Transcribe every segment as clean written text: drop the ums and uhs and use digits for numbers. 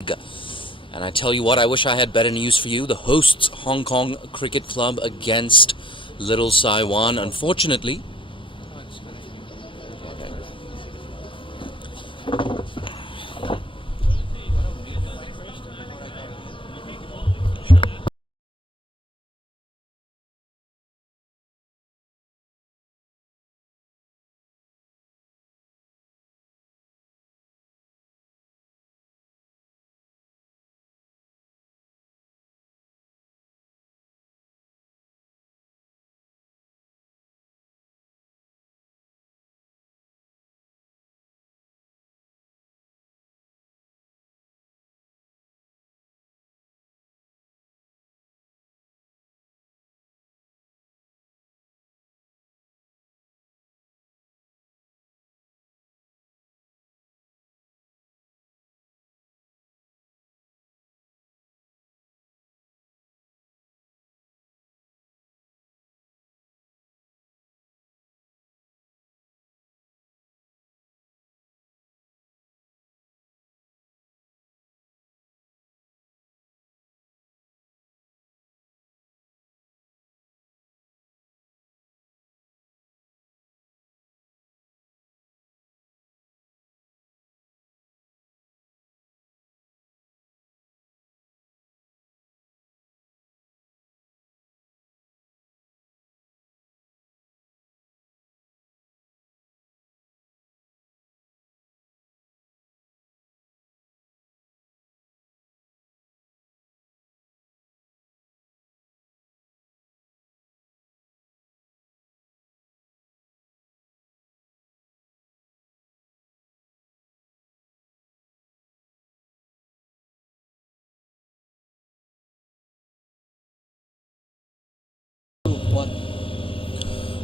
And I tell you what, I wish I had better news for you. The hosts, Hong Kong Cricket Club against Little Taiwan. Unfortunately,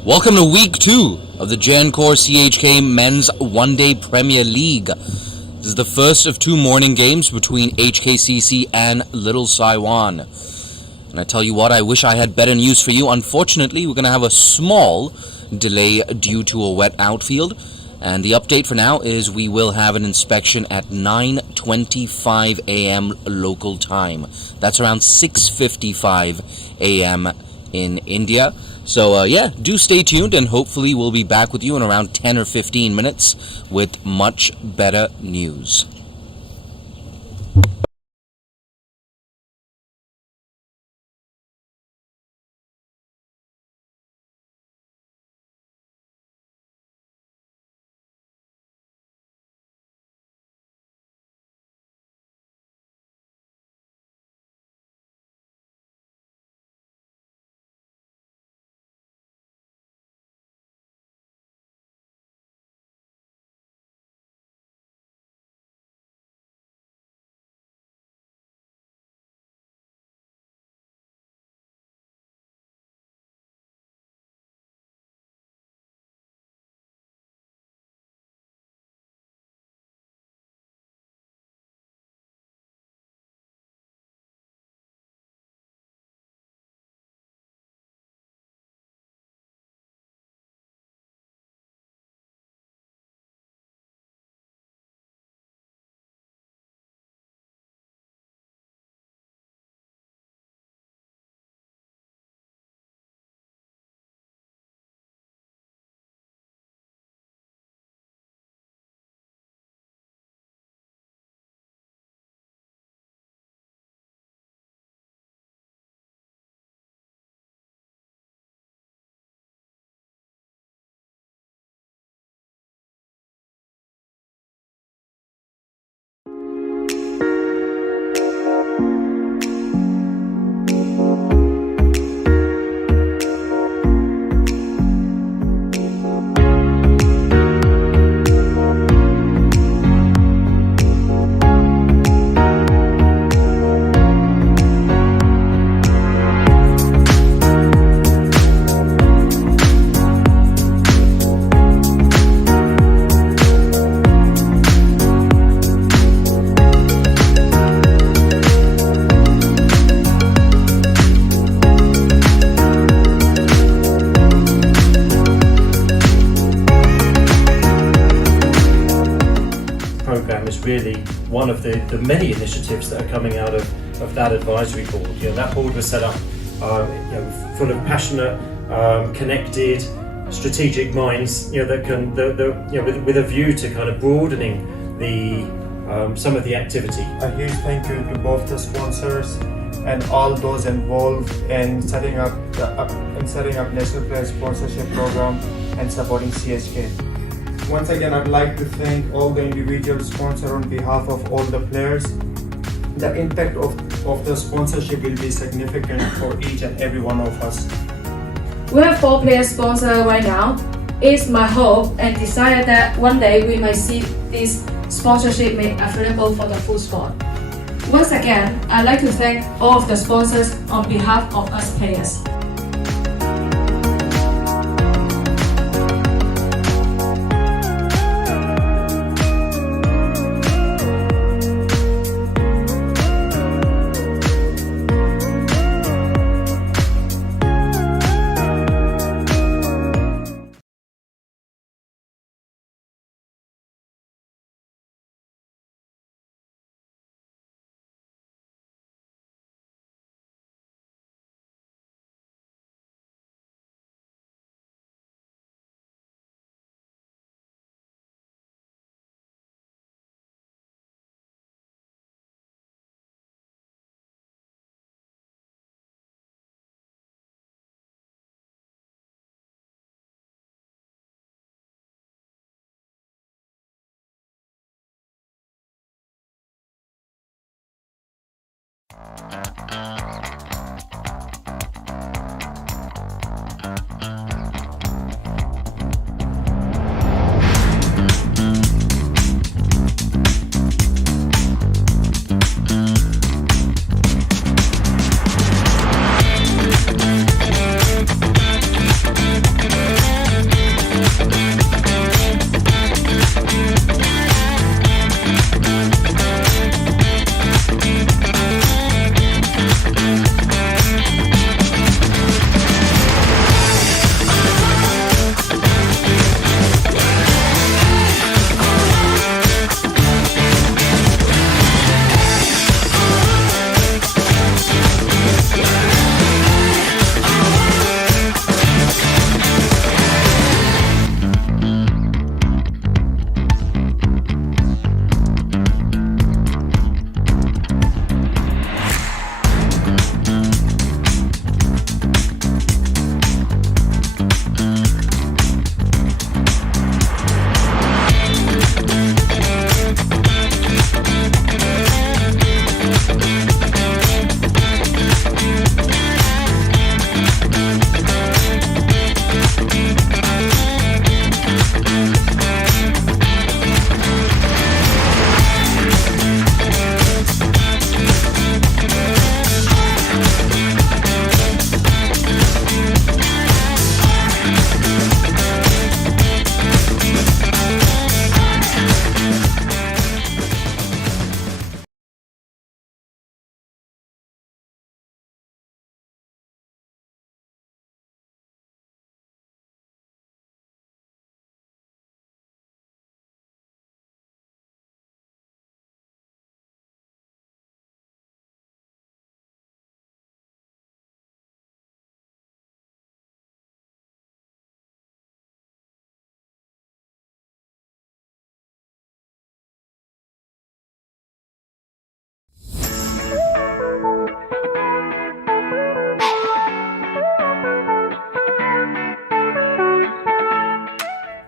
welcome to week 2 of the Gencor CHK Men's One-Day Premier League. This is the first of 2 morning games between HKCC and Little Taiwan. And I tell you what, I wish I had better news for you. Unfortunately, we're going to have a small delay due to a wet outfield. And the update for now is we will have an inspection at 9:25 a.m. local time. That's around 6:55 a.m. in India. So, yeah, do stay tuned, and hopefully we'll be back with you in around 10 or 15 minutes with much better news. Really one of the many initiatives that are coming out of that advisory board. That board was set up full of passionate, connected, strategic minds that can with a view to kind of broadening some of the activity. A huge thank you to both the sponsors and all those involved in setting up National Player Sponsorship Program and supporting CHK. Once again, I'd like to thank all the individual sponsors on behalf of all the players. The impact of the sponsorship will be significant for each and every one of us. We have 4 player sponsors right now. It's my hope and desire that one day we might see this sponsorship made available for the full sport. Once again, I'd like to thank all of the sponsors on behalf of us players.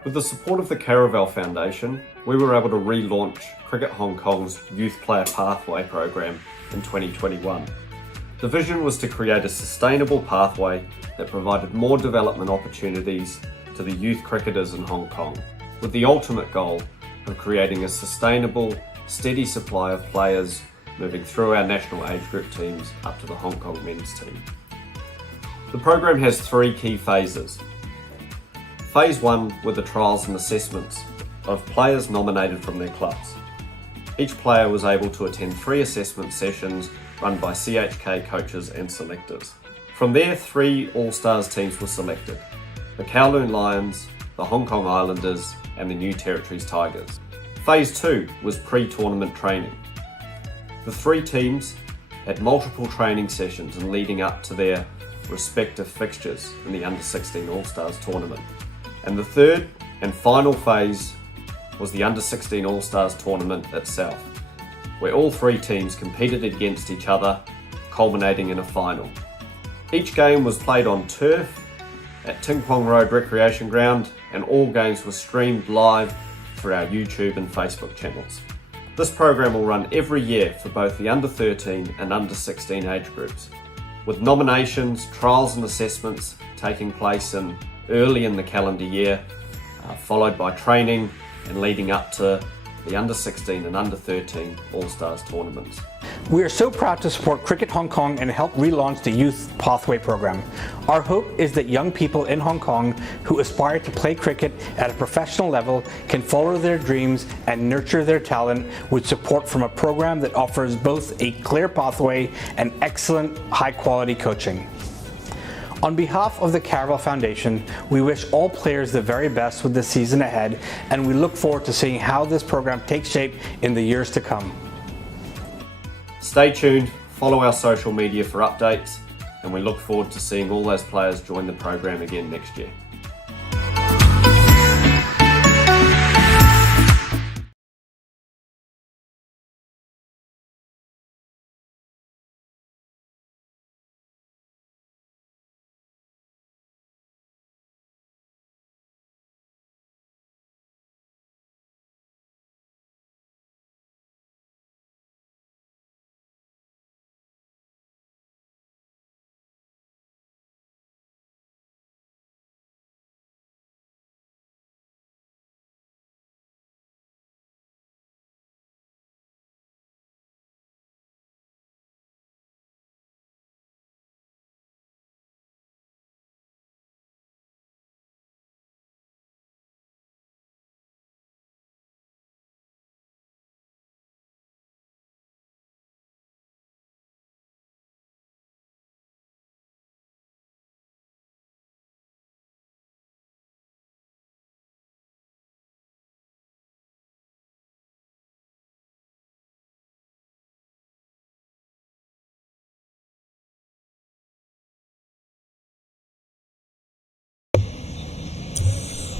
With the support of the Caravel Foundation, we were able to relaunch Cricket Hong Kong's Youth Player Pathway program in 2021. The vision was to create a sustainable pathway that provided more development opportunities to the youth cricketers in Hong Kong, with the ultimate goal of creating a sustainable, steady supply of players moving through our national age group teams up to the Hong Kong men's team. The program has 3 key phases. Phase 1 were the trials and assessments of players nominated from their clubs. Each player was able to attend 3 assessment sessions run by CHK coaches and selectors. From there, 3 All-Stars teams were selected: the Kowloon Lions, the Hong Kong Islanders and the New Territories Tigers. Phase 2 was pre-tournament training. The 3 teams had multiple training sessions and leading up to their respective fixtures in the Under-16 All-Stars tournament. And the third and final phase was the Under-16 All-Stars tournament itself, where all 3 teams competed against each other, culminating in a final. Each game was played on turf at Ting Kwong Road Recreation Ground, and all games were streamed live through our YouTube and Facebook channels. This program will run every year for both the Under-13 and Under-16 age groups, with nominations, trials and assessments taking place early in the calendar year, followed by training and leading up to the Under-16 and Under-13 All-Stars tournaments. We are so proud to support Cricket Hong Kong and help relaunch the Youth Pathway program. Our hope is that young people in Hong Kong who aspire to play cricket at a professional level can follow their dreams and nurture their talent with support from a program that offers both a clear pathway and excellent high-quality coaching. On behalf of the Caravel Foundation, we wish all players the very best with the season ahead, and we look forward to seeing how this program takes shape in the years to come. Stay tuned, follow our social media for updates, and we look forward to seeing all those players join the program again next year.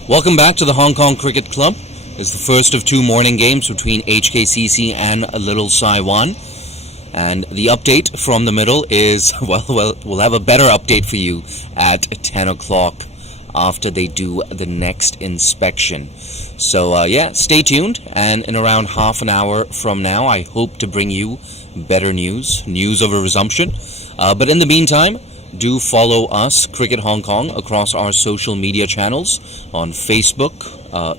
Welcome back to the Hong Kong Cricket Club. It's the first of 2 morning games between HKCC and Little Saiwan. And the update from the middle is, well, we'll have a better update for you at 10 o'clock after they do the next inspection. So, yeah, stay tuned. And in around half an hour from now, I hope to bring you better news of a resumption. But in the meantime, do follow us, Cricket Hong Kong, across our social media channels on Facebook,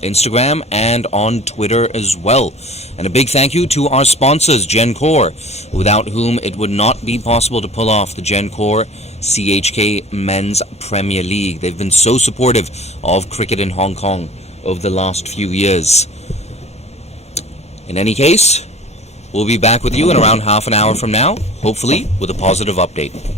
Instagram, and on Twitter as well. And a big thank you to our sponsors, Gencor, without whom it would not be possible to pull off the Gencor CHK Men's Premier League. They've been so supportive of cricket in Hong Kong over the last few years. In any case, we'll be back with you in around half an hour from now, hopefully with a positive update.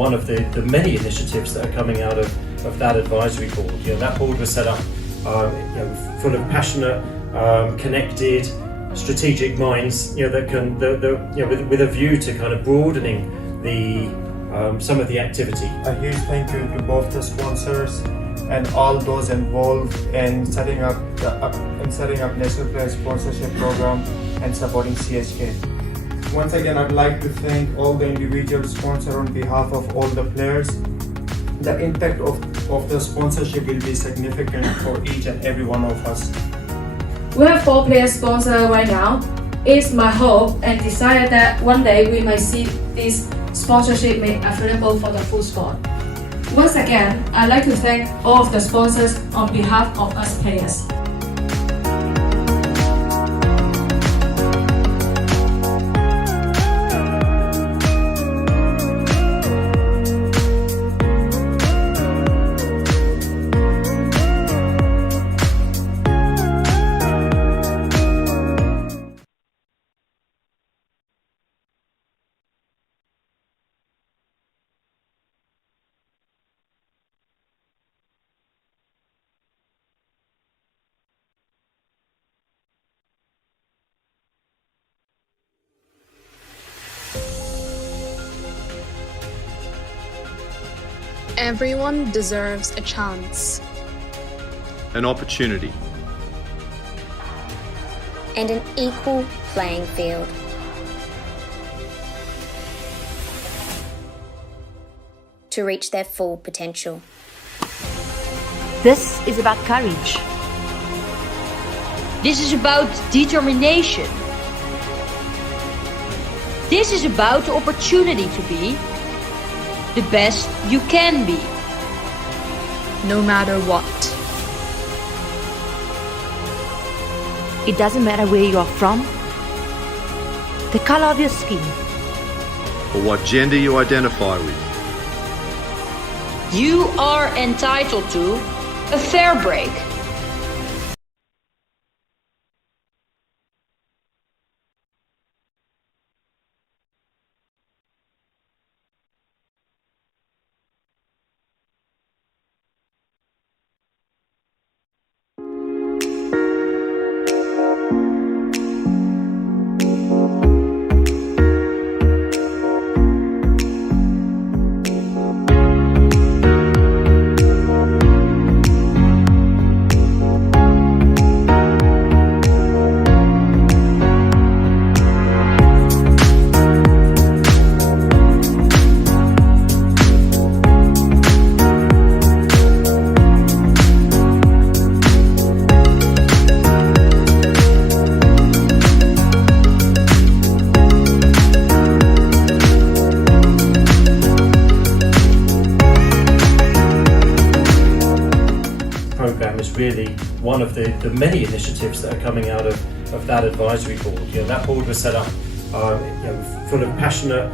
one of the many initiatives that are coming out of that advisory board. That board was set up full of passionate, connected, strategic minds that can with a view to kind of broadening some of the activity. A huge thank you to both the sponsors and all those involved in setting up national player sponsorship program and supporting CHK. Once again, I'd like to thank all the individual sponsors on behalf of all the players. The impact of the sponsorship will be significant for each and every one of us. We have 4 player sponsors right now. It's my hope and desire that one day we might see this sponsorship made available for the full squad. Once again, I'd like to thank all of the sponsors on behalf of us players. Everyone deserves a chance. An opportunity. And an equal playing field. To reach their full potential. This is about courage. This is about determination. This is about the opportunity to be the best you can be. No matter what. It doesn't matter where you are from, the color of your skin, Or what gender you identify with. You are entitled to a fair break. Is really one of the many initiatives that are coming out of that advisory board. That board was set up full of passionate,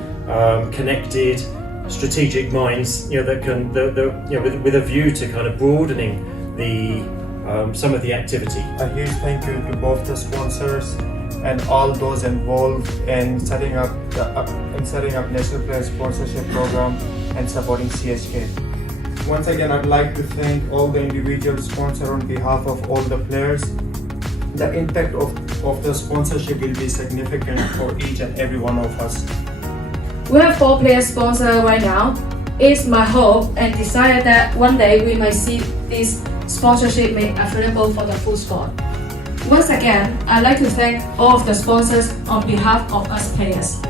connected, strategic minds that can with a view to kind of broadening some of the activity. A huge thank you to both the sponsors and all those involved in setting up national player sponsorship program and supporting CHK. Once again, I'd like to thank all the individual sponsors on behalf of all the players. The impact of the sponsorship will be significant for each and every one of us. We have 4 player sponsors right now. It's my hope and desire that one day we might see this sponsorship made available for the full squad. Once again, I'd like to thank all of the sponsors on behalf of us players.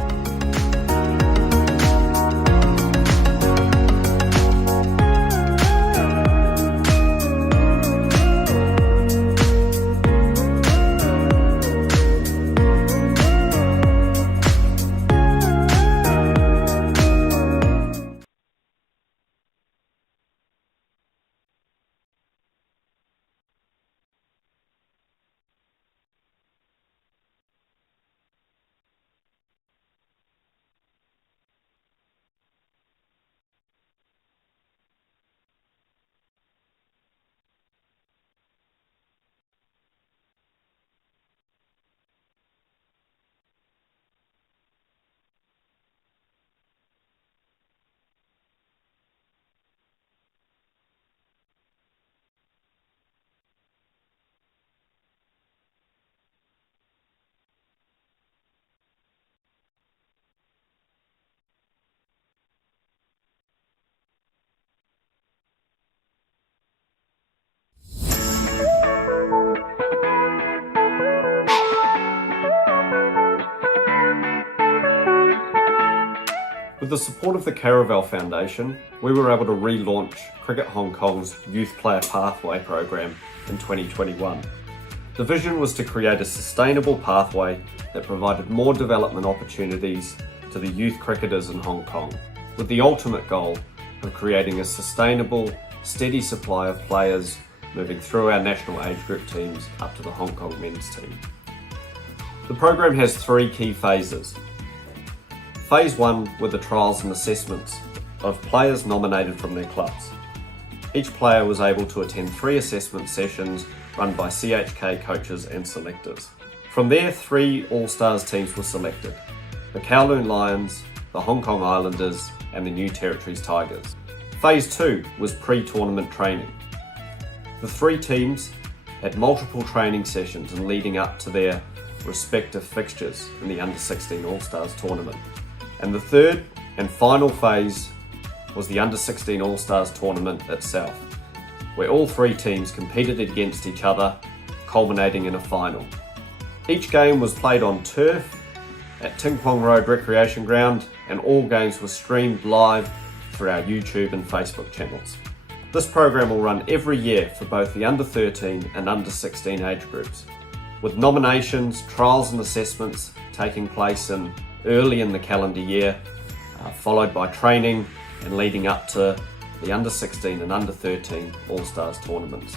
With the support of the Caravel Foundation, we were able to relaunch Cricket Hong Kong's Youth Player Pathway program in 2021. The vision was to create a sustainable pathway that provided more development opportunities to the youth cricketers in Hong Kong, with the ultimate goal of creating a sustainable, steady supply of players moving through our national age group teams up to the Hong Kong men's team. The program has 3 key phases. Phase 1 were the trials and assessments of players nominated from their clubs. Each player was able to attend 3 assessment sessions run by CHK coaches and selectors. From there, 3 All-Stars teams were selected: the Kowloon Lions, the Hong Kong Islanders and the New Territories Tigers. Phase 2 was pre-tournament training. The 3 teams had multiple training sessions and leading up to their respective fixtures in the Under-16 All-Stars tournament. And the third and final phase was the Under-16 All-Stars tournament itself, where all 3 teams competed against each other, culminating in a final. Each game was played on turf at Ting Kwong Road Recreation Ground, and all games were streamed live through our YouTube and Facebook channels. This program will run every year for both the Under-13 and Under-16 age groups, with nominations, trials and assessments taking place early in the calendar year, followed by training and leading up to the Under-16 and Under-13 All-Stars tournaments.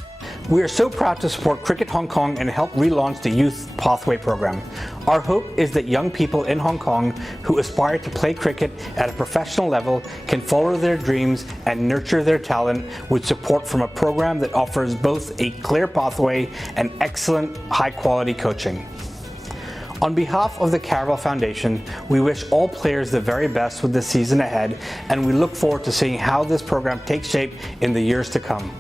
We are so proud to support Cricket Hong Kong and help relaunch the Youth Pathway program. Our hope is that young people in Hong Kong who aspire to play cricket at a professional level can follow their dreams and nurture their talent with support from a program that offers both a clear pathway and excellent high-quality coaching. On behalf of the Caravel Foundation, we wish all players the very best with the season ahead, and we look forward to seeing how this program takes shape in the years to come.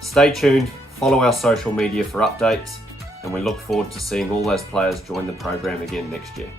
Stay tuned, follow our social media for updates, and we look forward to seeing all those players join the program again next year.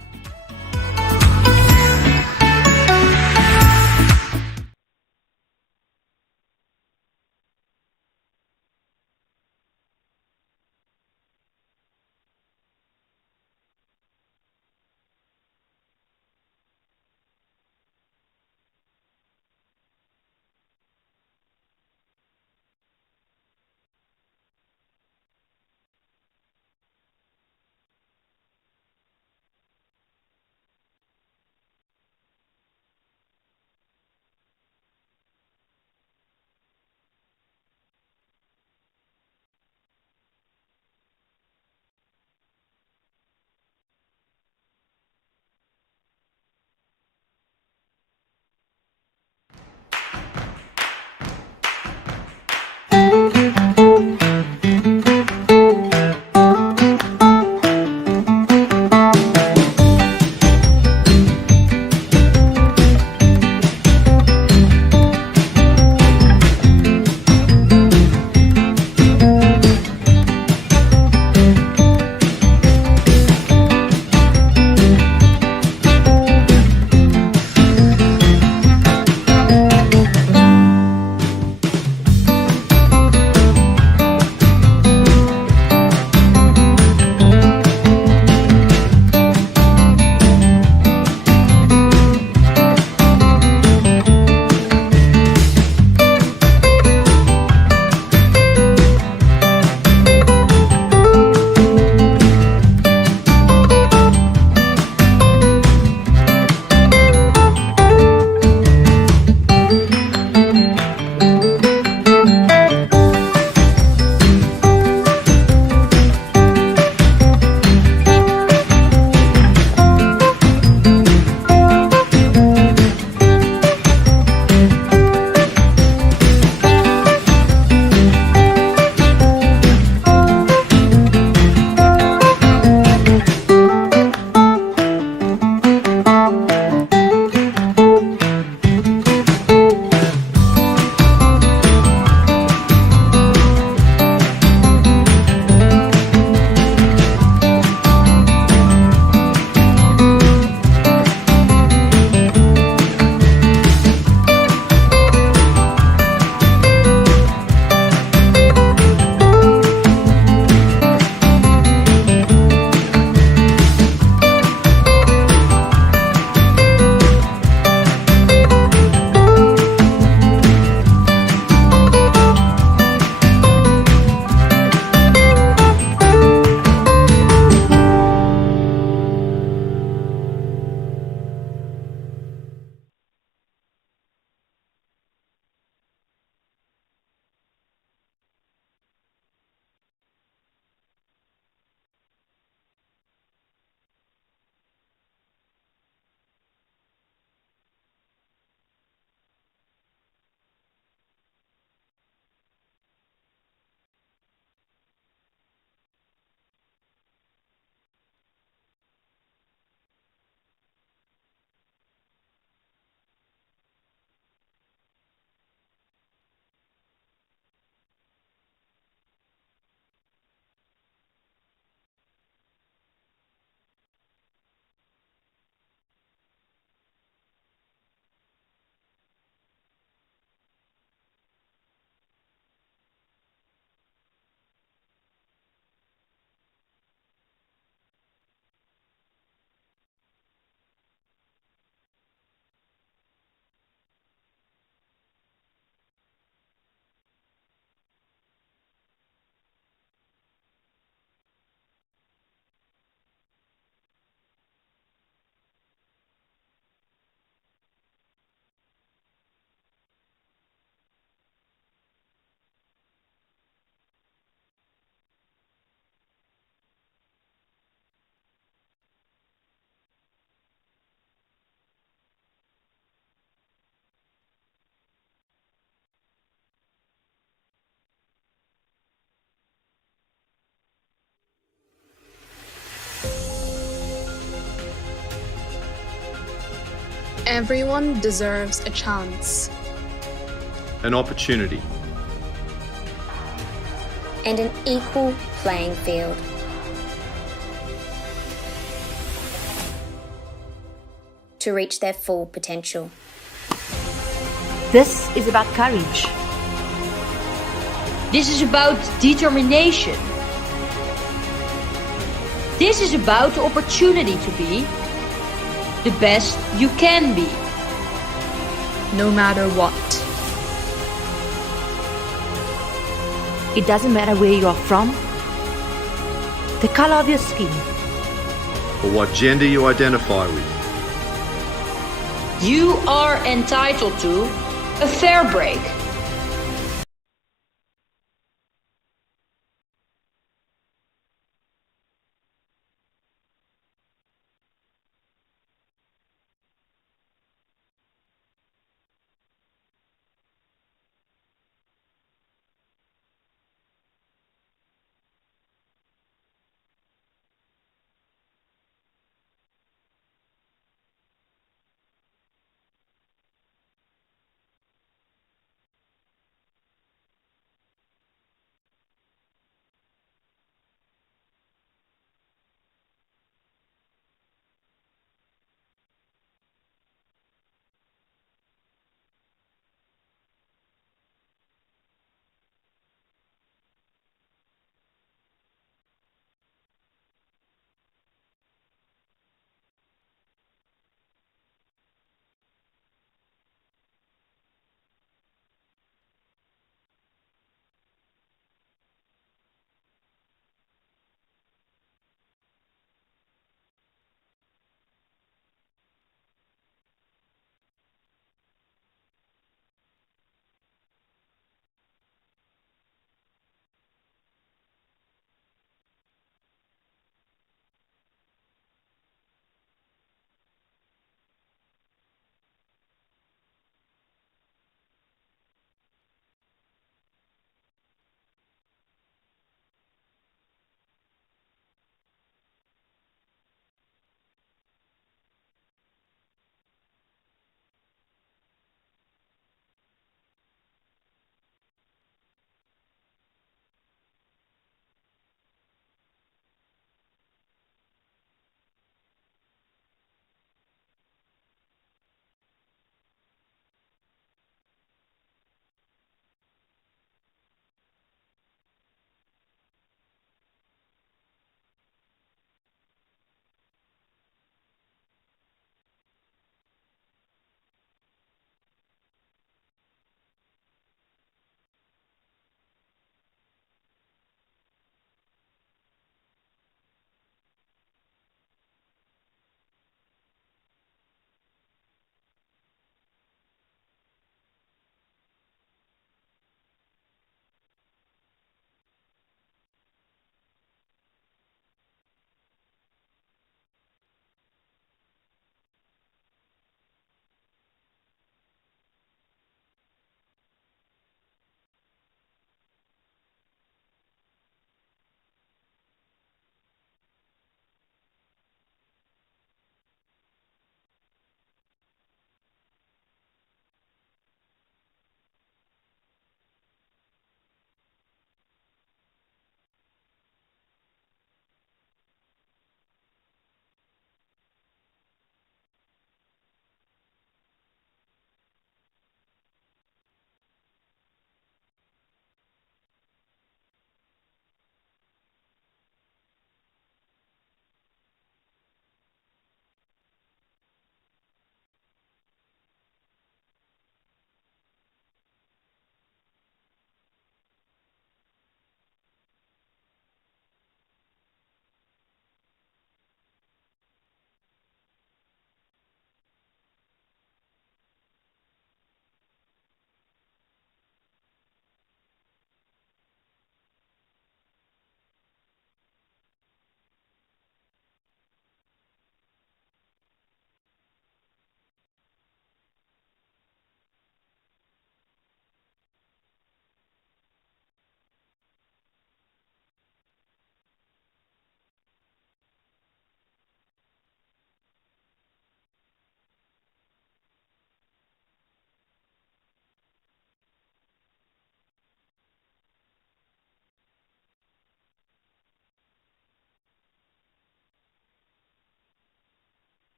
Everyone deserves a chance. An opportunity. And an equal playing field. To reach their full potential. This is about courage. This is about determination. This is about the opportunity to be the best you can be. No matter what. It doesn't matter where you are from, the color of your skin, Or what gender you identify with. You are entitled to a fair break.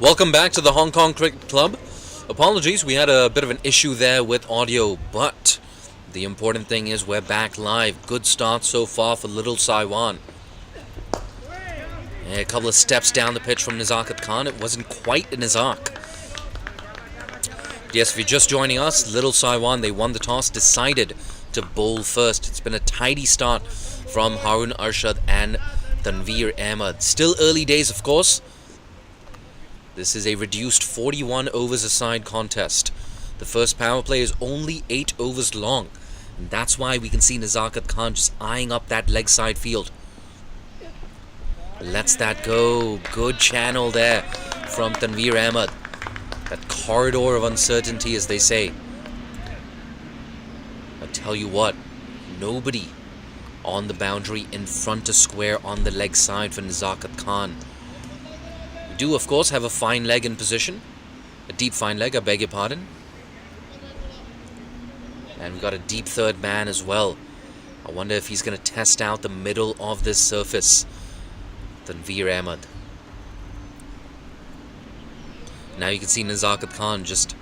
Welcome back to the Hong Kong Cricket Club. Apologies, we had a bit of an issue there with audio, but the important thing is we're back live. Good start so far for Little Saiwan. A couple of steps down the pitch from Nazakat Khan. It wasn't quite a Nazak. Yes, if you're just joining us, Little Saiwan, they won the toss, decided to bowl first. It's been a tidy start from Harun Arshad and Tanveer Ahmed. Still early days, of course. This is a reduced 41 overs aside contest. The first power play is only 8 overs long. And that's why we can see Nazakat Khan just eyeing up that leg side field. Lets that go. Good channel there from Tanveer Ahmed. That corridor of uncertainty, as they say. I tell you what, nobody on the boundary in front of square on the leg side for Nazakat Khan. We do, of course, have a fine leg in position. A deep fine leg, I beg your pardon. And we got a deep third man as well. I wonder if he's going to test out the middle of this surface. Tanveer Ahmed. Now you can see Nazakat Khan just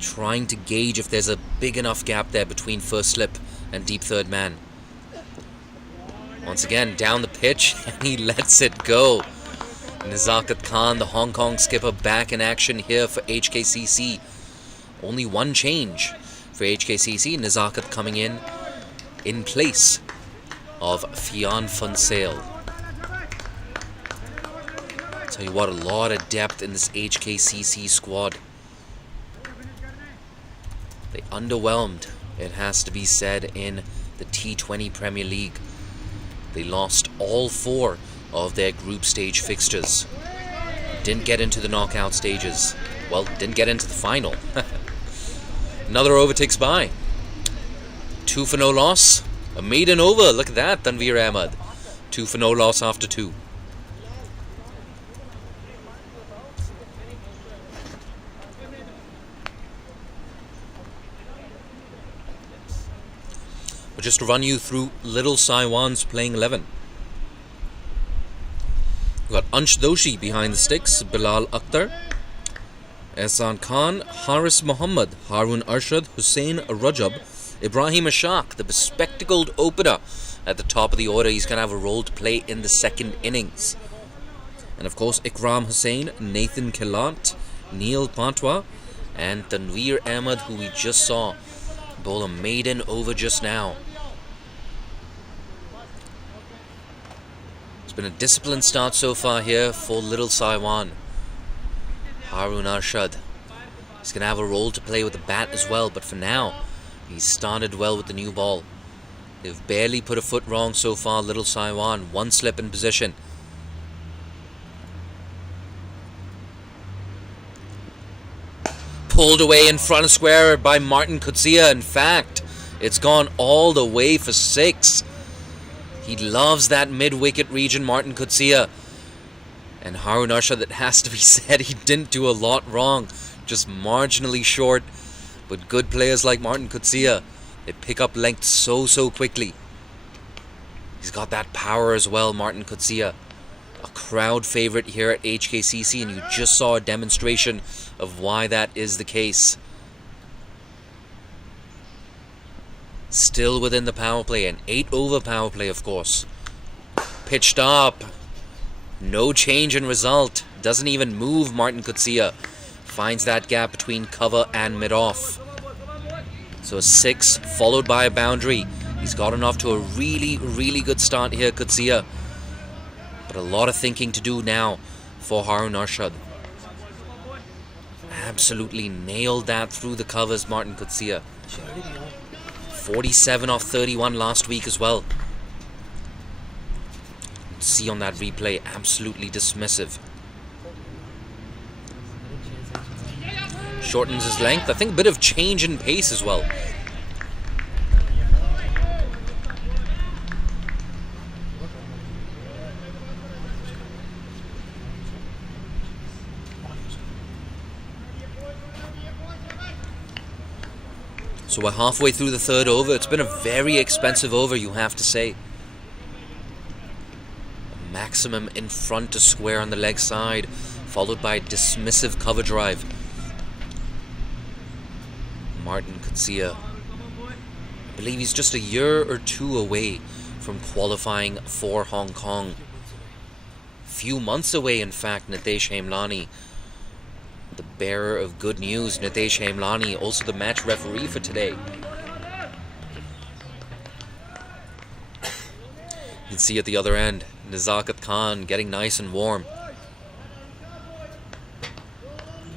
trying to gauge if there's a big enough gap there between first slip and deep third man. Once again, down the pitch, and he lets it go. Nazakat Khan, the Hong Kong skipper, back in action here for HKCC. Only one change for HKCC. Nazakat coming in place of Fian Funsale. Tell you what, a lot of depth in this HKCC squad. They underwhelmed, it has to be said, in the T20 Premier League. They lost all 4 of their group stage fixtures. Didn't get into the knockout stages. Well, didn't get into the final. Another over ticks by. 2 for no loss. A maiden over. Look at that, Tanveer Ahmed. 2 for no loss after 2. But just to run you through Little Saiwan's playing 11. We've got Ansh Doshi behind the sticks, Bilal Akhtar, Ehsan Khan, Haris Muhammad, Harun Arshad, Hussein Rajab, Ibrahim Ashaq, the bespectacled opener at the top of the order. He's going to have a role to play in the second innings. And of course, Ikram Hussain, Nathan Kilat, Neil Patwa, and Tanveer Ahmed, who we just saw bowl a maiden over just now. It's been a disciplined start so far here for Little Saiwan. Harun Arshad, he's going to have a role to play with the bat as well, but for now, he's started well with the new ball. They've barely put a foot wrong so far, Little Saiwan. 1 slip in position. Pulled away in front of square by Martin Coetzee. In fact, it's gone all the way for 6. He loves that mid-wicket region, Martin Coetzee. And Harun Arshad, that has to be said, he didn't do a lot wrong. Just marginally short. But good players like Martin Coetzee, they pick up length so quickly. He's got that power as well, Martin Coetzee. A crowd favorite here at HKCC, and you just saw a demonstration of why that is the case. Still within the power play, an 8-over power play, of course. Pitched up. No change in result. Doesn't even move, Martin Coetzee. Finds that gap between cover and mid-off. So a 6 followed by a boundary. He's gotten off to a really good start here, Coetzee. But a lot of thinking to do now for Harun Arshad. Absolutely nailed that through the covers, Martin Coetzee. 47 off 31 last week as well. See on that replay, absolutely dismissive. Shortens his length. I think a bit of change in pace as well. So we're halfway through the 3rd over. It's been a very expensive over, you have to say. A maximum in front to square on the leg side followed by a dismissive cover drive. Martin Kutsia, I believe he's just a year or two away from qualifying for Hong Kong. Few months away, in fact. Nitesh Hemlani, the bearer of good news. Nitesh Hemlani, also the match referee for today. You can see at the other end, Nazakat Khan getting nice and warm.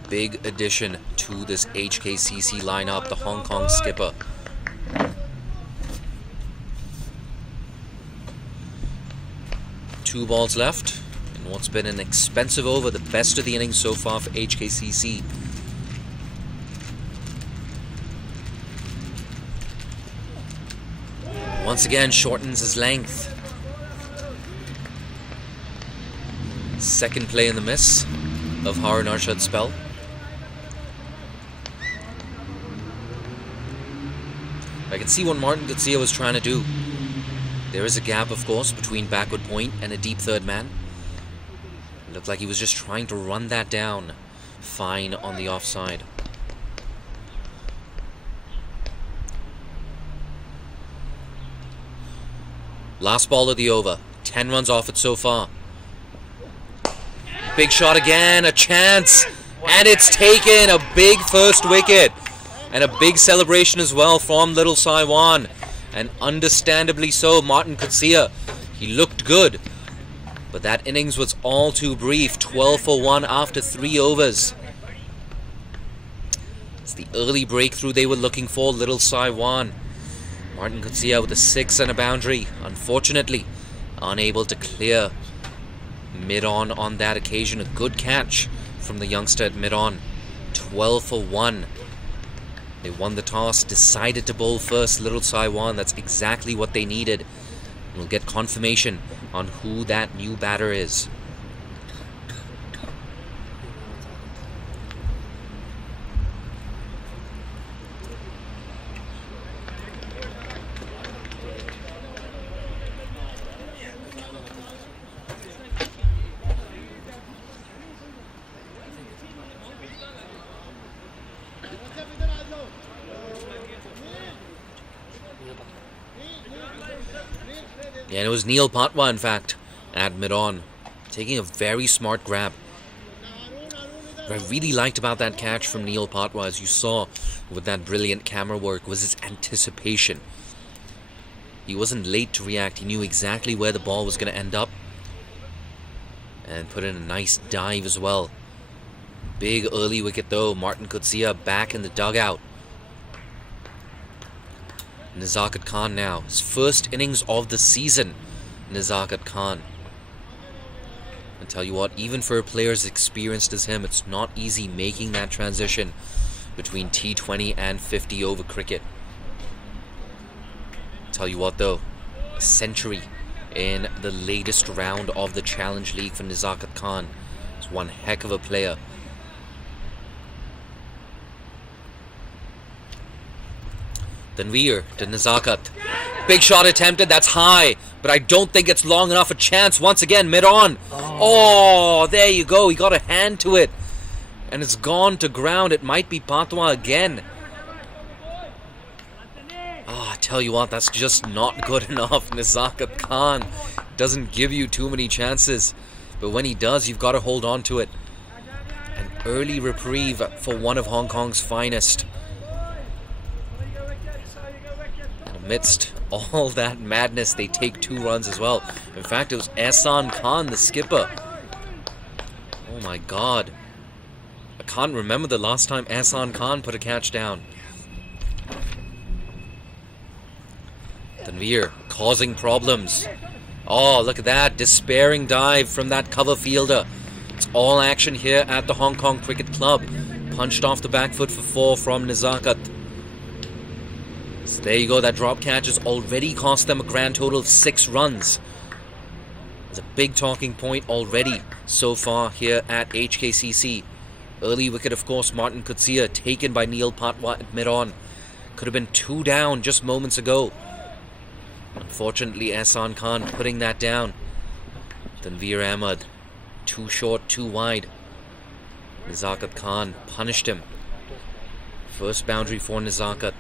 Big addition to this HKCC lineup, the Hong Kong skipper. Two balls left in what's been an expensive over, the best of the innings so far for HKCC. Once again shortens his length. Second play in the miss of Harun Arshad's spell. I can see what Martin Kutsia was trying to do. There is a gap, of course, between backward point and a deep third man. It looked like he was just trying to run that down. Fine on the offside. Last ball of the over. 10 runs off it so far. Big shot again, a chance, and it's taken. A big first wicket, and a big celebration as well from Little Saiwan, and understandably so. Martin Kutsia, he looked good, but that innings was all too brief. 12 for 1 after 3 overs. It's the early breakthrough they were looking for, Little Saiwan. Martin Kutsia with a 6 and a boundary, unfortunately unable to clear mid-on on that occasion. A good catch from the youngster at mid-on. 12 for 1. They won the toss, decided to bowl first. Little Saiwan, that's exactly what they needed. We'll get confirmation on who that new batter is. Yeah, and it was Neil Patwa, in fact, at mid-on, taking a very smart grab. What I really liked about that catch from Neil Patwa, as you saw with that brilliant camera work, was his anticipation. He wasn't late to react. He knew exactly where the ball was going to end up, and put in a nice dive as well. Big early wicket though. Martin Kutsia back in the dugout. Nazakat Khan now. His first innings of the season. Nazakat Khan. I tell you what, even for a player as experienced as him, it's not easy making that transition between T20 and 50 over cricket. Tell you what though, a century in the latest round of the Challenge League for Nazakat Khan. He's one heck of a player. Tanveer to Nazakat. Big shot attempted, that's high, but I don't think it's long enough. A chance once again, mid-on. Oh, there you go, he got a hand to it. And it's gone to ground. It might be Patwa again. I tell you what, that's just not good enough. Nazakat Khan doesn't give you too many chances, but when he does, you've got to hold on to it. An early reprieve for one of Hong Kong's finest. Amidst all that madness, they take 2 runs as well. In fact, it was Ehsan Khan, the skipper. Oh my god. I can't remember the last time Ehsan Khan put a catch down. Tanveer causing problems. Oh, look at that. Despairing dive from that cover fielder. It's all action here at the Hong Kong Cricket Club. Punched off the back foot for 4 from Nazakat. So there you go. That drop catch has already cost them a grand total of 6 runs. It's a big talking point already so far here at HKCC. Early wicket, of course, Martin Kutsia, taken by Neil Patwa at mid-on. Could have been 2 down just moments ago. Unfortunately, Ehsan Khan putting that down. Tanveer Ahmed, too short, too wide. Nazakat Khan punished him. First boundary for Nazakat.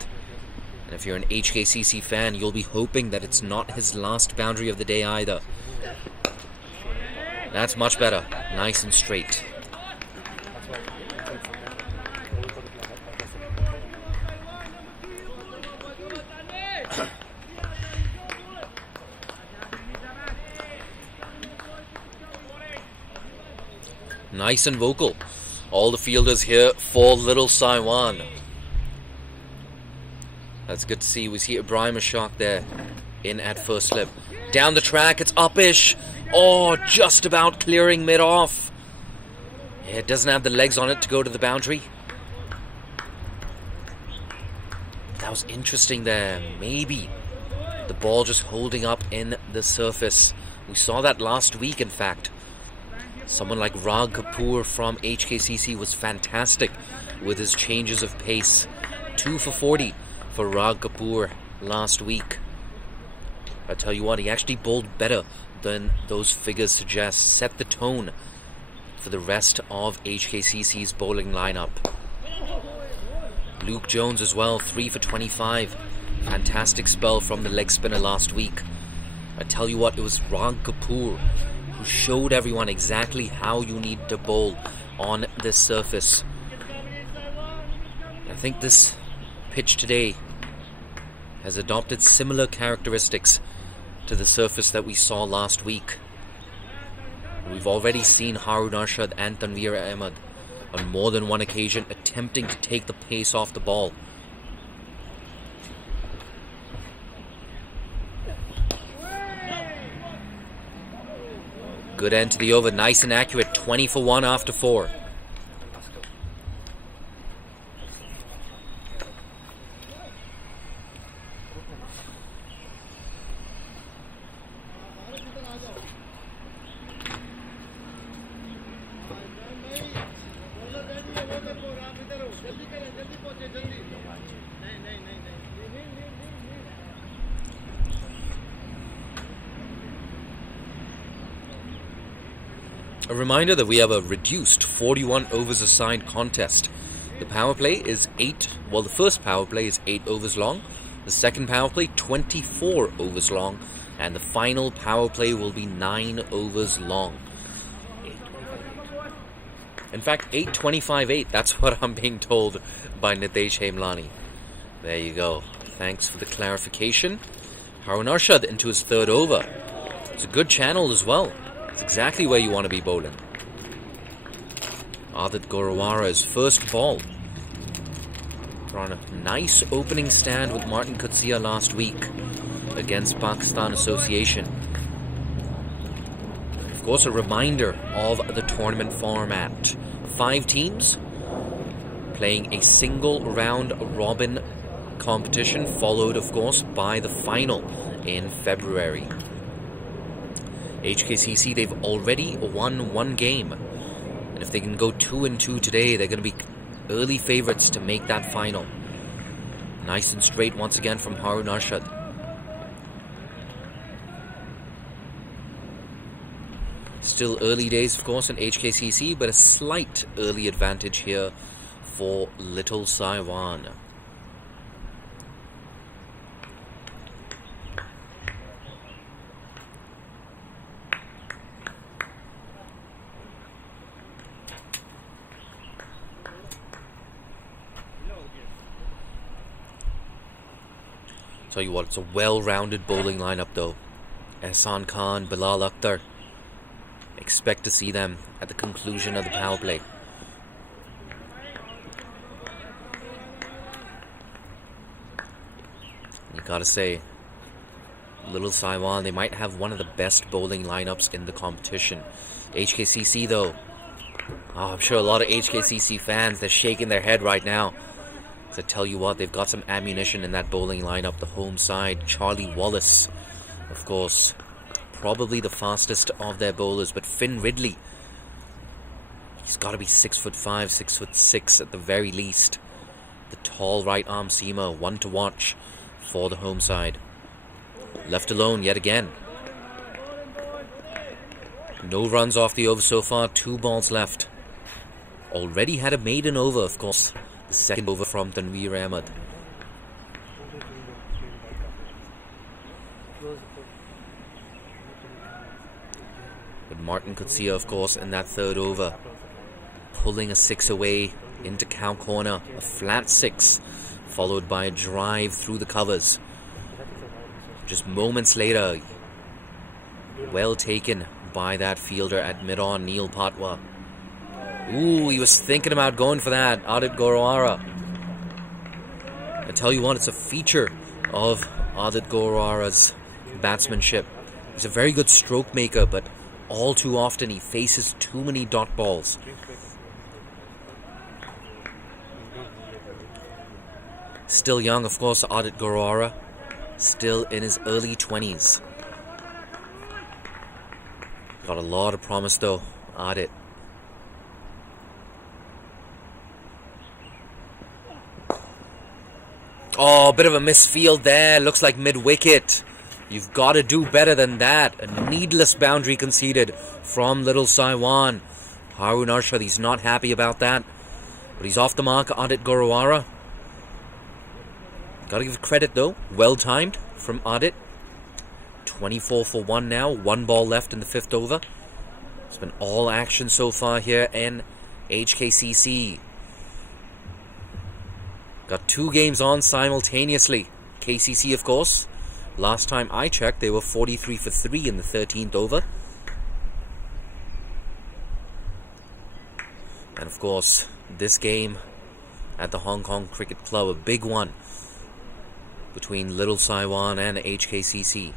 And if you're an HKCC fan, you'll be hoping that it's not his last boundary of the day either. That's much better. Nice and straight. Nice and vocal. All the fielders here for Little Saiwan. That's good to see. We see Ibrahim Ashok there. In at first slip. Down the track, it's up-ish. Oh, just about clearing mid-off. Yeah, it doesn't have the legs on it to go to the boundary. That was interesting there. Maybe the ball just holding up in the surface. We saw that last week, in fact. Someone like Rag Kapoor from HKCC was fantastic with his changes of pace. 2 for 40 for Rag Kapoor last week. I tell you what, he actually bowled better than those figures suggest. Set the tone for the rest of HKCC's bowling lineup. Luke Jones as well, 3 for 25. Fantastic spell from the leg spinner last week. I tell you what, it was Rag Kapoor who showed everyone exactly how you need to bowl on this surface. I think this pitch today has adopted similar characteristics to the surface that we saw last week. We've already seen Harun Arshad and Tanveer Ahmed on more than one occasion attempting to take the pace off the ball. Good end to the over, nice and accurate, 20 for 1 after 4. A reminder that we have a reduced 41 overs assigned contest. The power play is the first power play is 8 overs long. The second power play, 24 overs long. And the final power play will be 9 overs long. In fact, 8-25-8, that's what I'm being told by Nitesh Hemlani. There you go. Thanks for the clarification. Harun Arshad into his third over. It's a good channel as well. It's exactly where you want to be bowling. Adit Gorawara's first ball. They're on a nice opening stand with Martin Kutsia last week against Pakistan Association. Of course, a reminder of the tournament format. 5 teams playing a single round robin competition, followed, of course, by the final in February. HKCC, they've already won 1 game. And if they can go 2-2 today, they're going to be early favourites to make that final. Nice and straight once again from Harun Arshad. Still early days, of course, in HKCC, but a slight early advantage here for Little Saiwan. Tell you what, it's a well-rounded bowling lineup though. Ehsan Khan, Bilal Akhtar. Expect to see them at the conclusion of the power play. You gotta say, Little Saiwan, they might have one of the best bowling lineups in the competition. HKCC though, I'm sure a lot of HKCC fans, they're shaking their head right now. So I tell you what, they've got some ammunition in that bowling lineup. The home side, Charlie Wallace, of course, probably the fastest of their bowlers. But Finn Ridley, he's got to be 6'5", 6'6" at the very least. The tall right arm seamer, one to watch for the home side. Left alone yet again. No runs off the over so far. 2 balls left. already had a maiden over, of course. The second over from Tanveer Ahmed. But Martin Kutsia, of course, in that third over, pulling a 6 away into cow corner. A flat 6, followed by a drive through the covers. Just moments later, well taken by that fielder at mid-on, Neil Patwa. Ooh, he was thinking about going for that, Adit Gurwara. I tell you what, it's a feature of Adit Gurwara's batsmanship. He's a very good stroke maker, but all too often he faces too many dot balls. Still young, of course, Adit Gurwara. Still in his early 20s. Got a lot of promise though, Adit. Oh, a bit of a misfield there. Looks like mid-wicket. You've got to do better than that. A needless boundary conceded from Little Saiwan. Harun Arshad, he's not happy about that. But he's off the mark, Adit Gurwara. Got to give credit though. Well timed from Adit. 24 for 1 now. 1 ball left in the 5th over. It's been all action so far here in HKCC. Got 2 games on simultaneously. KCC, of course. Last time I checked, they were 43 for 3 in the 13th over. And of course, this game at the Hong Kong Cricket Club, a big one between Little Saiwan and HKCC.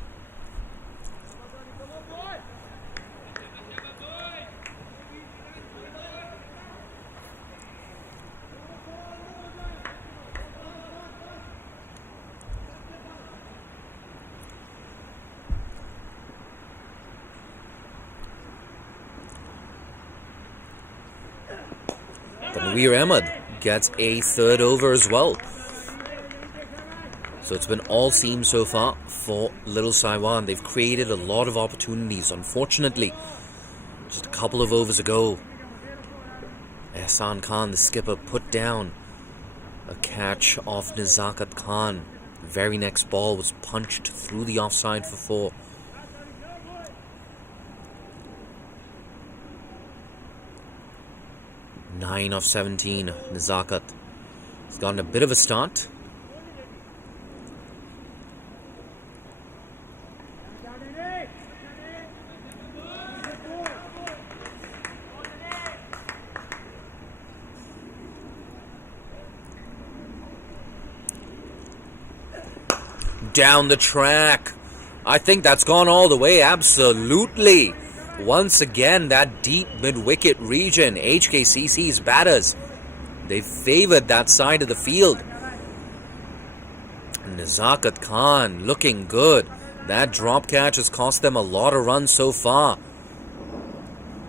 Tanveer Ahmed gets a 3rd over as well. So it's been all seams so far for Little Saiwan. They've created a lot of opportunities. Unfortunately, just a couple of overs ago, Ehsan Khan, the skipper, put down a catch off Nazakat Khan. The very next ball was punched through the offside for 4. Nine of 17, Nazakat. He's gotten a bit of a start. Down the track. I think that's gone all the way, absolutely. Once again, that deep mid-wicket region, HKCC's batters, they favored that side of the field. Nazakat Khan looking good. That drop catch has cost them a lot of runs so far.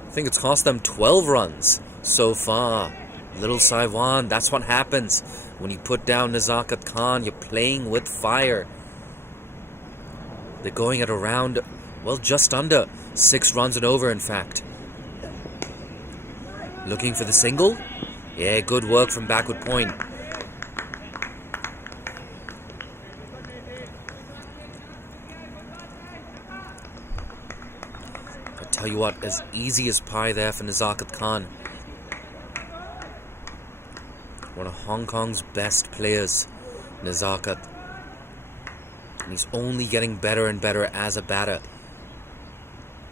I think it's cost them 12 runs so far. Little Saiwan, that's what happens when you put down Nazakat Khan. You're playing with fire. They're going at around, well, just under 6 runs and over, in fact. Looking for the single? Yeah, good work from backward point. I tell you what, as easy as pie there for Nazakat Khan. One of Hong Kong's best players, Nazakat. And he's only getting better and better as a batter.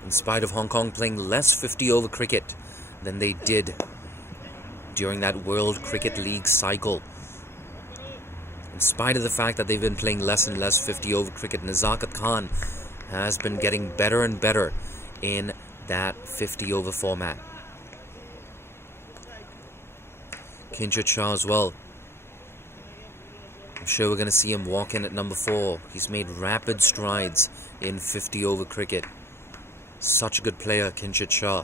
In spite of Hong Kong playing less 50-over cricket than they did during that World Cricket League cycle. In spite of the fact that they've been playing less and less 50-over cricket, Nazakat Khan has been getting better and better in that 50-over format. Kinshit Shah as well. I'm sure we're going to see him walk in at number 4. He's made rapid strides in 50-over cricket. Such a good player, Kinshit Shah.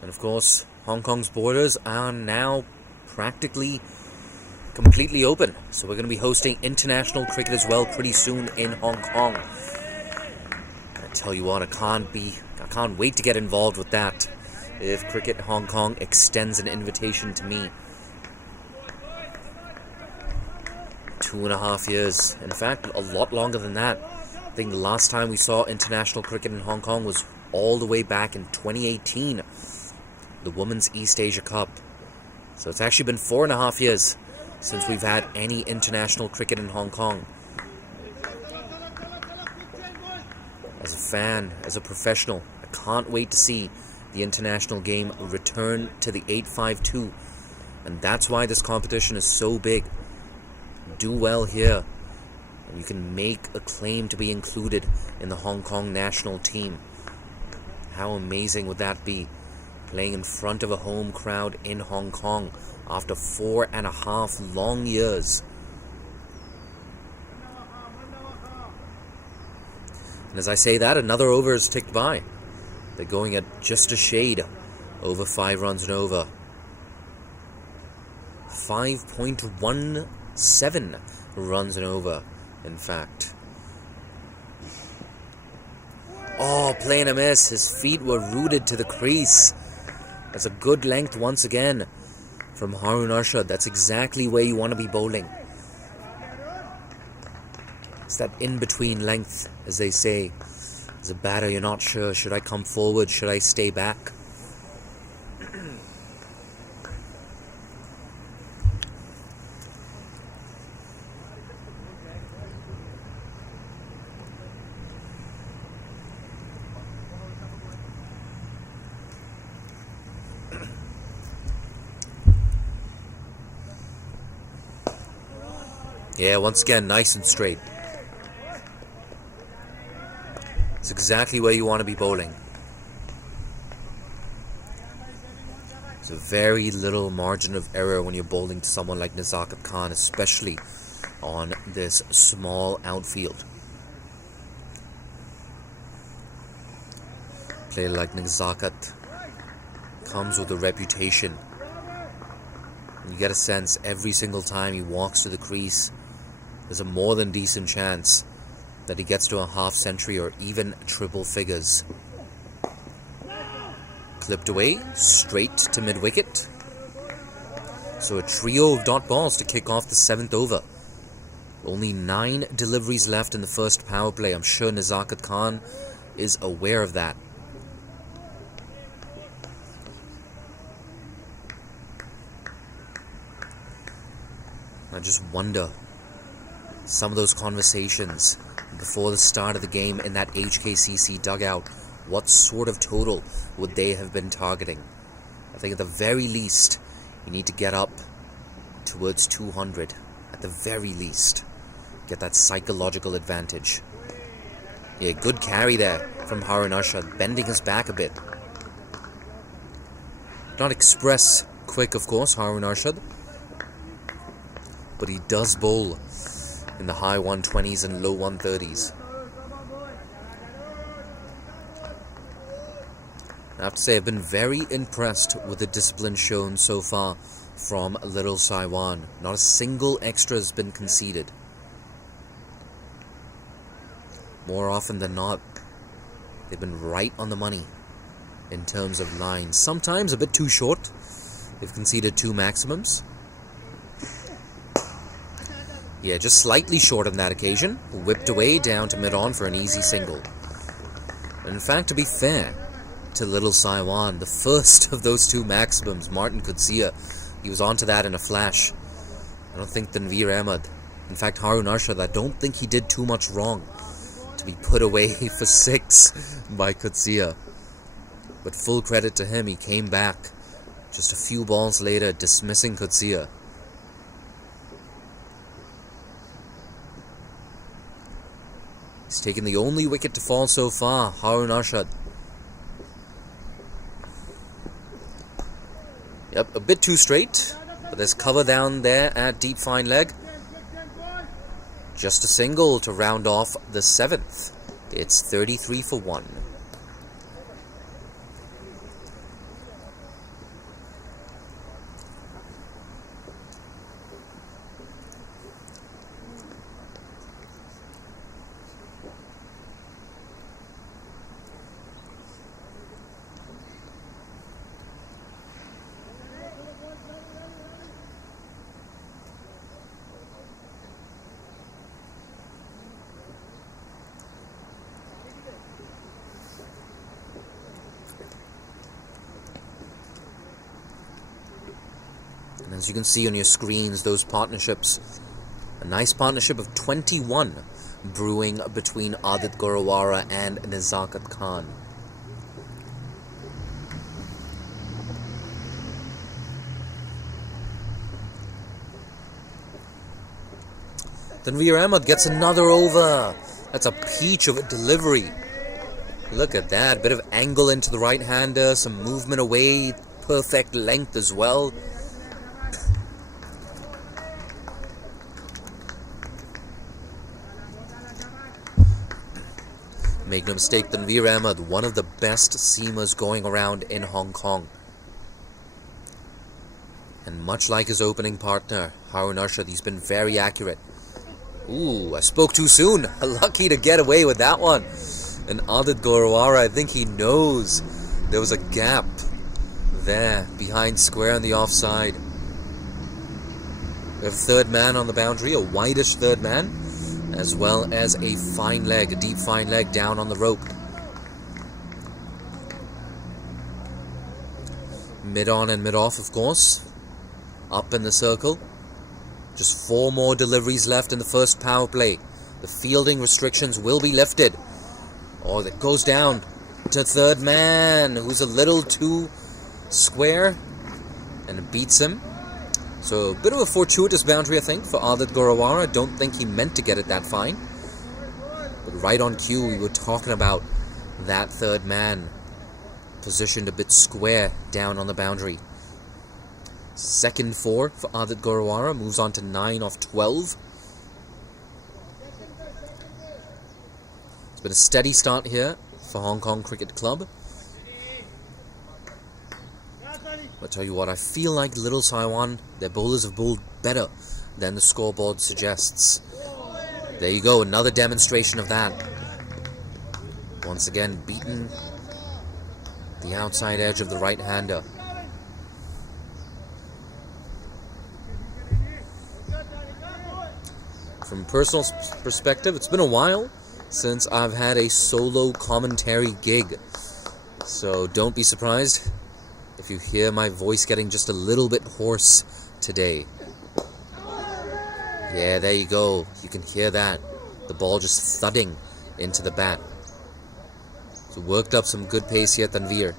And of course, Hong Kong's borders are now practically completely open. So we're going to be hosting international cricket as well pretty soon in Hong Kong. I tell you what, I can't wait to get involved with that. If Cricket Hong Kong extends an invitation to me. 2.5 years. In fact, a lot longer than that. I think the last time we saw international cricket in Hong Kong was all the way back in 2018. The Women's East Asia Cup. So it's actually been 4.5 years since we've had any international cricket in Hong Kong. As a fan, as a professional, I can't wait to see the international game return to the 852. And that's why this competition is so big. Do well here, and you can make a claim to be included in the Hong Kong national team. How amazing would that be? Playing in front of a home crowd in Hong Kong after 4.5 long years. And as I say that, another over is ticked by. They're going at just a shade over 5 runs and over. 5.17 runs and over, in fact. Oh, playing a miss. His feet were rooted to the crease. That's a good length once again from Harun Arshad. That's exactly where you want to be bowling. It's that in-between length, as they say. As a batter, you're not sure. Should I come forward? Should I stay back? Yeah, once again, nice and straight. It's exactly where you want to be bowling. There's a very little margin of error when you're bowling to someone like Nazakat Khan, especially on this small outfield. A player like Nazakat comes with a reputation. And you get a sense every single time he walks to the crease, there's a more than decent chance that he gets to a half century or even triple figures. Clipped away, straight to mid-wicket. So a trio of dot balls to kick off the 7th over. Only 9 deliveries left in the first power play. I'm sure Nazakat Khan is aware of that. I just wonder, some of those conversations before the start of the game in that HKCC dugout, what sort of total would they have been targeting? I think at the very least, you need to get up towards 200. At the very least. Get that psychological advantage. Yeah, good carry there from Harun Arshad, bending his back a bit. Not express quick, of course, Harun Arshad. But he does bowl in the high 120s and low 130s. I have to say, I've been very impressed with the discipline shown so far from Little Saiwan. Not a single extra has been conceded. More often than not, they've been right on the money in terms of lines. Sometimes a bit too short. They've conceded 2 maximums. Yeah, just slightly short on that occasion. Whipped away down to mid-on for an easy single. And in fact, to be fair to Little Saiwan, the first of those 2 maximums, Martin Kutsia, he was onto that in a flash. I don't think Tanveer Ahmed, in fact Harun Arshad, I don't think he did too much wrong to be put away for 6 by Kutsia. But full credit to him, he came back just a few balls later, dismissing Kutsia. He's taken the only wicket to fall so far, Harun Arshad. Yep, a bit too straight, but there's cover down there at deep fine leg. Just a single to round off the 7th. It's 33 for 1. And as you can see on your screens, those partnerships, a nice partnership of 21 brewing between Adit Gorawara and Nazakat Khan. Tanveer Ahmed gets another over. That's a peach of a delivery. Look at that. Bit of angle into the right-hander, some movement away, perfect length as well. Make no mistake, Tanveer Ahmed, one of the best seamers going around in Hong Kong. And much like his opening partner, Harun Arshad, he's been very accurate. Ooh, I spoke too soon. Lucky to get away with that one. And Adit Gorawara, I think he knows there was a gap there behind square on the offside. We have a third man on the boundary, a whitish third man, as well as a fine leg, a deep fine leg down on the rope. Mid on and mid off, of course. Up in the circle. Just 4 more deliveries left in the first power play. The fielding restrictions will be lifted. Oh, that goes down to third man, who's a little too square, and it beats him. So a bit of a fortuitous boundary, I think, for Adit Gorawara. Don't think he meant to get it that fine. But right on cue, we were talking about that third man positioned a bit square down on the boundary. Second 4 for Adit Gorawara, moves on to 9 off 12. It's been a steady start here for Hong Kong Cricket Club. I'll tell you what, I feel like Little Taiwan, their bowlers have bowled better than the scoreboard suggests. There you go, another demonstration of that. Once again, beaten the outside edge of the right-hander. From a personal perspective, it's been a while since I've had a solo commentary gig. So don't be surprised if you hear my voice getting just a little bit hoarse today. Yeah, there you go. You can hear that. The ball just thudding into the bat. So worked up some good pace here, Tanveer.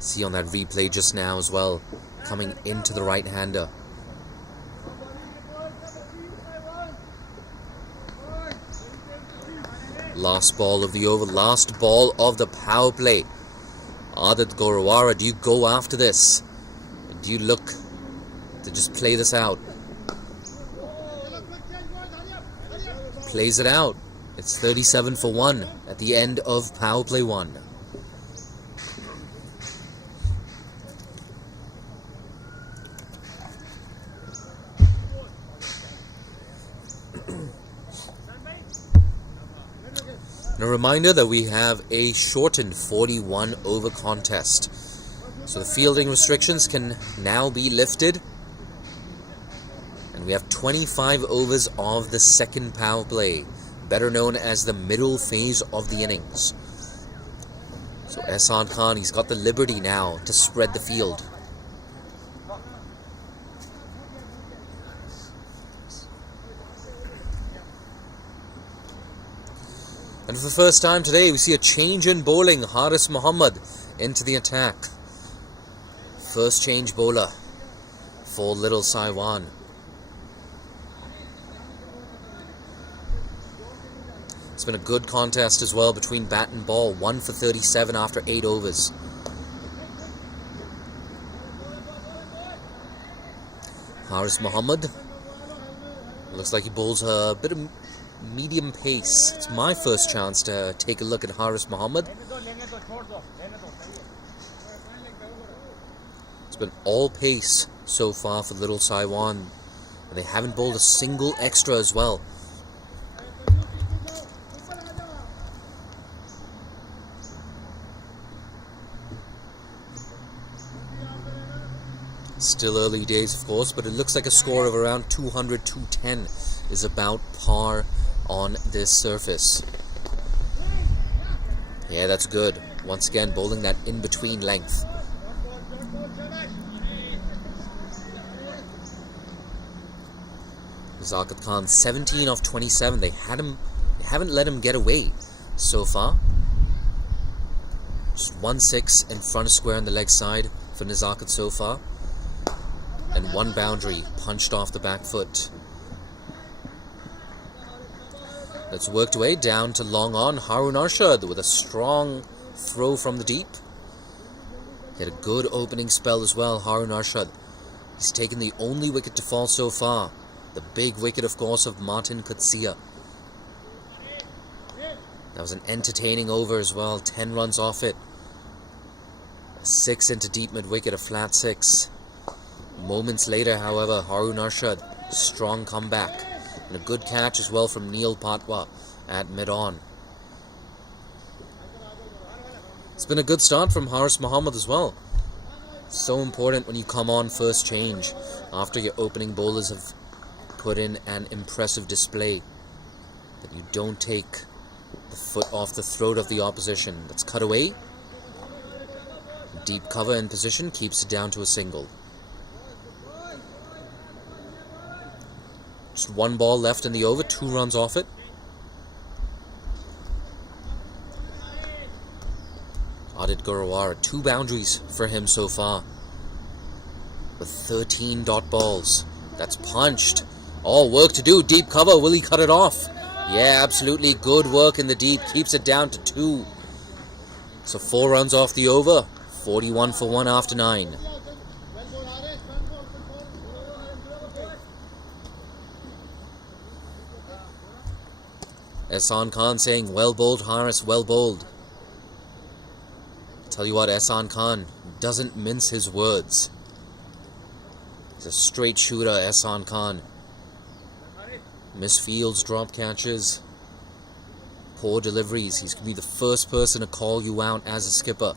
See on that replay just now as well, coming into the right-hander. Last ball of the over, last ball of the power play. Adit Gorawara, do you go after this? Or do you look to just play this out? Plays it out. It's 37 for 1 at the end of power play 1. A reminder that we have a shortened 41 over contest. So the fielding restrictions can now be lifted. And we have 25 overs of the second power play, better known as the middle phase of the innings. So Ehsan Khan, he's got the liberty now to spread the field. And for the first time today, we see a change in bowling. Haris Mohammed into the attack. First change bowler for Little Taiwan. It's been a good contest as well between bat and ball. 1 for 37 after 8 overs. Haris Mohammed. Looks like he bowls a bit of medium pace. It's my first chance to take a look at Haris Mohammed. It's been all pace so far for Little Taiwan, and they haven't bowled a single extra as well. Still early days, of course, but it looks like a score of around 200-210 is about par on this surface. Yeah, that's good. Once again, bowling that in-between length. Nazakat Khan 17 of 27. They haven't let him get away so far. Just 1-6 in front of square on the leg side for Nazakat so far. And one boundary punched off the back foot. That's worked away down to long on. Harun Arshad with a strong throw from the deep. He had a good opening spell as well, Harun Arshad. He's taken the only wicket to fall so far. The big wicket, of course, of Martin Kutsia. That was an entertaining over as well. 10 runs off it. A 6 into deep mid-wicket, a flat 6. Moments later, however, Harun Arshad, strong comeback. And a good catch as well from Neil Patwa at mid-on. It's been a good start from Haris Mohammed as well. So important when you come on first change after your opening bowlers have put in an impressive display, that you don't take the foot off the throat of the opposition. That's cut away. Deep cover in position keeps it down to a single. Just one ball left in the over, 2 runs off it. Adit Gurwara, 2 boundaries for him so far. With 13 dot balls. That's punched. All work to do. Deep cover. Will he cut it off? Yeah, absolutely. Good work in the deep. Keeps it down to 2. So 4 runs off the over. 41 for 1 after 9. Ehsan Khan saying, well bowled, Haris, well bowled. Tell you what, Ehsan Khan doesn't mince his words. He's a straight shooter, Ehsan Khan. Misfields, drop catches, poor deliveries. He's going to be the first person to call you out as a skipper.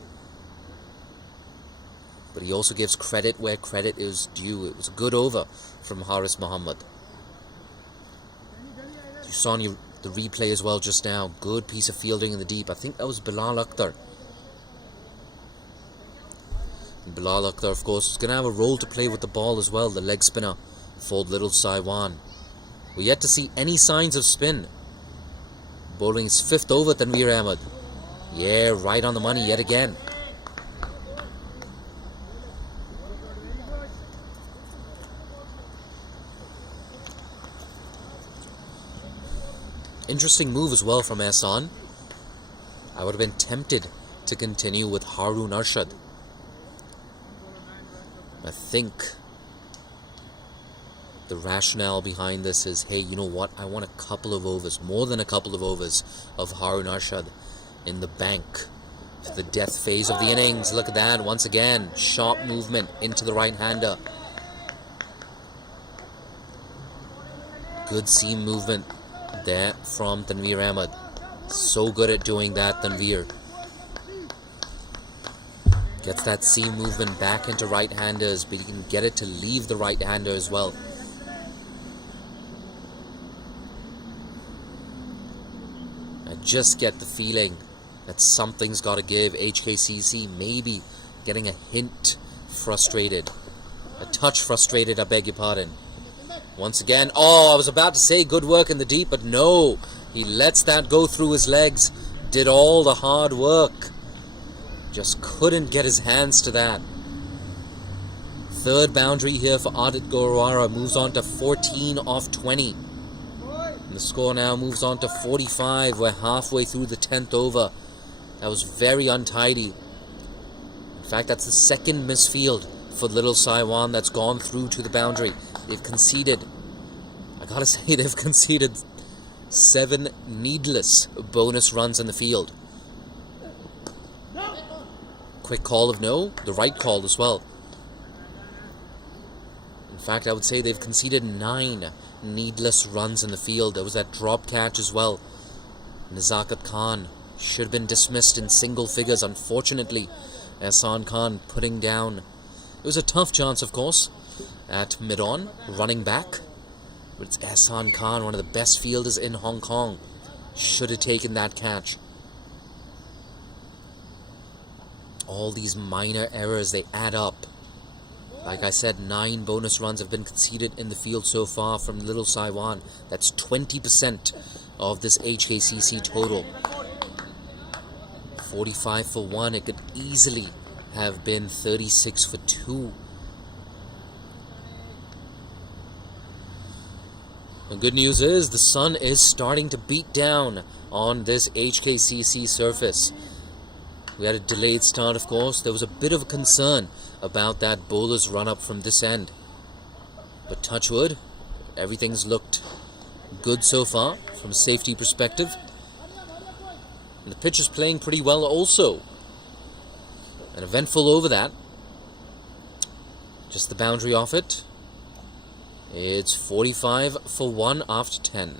But he also gives credit where credit is due. It was a good over from Haris Mohammed. You saw on the replay as well just now. Good piece of fielding in the deep. I think that was Bilal Akhtar. And Bilal Akhtar, of course, is going to have a role to play with the ball as well. The leg spinner for Little Saiwan. We're yet to see any signs of spin. Bowling his 5th over, Tanveer Ahmed. Yeah, right on the money yet again. Interesting move as well from Ehsan. I would have been tempted to continue with Harun Arshad. I think the rationale behind this is, hey, you know what? I want a couple of overs, more than a couple of overs of Harun Arshad in the bank for the death phase of the innings. Look at that, once again, sharp movement into the right-hander. Good seam movement there from Tanveer Ahmed. So good at doing that, Tanveer. Gets that seam movement back into right-handers, but he can get it to leave the right-hander as well. I just get the feeling that something's got to give. HKCC maybe getting a hint frustrated. A touch frustrated, I beg your pardon. Once again, I was about to say good work in the deep, but no. He lets that go through his legs. Did all the hard work. Just couldn't get his hands to that. 3rd boundary here for Adit Gurwara. Moves on to 14 off 20. And the score now moves on to 45. We're halfway through the 10th over. That was very untidy. In fact, that's the 2nd misfield for Little Saiwan that's gone through to the boundary. They've conceded, I gotta say, they've conceded 7 needless bonus runs in the field. Quick call of no, the right call as well. In fact, I would say they've conceded 9 needless runs in the field. There was that drop catch as well. Nazakat Khan should have been dismissed in single figures. Unfortunately, Ehsan Khan putting down. It was a tough chance, of course, at mid-on, running back. But it's Ehsan Khan, one of the best fielders in Hong Kong. Should have taken that catch. All these minor errors, they add up. Like I said, 9 bonus runs have been conceded in the field so far from Little Saiwan. That's 20% of this HKCC total. 45 for 1. It could easily have been 36 for 2. The good news is the sun is starting to beat down on this HKCC surface. We had a delayed start, of course. There was a bit of a concern about that bowler's run-up from this end. But touch wood, everything's looked good so far from a safety perspective. And the pitch is playing pretty well also. An eventful over that. Just the boundary off it. It's 45 for 1 after 10.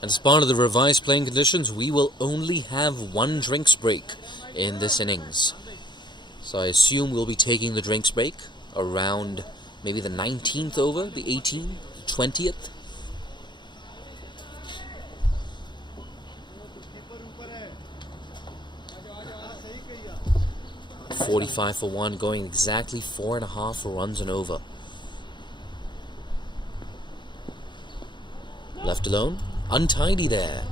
And as part of the revised playing conditions, we will only have 1 drinks break in this innings. So I assume we'll be taking the drinks break around maybe the 19th over, the 18th, the 20th. .45 for 1, going exactly 4.5 for runs and over. Left alone, untidy there.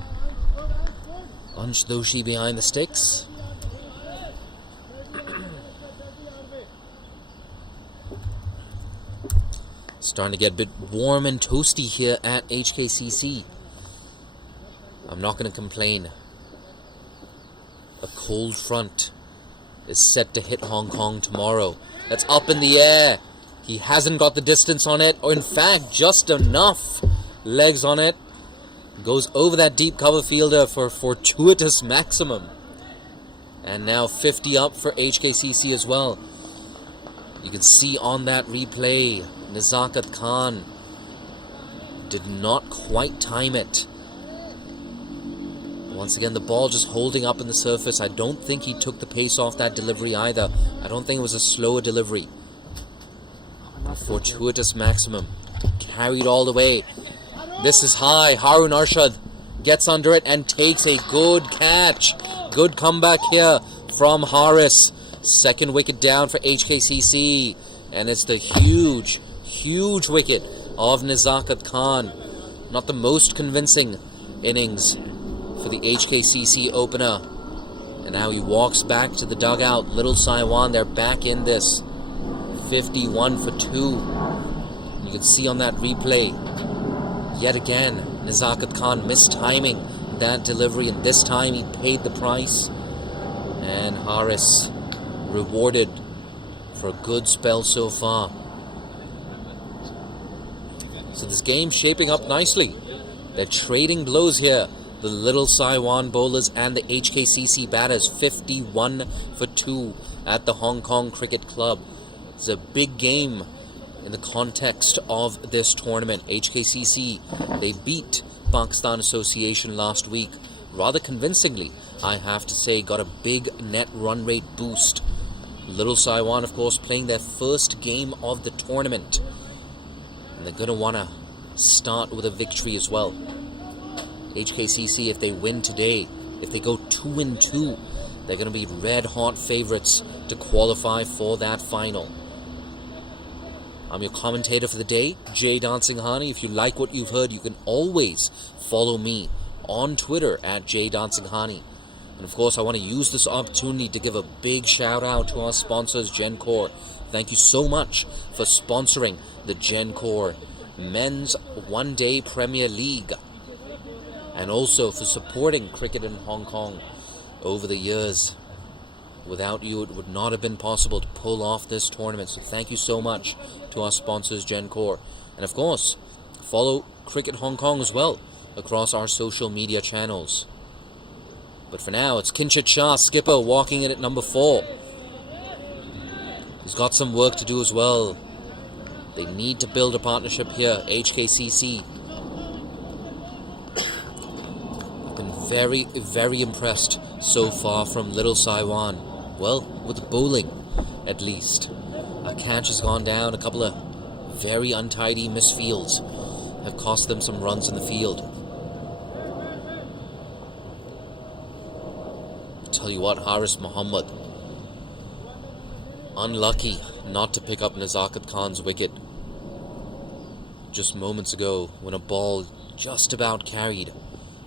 Ansh Doshi behind the sticks. Starting to get a bit warm and toasty here at HKCC. I'm not going to complain. A cold front is set to hit Hong Kong tomorrow. That's up in the air. He hasn't got the distance on it, or in fact, just enough legs on it. Goes over that deep cover fielder for a fortuitous maximum. And now 50 up for HKCC as well. You can see on that replay, Nazakat Khan did not quite time it. Once again, the ball just holding up in the surface. I don't think he took the pace off that delivery either. I don't think it was a slower delivery. A fortuitous maximum. Carried all the way. This is high. Harun Arshad gets under it and takes a good catch. Good comeback here from Haris. Second wicket down for HKCC. And it's the huge, huge wicket of Nazakat Khan. Not the most convincing innings for the HKCC opener. And now he walks back to the dugout. Little Saiwan, they're back in this. 51 for 2. And you can see on that replay, yet again, Nazakat Khan mistiming that delivery, and this time he paid the price. And Haris rewarded for a good spell so far. So this game's shaping up nicely. They're trading blows here. The Little Saiwan bowlers and the HKCC batters. 51 for 2 at the Hong Kong Cricket Club. It's a big game in the context of this tournament. HKCC, they beat Pakistan Association last week rather convincingly, I have to say. Got a big net run rate boost. Little Saiwan, of course, playing their first game of the tournament, and they're going to want to start with a victory as well. HKCC, if they win today, if they go 2-2, they're going to be red hot favorites to qualify for that final. I'm your commentator for the day, Jay Dancing Hani. If you like what you've heard, you can always follow me on Twitter at Jay Dancing Hani. And of course, I want to use this opportunity to give a big shout out to our sponsors, Gencor. Thank you so much for sponsoring the Gencor Men's One Day Premier League, and also for supporting cricket in Hong Kong over the years. Without you, it would not have been possible to pull off this tournament. So thank you so much to our sponsors, Gencor. And of course, follow Cricket Hong Kong as well across our social media channels. But for now, it's Kinchit Shah, skipper, walking in at number 4. He's got some work to do as well. They need to build a partnership here, HKCC. I've been very, very impressed so far from Little Saiwan. Well, with the bowling, at least. A catch has gone down, a couple of very untidy misfields have cost them some runs in the field. Tell you what, Haris Muhammad, unlucky not to pick up Nazakat Khan's wicket just moments ago when a ball just about carried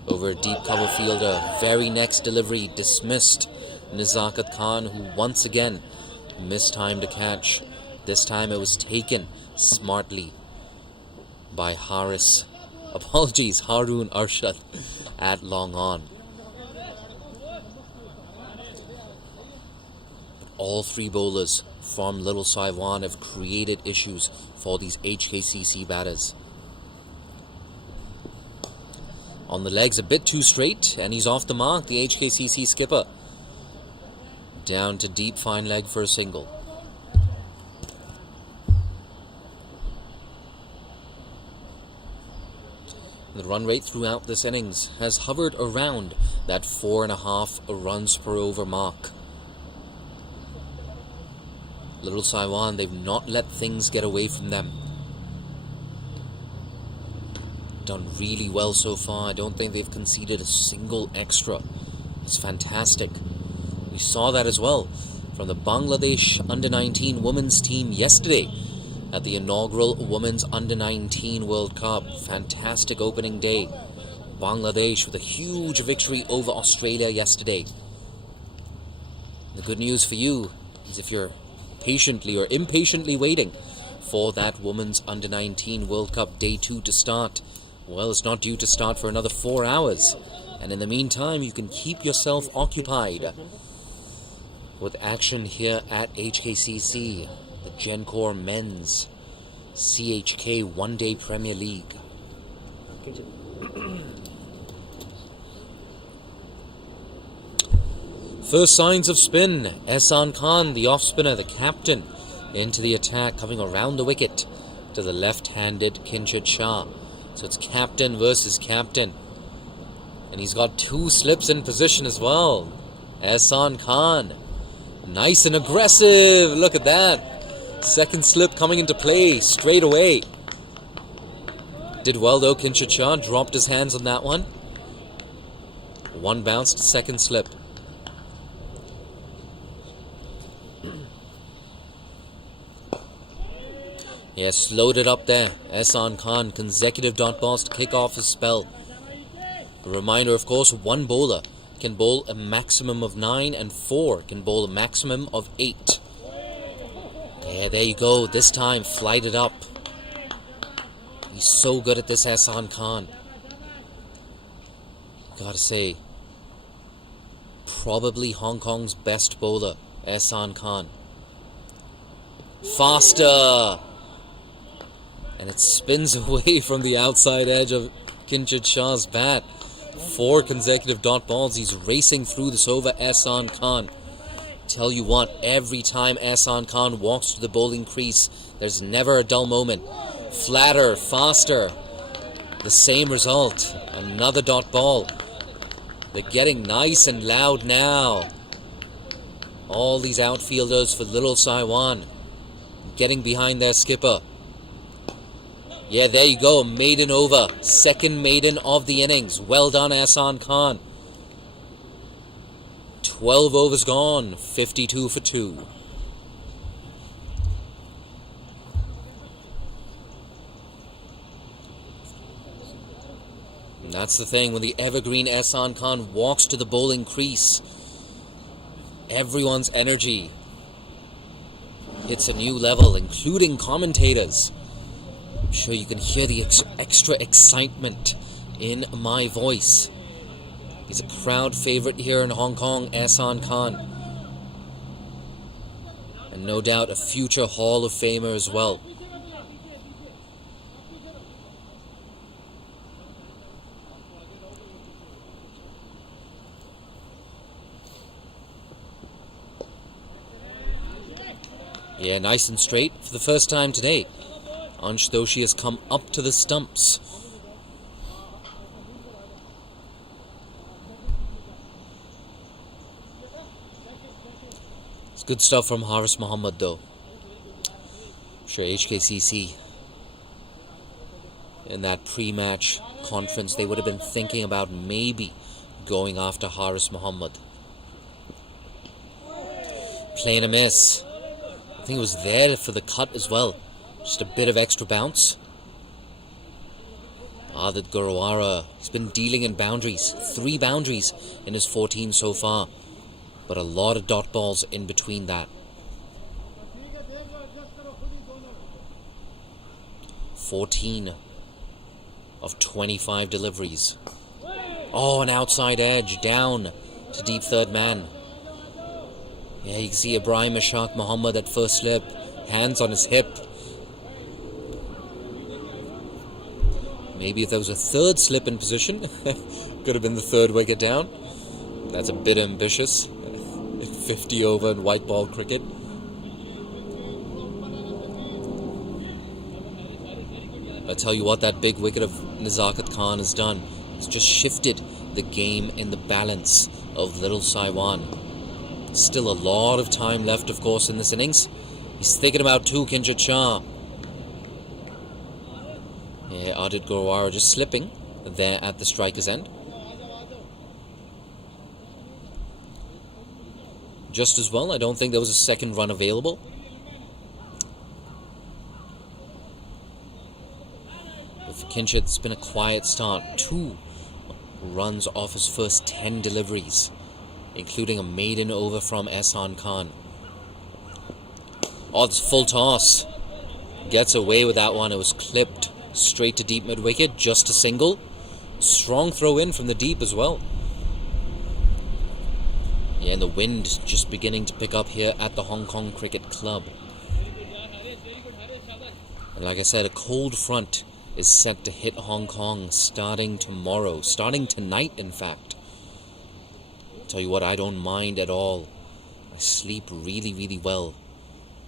over a deep cover fielder. Very next delivery dismissed Nazakat Khan, who once again mistimed a catch. This time it was taken smartly by Harun Arshad at long on. All three bowlers from Little Saiwan have created issues for these HKCC batters. On the legs, a bit too straight, and he's off the mark, the HKCC skipper. Down to deep fine leg for a single. The run rate throughout this innings has hovered around that 4.5 runs per over mark. Little Saiwan, they've not let things get away from them. Done really well so far. I don't think they've conceded a single extra. It's fantastic. We saw that as well from the Bangladesh Under-19 women's team yesterday at the inaugural Women's Under-19 World Cup. Fantastic opening day. Bangladesh with a huge victory over Australia yesterday. The good news for you is if you're patiently or impatiently waiting for that Women's Under-19 World Cup Day 2 to start, well, it's not due to start for another 4 hours. And in the meantime, you can keep yourself occupied with action here at HKCC, the Gencor Men's CHK One-Day Premier League. First signs of spin. Ehsan Khan, the off-spinner, the captain, into the attack, coming around the wicket to the left-handed Kinshid Shah. So it's captain versus captain. And he's got 2 slips in position as well. Ehsan Khan, nice and aggressive. Look at that. Second slip coming into play straight away. Did well though, Kinshid Shah dropped his hands on that one. One bounced, second slip. Yeah, slowed it up there. Ehsan Khan, consecutive dot balls to kick off his spell. A reminder, of course, one bowler can bowl a maximum of 9 and 4 can bowl a maximum of 8. Yeah, there you go. This time, flight it up. He's so good at this, Ehsan Khan. Gotta say, probably Hong Kong's best bowler, Ehsan Khan. Faster! And it spins away from the outside edge of Kinshid Shah's bat. 4 consecutive dot balls. He's racing through this over, Ehsan Khan. Tell you what, every time Ehsan Khan walks to the bowling crease, there's never a dull moment. Flatter, faster. The same result. Another dot ball. They're getting nice and loud now. All these outfielders for Little Saiwan getting behind their skipper. Yeah, there you go, maiden over. Second maiden of the innings. Well done, Ehsan Khan. 12 overs gone, 52 for 2. And that's the thing, when the evergreen Ehsan Khan walks to the bowling crease, everyone's energy hits a new level, including commentators. I'm sure you can hear the extra excitement in my voice. He's a crowd favorite here in Hong Kong, Ehsan Khan. And no doubt a future Hall of Famer as well. Yeah, nice and straight for the first time today. Ansh Doshi has come up to the stumps. It's good stuff from Haris Muhammad though. I'm sure HKCC in that pre-match conference, they would have been thinking about maybe going after Haris Muhammad. Playing a miss. I think it was there for the cut as well. Just a bit of extra bounce. Adit Gurwara, he's been dealing in boundaries. 3 boundaries in his 14 so far. But a lot of dot balls in between that. 14 of 25 deliveries. Oh, an outside edge down to deep third man. Yeah, you can see Ibrahim Ishaq Muhammad at first slip. Hands on his hip. Maybe if there was a third slip in position, could have been the 3rd wicket down. That's a bit ambitious. 50 over in white ball cricket. I tell you what, that big wicket of Nizakat Khan has done. It's just shifted the game in the balance of Little Saiwan. Still a lot of time left, of course, in this innings. He's thinking about 2, Kinshit Shah. Yeah, Adit Gurwara just slipping there at the striker's end. Just as well, I don't think there was a second run available. But for Kinshit, it's been a quiet start. 2 runs off his first 10 deliveries, including a maiden over from Ehsan Khan. Oh, it's full toss. Gets away with that one. It was clipped straight to deep mid-wicket, just a single. Strong throw in from the deep as well. Yeah, and the wind just beginning to pick up here at the Hong Kong Cricket Club. And like I said, a cold front is set to hit Hong Kong starting tomorrow. Starting tonight, in fact. Tell you what, I don't mind at all. I sleep really, really well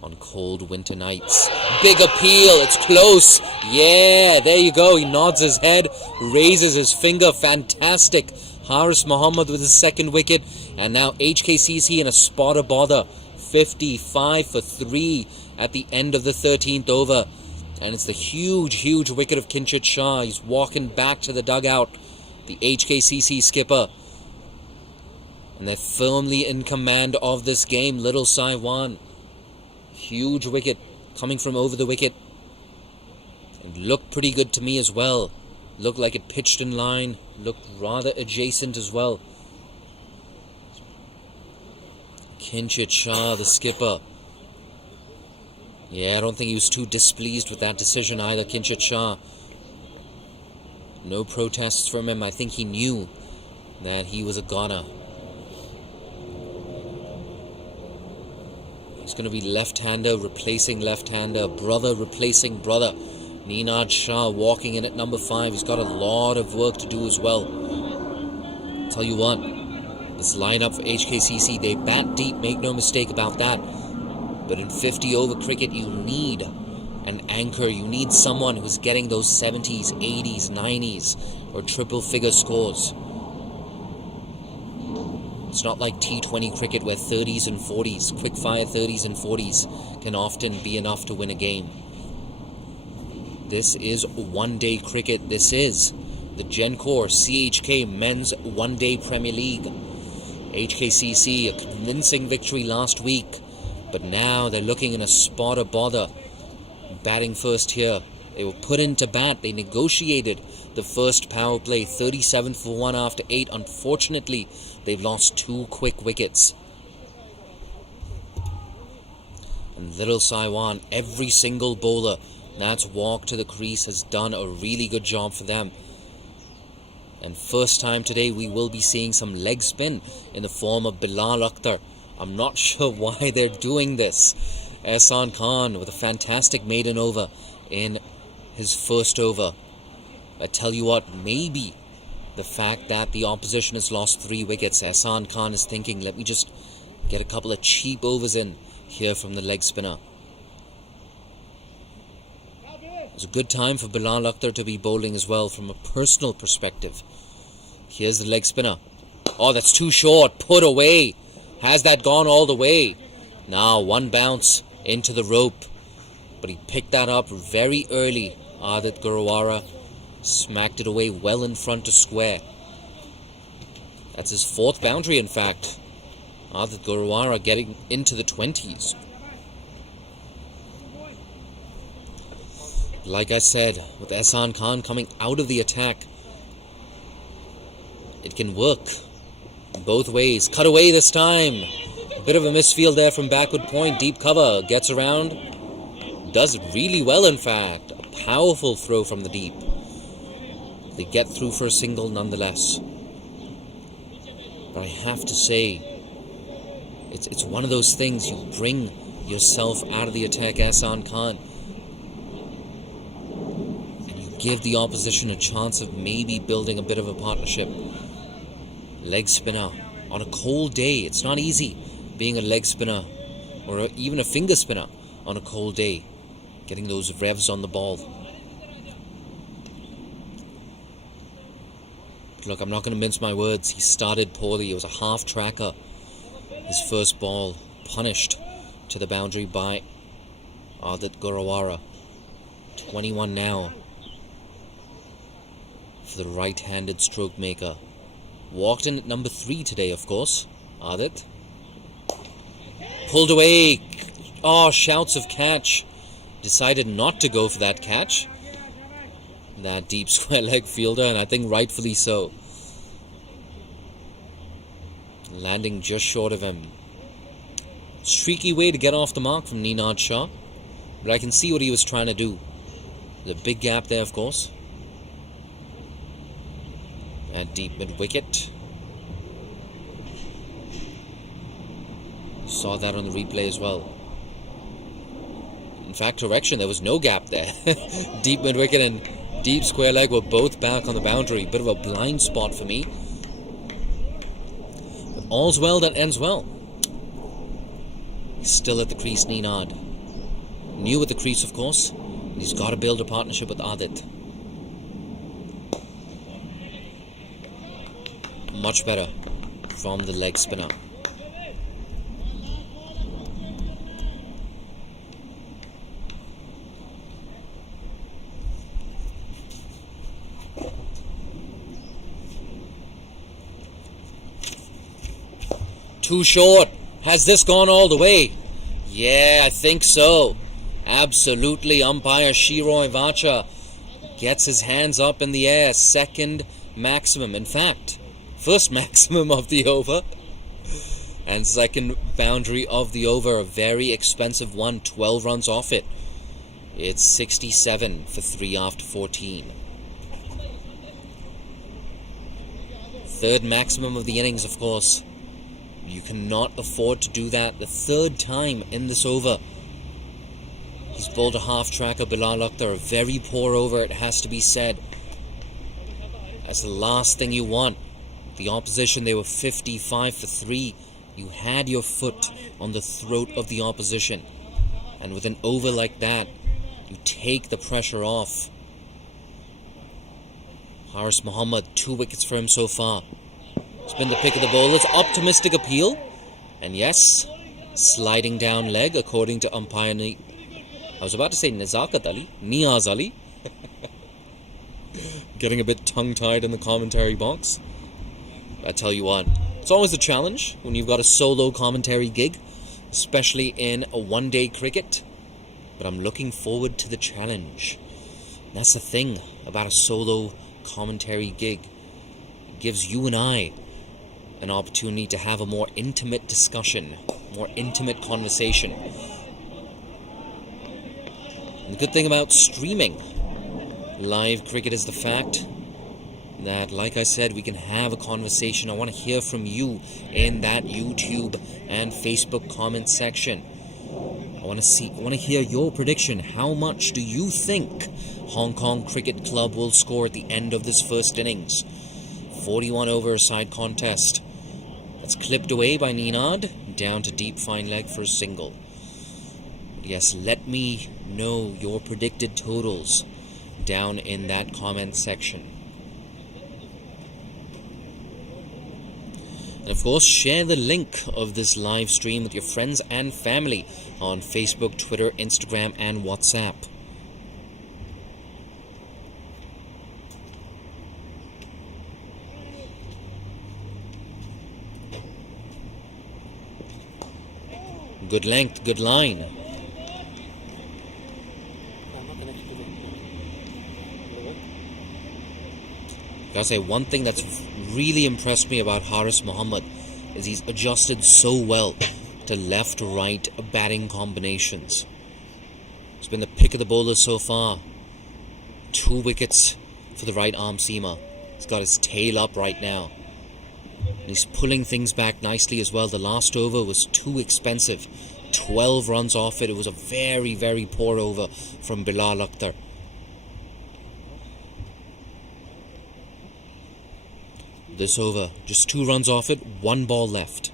on cold winter nights. Big appeal, it's close. Yeah, there you go. He nods his head, raises his finger. Fantastic. Haris Muhammad with his 2nd wicket. And now HKCC in a spot of bother. 55 for 3 at the end of the 13th over. And it's the huge wicket of Kinshit Shah. He's walking back to the dugout. The HKCC skipper. And they're firmly in command of this game. Little Saiwan. Huge wicket coming from over the wicket. And looked pretty good to me as well. Looked like it pitched in line. Looked rather adjacent as well. Kinshit Shah, the skipper. Yeah, I don't think he was too displeased with that decision either, Kinshit Shah. No protests from him. I think he knew that he was a goner. It's going to be left-hander replacing left-hander, brother replacing brother. Ninad Shah walking in at number 5. He's got a lot of work to do as well. Tell you what, this lineup for HKCC, they bat deep, make no mistake about that. But in 50 over cricket, you need an anchor. You need someone who's getting those 70s, 80s, 90s, or triple figure scores. It's not like T20 cricket where 30s and 40s, quick fire 30s and 40s can often be enough to win a game. This is one-day cricket. This is the Gencor CHK Men's One-Day Premier League. HKCC, a convincing victory last week, but now they're looking in a spot of bother. Batting first here. They were put into bat. They negotiated the first power play, 37 for 1 after 8. Unfortunately, they've lost 2 quick wickets. And Little Saiwan, every single bowler that's walked to the crease has done a really good job for them. And first time today, we will be seeing some leg spin in the form of Bilal Akhtar. I'm not sure why they're doing this. Ehsan Khan with a fantastic maiden over in his first over. I tell you what, maybe the fact that the opposition has lost 3 wickets, Ehsan Khan is thinking, let me just get a couple of cheap overs in here from the leg spinner. It's a good time for Bilal Akhtar to be bowling as well from a personal perspective. Here's the leg spinner. Oh, that's too short. Put away. Has that gone all the way? Now, 1 bounce into the rope. But he picked that up very early, Adit Gurwara. Smacked it away well in front to square. That's his 4th boundary, in fact. Adit Gurwara getting into the 20s. Like I said, with Ehsan Khan coming out of the attack, it can work both ways. Cut away this time. Bit of a misfield there from backward point. Deep cover. Gets around. Does it really well, in fact. A powerful throw from the deep. They get through for a single nonetheless. But I have to say, it's one of those things. You bring yourself out of the attack, Ehsan Khan, and you give the opposition a chance of maybe building a bit of a partnership. Leg spinner on a cold day. It's not easy being a leg spinner or even a finger spinner on a cold day. Getting those revs on the ball. Look, I'm not going to mince my words. He started poorly. It was a half tracker. His first ball punished to the boundary by Adit Gurwara. 21 now for the right-handed stroke maker. Walked in at number 3 today, of course. Adit. Pulled away. Oh, shouts of catch. Decided not to go for that catch. That deep square leg fielder, and I think rightfully so. Landing just short of him. Streaky way to get off the mark from Ninad Shah. But I can see what he was trying to do. There's a big gap there, of course. At deep mid-wicket. Saw that on the replay as well. In fact, correction, there was no gap there. Deep mid-wicket and deep square leg were both back on the boundary. Bit of a blind spot for me. But all's well that ends well. He's still at the crease, Ninad. New at the crease, of course. He's got to build a partnership with Adit. Much better from the leg spinner. Too short. Has this gone all the way? Yeah, I think so. Absolutely. Umpire Shiroy Vacha gets his hands up in the air. Second maximum. In fact, first maximum of the over. And second boundary of the over. A very expensive one. 12 runs off it. It's 67 for 3 after 14. Third maximum of the innings, of course. You cannot afford to do that the third time in this over. He's bowled a half-tracker, Bilal Akhtar. A very poor over, it has to be said. That's the last thing you want. The opposition, they were 55 for 3. You had your foot on the throat of the opposition. And with an over like that, you take the pressure off. Haris Muhammad, 2 wickets for him so far. It's been the pick of the bowlers. Optimistic appeal. And yes, sliding down leg according to umpire I was about to say Nizakat Ali. Niaz Ali. Getting a bit tongue-tied in the commentary box. I tell you what, it's always a challenge when you've got a solo commentary gig, especially in a one-day cricket. But I'm looking forward to the challenge. And that's the thing about a solo commentary gig. It gives you and I an opportunity to have a more intimate discussion, more intimate conversation. And the good thing about streaming live cricket is the fact that, like I said, we can have a conversation. I want to hear from you in that YouTube and Facebook comment section. I want to hear your prediction. How much do you think Hong Kong Cricket Club will score at the end of this first innings? 41 over side contest. That's clipped away by Ninad, down to deep fine leg for a single. But yes, let me know your predicted totals down in that comment section. And of course, share the link of this live stream with your friends and family on Facebook, Twitter, Instagram, and WhatsApp. Good length, good line. Gotta say, one thing that's really impressed me about Haris Muhammad is he's adjusted so well to left-right batting combinations. He's been the pick of the bowlers so far. 2 wickets for the right arm seamer. He's got his tail up right now. And he's pulling things back nicely as well. The last over was too expensive. 12 runs off it. It was a very, very poor over from Bilal Akhtar. This over, just 2 runs off it, 1 ball left.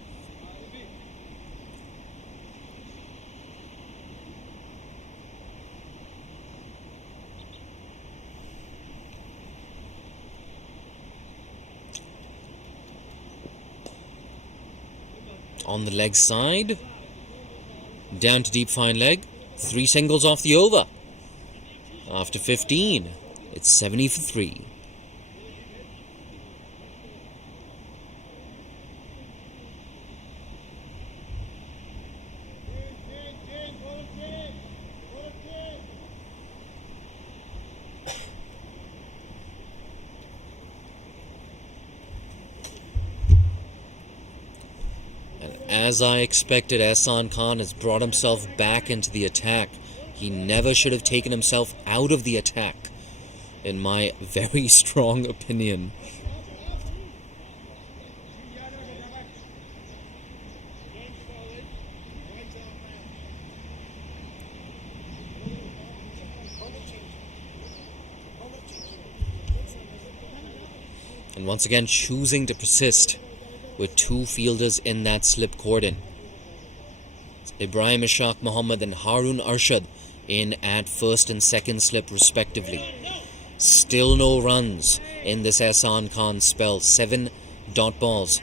On the leg side, down to deep fine leg, 3 singles off the over. After 15, it's 70 for 3. As I expected, Ehsan Khan has brought himself back into the attack. He never should have taken himself out of the attack, in my very strong opinion. And once again, choosing to persist with 2 fielders in that slip cordon. It's Ibrahim Ishaq Muhammad and Harun Arshad in at first and second slip respectively. Still no runs in this Ehsan Khan spell. 7 dot balls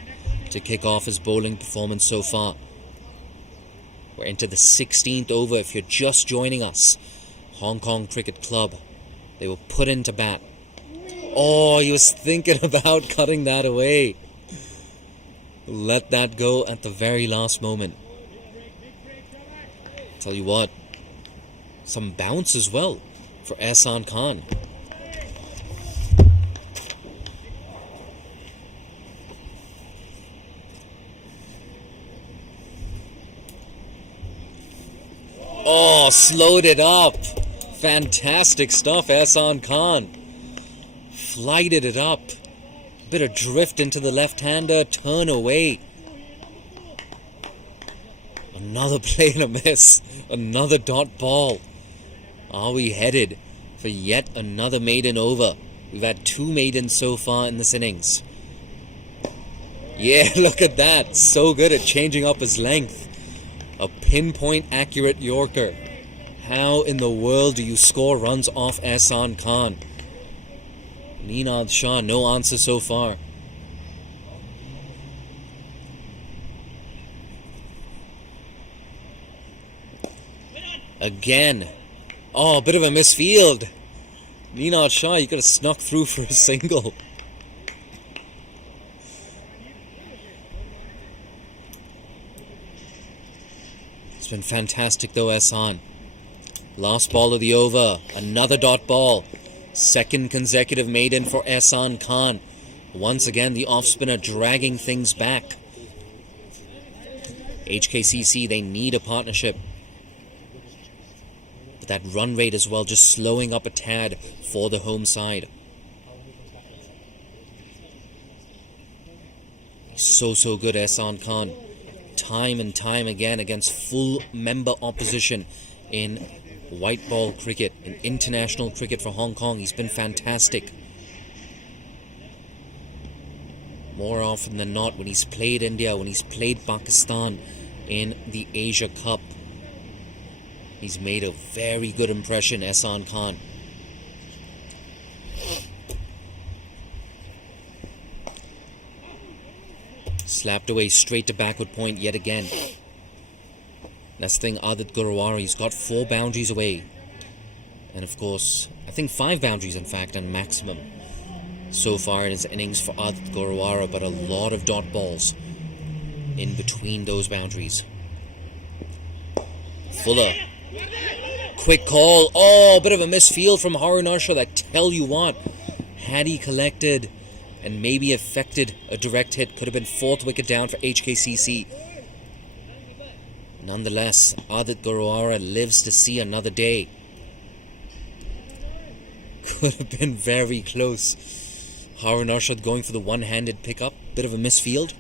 to kick off his bowling performance so far. We're into the 16th over if you're just joining us. Hong Kong Cricket Club, they were put into bat. Oh, he was thinking about cutting that away. Let that go at the very last moment. Tell you what, some bounce as well for Ehsan Khan. Oh, slowed it up. Fantastic stuff, Ehsan Khan. Flighted it up. Bit of drift into the left-hander, turn away. Another play and a miss. Another dot ball. Are we headed for yet another maiden over? We've had 2 maidens so far in this innings. Yeah, look at that. So good at changing up his length. A pinpoint accurate Yorker. How in the world do you score runs off Ehsan Khan? Ninad Shah, no answer so far. Again. Oh, a bit of a misfield. Ninad Shah, you could have snuck through for a single. It's been fantastic though, Ehsan. Last ball of the over. Another dot ball. Second consecutive maiden for Ehsan Khan. Once again, the off-spinner dragging things back. HKCC, they need a partnership. But that run rate as well, just slowing up a tad for the home side. So good, Ehsan Khan. Time and time again against full member opposition in white ball cricket, in international cricket for Hong Kong. He's been fantastic. More often than not, when he's played India, when he's played Pakistan in the Asia Cup, he's made a very good impression, Ehsan Khan. Slapped away straight to backward point yet again. That's the thing, Adit Gurwara, he's got 4 boundaries away. And of course, I think 5 boundaries in fact, and maximum so far in his innings for Adit Gurwara, but a lot of dot balls in between those boundaries. Fuller. Quick call. Oh, a bit of a misfield from Harun Arshad. I tell you what, had he collected and maybe affected a direct hit, could have been 4th wicket down for HKCC. Nonetheless, Adit Gurwara lives to see another day. Could have been very close. Harun Arshad going for the one-handed pickup. Bit of a misfield.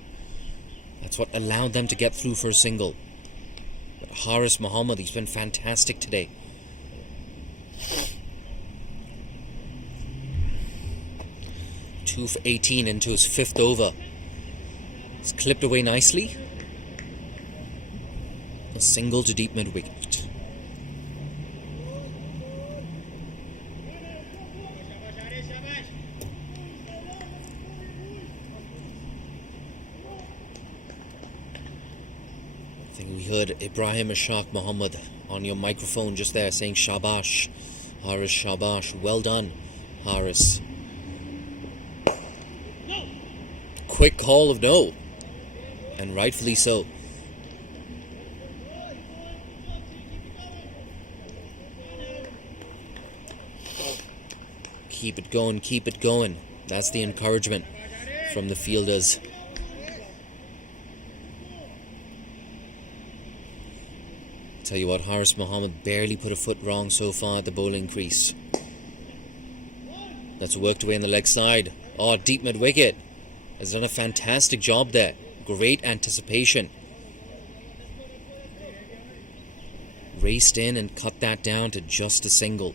That's what allowed them to get through for a single. But Haris Muhammad, he's been fantastic today. Two for 18 into his 5th over. He's clipped away nicely. A single to deep mid-wicket. I think we heard Ibrahim Ishaq Muhammad on your microphone just there saying shabash. Haris, shabash. Well done, Haris. Quick call of no. And rightfully so. Keep it going, keep it going. That's the encouragement from the fielders. Tell you what, Haris Muhammad barely put a foot wrong so far at the bowling crease. That's worked away on the leg side. Oh, deep mid-wicket. Has done a fantastic job there. Great anticipation. Raced in and cut that down to just a single.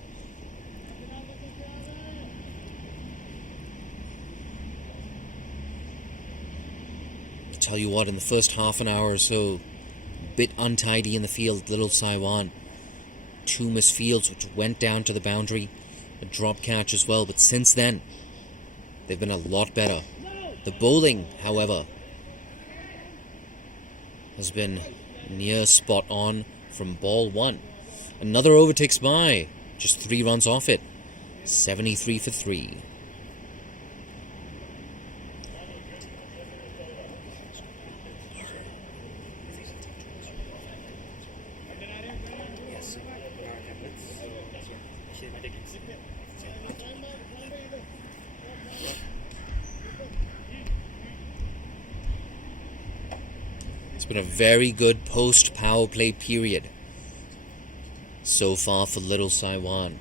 Tell you what, in the first half an hour or so, a bit untidy in the field, Little Saiwan. 2 misfields which went down to the boundary, a drop catch as well, but since then they've been a lot better. The bowling, however, has been near spot on from ball 1. Another over ticks by, just 3 runs off it. 73 for 3. It's been a very good post-power play period so far for Little Saiwan.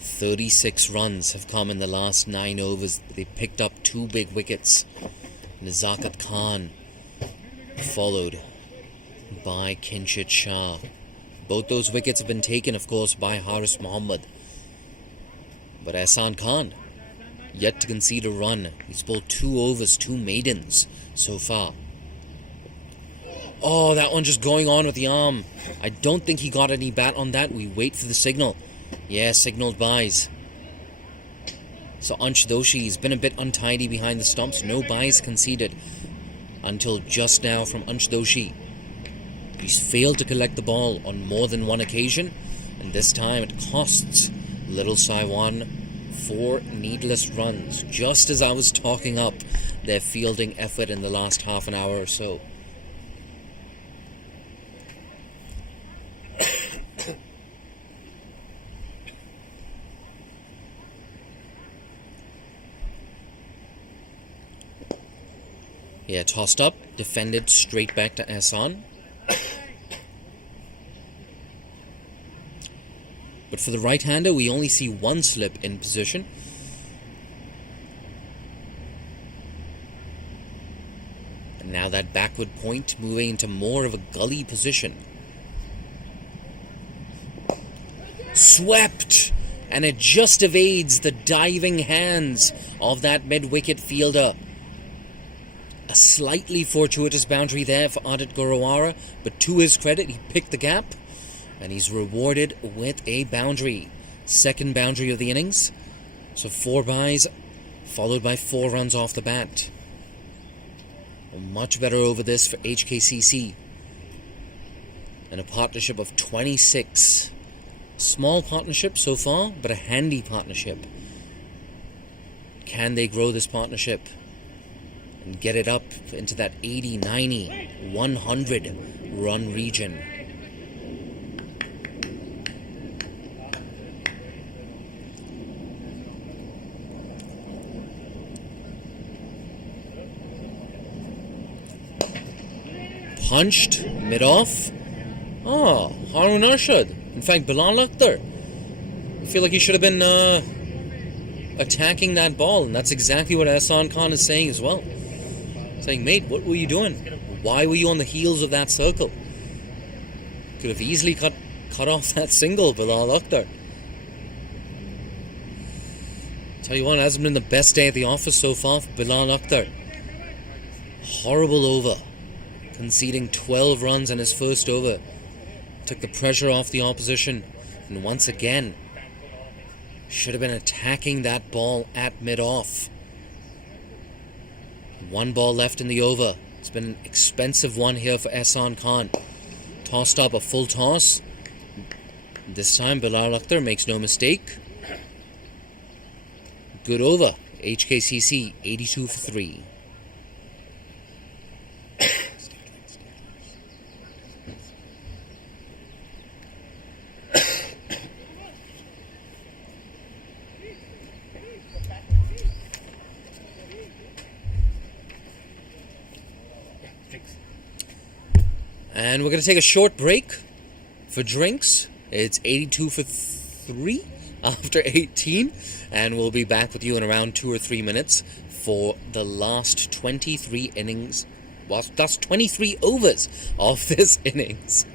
36 runs have come in the last 9 overs. They picked up 2 big wickets. Nazakat Khan followed by Kinshit Shah. Both those wickets have been taken, of course, by Haris Muhammad. But Ehsan Khan, yet to concede a run. He's bowled 2 overs, 2 maidens so far. Oh, that one just going on with the arm. I don't think he got any bat on that. We wait for the signal. Yeah, signaled buys. So Ansh Doshi's been a bit untidy behind the stumps. No buys conceded until just now from Ansh Doshi. He's failed to collect the ball on more than one occasion, and this time it costs Little Saiwan 4 needless runs, just as I was talking up their fielding effort in the last half an hour or so. Yeah, tossed up, defended straight back to Ehsan. But for the right-hander, we only see 1 slip in position. And now that backward point moving into more of a gully position. Swept! And it just evades the diving hands of that mid-wicket fielder. A slightly fortuitous boundary there for Adit Gurwara, but to his credit, he picked the gap. And he's rewarded with a boundary. 2nd boundary of the innings. So 4 buys, followed by 4 runs off the bat. Much better over this for HKCC. And a partnership of 26. Small partnership so far, but a handy partnership. Can they grow this partnership? and get it up into that 80, 90, 100 run region. Punched mid-off. Oh, Harun Arshad. In fact, Bilal Akhtar. I feel like he should have been attacking that ball, and that's exactly what Ehsan Khan is saying as well. Saying, mate, what were you doing? Why were you on the heels of that circle? Could have easily cut off that single, Bilal Akhtar. Tell you what, it hasn't been the best day at the office so far for Bilal Akhtar. Horrible over. Conceding 12 runs in his first over. Took the pressure off the opposition. And once again, should have been attacking that ball at mid-off. One ball left in the over. It's been an expensive one here for Ehsan Khan. Tossed up a full toss. This time Bilal Akhtar makes no mistake. Good over. HKCC 82 for 3. And we're going to take a short break for drinks. It's 82 for 3 after 18. And we'll be back with you in around 2 or 3 minutes for the last 23 innings. Well, that's 23 overs of this innings.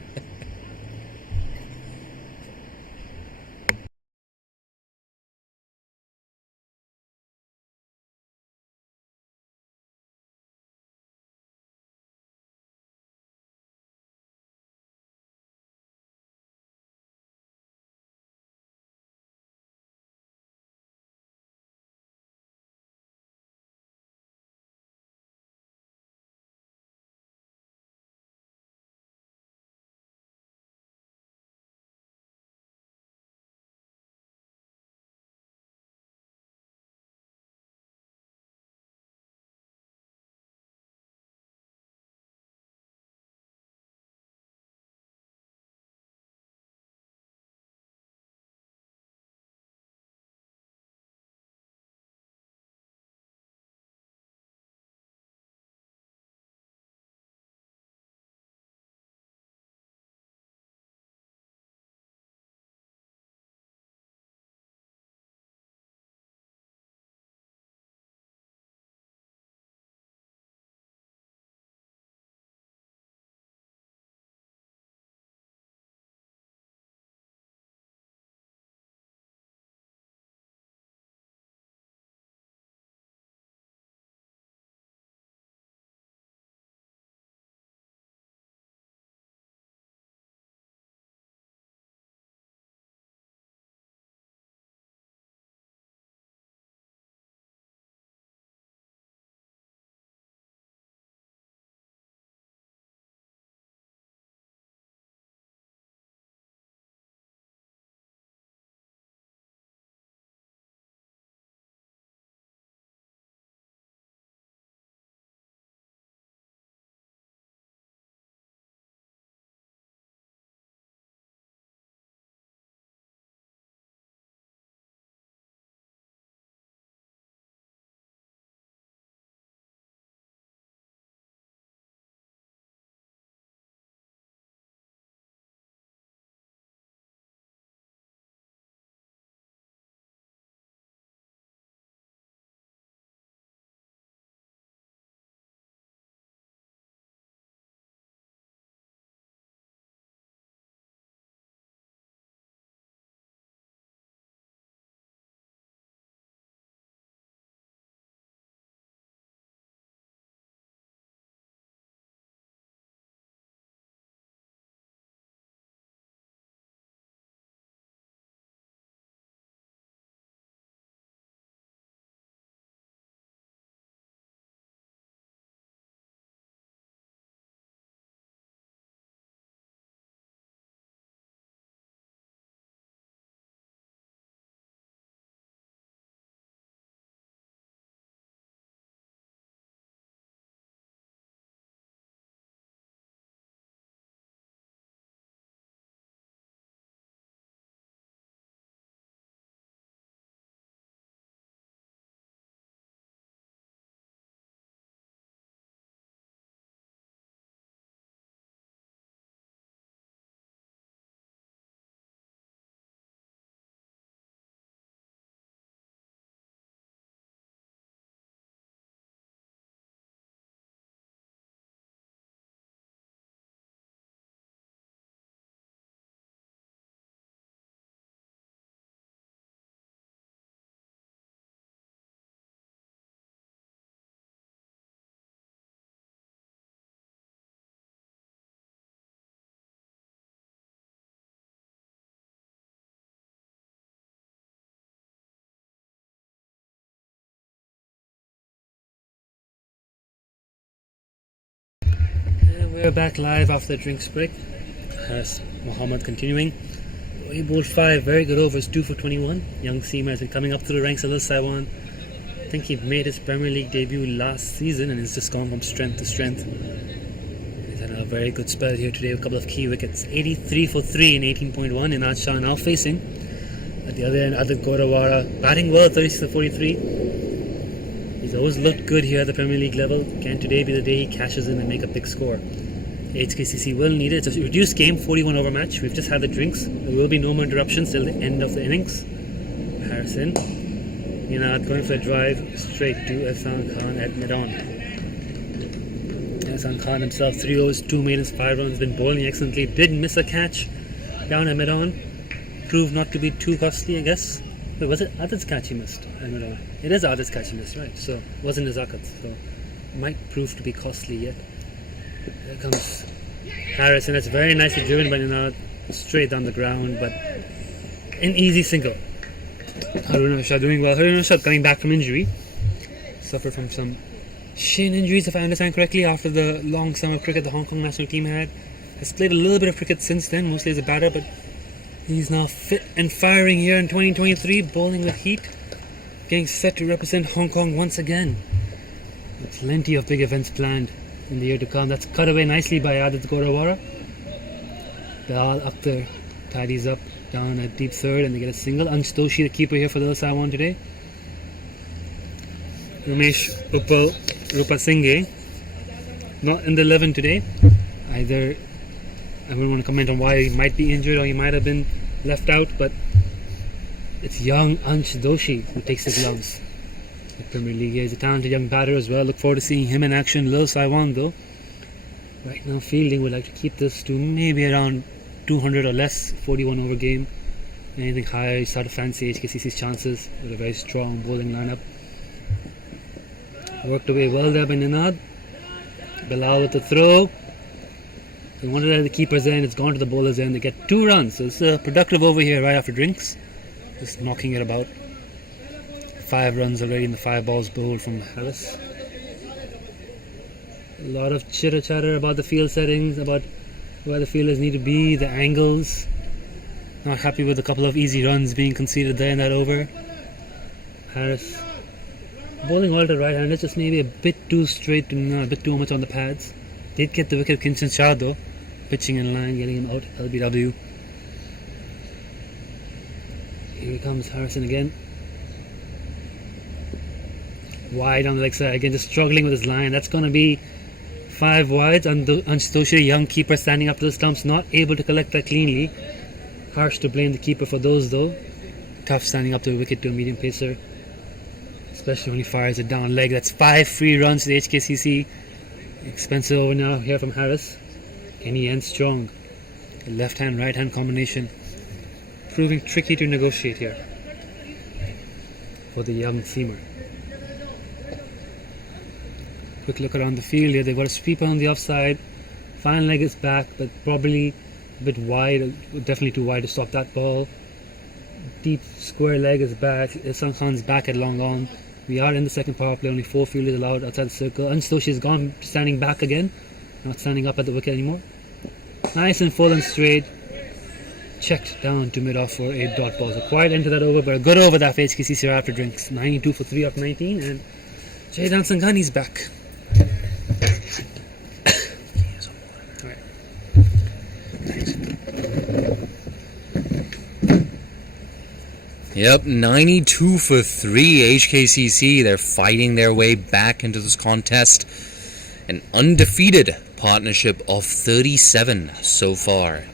And we're back live after the drinks break. Harris Mohammed continuing. He bowled 5 very good overs, 2 for 21. Young seamer has been coming up through the ranks of Little Saiwan. I think he made his Premier League debut last season and has just gone from strength to strength. He's had a very good spell here today with a couple of key wickets. 83 for 3 in 18.1. And Shah now facing. At the other end, Adit Gaurawara batting well, 36 for 43. He's always looked good here at the Premier League level. Can today be the day he cashes in and make a big score? HKCC will need it. It's a reduced game, 41 over match. We've just had the drinks. There will be no more interruptions till the end of the innings. Harrison, going for a drive straight to Ehsan Khan at mid-on. Ehsan Khan himself, 3 overs, 2 maidens, 5 runs, been bowling excellently. Did miss a catch down at mid-on. Proved not to be too costly, I guess. Wait, was it Adit's catch he missed at mid-on? It is Adit's catch he missed, right? So it wasn't his Zakat. So might prove to be costly yet. There comes Harrison. It's very nicely driven by Ninad, straight down the ground, but an easy single. Haruna Shah doing well. Haruna Shah coming back from injury. Suffered from some shin injuries, if I understand correctly, after the long summer cricket the Hong Kong national team had. Has played a little bit of cricket since then, mostly as a batter, but he's now fit and firing here in 2023, bowling with heat, getting set to represent Hong Kong once again. Plenty of big events planned in the year to come. That's cut away nicely by Adit Gaurawara. Dal up there, tidies up down at deep third, and they get a single. Ansh Doshi, the keeper here for the Saiwan today. Ramesh Uppal Rupasinghe, not in the 11 today. Either I wouldn't want to comment on why he might be injured or he might have been left out, but it's young Ansh Doshi who takes the gloves. The Premier League. He's a talented young batter as well. Look forward to seeing him in action. Little Saiwan though, right now fielding would like to keep this to maybe around 200 or less, 41 over game. Anything higher, you start to fancy HKCC's chances with a very strong bowling lineup. Worked away well there by Ninad. Bilal with the throw. They wanted it at the keeper's end, it's gone to the bowler's end. They get 2 runs, so it's a productive over here right after drinks. Just knocking it about. 5 runs already in the 5 balls bowled from Harris. A lot of chitter chatter about the field settings, about where the fielders need to be, the angles. Not happy with a couple of easy runs being conceded there in that over. Harris bowling well to right-handed, just maybe a bit too straight, a bit too much on the pads. Did get the wicket of Kinchin Shah though, pitching in line, getting him out, LBW. Here comes Harrison again. Wide on the leg side, again just struggling with his line. That's going to be 5 wides. Ansh Doshi, young keeper, standing up to the stumps, not able to collect that cleanly. Harsh to blame the keeper for those though. Tough standing up to a wicket to a medium pacer, especially when he fires it down leg. That's 5 free runs to the HKCC. Expensive over now here from Harris. Can he end strong? The left hand right hand combination proving tricky to negotiate here for the young seamer. Quick look around the field here. They've got a sweeper on the offside. Fine leg is back, but probably a bit wide, definitely too wide to stop that ball. Deep square leg is back. Ehsan Khan's back at long on. We are in the second power play, only 4 fielders allowed outside the circle. Ansh Doshi has gone standing back again, not standing up at the wicket anymore. Nice and full and straight. Checked down to mid-off for a dot ball. So quiet into that over, but a good over that for HKCC after drinks. 92 for 3 off 19, and Jaidan Sanghani's back. Yep, 92 for 3 HKCC. They're fighting their way back into this contest. An undefeated partnership of 37 so far.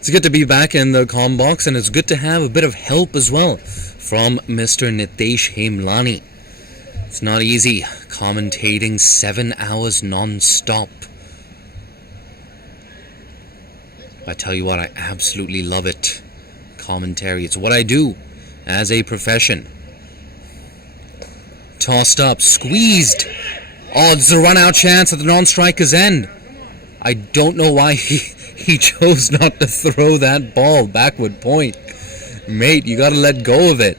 It's good to be back in the comm box, and it's good to have a bit of help as well from Mr. Nitesh Hemlani. It's not easy commentating 7 hours non-stop. I tell you what, I absolutely love it. Commentary, it's what I do as a profession. Tossed up, squeezed. Oh, it's a run-out chance at the non-striker's end. I don't know why he chose not to throw that ball backward point. Mate, you gotta let go of it.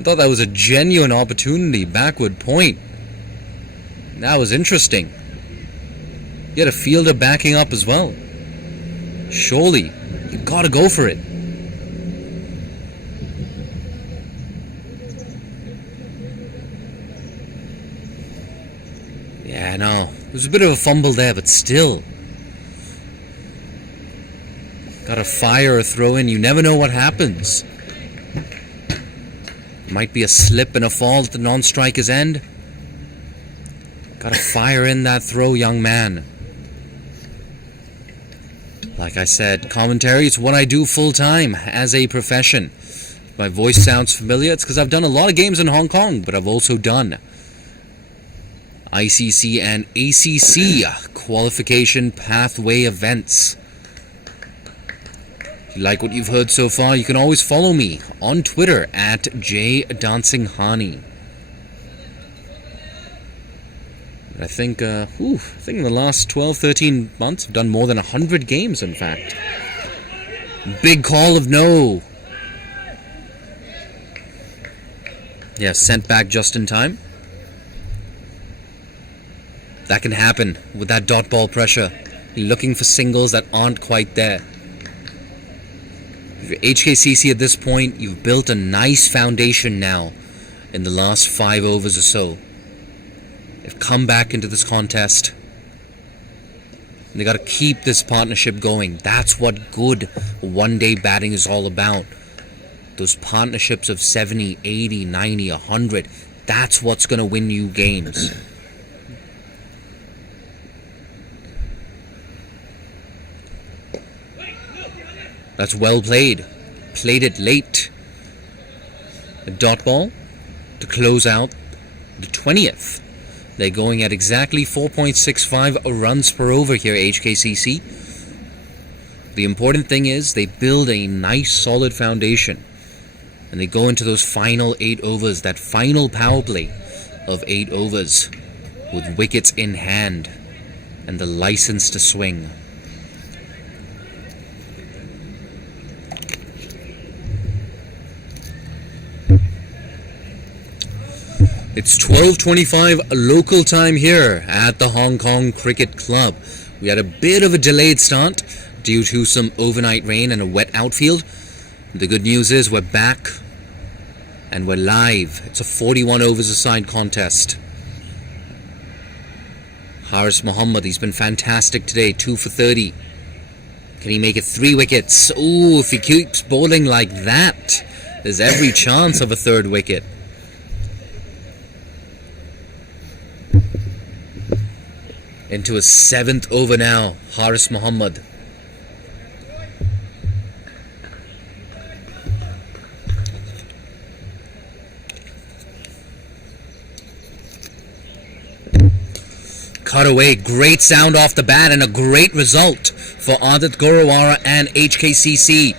I thought that was a genuine opportunity. Backward point. That was interesting. You had a fielder backing up as well. Surely, you gotta go for it. Yeah, no. There was a bit of a fumble there, but still. Gotta fire or throw in. You never know what happens. Might be a slip and a fall at the non-striker's end. Gotta fire in that throw, young man. Like I said, commentary is what I do full-time as a profession. If my voice sounds familiar, it's because I've done a lot of games in Hong Kong, but I've also done ICC and ACC qualification pathway events. If you like what you've heard so far, you can always follow me on Twitter at jdancinghani. I think in the last 12-13 months I've done more than 100 games, in fact. Big call of no. Yeah, sent back just in time. That can happen with that dot ball pressure. You're looking for singles that aren't quite there. If you're HKCC at this point, you've built a nice foundation now in the last 5 overs or so. They've come back into this contest. And they got to keep this partnership going. That's what good one-day batting is all about. Those partnerships of 70, 80, 90, 100. That's what's going to win you games. That's well played. Played it late. A dot ball to close out the 20th. They're going at exactly 4.65 runs per over here at HKCC. The important thing is they build a nice solid foundation. And they go into those final 8 overs, that final power play of 8 overs with wickets in hand and the license to swing. It's 12:25 local time here at the Hong Kong Cricket Club. We had a bit of a delayed start due to some overnight rain and a wet outfield. The good news is we're back and we're live. It's a 41 overs aside contest. Haris Mohammed, he's been fantastic today, 2 for 30. Can he make it 3 wickets? Ooh, if he keeps bowling like that, there's every chance of a 3rd wicket. Into his 7th over now, Haris Mohammed. Cut away, great sound off the bat and a great result for Adit Gurewara and HKCC.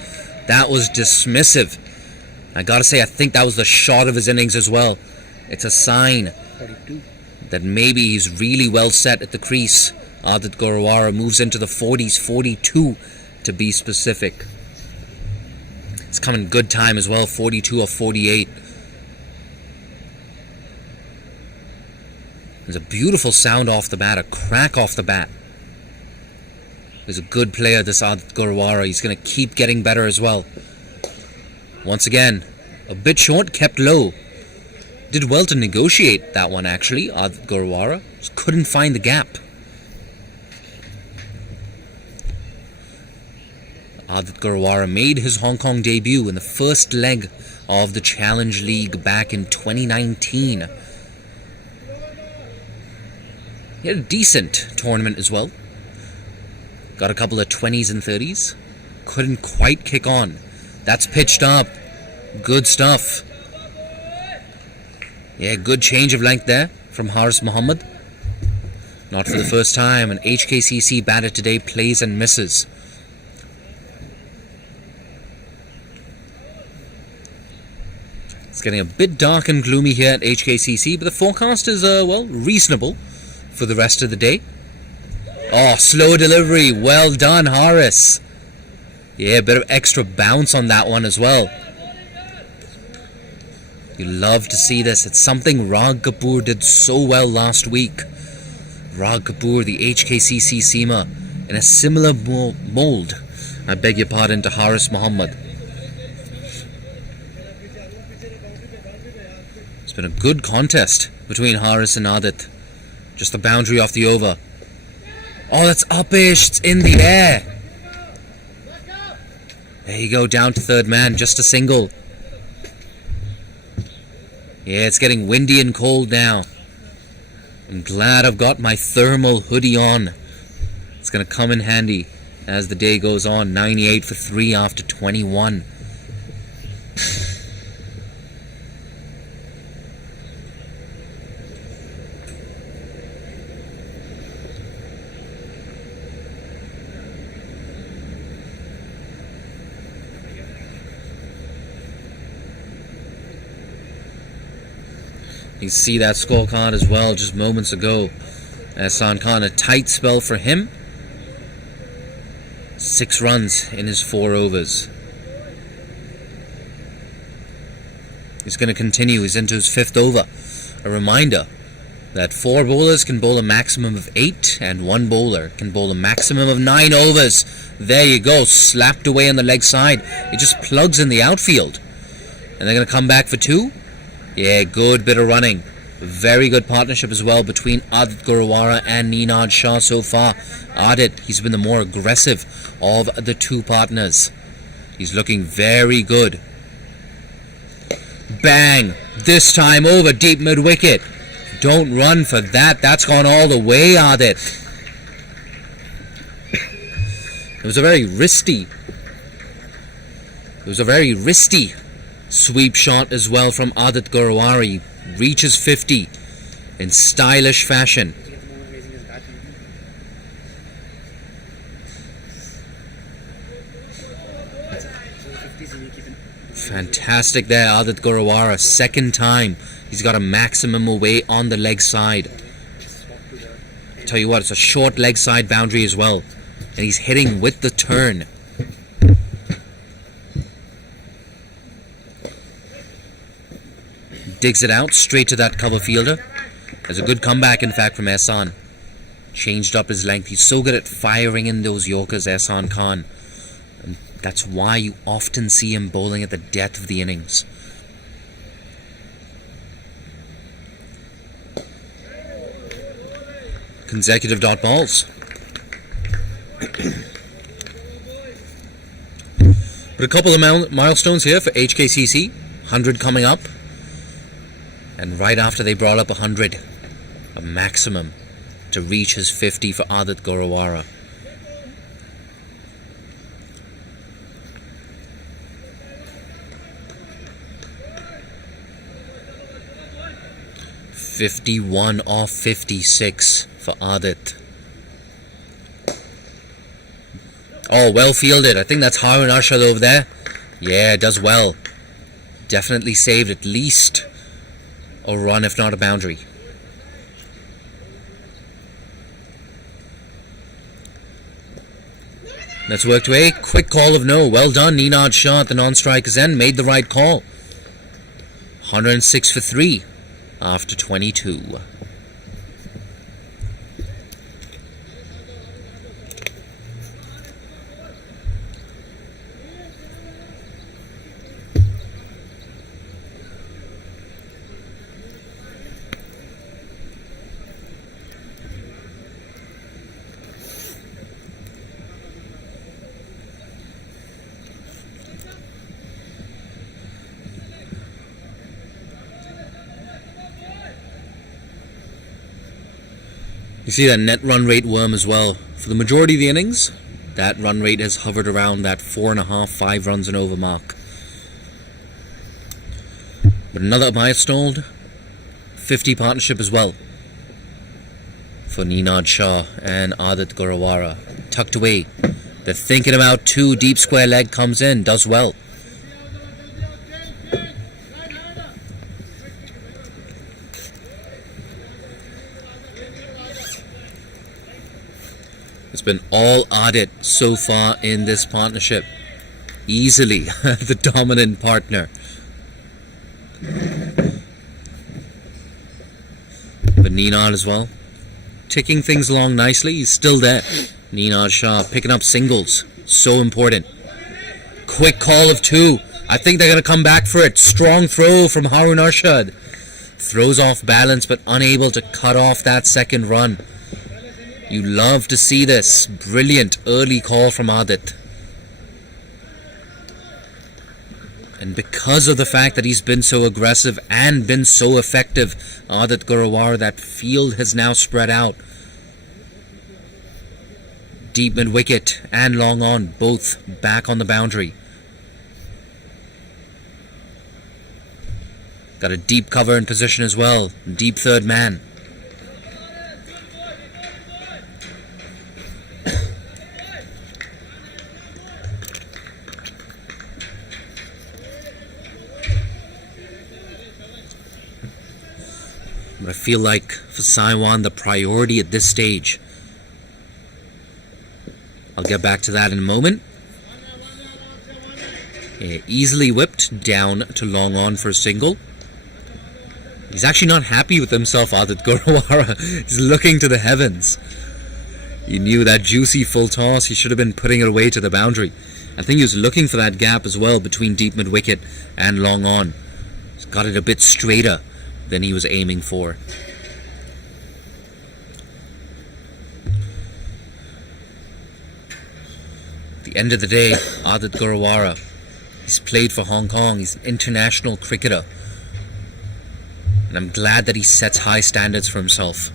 That was dismissive. I gotta say, I think that was the shot of his innings as well. It's a sign that maybe he's really well set at the crease. Adit Gurewara moves into the 40s, 42 to be specific. It's coming good time as well, 42 or 48. There's a beautiful sound off the bat, a crack off the bat. He's a good player, this Adit Gurewara. He's going to keep getting better as well. Once again, a bit short, kept low. Did well to negotiate that one, actually, Adit Gurewara. Just couldn't find the gap. Adit Gurewara made his Hong Kong debut in the first leg of the Challenge League back in 2019. He had a decent tournament as well. Got a couple of 20s and 30s. Couldn't quite kick on. That's pitched up. Good stuff. Yeah, good change of length there from Haris Mohammed. Not for the first time, an HKCC batter today plays and misses. It's getting a bit dark and gloomy here at HKCC, but the forecast is, well, reasonable for the rest of the day. Oh, slow delivery. Well done, Haris. Yeah, a bit of extra bounce on that one as well. You love to see this. It's something Rag Kapoor did so well last week. Rag Kapoor, the HKCC Seema, in a similar mold, I beg your pardon, to Haris Muhammad. It's been a good contest between Haris and Adit. Just the boundary off the over. Oh, that's uppish. It's in the air. There you go, down to third man. Just a single. Yeah, it's getting windy and cold now. I'm glad I've got my thermal hoodie on. It's going to come in handy as the day goes on. 98 for 3 after 21. You see that scorecard as well just moments ago. Ehsan Khan, a tight spell for him. 6 runs in his 4 overs. He's going to continue. He's into his 5th over. A reminder that 4 bowlers can bowl a maximum of 8 and 1 bowler can bowl a maximum of 9 overs. There you go. Slapped away on the leg side. It just plugs in the outfield. And they're going to come back for 2. Yeah, good bit of running. Very good partnership as well between Adit Gurwara and Ninad Shah so far. Adit, he's been the more aggressive of the 2 partners. He's looking very good. Bang! This time over deep mid-wicket. Don't run for that. That's gone all the way, Adit. It was a very wristy sweep shot as well from Adit Gurwara. Reaches 50 in stylish fashion. Fantastic there, Adit Gurwara. 2nd time he's got a maximum away on the leg side. Tell you what, it's a short leg side boundary as well, and he's hitting with the turn. Digs it out straight to that cover fielder. There's a good comeback, in fact, from Ehsan. Changed up his length. He's so good at firing in those Yorkers, Ehsan Khan. And that's why you often see him bowling at the death of the innings. Consecutive dot balls. But a couple of milestones here for HKCC. 100 coming up. And right after they brought up 100, a maximum to reach his 50 for Adit Gurwara. $51 off 56 for Adit. Oh, well fielded. I think that's Harun Arshad over there. Yeah, does well. Definitely saved at least a run, if not a boundary. That's worked away. Quick call of no. Well done, Ninad Shah at the non-striker's end. Made the right call. 106 for 3 after 22. You see that net run rate worm as well. For the majority of the innings, that run rate has hovered around that 4.5, 5 runs and over mark. But another milestone, 50 partnership as well for Ninad Shah and Adit Gurwara. Tucked away. They're thinking about 2. Deep square leg comes in, does well. It's been all Adit so far in this partnership. Easily the dominant partner. But Ninad as well, ticking things along nicely. He's still there. Ninad Shah picking up singles. So important. Quick call of 2. I think they're going to come back for it. Strong throw from Harun Arshad. Throws off balance but unable to cut off that second run. You love to see this. Brilliant early call from Adit. And because of the fact that he's been so aggressive and been so effective, Adit Garawara, that field has now spread out. Deep mid wicket and long on, both back on the boundary. Got a deep cover in position as well. Deep third man. But I feel like for Saiwan, the priority at this stage, I'll get back to that in a moment. Yeah, easily whipped down to long on for a single. He's actually not happy with himself, Adit Garawara. He's looking to the heavens. He knew that juicy full toss, he should have been putting it away to the boundary. I think he was looking for that gap as well between deep mid wicket and long on. He's got it a bit straighter than he was aiming for. At the end of the day, Adit Garawara, he's played for Hong Kong. He's an international cricketer. And I'm glad that he sets high standards for himself.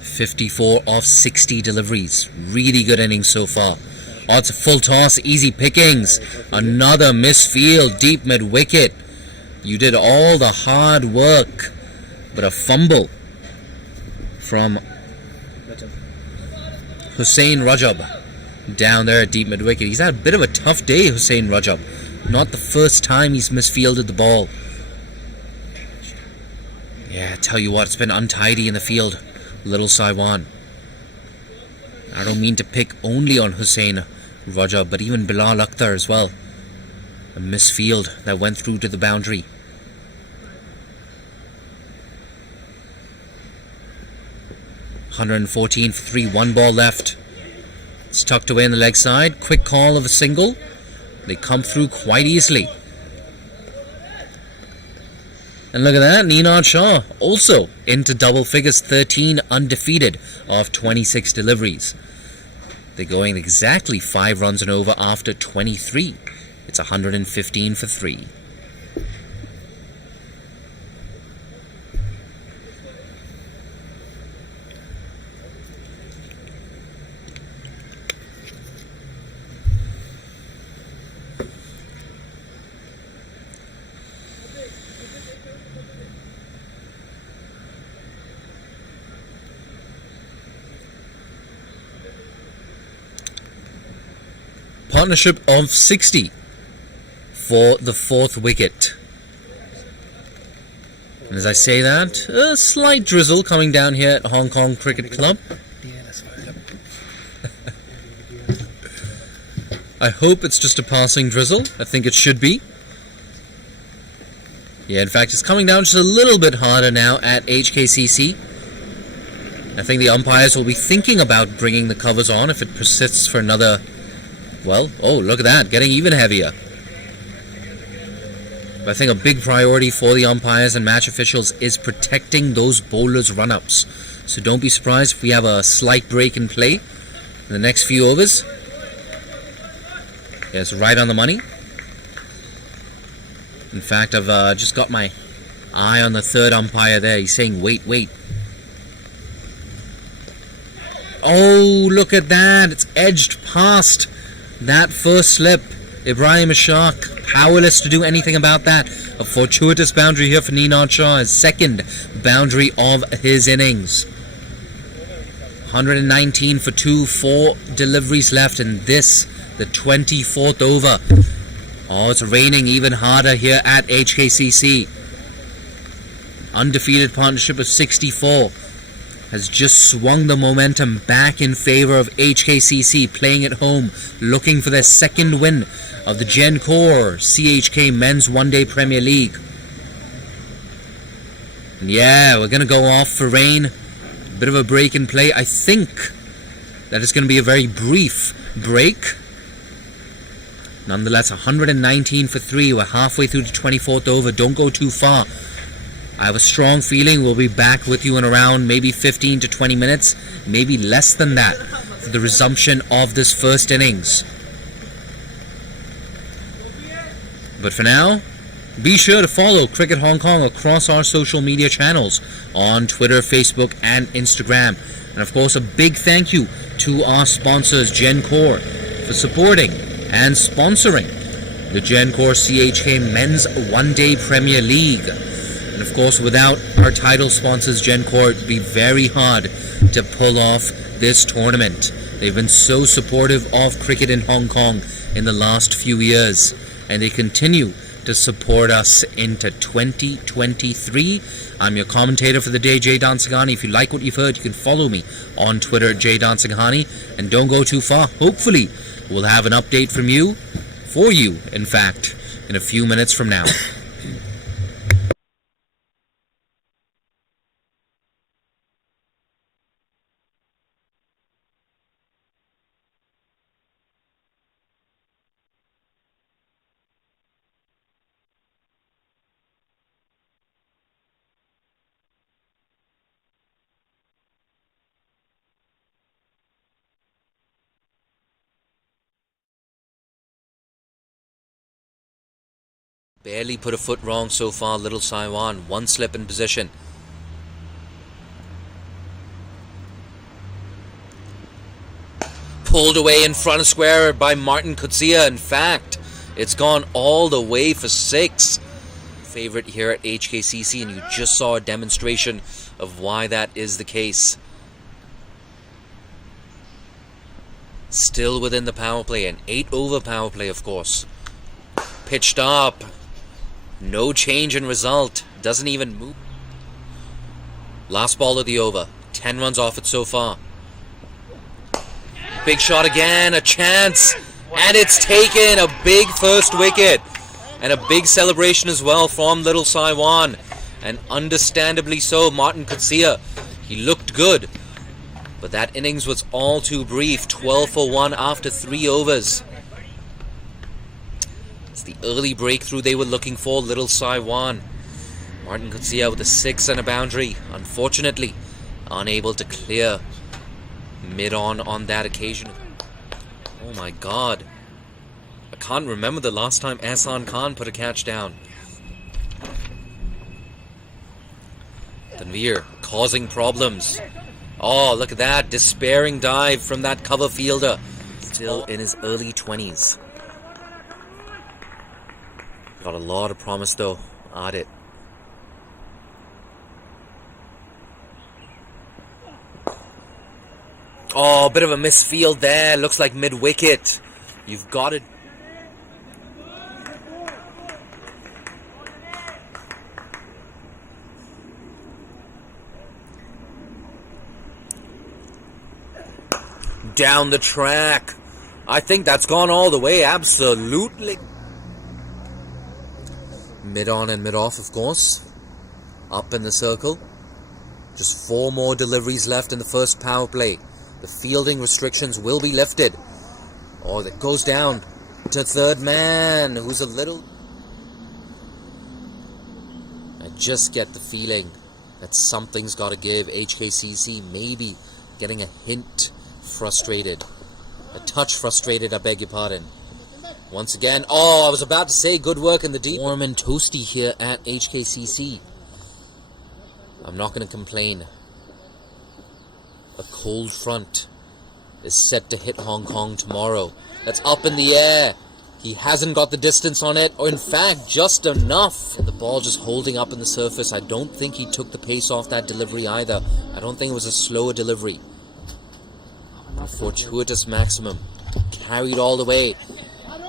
54 off 60 deliveries. Really good innings so far. Oh, it's a full toss, easy pickings. Another misfield, deep mid wicket. You did all the hard work. But a fumble from Hussain Rajab down there at deep mid wicket. He's had a bit of a tough day, Hussain Rajab. Not the first time he's misfielded the ball. Yeah, I tell you what, it's been untidy in the field. Little Saiwan. I don't mean to pick only on Hussain Rajab, but even Bilal Akhtar as well. A misfield that went through to the boundary. $114 for 3, 1 ball left. It's tucked away on the leg side. Quick call of a single. They come through quite easily. And look at that, Ninad Shah also into double figures, 13 undefeated of 26 deliveries. They're going exactly 5 runs and over after 23. It's 115 for 3. Partnership of 60 for the 4th wicket. And as I say that, a slight drizzle coming down here at Hong Kong Cricket Club. I hope it's just a passing drizzle. I think it should be. Yeah, in fact, it's coming down just a little bit harder now at HKCC. I think the umpires will be thinking about bringing the covers on if it persists for another... Well, oh, look at that, getting even heavier. But I think a big priority for the umpires and match officials is protecting those bowlers' run-ups. So don't be surprised if we have a slight break in play in the next few overs. Yes, right on the money. In fact, I've just got my eye on the third umpire there. He's saying, wait, wait. Oh, look at that. It's edged past that first slip. Ibrahim Ishaq, powerless to do anything about that. A fortuitous boundary here for Ninad Shah, his second boundary of his innings. 119 for 2, 4 deliveries left in this, the 24th over. Oh, it's raining even harder here at HKCC. Undefeated partnership of 64 has just swung the momentum back in favour of HKCC, playing at home, looking for their second win of the Gencor CHK Men's One Day Premier League. And yeah, we're going to go off for rain. Bit of a break in play. I think that it's going to be a very brief break. Nonetheless, 119 for 3. We're halfway through the 24th over. Don't go too far. I have a strong feeling we'll be back with you in around maybe 15 to 20 minutes, maybe less than that, for the resumption of this first innings. But for now, be sure to follow Cricket Hong Kong across our social media channels on Twitter, Facebook, and Instagram. And of course, a big thank you to our sponsors, Gencor, for supporting and sponsoring the Gencor CHK Men's One Day Premier League. And of course, without our title sponsors, Gencor, it'd be very hard to pull off this tournament. They've been so supportive of cricket in Hong Kong in the last few years, and they continue to support us into 2023. I'm your commentator for the day, Jay Dansinghani. If you like what you've heard, you can follow me on Twitter, Jay Dansinghani, and don't go too far. Hopefully, we'll have an update from you, for you, in fact, in a few minutes from now. Barely put a foot wrong so far, Little Saiwan. One slip in position. Pulled away in front of square by Martin Kutsia. In fact, it's gone all the way for 6. Favorite here at HKCC, and you just saw a demonstration of why that is the case. Still within the power play, an 8-over power play, of course. Pitched up. No change in result. Doesn't even move. Last ball of the over. 10 runs off it so far. Big shot again. A chance. And it's taken. A big first wicket. And a big celebration as well from Little Saiwan. And understandably so, Martin Kutsia. He looked good. But that innings was all too brief. 12 for 1 after 3 overs. It's the early breakthrough they were looking for, Little Saiwan. Martin Kutsia with a 6 and a boundary. Unfortunately, unable to clear mid-on that occasion. Oh my god. I can't remember the last time Ahsan Khan put a catch down. Tanveer causing problems. Oh, look at that. Despairing dive from that cover fielder. Still in his early 20s. Got a lot of promise though at it. Oh, bit of a misfield there. Looks like mid-wicket. You've got it. Down the track. I think that's gone all the way. Absolutely. Mid-on and mid-off, of course. Up in the circle. Just 4 more deliveries left in the first power play. The fielding restrictions will be lifted. Oh, that goes down to third man, who's a little... I just get the feeling that something's got to give. HKCC maybe getting a hint frustrated. A touch frustrated, I beg your pardon. Once again, oh, I was about to say good work in the deep. Warm and toasty here at HKCC. I'm not going to complain. A cold front is set to hit Hong Kong tomorrow. That's up in the air. He hasn't got the distance on it, or in fact, just enough. And the ball just holding up in the surface. I don't think he took the pace off that delivery either. I don't think it was a slower delivery. A fortuitous maximum. Carried all the way.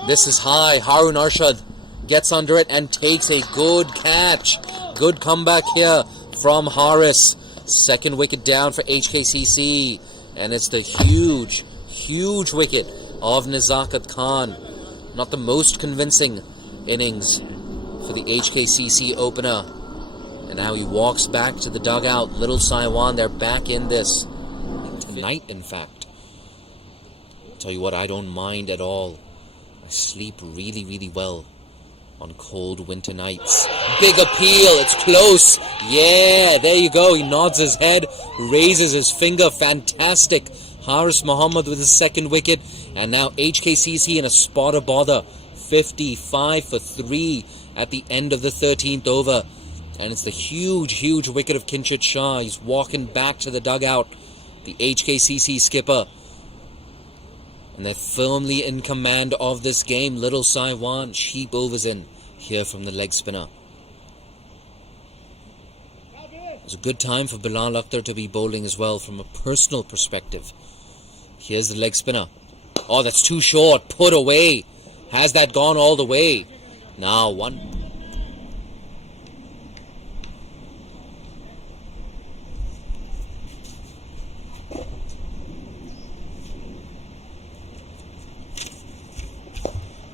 This is high. Harun Arshad gets under it and takes a good catch. Good comeback here from Haris. Second wicket down for HKCC. And it's the huge, huge wicket of Nazakat Khan. Not the most convincing innings for the HKCC opener. And now he walks back to the dugout. Little Saiwan, they're back in this. Tonight, in fact. I'll tell you what, I don't mind at all. I sleep really, really well on cold winter nights. Big appeal, it's close. Yeah, there you go. He nods his head, raises his finger. Fantastic. Haris Muhammad with his second wicket. And now HKCC in a spot of bother. 55 for 3 at the end of the 13th over. And it's the huge wicket of Kinchit Shah. He's walking back to the dugout. The HKCC skipper. And they're firmly in command of this game. Little Saiwan, sheep overs in here from the leg spinner. It was a good time for Bilal Akhtar to be bowling as well from a personal perspective. Here's the leg spinner. Oh, that's too short. Put away. Has that gone all the way? Now one.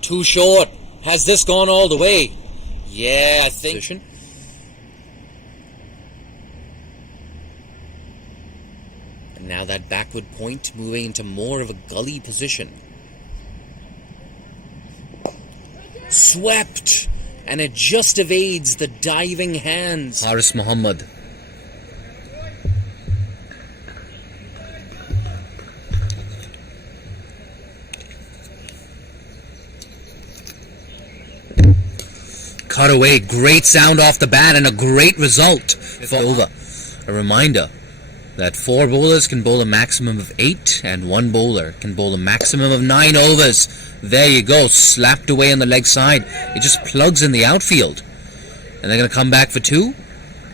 Too short. Has this gone all the way? Yeah, I think. Position. And now that backward point moving into more of a gully position. Swept. And it just evades the diving hands. Haris Muhammad. Cut away, great sound off the bat and a great result for over. A reminder that 4 bowlers can bowl a maximum of 8 and 1 bowler can bowl a maximum of 9 overs. There you go, slapped away on the leg side. It just plugs in the outfield. And they're going to come back for 2?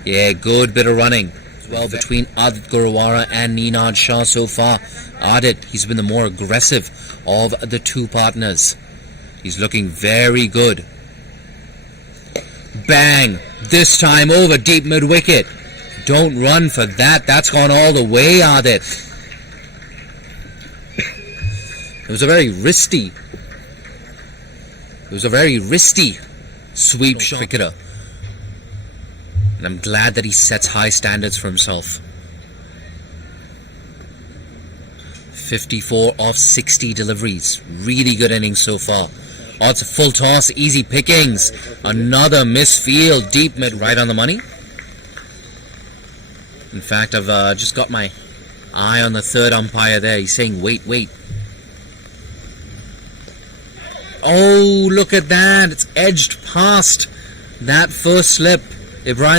Yeah, good bit of running. Well, between Adit Gurwara and Ninad Shah so far. Adit, he's been the more aggressive of the 2 partners. He's looking very good. Bang! This time over deep mid-wicket. Don't run for that. That's gone all the way, Adit. It was a very wristy sweep cricketer. And I'm glad that he sets high standards for himself. 54 off 60 deliveries. Really good innings so far. Oh, it's a full toss, easy pickings. Another misfield, deep mid, right on the money. In fact, I've just got my eye on the third umpire there. He's saying, wait. Oh, look at that. It's edged past that first slip. Ibrahim.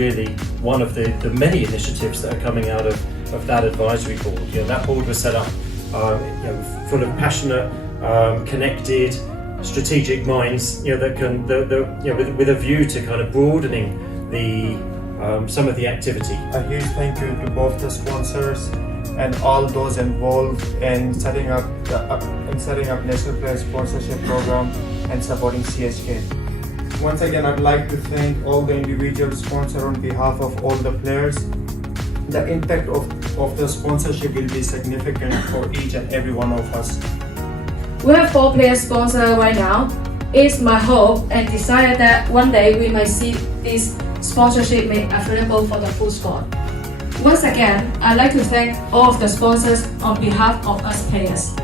really one of the many initiatives that are coming out of that advisory board. That board was set up full of passionate, connected, strategic minds that can with a view to kind of broadening the some of the activity. A huge thank you to both the sponsors and all those involved in setting up National Player Sponsorship Program and supporting CHK. Once again, I'd like to thank all the individual sponsors on behalf of all the players. The impact of the sponsorship will be significant for each and every one of us. We have 4 player sponsors right now. It's my hope and desire that one day we might see this sponsorship made available for the full squad. Once again, I'd like to thank all of the sponsors on behalf of us players.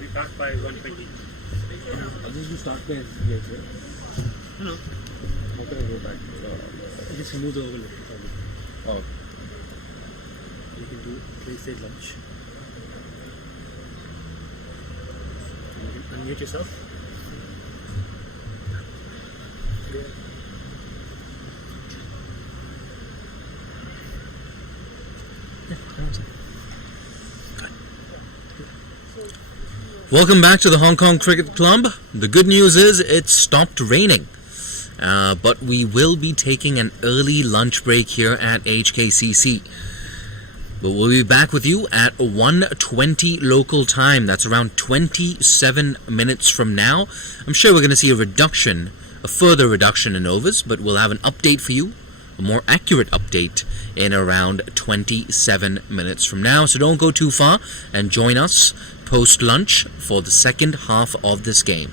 We start by 120. This will start by SGH, right? No. How can I go back? Just remove the overlay. Oh. You can do play-stage launch. You can unmute yourself. Welcome back to the Hong Kong Cricket Club. The good news is it stopped raining. But we will be taking an early lunch break here at HKCC. But we'll be back with you at 1:20 local time. That's around 27 minutes from now. I'm sure we're going to see a further reduction in overs, but we'll have an update for you, a more accurate update, in around 27 minutes from now. So don't go too far and join us post-lunch for the second half of this game.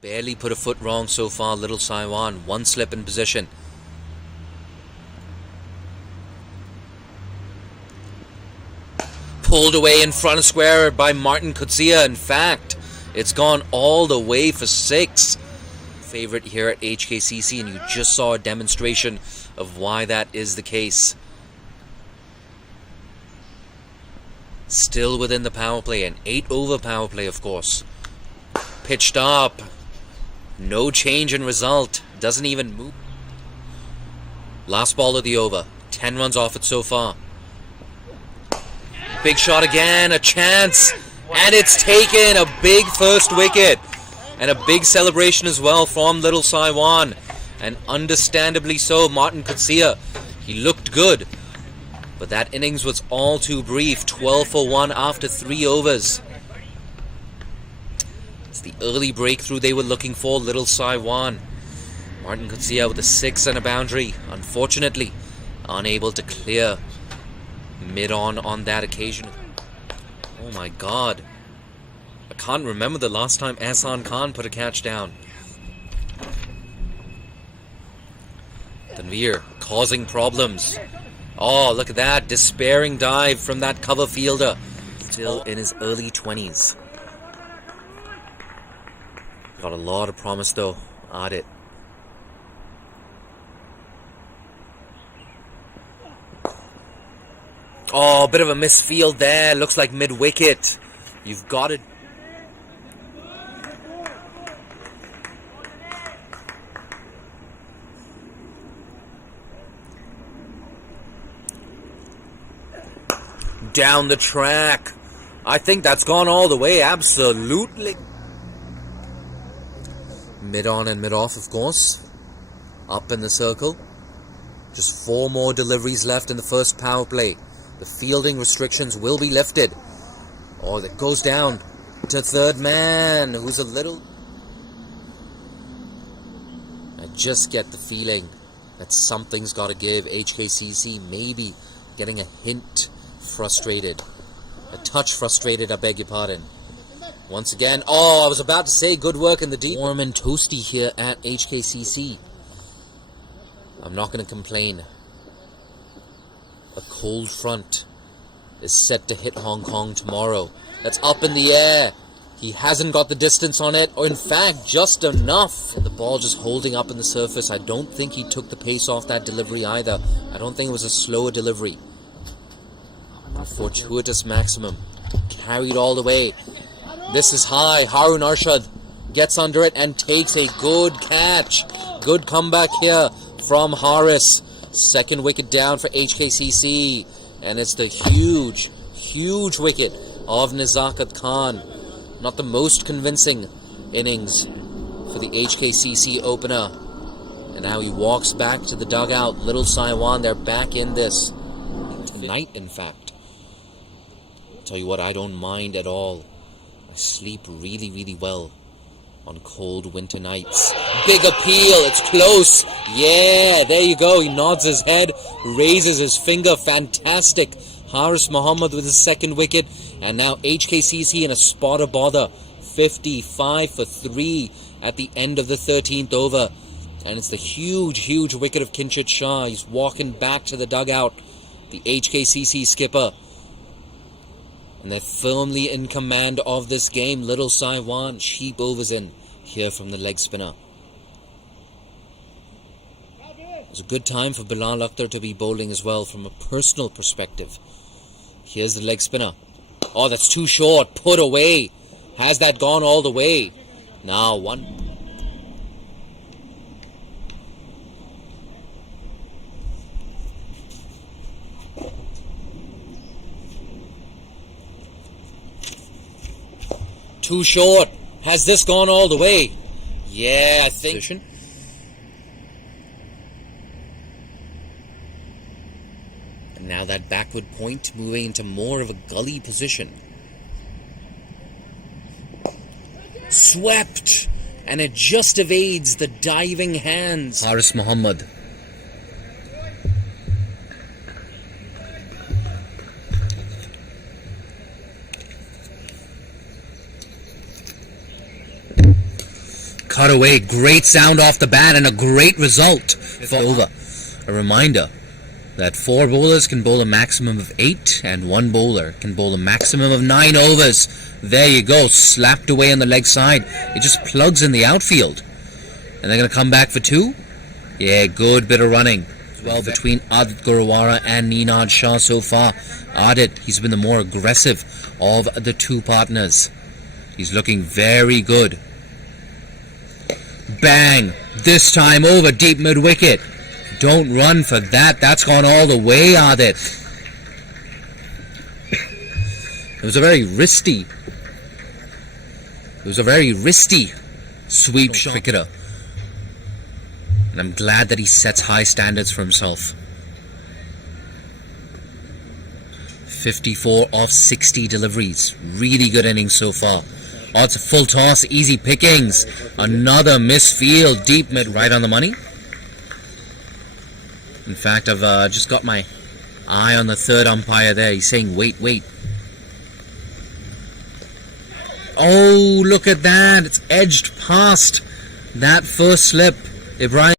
Barely put a foot wrong so far, Little Saiwan. One slip in position. Pulled away in front of square by Martin Kutsia. In fact, it's gone all the way for 6. Favorite here at HKCC, and you just saw a demonstration of why that is the case. Still within the power play, an 8-over power play, of course. Pitched up. No change in result. Doesn't even move. Last ball of the over. 10 runs off it so far. Big shot again. A chance. And it's taken a big first wicket. And a big celebration as well from Little Saiwan. And understandably so, Martin Kutsia. He looked good. But that innings was all too brief. 12 for 1 after 3 overs. It's the early breakthrough they were looking for, Little Saiwan. Martin Kutsia with a 6 and a boundary. Unfortunately, unable to clear mid-on on that occasion. Oh my god. I can't remember the last time Ehsan Khan put a catch down. Tanveer causing problems. Oh, look at that. Despairing dive from that cover fielder. Still in his early 20s. Got a lot of promise though. Adit. Oh, a bit of a misfield there. Looks like mid-wicket. You've got it. Down the track. I think that's gone all the way. Absolutely. Mid-on and mid-off, of course. Up in the circle. Just 4 more deliveries left in the first power play. The fielding restrictions will be lifted. Oh, that goes down to third man, who's a little... I just get the feeling that something's got to give. HKCC maybe getting a hint frustrated. A touch frustrated, I beg your pardon. Once again, oh, I was about to say good work in the deep. Warm and toasty here at HKCC. I'm not going to complain. A cold front is set to hit Hong Kong tomorrow. That's up in the air. He hasn't got the distance on it, or in fact, just enough. And the ball just holding up in the surface. I don't think he took the pace off that delivery either. I don't think it was a slower delivery. A fortuitous maximum. Carried all the way. This is high. Harun Arshad gets under it and takes a good catch. Good comeback here from Haris. Second wicket down for HKCC. And it's the huge, huge wicket of Nizakat Khan. Not the most convincing innings for the HKCC opener. And now he walks back to the dugout. Little Saiwan, they're back in this. Tonight, in fact. Tell you what, I don't mind at all. I sleep really, really well on cold winter nights. Big appeal, it's close. Yeah, there you go. He nods his head, raises his finger. Fantastic. Haris Muhammad with his second wicket. And now HKCC in a spot of bother. 55 for 3 at the end of the 13th over. And it's the huge, huge wicket of Kinshit Shah. He's walking back to the dugout. The HKCC skipper. And they're firmly in command of this game. Little Saiwan, cheap overs in here from the leg spinner. It was a good time for Bilal Akhtar to be bowling as well from a personal perspective. Here's the leg spinner. Oh, that's too short. Put away. Has that gone all the way? Now one. Too short. Has this gone all the way? Yeah, I think. Position. And now that backward point moving into more of a gully position. Swept. And it just evades the diving hands. Haris Muhammad. Cut away, great sound off the bat and a great result for over. A reminder that 4 bowlers can bowl a maximum of 8 and 1 bowler can bowl a maximum of 9 overs. There you go, slapped away on the leg side. It just plugs in the outfield. And they're going to come back for 2? Yeah, good bit of running. Well, between Adit Gurwara and Ninad Shah so far. Adit, he's been the more aggressive of the 2 partners. He's looking very good. Bang! This time over deep mid-wicket. Don't run for that. That's gone all the way, Adit. It was a very wristy He was a very wristy sweep cricketer. And I'm glad that he sets high standards for himself. 54 off 60 deliveries. Really good innings so far. Oh, it's a full toss, easy pickings. Another misfield, deep mid, right on the money. In fact, I've just got my eye on the third umpire there. He's saying, wait, wait. Oh, look at that. It's edged past that first slip. Ibrahim.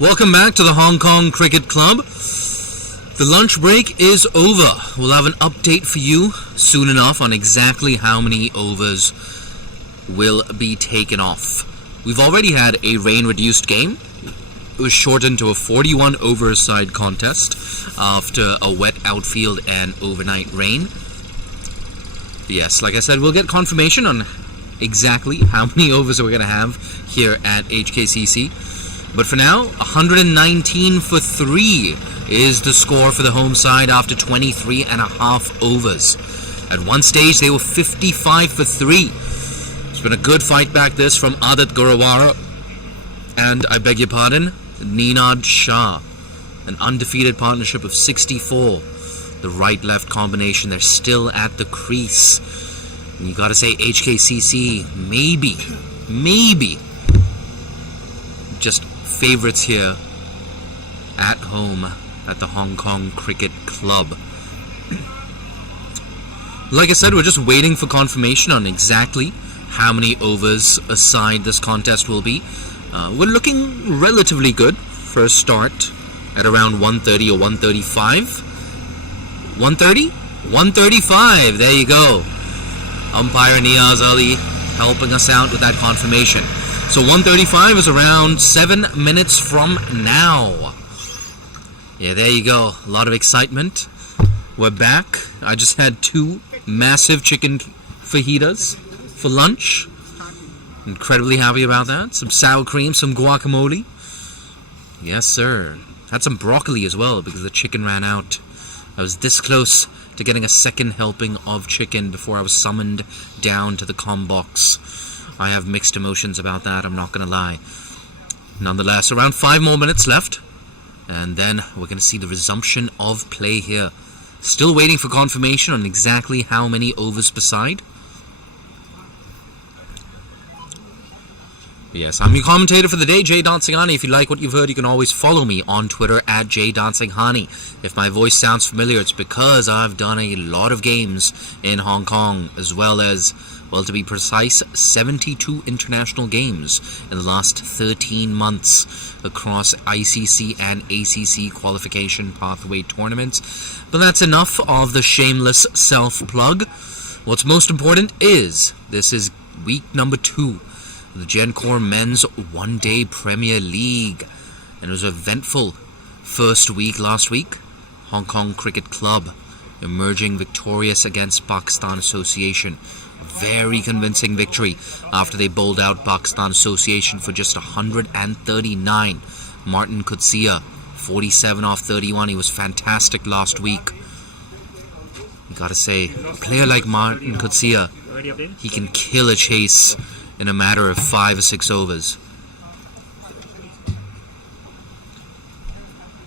Welcome back to the Hong Kong Cricket Club. The lunch break is over. We'll have an update for you soon enough on exactly how many overs will be taken off. We've already had a rain-reduced game. It was shortened to a 41 over-a-side contest after a wet outfield and overnight rain. Yes, like I said, we'll get confirmation on exactly how many overs we're going to have here at HKCC. But for now, 119 for 3 is the score for the home side after 23 and a half overs. At one stage, they were 55 for 3. It's been a good fight back this from Adat Gorawara and, I beg your pardon, Ninad Shah. An undefeated partnership of 64. The right-left combination, they're still at the crease. And you gotta say HKCC, maybe, just favorites here at home at the Hong Kong Cricket Club. Like I said, we're just waiting for confirmation on exactly how many overs aside this contest will be. We're looking relatively good for a start at around 130 or 135. 130? 135, there you go. Umpire Niaz Ali helping us out with that confirmation. So 135 is around 7 minutes from now. Yeah, there you go. A lot of excitement. We're back. I just had 2 massive chicken fajitas for lunch. Incredibly happy about that. Some sour cream, some guacamole. Yes, sir. Had some broccoli as well because the chicken ran out. I was this close to getting a second helping of chicken before I was summoned down to the comm box. I have mixed emotions about that, I'm not going to lie. Nonetheless, around 5 more minutes left, and then we're going to see the resumption of play here. Still waiting for confirmation on exactly how many overs per side. Yes, I'm your commentator for the day, Jay Dansinghani. If you like what you've heard, you can always follow me on Twitter at JDansinghani. If my voice sounds familiar, it's because I've done a lot of games in Hong Kong, as well as, well, to be precise, 72 international games in the last 13 months across ICC and ACC qualification pathway tournaments. But that's enough of the shameless self-plug. What's most important is, this is week number 2. The Gencor Men's One-Day Premier League. And it was an eventful first week last week. Hong Kong Cricket Club emerging victorious against Pakistan Association. A very convincing victory after they bowled out Pakistan Association for just 139. Martin Kutsia, 47 off 31. He was fantastic last week. You gotta say, a player like Martin Kutsia, he can kill a chase in a matter of 5 or 6 overs.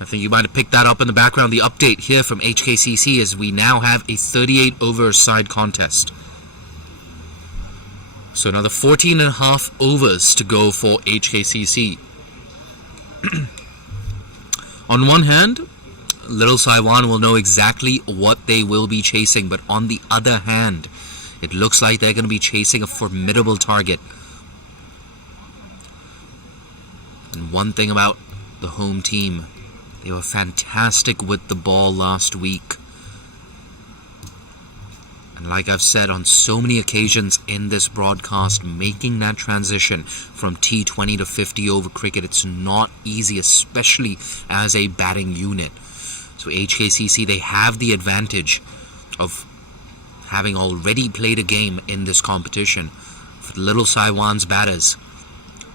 I think you might have picked that up in the background, the update here from HKCC, as we now have a 38 over side contest. So another 14 and a half overs to go for HKCC. On one hand, Little Saiwan will know exactly what they will be chasing, but on the other hand, it looks like they're going to be chasing a formidable target. And one thing about the home team, they were fantastic with the ball last week. And like I've said on so many occasions in this broadcast, making that transition from T20 to 50 over cricket, it's not easy, especially as a batting unit. So HKCC, they have the advantage of having already played a game in this competition. For the Little Saiwan's batters,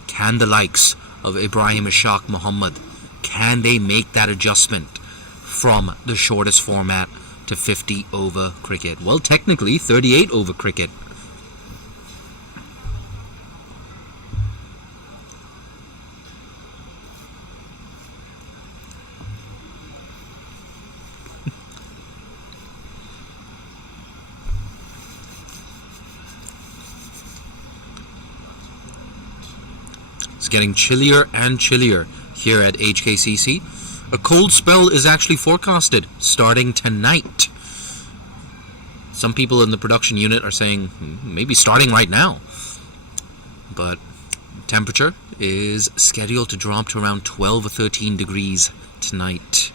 can the likes of Ibrahim Ishaq Muhammad, can they make that adjustment from the shortest format to 50 over cricket? Well, technically 38 over cricket. It's getting chillier and chillier here at HKCC. A cold spell is actually forecasted starting tonight. Some people in the production unit are saying maybe starting right now. But Temperature is scheduled to drop to around 12 or 13 degrees tonight.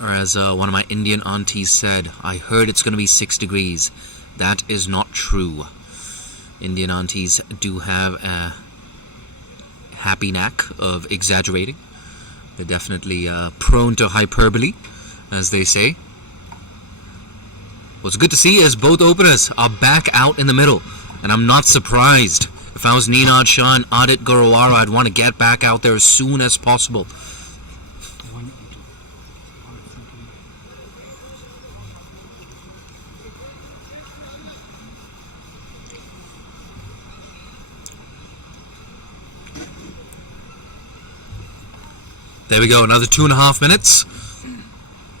Or as one of my Indian aunties said, I heard it's going to be 6 degrees. That is not true. Indian aunties do have a happy knack of exaggerating. They're definitely prone to hyperbole, as they say. What's good to see is both openers are back out in the middle, and I'm not surprised. If I was Ninad Shah and Adit Gurwara, I'd want to get back out there as soon as possible. There we go, another 2.5 minutes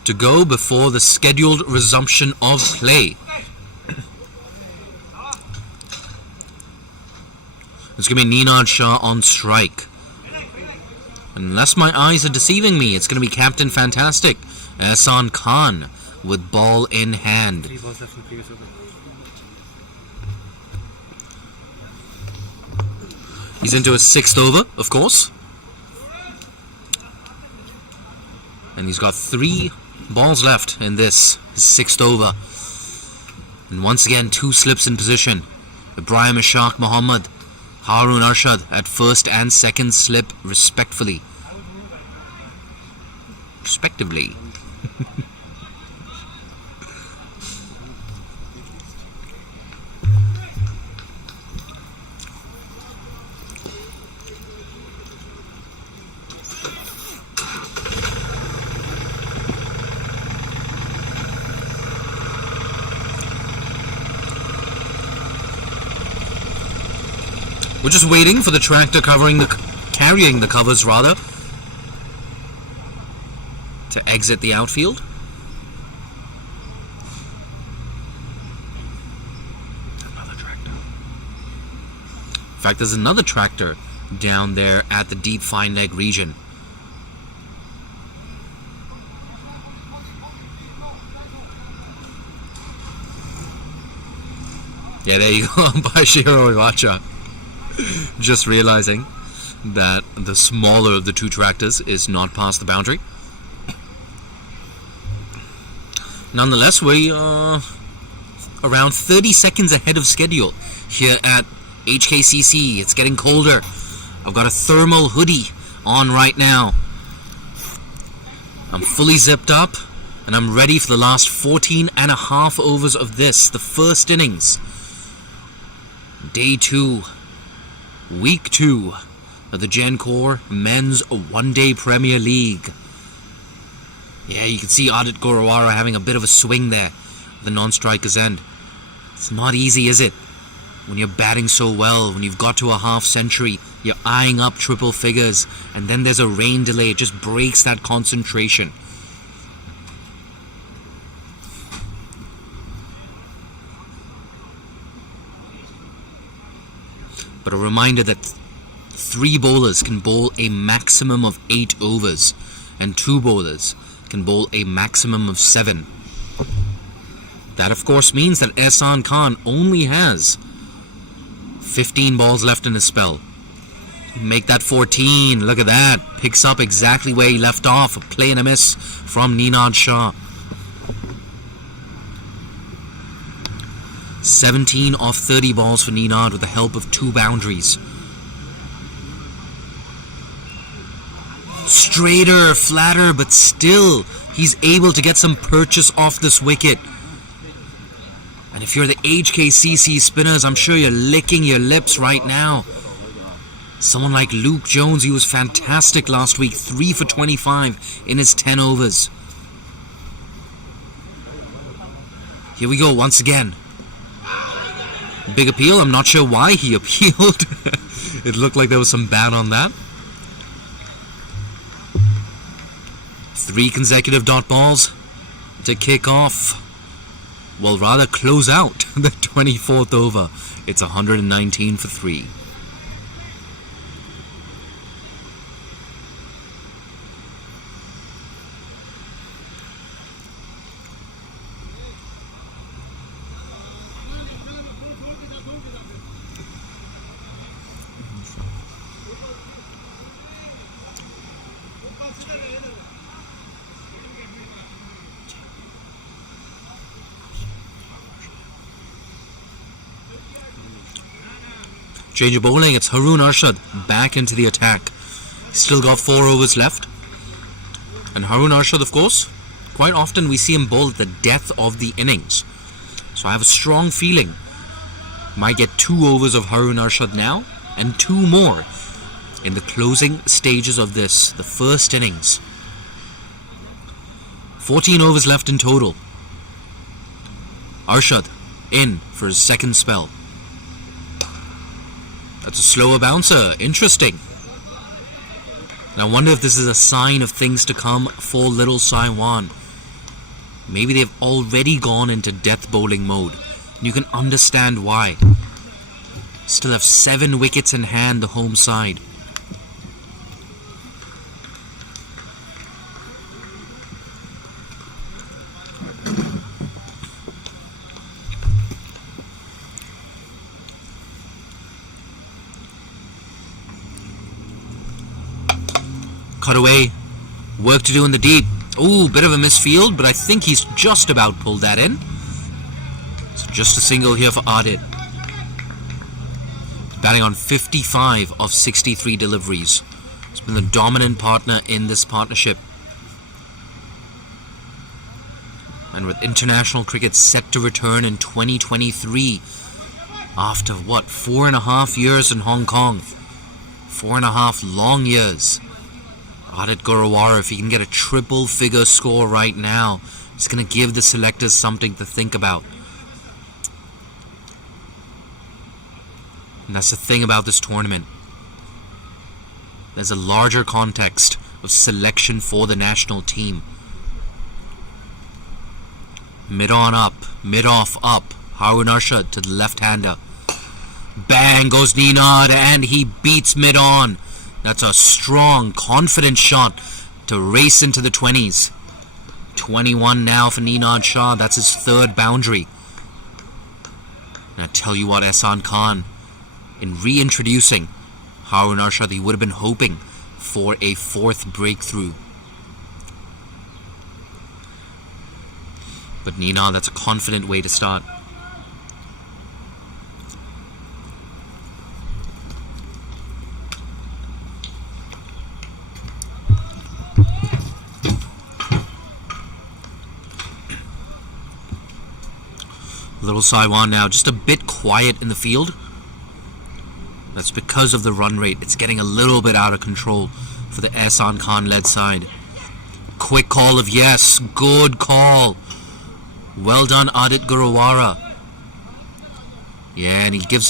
to go before the scheduled resumption of play. It's going to be Ninad Shah on strike. Unless my eyes are deceiving me, it's going to be Captain Fantastic, Ehsan Khan, with ball in hand. He's into his 6th over, of course. And he's got 3 balls left in this, his 6th over. And once again, 2 slips in position. Ibrahim Ishaq Muhammad, Harun Arshad at 1st and 2nd slip, respectively. We're just waiting for the tractor carrying the covers rather, to exit the outfield. Another tractor. In fact, there's another tractor down there at the deep fine leg region. Yeah, there you go, by Shiro Iwacha. Just realizing that the smaller of the 2 tractors is not past the boundary. Nonetheless, we are around 30 seconds ahead of schedule here at HKCC. It's getting colder. I've got a thermal hoodie on right now. I'm fully zipped up, and I'm ready for the last 14.5 overs of this, the first innings. Day 2. Week 2 of the Gencor Men's One-Day Premier League. Yeah, you can see Adit Gurwara having a bit of a swing there at the non-striker's end. It's not easy, is it? When you're batting so well, when you've got to a half century, you're eyeing up triple figures, and then there's a rain delay. It just breaks that concentration. But a reminder that 3 bowlers can bowl a maximum of 8 overs, and 2 bowlers can bowl a maximum of 7. That, of course, means that Ehsan Khan only has 15 balls left in his spell. Make that 14. Look at that. Picks up exactly where he left off. A play and a miss from Ninad Shah. 17 off 30 balls for Ninad with the help of 2 boundaries. Straighter, flatter, but still he's able to get some purchase off this wicket. And if you're the HKCC spinners, I'm sure you're licking your lips right now. Someone like Luke Jones, he was fantastic last week, 3 for 25 in his 10 overs. Here we go once again. Big appeal. I'm not sure why he appealed. It looked like there was some ban on that. 3 consecutive dot balls to kick off. Well, rather close out the 24th over. It's 119 for 3. Change of bowling. It's Haroon Arshad back into the attack. Still got 4 overs left. And Haroon Arshad, of course, quite often we see him bowl at the death of the innings. So I have a strong feeling might get 2 overs of Haroon Arshad now and 2 more in the closing stages of this, the first innings. 14 overs left in total. Arshad in for his second spell. That's a slower bouncer. Interesting. And I wonder if this is a sign of things to come for Little Saiwan. Maybe they've already gone into death bowling mode. And you can understand why. Still have 7 wickets in hand, the home side. Cut away. Work to do in the deep. Ooh, bit of a misfield, but I think he's just about pulled that in. So just a single here for Adit. Batting on 55 of 63 deliveries. He's been the dominant partner in this partnership. And with international cricket set to return in 2023, after what, 4.5 years in Hong Kong. 4.5 long years. Adit Gorawara, if he can get a triple figure score right now, it's going to give the selectors something to think about. And that's the thing about this tournament. There's a larger context of selection for the national team. Mid-on up, mid-off up. Haroon Arshad to the left-hander. Bang goes Ninad, and he beats mid-on. That's a strong, confident shot to race into the 20s. 21 now for Ninad Shah. That's his 3rd boundary. And I tell you what, Ehsan Khan, in reintroducing Haroon Arshad, he would have been hoping for a 4th breakthrough. But Ninad, that's a confident way to start. Little Saiwan now just a bit quiet in the field. That's because of the run rate. It's getting a little bit out of control for the Ehsan Khan led side. Quick call of yes. Good call. Well done, Adit Gorawara. Yeah, and he gives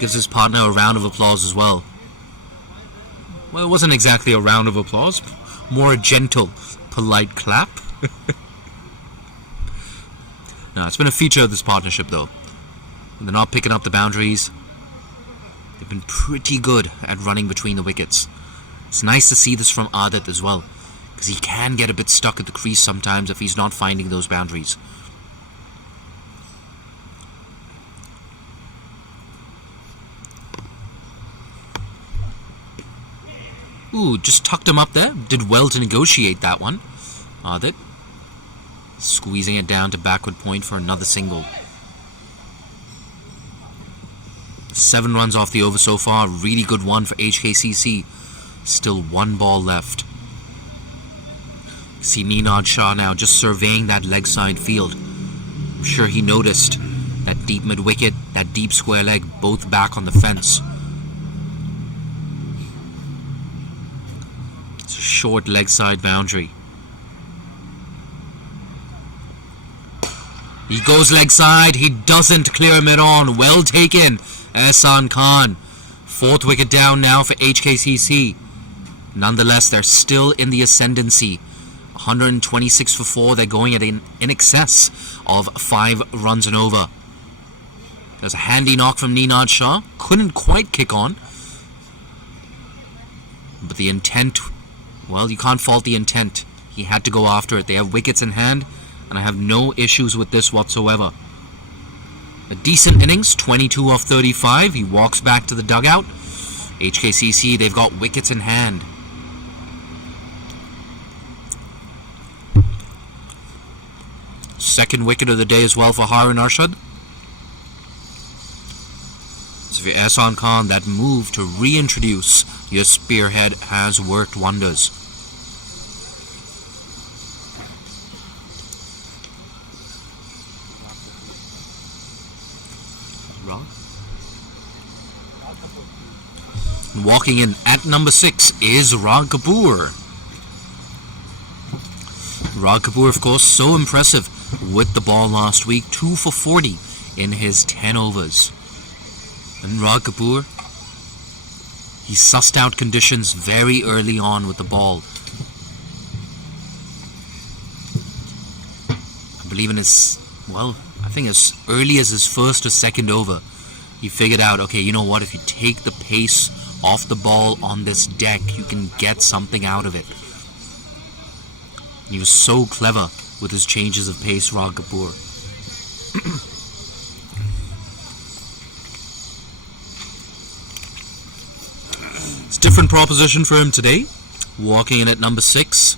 his partner a round of applause as well. Well, it wasn't exactly a round of applause. More a gentle, polite clap. No, it's been a feature of this partnership, though. They're not picking up the boundaries. They've been pretty good at running between the wickets. It's nice to see this from Adit as well, because he can get a bit stuck at the crease sometimes if he's not finding those boundaries. Ooh, just tucked him up there. Did well to negotiate that one. Adit squeezing it down to backward point for another single. 7 runs off the over so far. Really good one for HKCC. Still 1 ball left. See Ninad Shah now just surveying that leg side field. I'm sure he noticed that deep mid wicket, that deep square leg, both back on the fence. It's a short leg side boundary. He goes leg side. He doesn't clear mid on. Well taken, Ehsan Khan. 4th wicket down now for HKCC. Nonetheless, they're still in the ascendancy. 126 for 4. They're going at in excess of 5 runs and over. There's a handy knock from Ninad Shah. Couldn't quite kick on. But the intent, well, you can't fault the intent. He had to go after it. They have wickets in hand, and I have no issues with this whatsoever. A decent innings, 22 off 35. He walks back to the dugout. HKCC, they've got wickets in hand. Second wicket of the day as well for Haroon Arshad. So for Ehsan Khan, that move to reintroduce your spearhead has worked wonders. Walking in at number 6 is Rag Kapoor. Rag Kapoor, of course, so impressive with the ball last week. 2 for 40 in his 10 overs. And Rag Kapoor, he sussed out conditions very early on with the ball. I believe in his, well, I think as early as his first or second over, he figured out, okay, you know what, if you take the pace off the ball on this deck, you can get something out of it. He was so clever with his changes of pace, Rag Kapoor. It's a different proposition for him today. Walking in at number 6.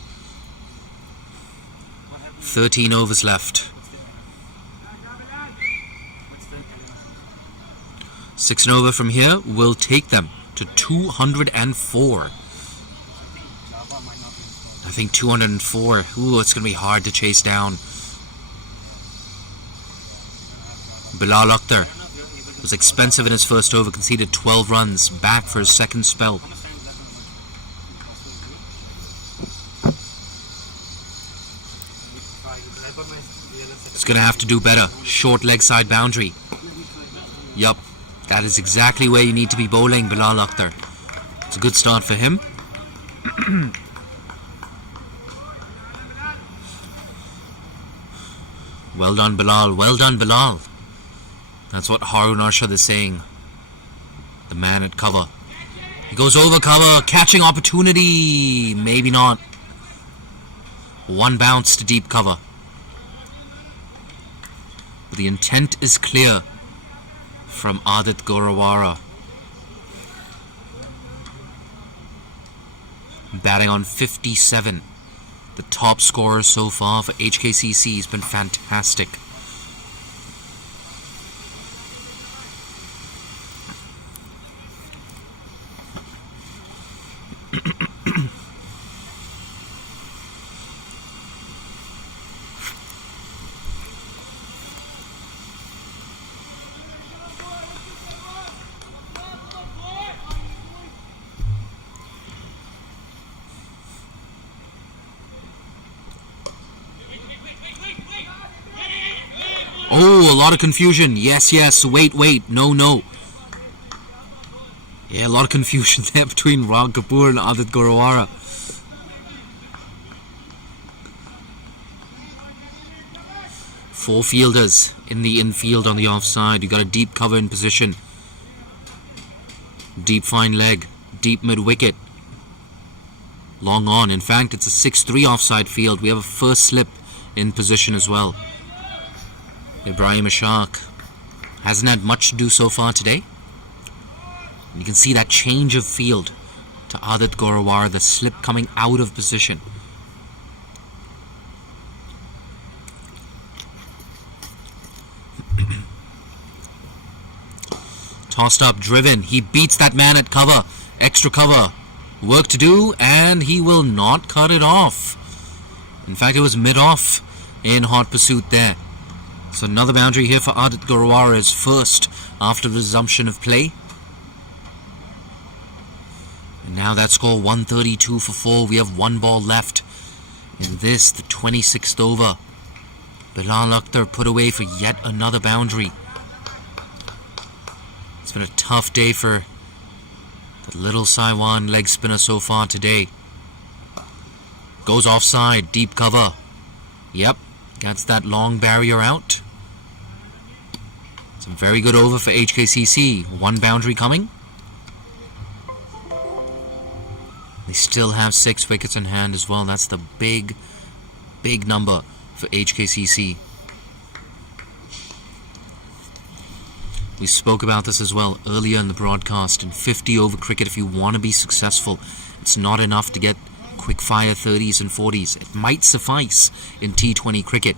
13 overs left. 6 and over from here will take them to 204. I think 204. Ooh, it's going to be hard to chase down. Bilal Akhtar was expensive in his first over, conceded 12 runs, back for his second spell. He's going to have to do better. Short leg side boundary. Yup, that is exactly where you need to be bowling, Bilal Akhtar. It's a good start for him. Well done, Bilal. Well done, Bilal. That's what Harun Arshad is saying. The man at cover. He goes over cover. Catching opportunity. Maybe not. One bounce to deep cover. But the intent is clear from Adit Gorawara. Batting on 57. The top scorer so far for HKCC has been fantastic. Oh, a lot of confusion. Yes, yes. Wait. No. Yeah, a lot of confusion there between Rag Kapoor and Adit Gorawara. Four fielders in the infield on the offside. You got a deep cover in position. Deep fine leg. Deep mid wicket. Long on. In fact, it's a 6-3 offside field. We have a first slip in position as well. Ibrahim Ishaq hasn't had much to do so far today. And you can see that change of field to Adit Gorawara, the slip coming out of position. Tossed up, driven. He beats that man at cover. Extra cover. Work to do, and he will not cut it off. In fact, it was mid-off in hot pursuit there. So another boundary here for Adit Gorawara, his first after resumption of play. And now that score 132 for 4. We have 1 ball left in this, the 26th over. Bilal Akhtar put away for yet another boundary. It's been a tough day for the little Saiwan leg spinner so far today. Goes offside, deep cover. Yep, gets that long barrier out. It's a very good over for HKCC. 1 boundary coming. They still have 6 wickets in hand as well. That's the big number for HKCC. We spoke about this as well earlier in the broadcast. In 50 over cricket, if you want to be successful, it's not enough to get quick fire 30s and 40s. It might suffice in T20 cricket,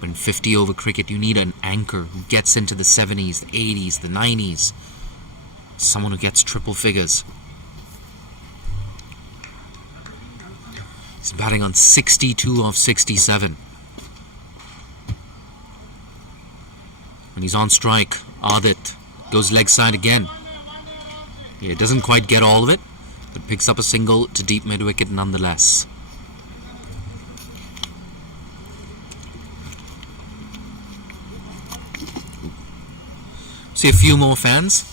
but in 50 over cricket you need an anchor who gets into the 70s, the 80s, the 90s. someone who gets triple figures. He's batting on 62 of 67. When he's on strike, Adit goes leg side again. Yeah, doesn't quite get all of it, but picks up a single to deep mid-wicket nonetheless. See a few more fans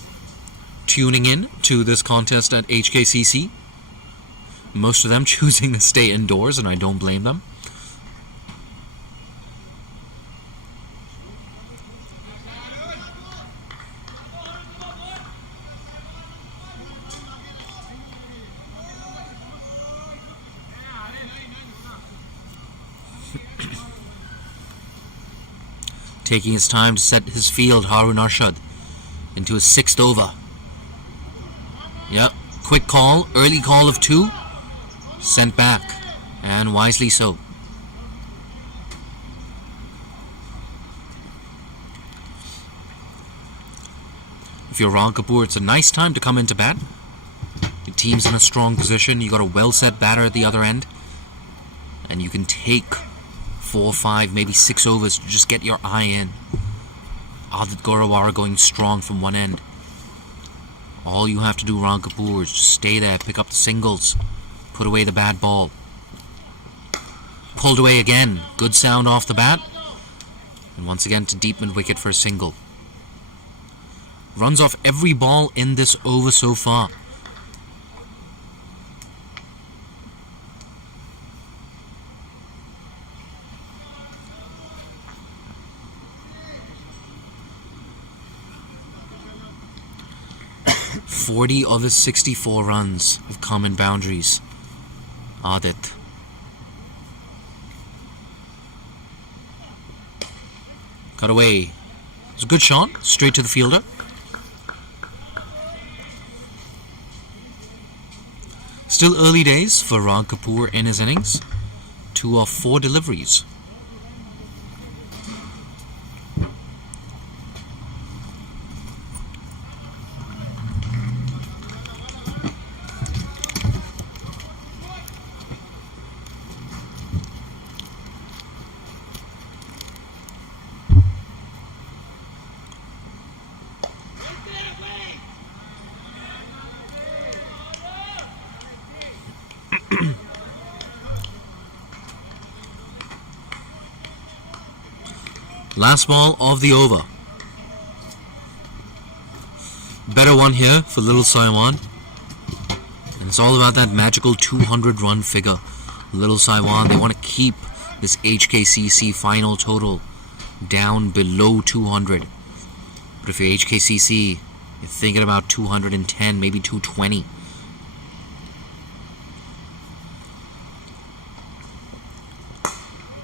tuning in to this contest at HKCC. Most of them choosing to stay indoors, and I don't blame them. Taking his time to set his field, Harun Arshad, into his 6th over. Yep, quick call, early call of 2, sent back, and wisely so. If you're Ron Kapoor, it's a nice time to come into bat. Your team's in a strong position, you got a well-set batter at the other end, and you can take 4, 5, maybe 6 overs to just get your eye in. Adit Gorawara going strong from one end. All you have to do, Ron Kapoor, is just stay there, pick up the singles, put away the bad ball. Pulled away again. Good sound off the bat. And once again to deep mid-wicket for a single. Runs off every ball in this over so far. "40 of his 64 runs have come in boundaries." Adit. Cut away. It's a good shot, straight to the fielder. Still early days for Ron Kapoor in his innings. 2 of 4 deliveries. Last ball of the over. Better one here for Little Saiwan. And it's all about that magical 200 run figure. Little Saiwan, they want to keep this HKCC final total down below 200. But if you're HKCC, you're thinking about 210, maybe 220.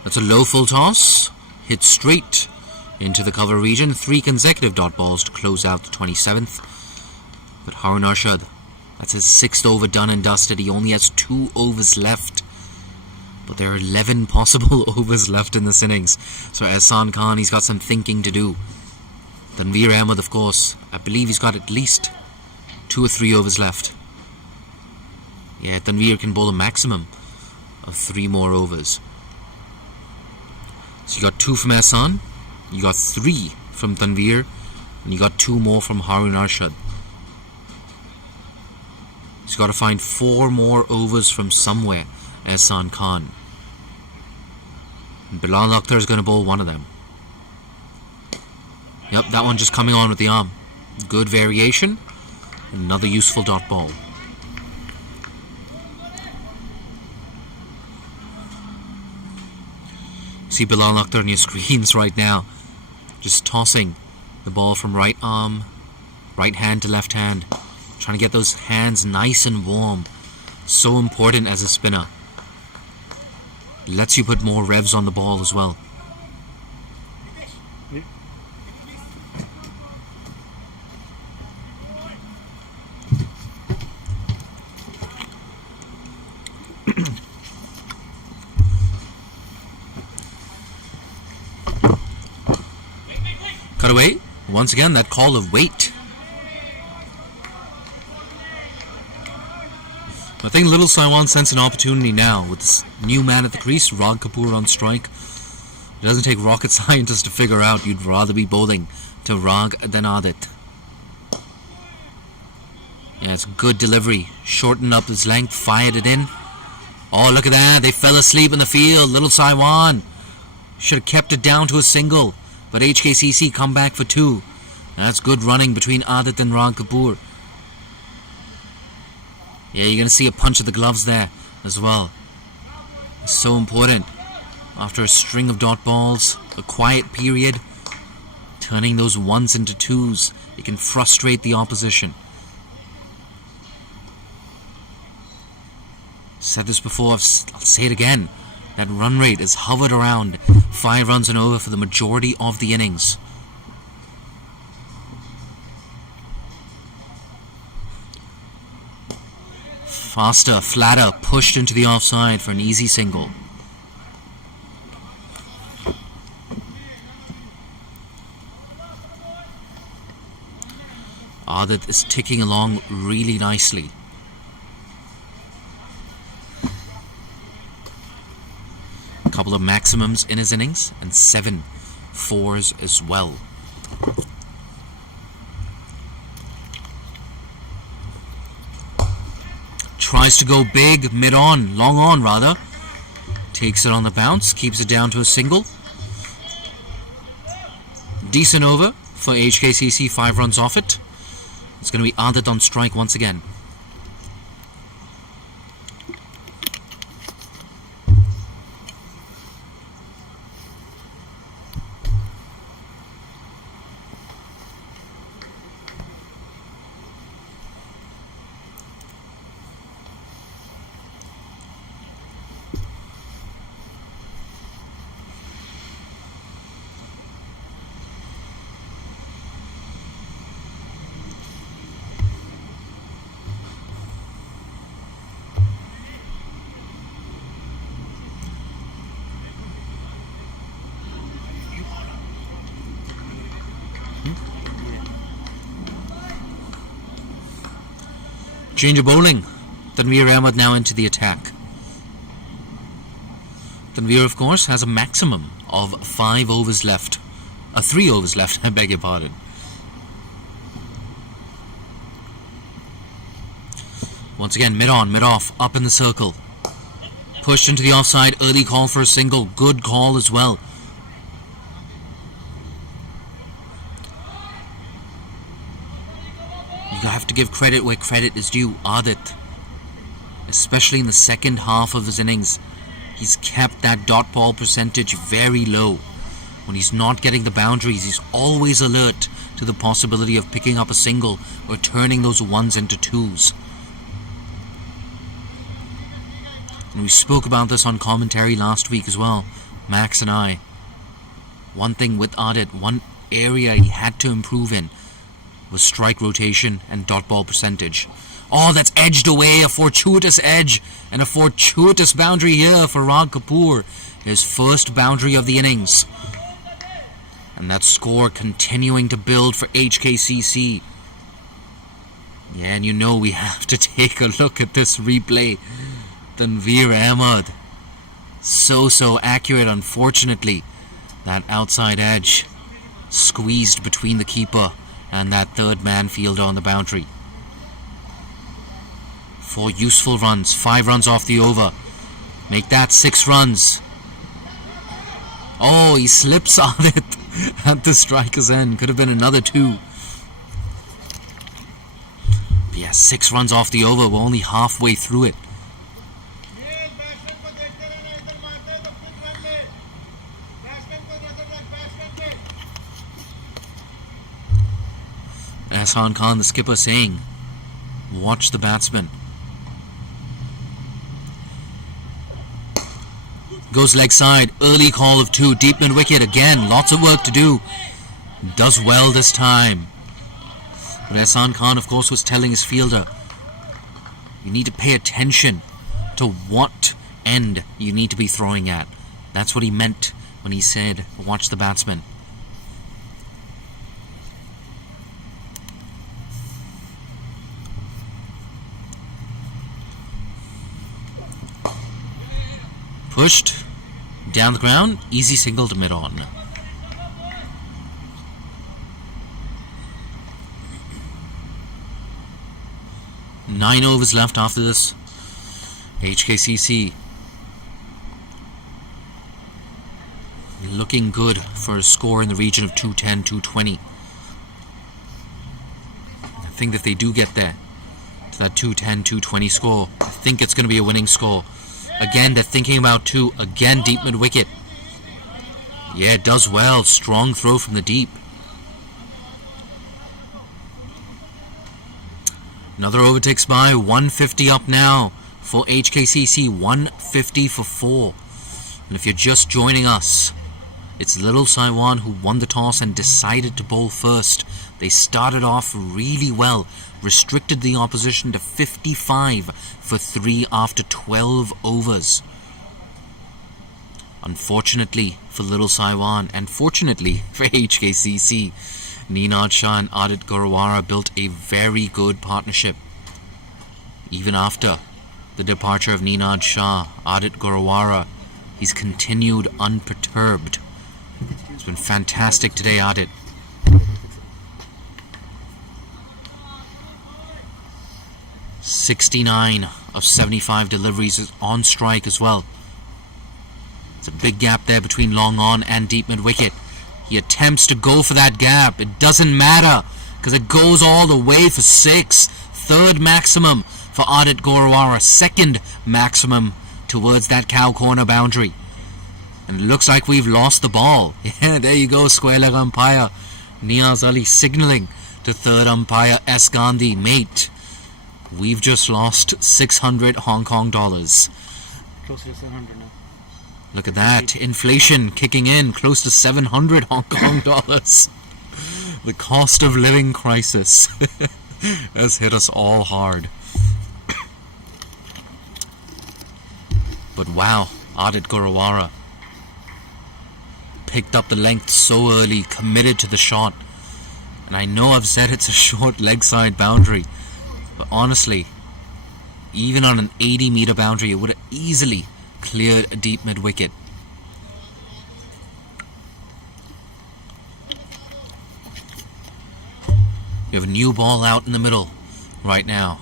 That's a low full toss. Hit straight into the cover region. 3 consecutive dot balls to close out the 27th. But Harun Arshad, that's his 6th over done and dusted. He only has 2 overs left. But there are 11 possible overs left in this innings. So Ehsan Khan, he's got some thinking to do. Tanveer Ahmed, of course, I believe he's got at least 2 or 3 overs left. Yeah, Tanveer can bowl a maximum of 3 more overs. So you got 2 from Ehsan, you got 3 from Tanveer, and you got 2 more from Harun Arshad. So you got to find 4 more overs from somewhere, Ehsan Khan. And Bilal Akhtar is going to bowl one of them. Yep, that one just coming on with the arm. Good variation. Another useful dot ball. See Bilal Akhtar on your screens right now. Just tossing the ball from right arm, right hand to left hand. Trying to get those hands nice and warm. So important as a spinner. Lets you put more revs on the ball as well. Cut away. Once again, that call of wait. I think Little Saiwan sense an opportunity now with this new man at the crease, Rag Kapoor on strike. It doesn't take rocket scientists to figure out you'd rather be bowling to Rag than Adit. Yeah, it's good delivery. Shortened up his length, fired it in. Oh, look at that. They fell asleep in the field. Little Saiwan should have kept it down to a single. But HKCC come back for 2. That's good running between Adit and Rag Kapoor. Yeah, you're going to see a punch of the gloves there as well. It's so important. After a string of dot balls, a quiet period, turning those 1s into 2s, it can frustrate the opposition. Said this before, I'll say it again. That run rate has hovered around 5 runs and over for the majority of the innings. Faster, flatter, pushed into the offside for an easy single. Adit is ticking along really nicely. A couple of maximums in his innings and 7 4s as well. Tries to go big, mid-on, long on rather. Takes it on the bounce, keeps it down to a single. Decent over for HKCC, 5 runs off it. It's going to be Adit on strike once again. Change of bowling. Tanveer Ahmed now into the attack. Tanveer, of course, has a maximum of 5 overs left. 3 overs left, I beg your pardon. Once again, mid-on, mid-off, up in the circle. Pushed into the offside, early call for a single. Good call as well. You have to give credit where credit is due. Adit, especially in the second half of his innings, he's kept that dot ball percentage very low. When he's not getting the boundaries, he's always alert to the possibility of picking up a single or turning those 1s into 2s. And we spoke about this on commentary last week as well, Max and I. One thing with Adit, one area he had to improve in was strike rotation and dot ball percentage. Oh, that's edged away, a fortuitous edge and a fortuitous boundary here for Rag Kapoor. His first boundary of the innings. And that score continuing to build for HKCC. Yeah, and you know we have to take a look at this replay. Tanveer Ahmed. So accurate, unfortunately. That outside edge squeezed between the keeper and that third man fielder on the boundary. 4 useful runs, 5 runs off the over. Make that 6 runs. Oh, he slips on it at the striker's end. Could have been another 2. But yeah, 6 runs off the over. We're only halfway through it. Hassan Khan, the skipper, saying, watch the batsman. Goes leg side, early call of 2, deep mid wicket again, lots of work to do. Does well this time. But Hassan Khan, of course, was telling his fielder, you need to pay attention to what end you need to be throwing at. That's what he meant when he said, watch the batsman. Pushed. Down the ground. Easy single to mid-on. Nine overs left after this. HKCC looking good for a score in the region of 210, 220. I think that they do get there to that 210, 220 score. I think it's going to be a winning score. Again, they're thinking about two. Again, deep mid-wicket. Yeah, it does well. Strong throw from the deep. Another over ticks by. 150 up now for HKCC. 150 for 4. And if you're just joining us, it's Little Saiwan who won the toss and decided to bowl first. They started off really well. Restricted the opposition to 55 for 3 after 12 overs. Unfortunately for Little Saiwan, and fortunately for HKCC, Ninad Shah and Adit Gorawara built a very good partnership. Even after the departure of Ninad Shah, Adit Gorawara, he's continued unperturbed. It's been fantastic today, Adit. .69 of 75 deliveries is on strike as well. It's a big gap there between long on and deep mid-wicket. He attempts to go for that gap. It doesn't matter because it goes all the way for 6. Third maximum for Adit Gorawara. Second maximum towards that cow corner boundary. And it looks like we've lost the ball. Yeah, there you go, square leg umpire Niaz Ali signaling to third umpire S. Gandhi, mate, we've just lost 600 Hong Kong dollars. Closer to 700 now. Look at that, inflation kicking in, close to 700 Hong Kong dollars. The cost of living crisis has hit us all hard. But wow, Adit Gorawara picked up the length so early, committed to the shot. And I know I've said it's a short leg side boundary, but honestly, even on an 80-meter boundary, it would have easily cleared a deep mid-wicket. You have a new ball out in the middle right now.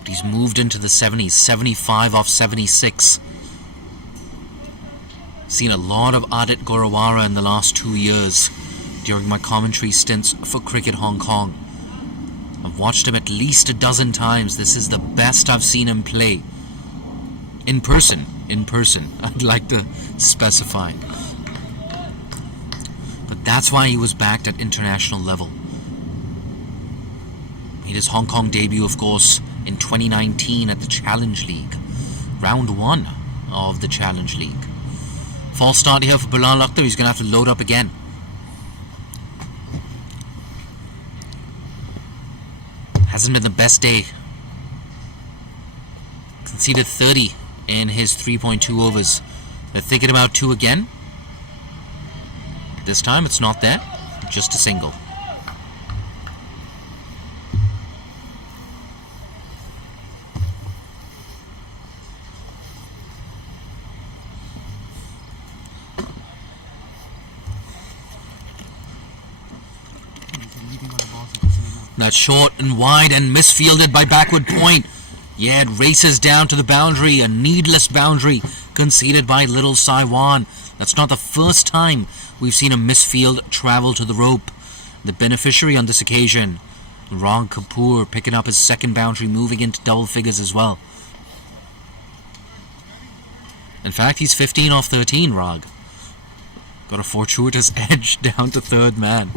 But he's moved into the 70s, 75 off 76. Seen a lot of Adit Gorawara in the last 2 years during my commentary stints for Cricket Hong Kong. I've watched him at least a dozen times. This is the best I've seen him play. In person, I'd like to specify. But that's why he was backed at international level. Made his Hong Kong debut, of course, in 2019 at the Challenge League. Round 1 of the Challenge League. False start here for Bilal Akhtar. He's going to have to load up again. Hasn't been the best day. Conceded 30 in his 3.2 overs. They're thinking about 2 again. This time it's not there. Just a single. That's short and wide and misfielded by backward point. Yeah, it races down to the boundary. A needless boundary conceded by Little Saiwan. That's not the first time we've seen a misfield travel to the rope. The beneficiary on this occasion, Rag Kapoor, picking up his second boundary, moving into double figures as well. In fact, he's 15 off 13, Rag. Got a fortuitous edge down to third man.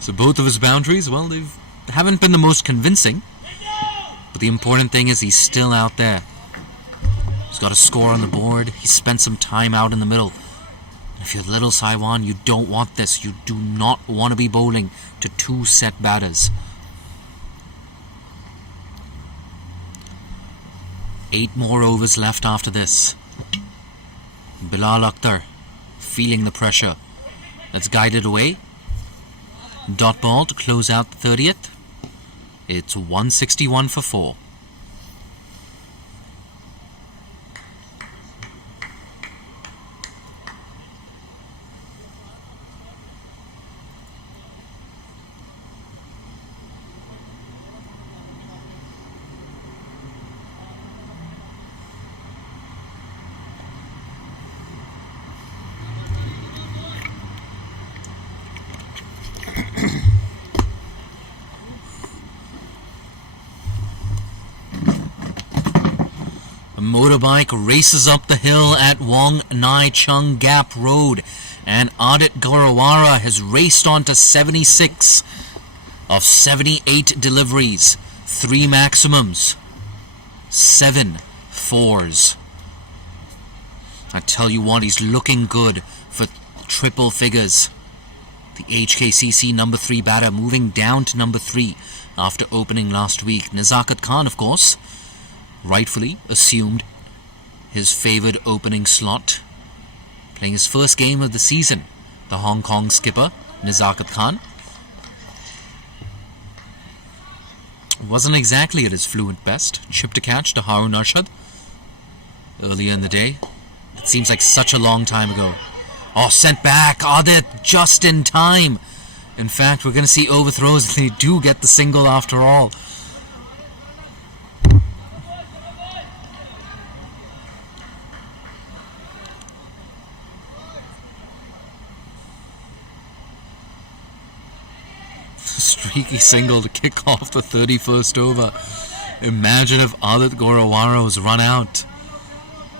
So both of his boundaries, well, they haven't been the most convincing. But the important thing is he's still out there. He's got a score on the board. He spent some time out in the middle. And if you're Little Saiwan, you don't want this. You do not want to be bowling to 2 set batters. 8 more overs left after this. Bilal Akhtar feeling the pressure. That's guided away. Dot ball to close out the 30th. It's 161 for 4. A motorbike races up the hill at Wong Nai Chung Gap Road, and Adit Gorawara has raced on to 76 of 78 deliveries, 3 maximums, 7 fours. I tell you what, he's looking good for triple figures. The HKCC number 3 batter moving down to number 3 after opening last week. Nazakat Khan, of course, rightfully assumed his favoured opening slot, playing his first game of the season. The Hong Kong skipper, Nazakat Khan, wasn't exactly at his fluent best. Chipped a catch to Harun Arshad earlier in the day. It seems like such a long time ago. Oh, sent back. Adit just in time. In fact, we're going to see overthrows if they do get the single after all. Streaky single to kick off the 31st over. Imagine if Adit Gorawara was run out.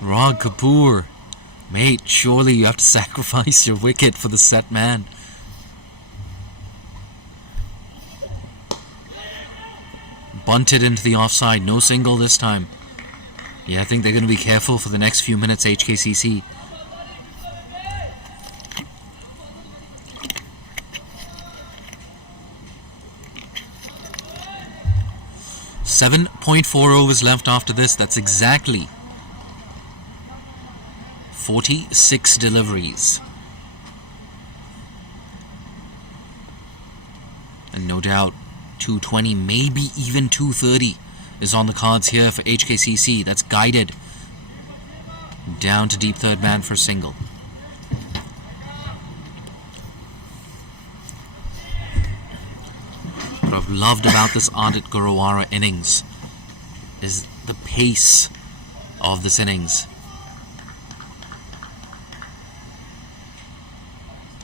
Rag Kapoor, mate, surely you have to sacrifice your wicket for the set man. Bunted into the offside, no single this time. Yeah, I think they're going to be careful for the next few minutes, HKCC. .4 overs left after this. That's exactly 46 deliveries. And no doubt 220, maybe even 230 is on the cards here for HKCC. That's guided down to deep third man for a single. What I've loved about this Adit Gorawara innings is the pace of this innings.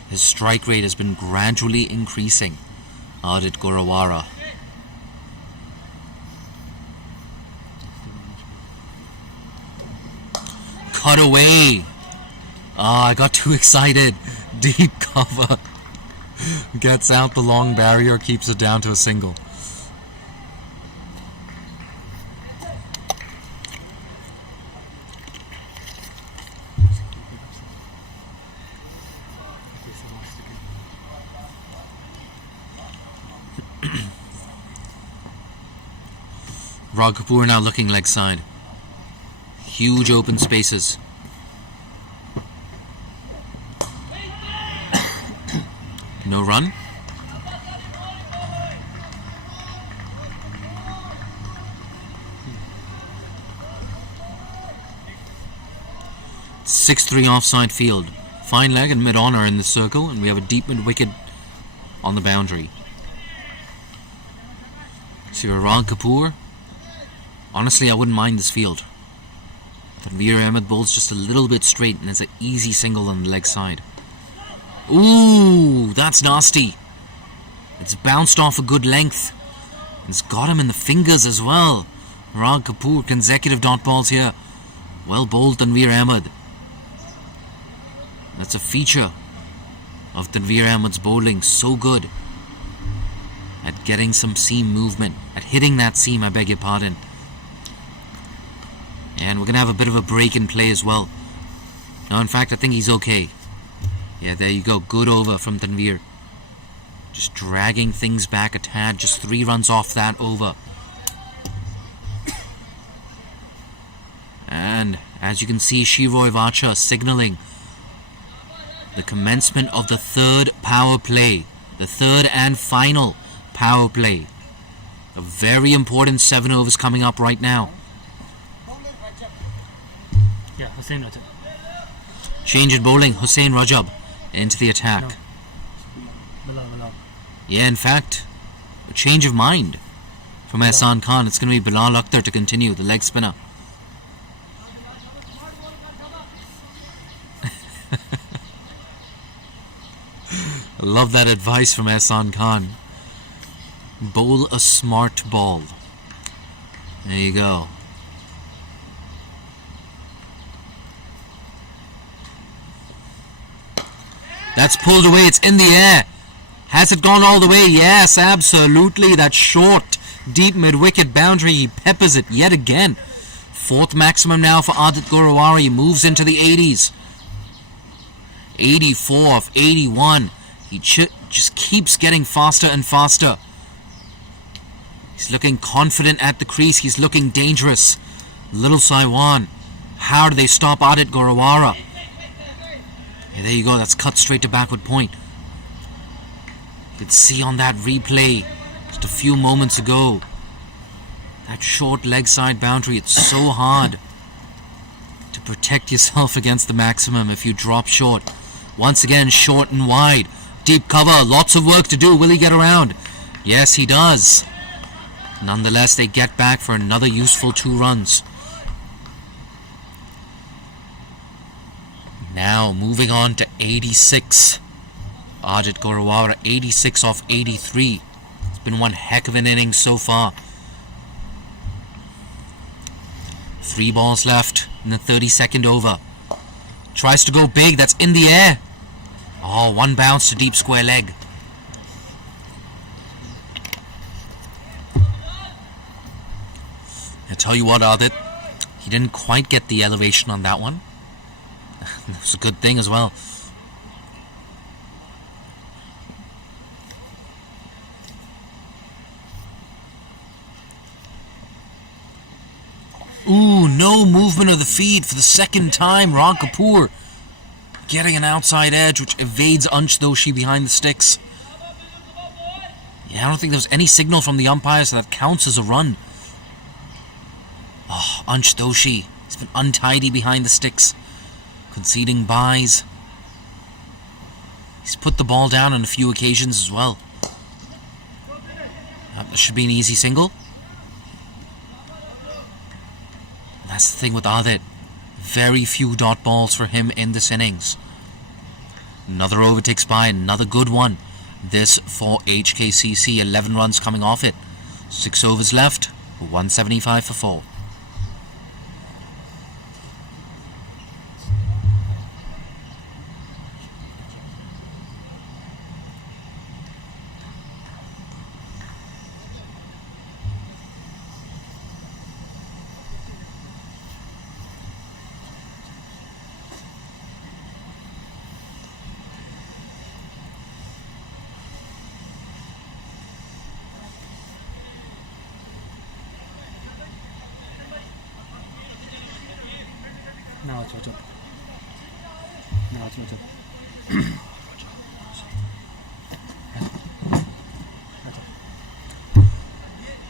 His strike rate has been gradually increasing. Adit Gorawara. Cut away. I got too excited. Deep cover. Gets out the long barrier, keeps it down to a single. Rag Kapoor now looking leg side. Huge open spaces. No run. .63 offside field. Fine leg and mid-on are in the circle, and we have a deep mid-wicket on the boundary. See, Rag Kapoor. Honestly, I wouldn't mind this field. Tanveer Ahmed bowls just a little bit straight, and it's an easy single on the leg side. Ooh, that's nasty. It's bounced off a good length. It's got him in the fingers as well. Rag Kapoor, consecutive dot balls here. Well bowled, Tanveer Ahmed. That's a feature of Tanveer Ahmed's bowling. So good at getting some seam movement, at hitting that seam, I beg your pardon. And we're going to have a bit of a break in play as well. No, in fact, I think he's okay. Yeah, there you go. Good over from Tanveer. Just dragging things back a tad. Just 3 runs off that over. And as you can see, Shiroy Vacha signaling the commencement of the 3rd power play. The 3rd and final power play. A very important 7 overs coming up right now. Yeah, Hussain Rajab. Change in bowling. Hussain Rajab into the attack. No. Bilal. Yeah, in fact, a change of mind from Ehsan Khan. It's going to be Bilal Akhtar to continue, the leg spinner. I love that advice from Ehsan Khan. Bowl a smart ball. There you go. That's pulled away. It's in the air. Has it gone all the way? Yes, absolutely. That short, deep mid-wicket boundary. He peppers it yet again. 4th maximum now for Adit Gorawara. He moves into the 80s. 84 of 81. He just keeps getting faster and faster. He's looking confident at the crease. He's looking dangerous. Little Saiwan. How do they stop Adit Gorawara? Yeah, there you go. That's cut straight to backward point. You could see on that replay just a few moments ago. That short leg side boundary. It's so hard to protect yourself against the maximum if you drop short. Once again, short and wide. Deep cover. Lots of work to do. Will he get around? Yes, he does. Nonetheless, they get back for another useful 2 runs. Now, moving on to 86. Adit Gorawara, 86 off 83. It's been one heck of an inning so far. 3 balls left in the 32nd over. Tries to go big. That's in the air. Oh, 1 bounce to deep square leg. I tell you what, Adit, he didn't quite get the elevation on that one. That was a good thing as well. Ooh, no movement of the feed for the 2nd time. Rag Kapoor getting an outside edge which evades Ansh Doshi behind the sticks. Yeah, I don't think there was any signal from the umpires that counts as a run. Oh, Ansh Doshi. He's been untidy behind the sticks. Conceding byes. He's put the ball down on a few occasions as well. This should be an easy single. That's the thing with Adit. Very few dot balls for him in this innings. Another over ticks by, another good one. This for HKCC, 11 runs coming off it. 6 overs left, 175 for 4.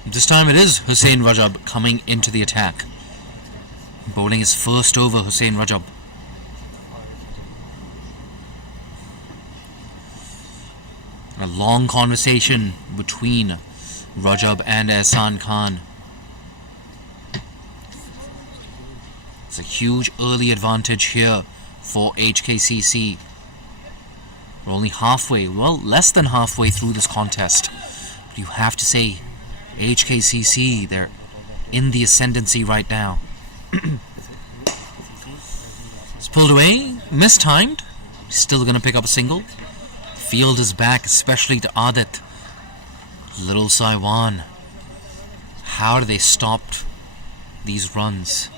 This time it is Hussain Rajab coming into the attack. Bowling his first over, Hussain Rajab. A long conversation between Rajab and Ehsan Khan. It's a huge early advantage here for HKCC. We're only halfway, well, less than halfway through this contest. But you have to say, HKCC, they're in the ascendancy right now. It's pulled away, mistimed. Still going to pick up a single. Field is back, especially to Adit. Little Saiwan. How do they stop these runs?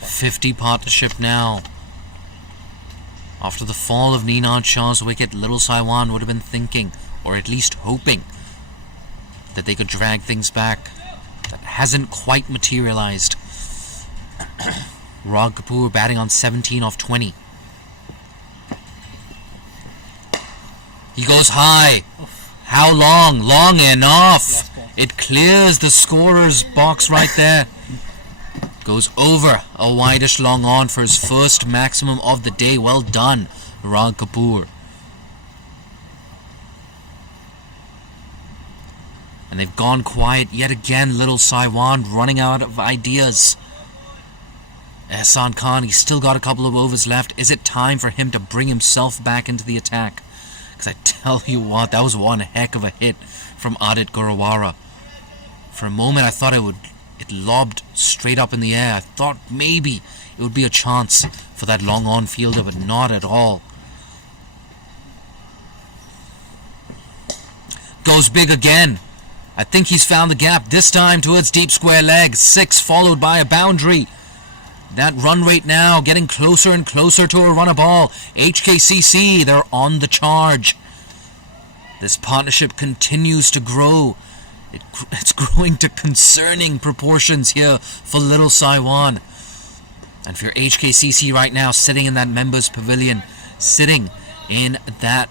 50 partnership now. After the fall of Ninad Shah's wicket, Little Saiwan would have been thinking, or at least hoping, that they could drag things back. That hasn't quite materialized. Rag Kapoor batting on 17 off 20. He goes high. How long? Long enough. It clears the scorer's box right there. Goes over a wideish long on for his first maximum of the day. Well done, Rag Kapoor. And they've gone quiet yet again. Little Saiwan running out of ideas. Ehsan Khan, he's still got a couple of overs left. Is it time for him to bring himself back into the attack? Because I tell you what, that was one heck of a hit from Adit Gorawara. For a moment I thought it lobbed straight up in the air. I thought maybe it would be a chance for that long on fielder, but not at all. Goes big again. I think he's found the gap, this time towards deep square leg. 6 followed by a boundary. That run rate now getting closer and closer to a runner ball. HKCC, they're on the charge. This partnership continues to grow. It's growing to concerning proportions here for Little Saiwan. And for HKCC right now, sitting in that members pavilion, sitting in that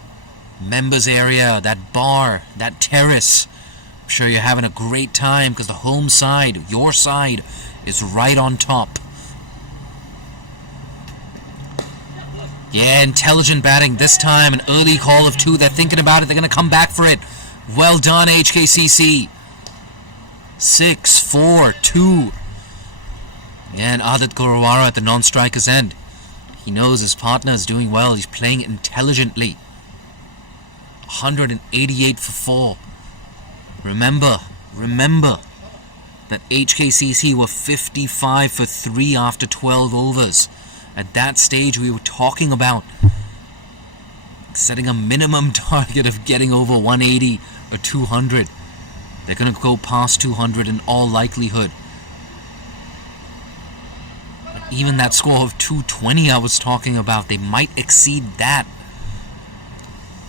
members area, that bar, that terrace, I'm sure you're having a great time because the home side, your side, is right on top. Yeah, intelligent batting this time. An early call of 2. They're thinking about it. They're going to come back for it. Well done, HKCC. 6, 4, 2. Yeah, and Adit Gurwara at the non-striker's end. He knows his partner is doing well. He's playing intelligently. 188 for 4. Remember that HKCC were 55 for 3 after 12 overs. At that stage, we were talking about setting a minimum target of getting over 180 or 200. They're going to go past 200 in all likelihood. But even that score of 220 I was talking about, they might exceed that.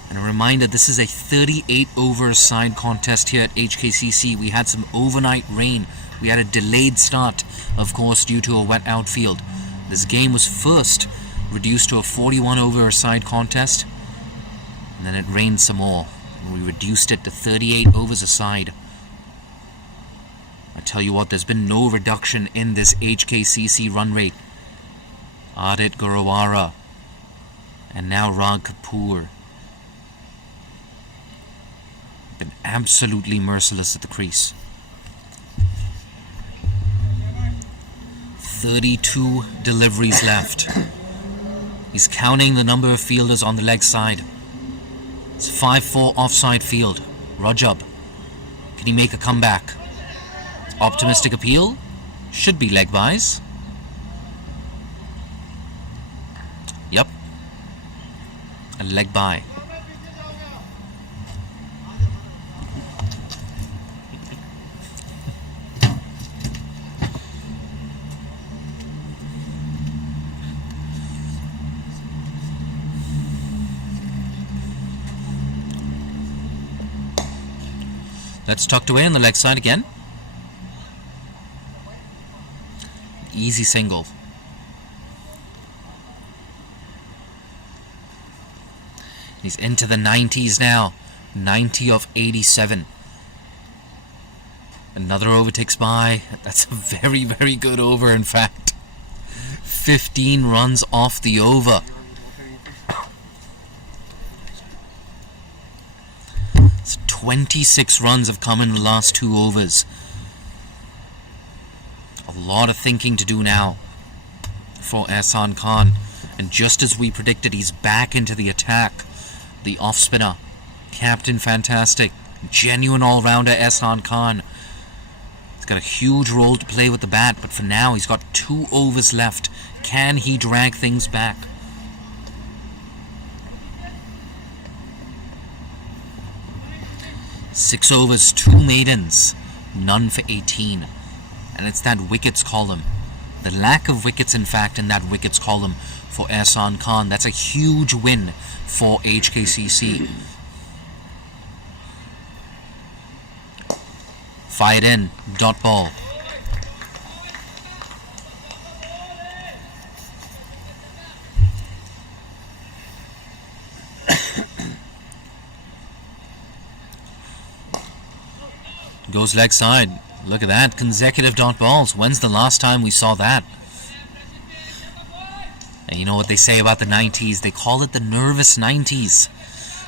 And a reminder, this is a 38-over side contest here at HKCC. We had some overnight rain. We had a delayed start, of course, due to a wet outfield. This game was first reduced to a 41-over side contest, and then it rained some more. And we reduced it to 38 overs a side. I tell you what, there's been no reduction in this HKCC run rate. Adit Gurwara and now Rag Kapoor been absolutely merciless at the crease. 32 deliveries left. He's counting the number of fielders on the leg side. It's 5-4 offside field. Rajab, can he make a comeback? Optimistic appeal. Should be leg buys. Yep. A leg buy. That's tucked away on the leg side again. Easy single. He's into the 90s now. 90 of 87. Another over ticks by. That's a very, very good over, in fact. 15 runs off the over. 26 runs have come in the last 2 overs. A lot of thinking to do now for Ehsan Khan. And just as we predicted, he's back into the attack. The off-spinner, Captain Fantastic, genuine all-rounder Ehsan Khan. He's got a huge role to play with the bat, but for now he's got 2 overs left. Can he drag things back? Six overs, 2 maidens, none for 18. And it's that wickets column. The lack of wickets, in fact, in that wickets column for Ehsan Khan. That's a huge win for HKCC. Fired in, dot ball. Goes leg side. Look at that. Consecutive dot balls. When's the last time we saw that? And you know what they say about the 90s? They call it the nervous 90s.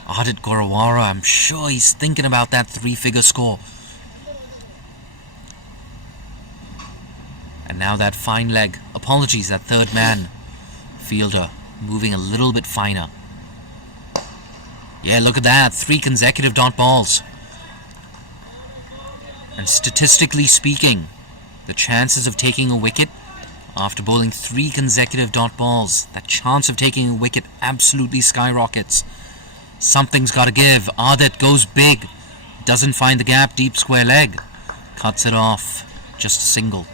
Adit Gurwara, I'm sure he's thinking about that 3-figure score. And now that fine leg. Apologies, that third man. Fielder moving a little bit finer. Yeah, look at that. 3 consecutive dot balls. And statistically speaking, the chances of taking a wicket After bowling 3 consecutive dot balls, that chance of taking a wicket absolutely skyrockets. Something's got to give. Adit goes big. Doesn't find the gap, deep square leg. Cuts it off. Just a single.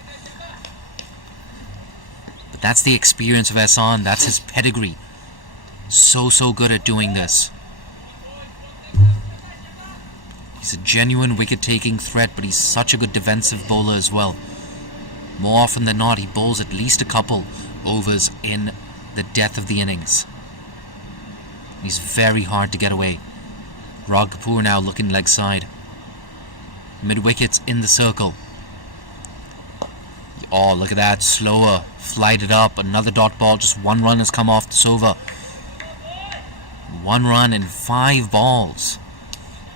But that's the experience of Ehsan. That's his pedigree. So good at doing this. He's a genuine wicket-taking threat, but he's such a good defensive bowler as well. More often than not, he bowls at least a couple overs in the death of the innings. He's very hard to get away. Rag Kapoor now looking leg side. Mid-wickets in the circle. Oh, look at that. Slower. Flighted up. Another dot ball. Just 1 run has come off this over. 1 run in 5 balls.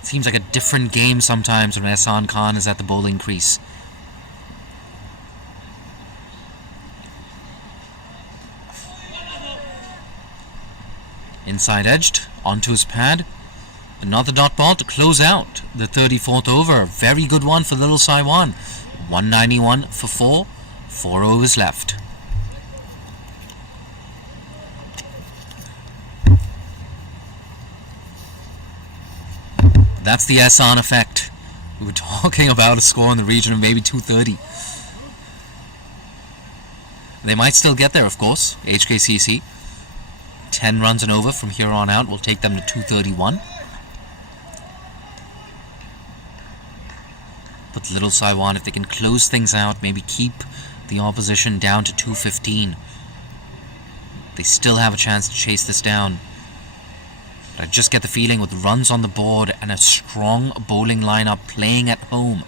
Seems like a different game sometimes when Ehsan Khan is at the bowling crease. Inside edged, onto his pad. Another dot ball to close out the 34th over. Very good one for Little Saiwan. 191 for 4. 4 overs left. That's the Ehsan effect. We were talking about a score in the region of maybe 230. They might still get there, of course. HKCC. 10 runs and over from here on out will take them to 231. But Little Saiwan, if they can close things out, maybe keep the opposition down to 215, they still have a chance to chase this down. But I just get the feeling with runs on the board and a strong bowling lineup playing at home,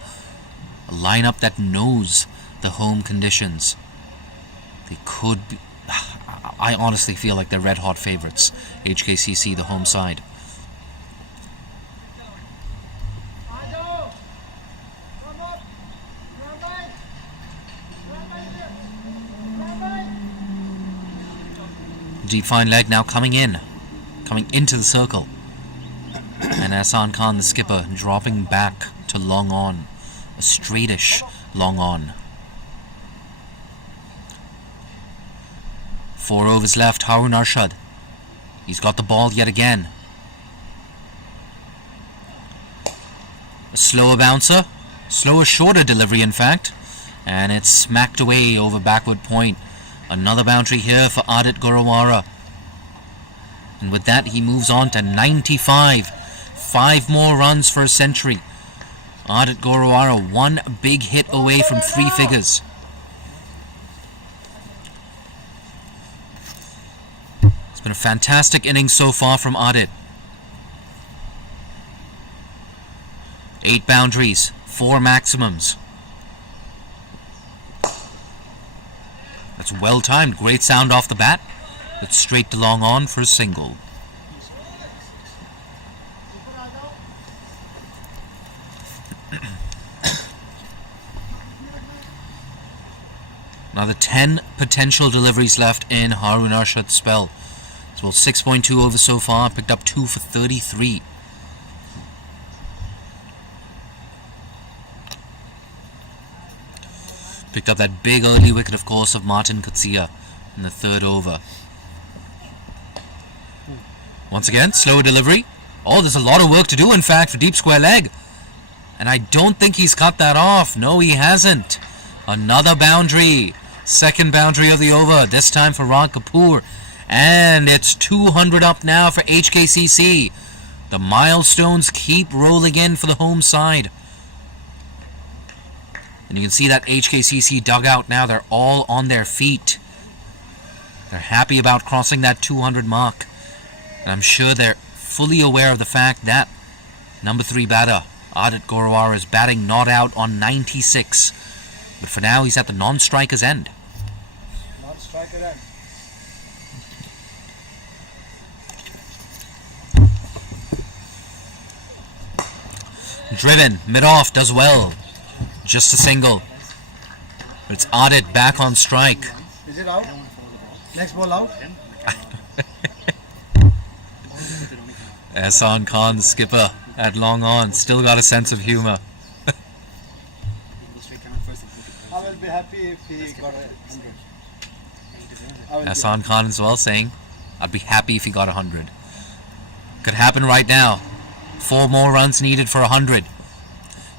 a lineup that knows the home conditions, they could be... I honestly feel like they're red-hot favourites. HKCC, the home side. Deep fine leg now coming into the circle. And Ehsan Khan, the skipper, dropping back to long on. A straightish long on. 4 overs left. Harun Arshad. He's got the ball yet again. A slower bouncer. Slower, shorter delivery, in fact. And it's smacked away over backward point. Another boundary here for Adit Gorawara. And with that, he moves on to 95. 5 more runs for a century. Adit Gorawara, 1 big hit away from 3 figures. It's been a fantastic innings so far from Adit. 8 boundaries, 4 maximums. That's well timed. Great sound off the bat. That's straight to long on for a single. Another 10 potential deliveries left in Harun Arshad's spell. So 6.2 overs so far. Picked up 2 for 33. Picked up that big early wicket, of course, of Martin Kutsia in the 3rd over. Once again, slower delivery. Oh, there's a lot of work to do, in fact, for deep square leg. And I don't think he's cut that off. No, he hasn't. Another boundary. 2nd boundary of the over, this time for Rag Kapoor. And it's 200 up now for HKCC. The milestones keep rolling in for the home side. And you can see that HKCC dugout now, they're all on their feet. They're happy about crossing that 200 mark. And I'm sure they're fully aware of the fact that number 3 batter, Adit Gorawara, is batting not out on 96. But for now, he's at the non-striker's end. Non-striker end. Driven, mid-off, does well. Just a single. But it's Adit back on strike. Is it out? Next ball out? Ehsan Khan, the skipper, at long on, still got a sense of humor. I will be happy if he got a 100. Hassan Khan as well saying, I'd be happy if he got 100. Could happen right now. 4 more runs needed for 100.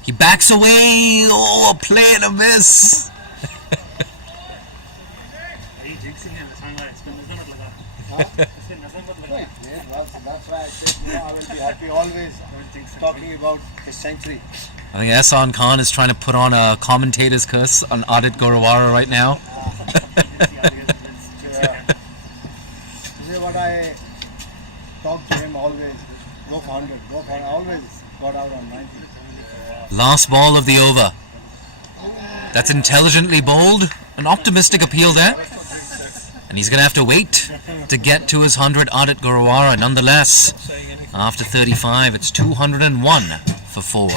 He backs away. Oh, a play and a miss. That's why I said, I will be happy always talking about his century. I think Hassan Khan is trying to put on a commentator's curse on Adit Guruvara right now. This is what I talk to him always. Go for 100, go for 100. Always got out on 90. Last ball of the over. That's intelligently bowled. An optimistic appeal there. And he's going to have to wait to get to his 100, Adit Guruvara. Nonetheless, after 35, it's 201 for 4.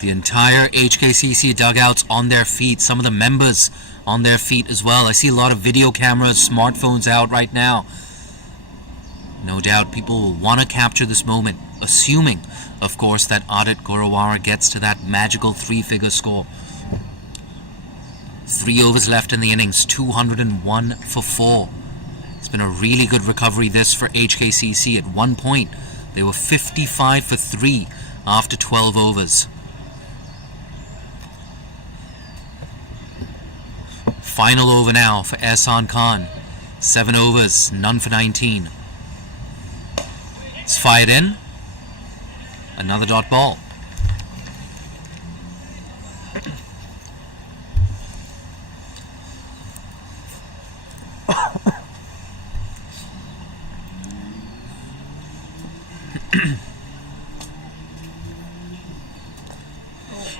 The entire HKCC dugouts on their feet. Some of the members on their feet as well. I see a lot of video cameras, smartphones out right now. No doubt people will want to capture this moment, assuming, of course, that Adit Guruvara gets to that magical 3-figure score. 3 overs left in the innings, 201 for 4. It's been a really good recovery this for HKCC. At one point, they were 55 for 3 after 12 overs. Final over now for Hassan Khan. 7 overs, none for 19. It's fired in. Another dot ball.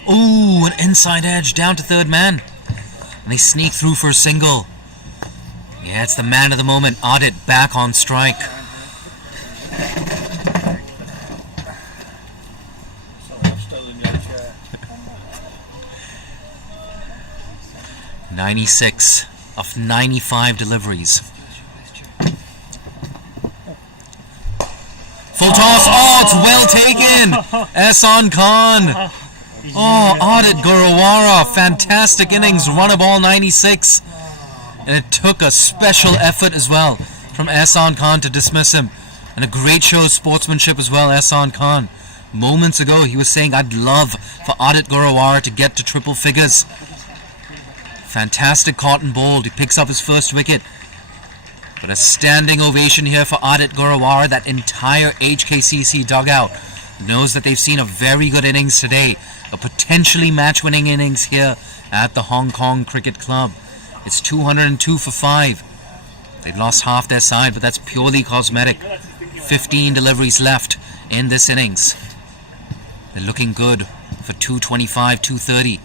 Ooh, an inside edge down to third man. And they sneak through for a single. Yeah, it's the man of the moment. Adit back on strike. "96 of 95 deliveries." Full toss. Oh, it's well taken. Hassan Khan. Oh, Adit Guruvara, fantastic innings, run a ball 96. And it took a special effort as well from Hassan Khan to dismiss him. And a great show of sportsmanship as well, Hassan Khan. Moments ago, he was saying, I'd love for Adit Guruvara to get to triple figures. Fantastic caught and bowled. He picks up his first wicket. But a standing ovation here for Adit Guruvara. That entire HKCC dugout knows that they've seen a very good innings today. A potentially match-winning innings here at the Hong Kong Cricket Club. It's 202 for 5. They've lost half their side, but that's purely cosmetic. 15 deliveries left in this innings. They're looking good for 225, 230.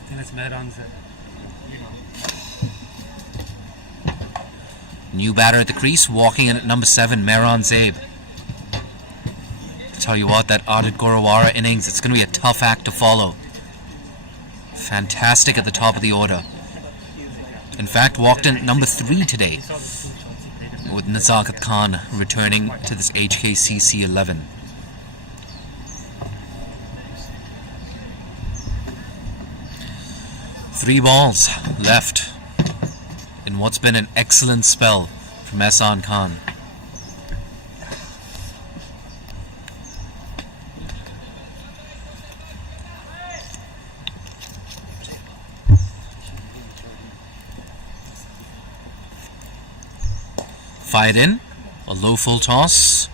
New batter at the crease, walking in at number 7, Mehran Zaib. I tell you what, that Adit Guruvara innings, it's going to be a tough act to follow. Fantastic at the top of the order. In fact, walked in at number 3 today, with Nazakat Khan returning to this HKCC 11. Three balls left in what's been an excellent spell from Hassan Khan. Fired in, a low full toss.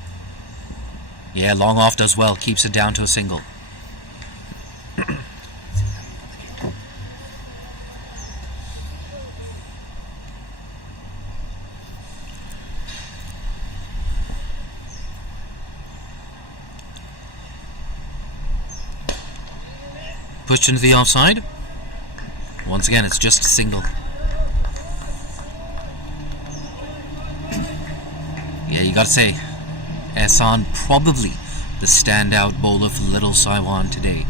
Yeah, long off does well, keeps it down to a single. Pushed into the offside. Once again, it's just a single. Yeah, you gotta say, Hassan probably the standout bowler for Little Saiwan today.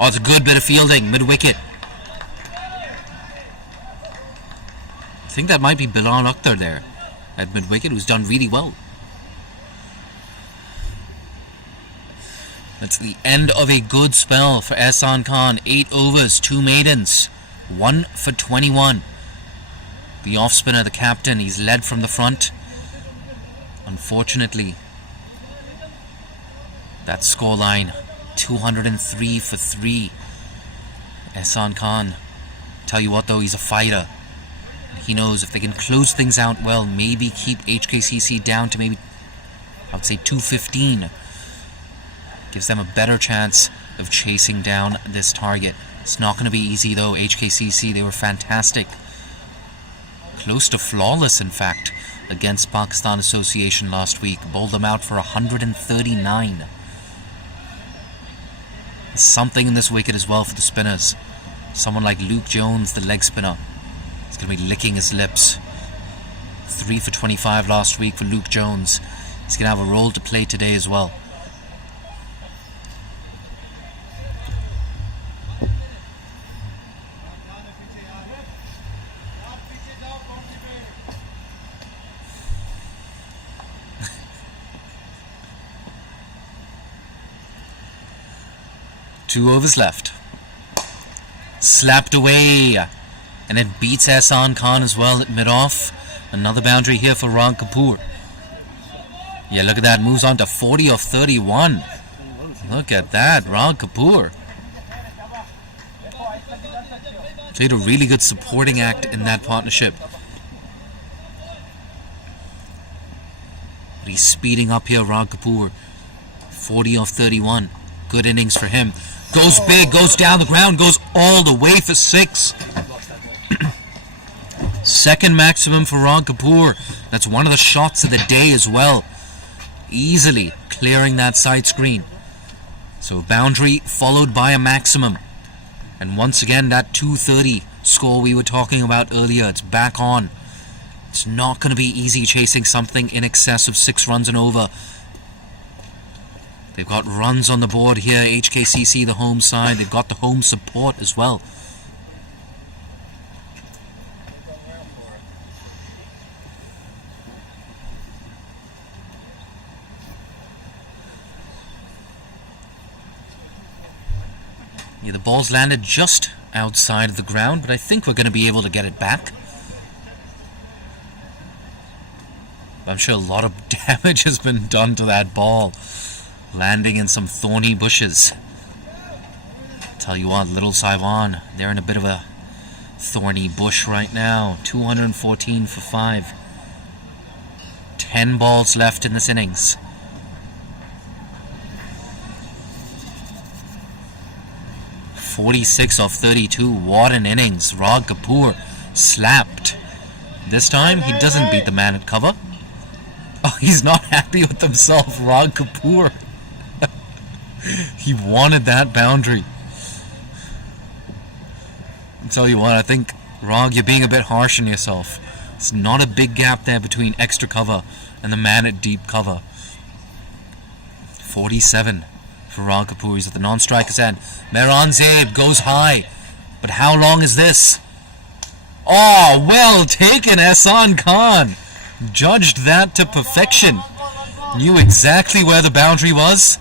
Oh, it's a good bit of fielding, mid-wicket. think that might be Bilal Akhtar there at mid-wicket, who's done really well. That's the end of a good spell for Ehsan Khan. 8 overs, 2 maidens, 1 for 21. The off-spinner, the captain, he's led from the front. Unfortunately, that scoreline, 203 for 3. Ehsan Khan, tell you what though, he's a fighter. He knows if they can close things out well, maybe keep HKCC down to maybe, I would say 215. Gives them a better chance of chasing down this target. It's not going to be easy though. HKCC, they were fantastic. Close to flawless, in fact, against Pakistan Association last week. Bowled them out for 139. There's something in this wicket as well for the spinners. Someone like Luke Jones, the leg spinner, is going to be licking his lips. 3 for 25 last week for Luke Jones. He's going to have a role to play today as well. Two overs left. Slapped away. And it beats Ehsan Khan as well at mid-off. Another boundary here for Rag Kapoor. Yeah, look at that. Moves on to 40 of 31. Look at that. Rag Kapoor. Played a really good supporting act in that partnership. But he's speeding up here, Rag Kapoor. 40 of 31. Good innings for him. Goes big, goes down the ground, goes all the way for 6. Second maximum for Rag Kapoor. That's one of the shots of the day as well. Easily clearing that side screen. So boundary followed by a maximum. And once again, that 230 score we were talking about earlier, it's back on. It's not going to be easy chasing something in excess of 6 runs and over. They've got runs on the board here. HKCC, the home side. They've got the home support as well. Yeah, the ball's landed just outside of the ground, but I think we're going to be able to get it back. I'm sure a lot of damage has been done to that ball. Landing in some thorny bushes. Tell you what, Little Saiwan, they're in a bit of a thorny bush right now. 214 for 5. 10 balls left in this innings. .46 of 32. What an innings. Rag Kapoor slapped. This time he doesn't beat the man at cover. Oh, he's not happy with himself, Rag Kapoor. He wanted that boundary. I'll tell you what, I think, Rag, you're being a bit harsh on yourself. It's not a big gap there between extra cover and the man at deep cover. 47 for Rag Kapoor. He's at the non-striker's end. Mehran Zaib goes high. But how long is this? Oh, well taken, Ehsan Khan. Judged that to perfection. Knew exactly where the boundary was.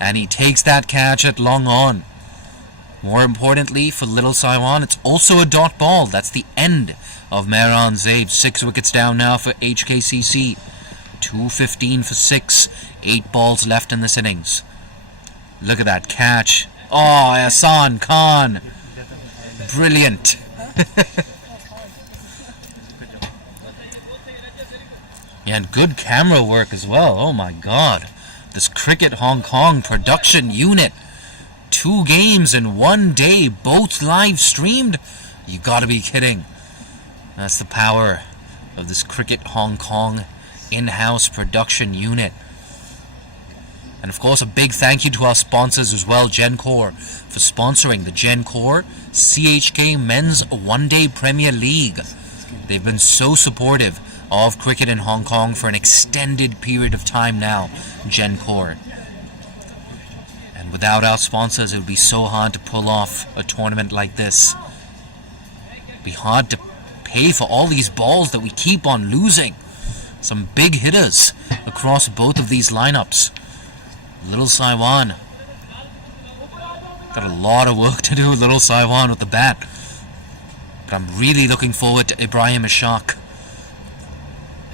And he takes that catch at long on. More importantly for Little Saiwan, it's also a dot ball. That's the end of Mehran Zaib. 6 wickets down now for HKCC. 215 for 6. 8 balls left in this innings. Look at that catch. Oh, Ehsan Khan. Brilliant. Yeah, and good camera work as well. Oh my god. This Cricket Hong Kong production unit. 2 games in 1 day, both live streamed? You gotta be kidding. That's the power of this Cricket Hong Kong in-house production unit. And of course, a big thank you to our sponsors as well, Gencor, for sponsoring the Gencor CHK Men's One Day Premier League. They've been so supportive of cricket in Hong Kong for an extended period of time now, Gencor. And without our sponsors, it would be so hard to pull off a tournament like this. It'd be hard to pay for all these balls that we keep on losing. Some big hitters across both of these lineups. Little Saiwan. Got a lot of work to do, Little Saiwan, with the bat. But I'm really looking forward to Ibrahim Ishaq,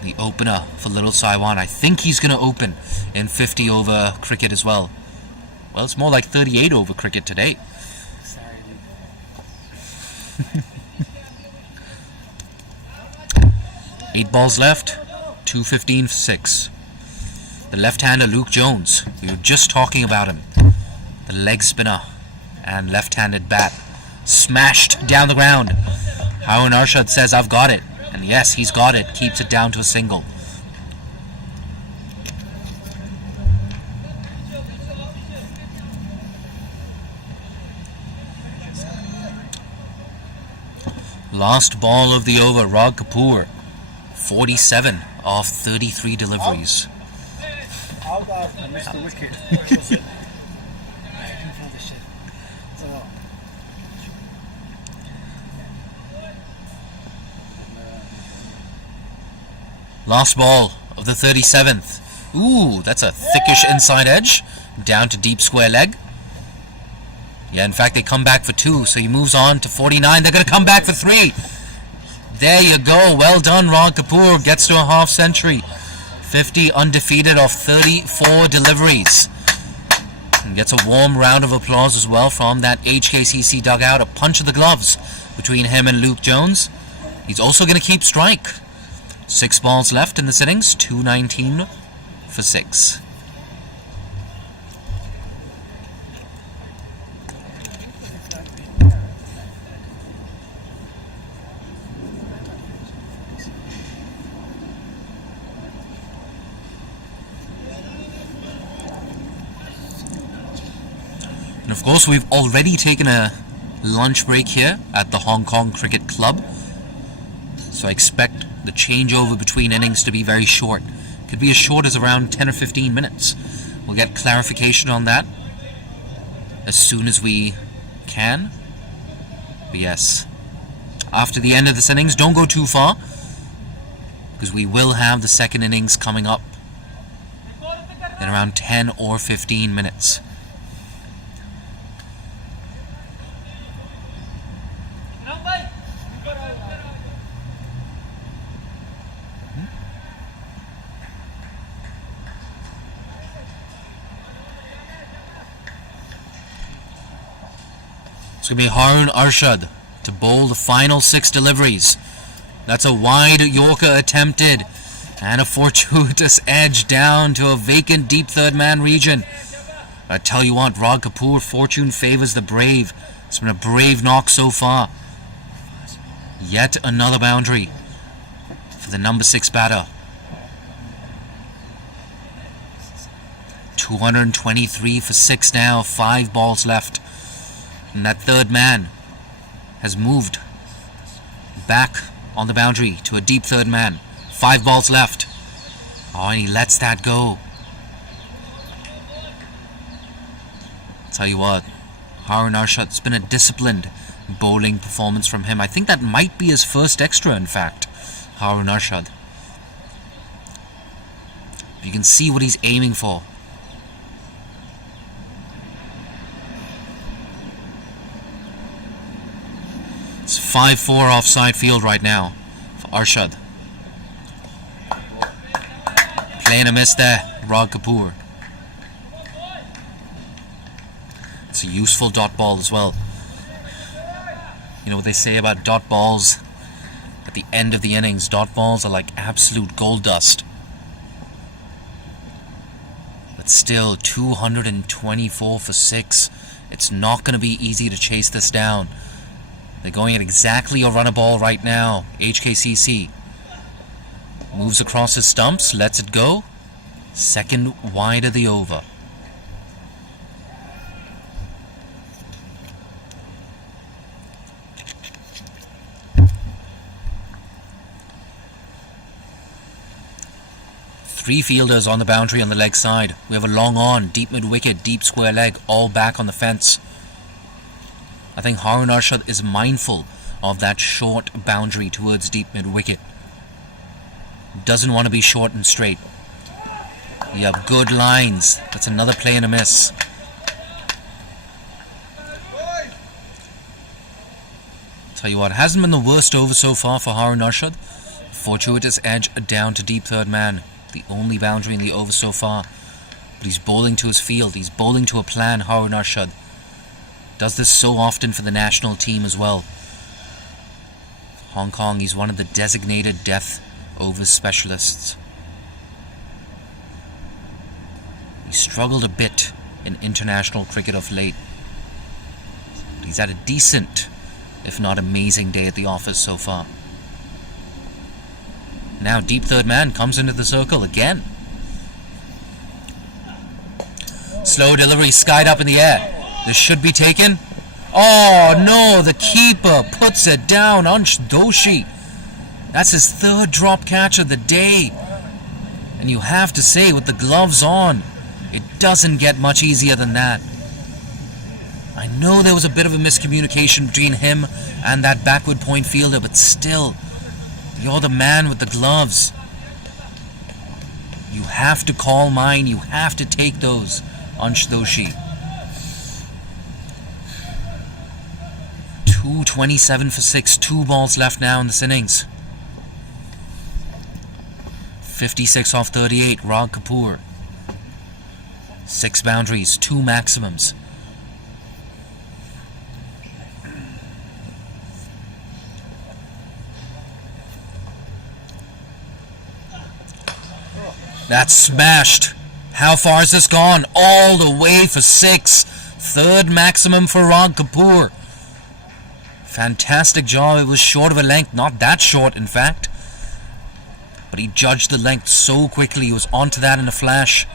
the opener for Little Saiwan. I think he's going to open in 50 over cricket as well. Well, it's more like 38 over cricket today. 8 balls left, 2:15 for 6. The left-hander Luke Jones, we were just talking about him. The leg spinner and left-handed bat. Smashed down the ground. Harun Arshad says, I've got it. And yes, he's got it. Keeps it down to a single. Last ball of the over, Rag Kapoor. 47 of 33 deliveries. Out of missed the wicket. Last ball of the 37th. Ooh, that's a thickish inside edge. Down to deep square leg. Yeah, in fact, they come back for 2, so he moves on to 49. They're going to come back for 3. There you go. Well done, Rag Kapoor. Gets to a half century. 50 undefeated of 34 deliveries. And gets a warm round of applause as well from that HKCC dugout. A punch of the gloves between him and Luke Jones. He's also going to keep strike. 6 balls left in this innings. 2:19 for 6. And of course, we've already taken a lunch break here at the Hong Kong Cricket Club. So I expect the changeover between innings to be very short. Could be as short as around 10 or 15 minutes. We'll get clarification on that as soon as we can. But yes, after the end of this innings, don't go too far, because we will have the second innings coming up in around 10 or 15 minutes. It's going to be Harun Arshad to bowl the final 6 deliveries. That's a wide Yorker attempted. And a fortuitous edge down to a vacant deep third man region. I tell you what, Rag Kapoor, fortune favors the brave. It's been a brave knock so far. Yet another boundary for the number 6 batter. 223 for 6 now, 5 balls left. And that third man has moved back on the boundary to a deep third man. 5 balls left. Oh, and he lets that go. Tell you what, Harun Arshad, it's been a disciplined bowling performance from him. I think that might be his first extra, in fact, Harun Arshad. You can see what he's aiming for. It's 5-4 offside field right now for Arshad. Playing a miss there, Rag Kapoor. It's a useful dot ball as well. You know what they say about dot balls at the end of the innings? Dot balls are like absolute gold dust. But still, 224 for 6. It's not going to be easy to chase this down. They're going at exactly a run a ball right now. HKCC moves across his stumps, lets it go. Second wide of the over. Three fielders on the boundary on the leg side. We have a long on, deep mid-wicket, deep square leg, all back on the fence. I think Harun Arshad is mindful of that short boundary towards deep mid-wicket. Doesn't want to be short and straight. You have good lines. That's another play and a miss. Tell you what, it hasn't been the worst over so far for Harun Arshad. Fortuitous edge down to deep third man. The only boundary in the over so far. But he's bowling to his field. He's bowling to a plan, Harun Arshad. Does this so often for the national team as well. Hong Kong, he's one of the designated death over specialists. He struggled a bit in international cricket of late. But he's had a decent, if not amazing, day at the office so far. Now deep third man comes into the circle again. Slow delivery, skied up in the air. This should be taken. Oh no, the keeper puts it down. Ansh Doshi. That's his third drop catch of the day. And you have to say, with the gloves on, it doesn't get much easier than that. I know there was a bit of a miscommunication between him and that backward point fielder, but still, you're the man with the gloves. You have to call mine. You have to take those, Ansh Doshi. 227 for 6. 2 balls left now in this innings. 56 off 38. Rag Kapoor. 6 boundaries. 2 maximums. That's smashed. How far has this gone? All the way for 6. 3rd maximum for Rag Kapoor. Fantastic job. It was short of a length. Not that short, in fact. But he judged the length so quickly. He was onto that in a flash.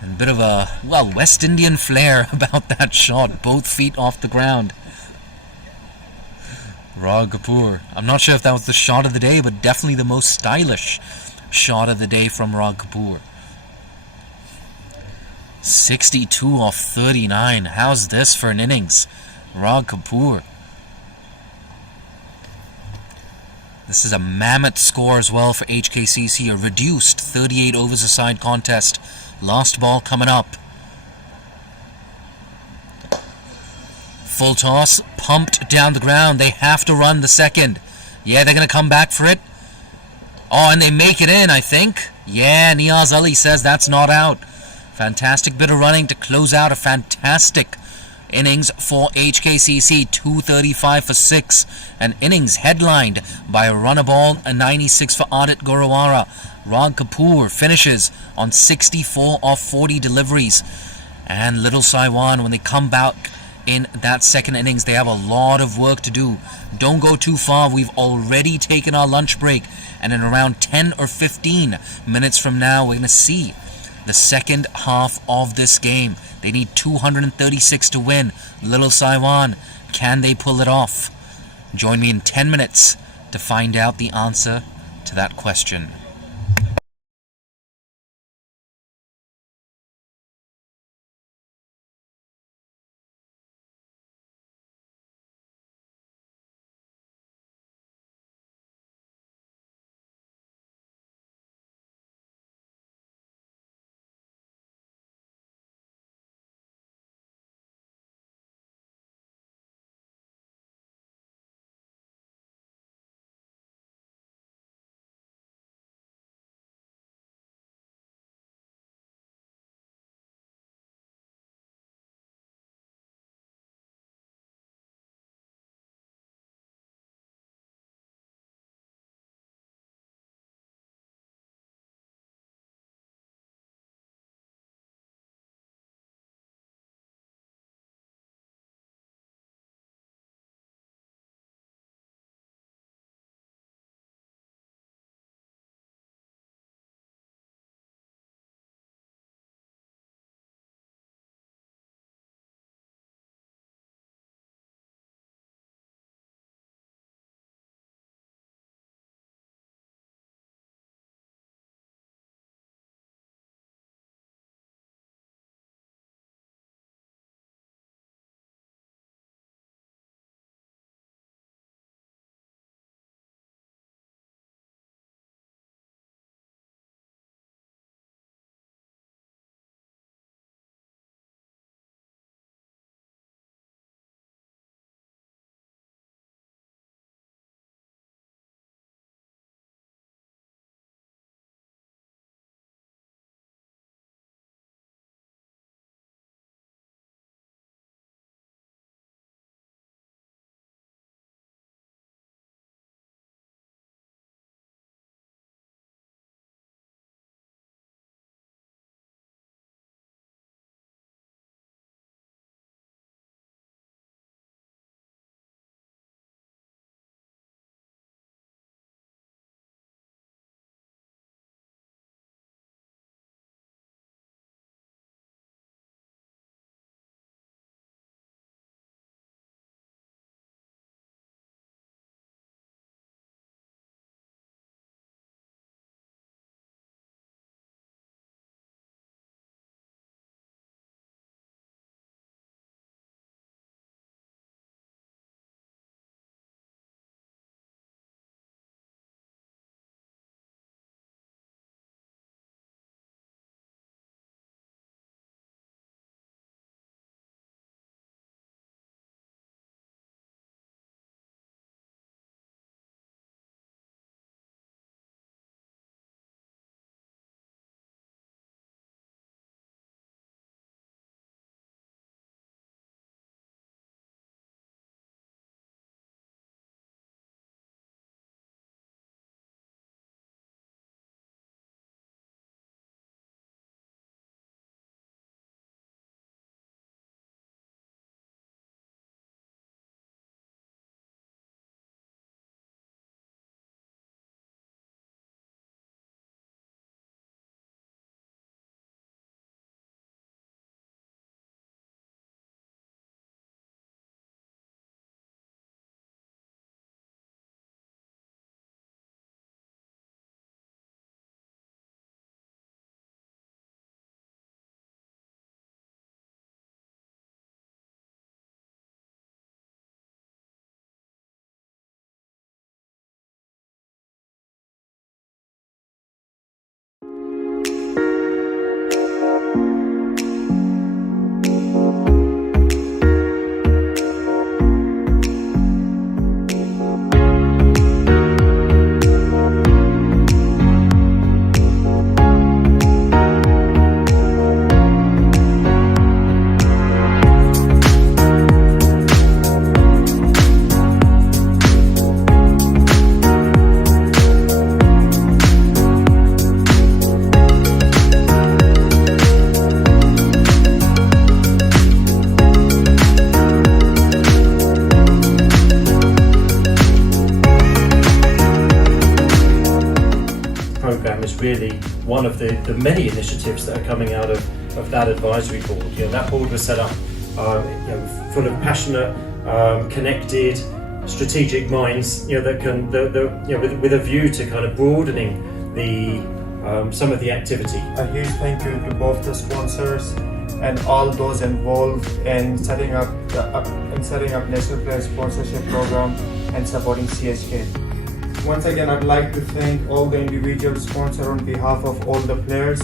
And a bit of a, well, West Indian flair about that shot. Both feet off the ground. Rag Kapoor. I'm not sure if that was the shot of the day, but definitely the most stylish shot of the day from Rag Kapoor. 62 off 39. How's this for an innings? Rag Kapoor. This is a mammoth score as well for HKCC. A reduced 38 overs a side contest. Last ball coming up. Full toss. Pumped down the ground. They have to run the second. Yeah, they're going to come back for it. Oh, and they make it in, I think. Yeah, Niaz Ali says that's not out. Fantastic bit of running to close out a fantastic innings for HKCC. 235 for 6. An innings headlined by a runner ball, a 96 for Adit Gorawara. Rag Kapoor finishes on 64 off 40 deliveries. And Little Saiwan, when they come back in that second innings, they have a lot of work to do. Don't go too far. We've already taken our lunch break. And in around 10 or 15 minutes from now, we're going to see the second half of this game. They need 236 to win. Little Saiwan, can they pull it off? Join me in 10 minutes to find out the answer to that question. really one of the many initiatives that are coming out of that advisory board. That board was set up full of passionate, connected, strategic minds that can with a view to kind of broadening the some of the activity. A huge thank you to both the sponsors and all those involved in setting up National Player Sponsorship Program and supporting CHK. Once again, I'd like to thank all the individual sponsors on behalf of all the players.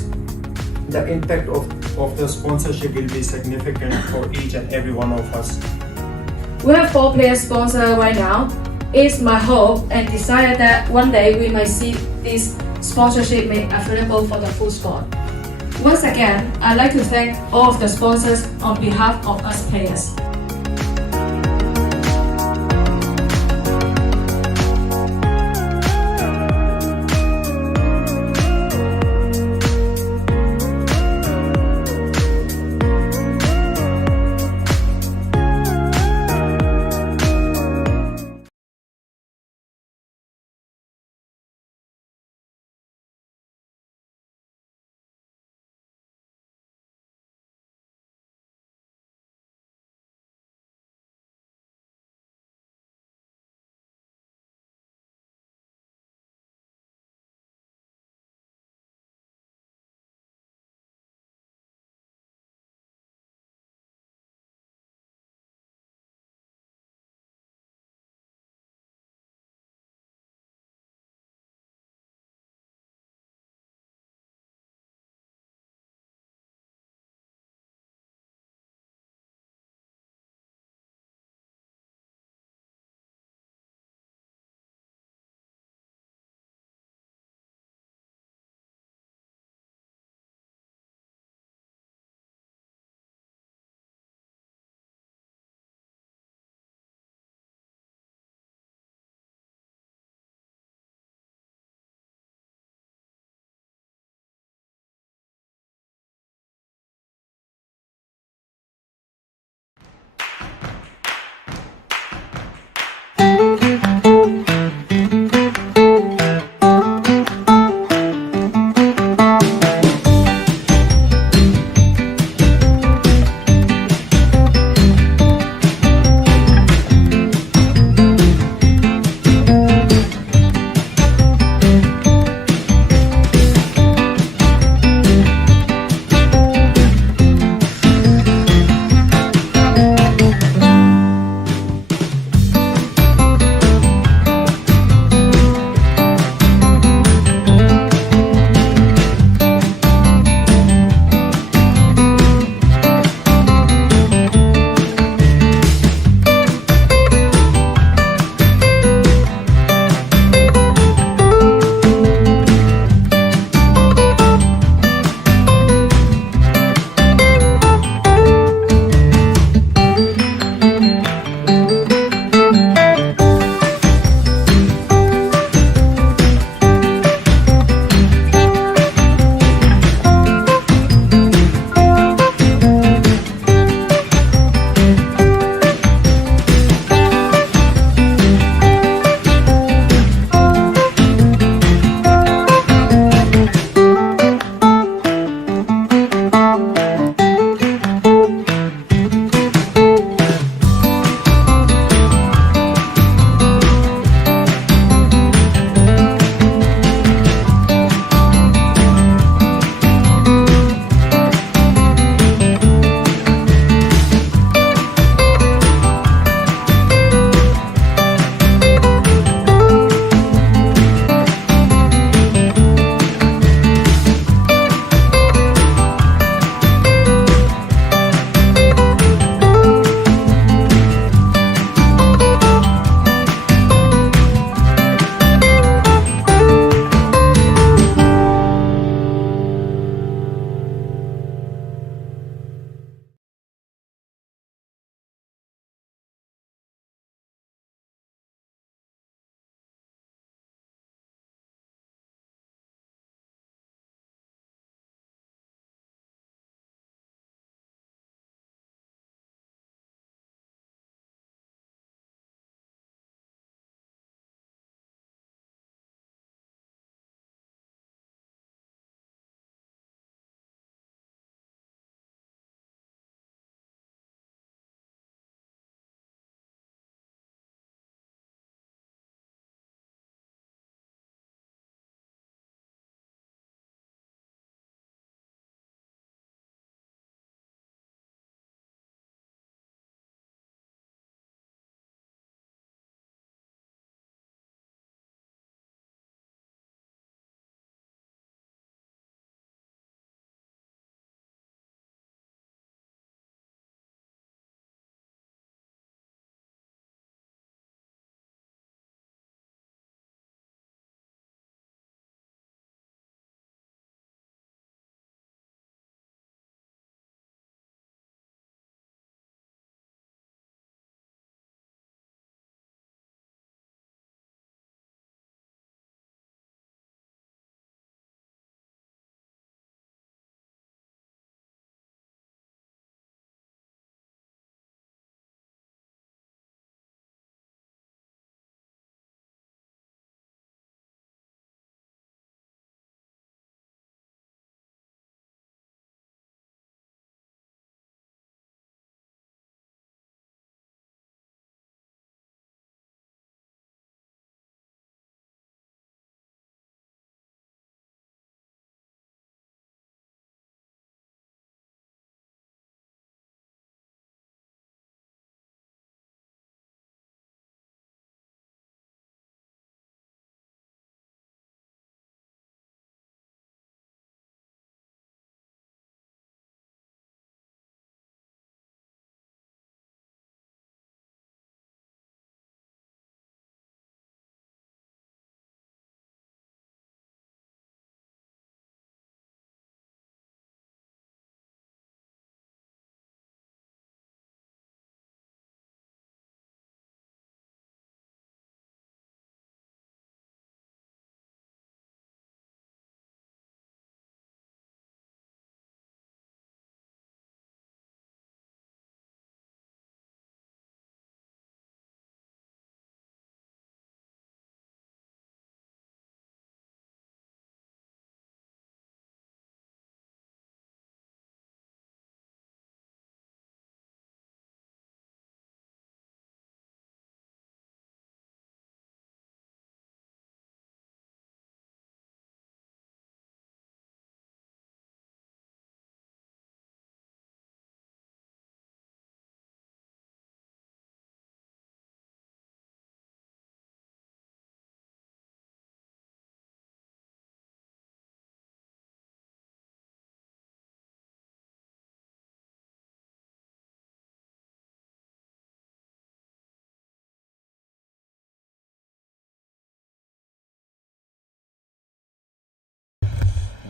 The impact of the sponsorship will be significant for each and every one of us. We have 4 player sponsors right now. It's my hope and desire that one day we might see this sponsorship made available for the full squad. Once again, I'd like to thank all of the sponsors on behalf of us players.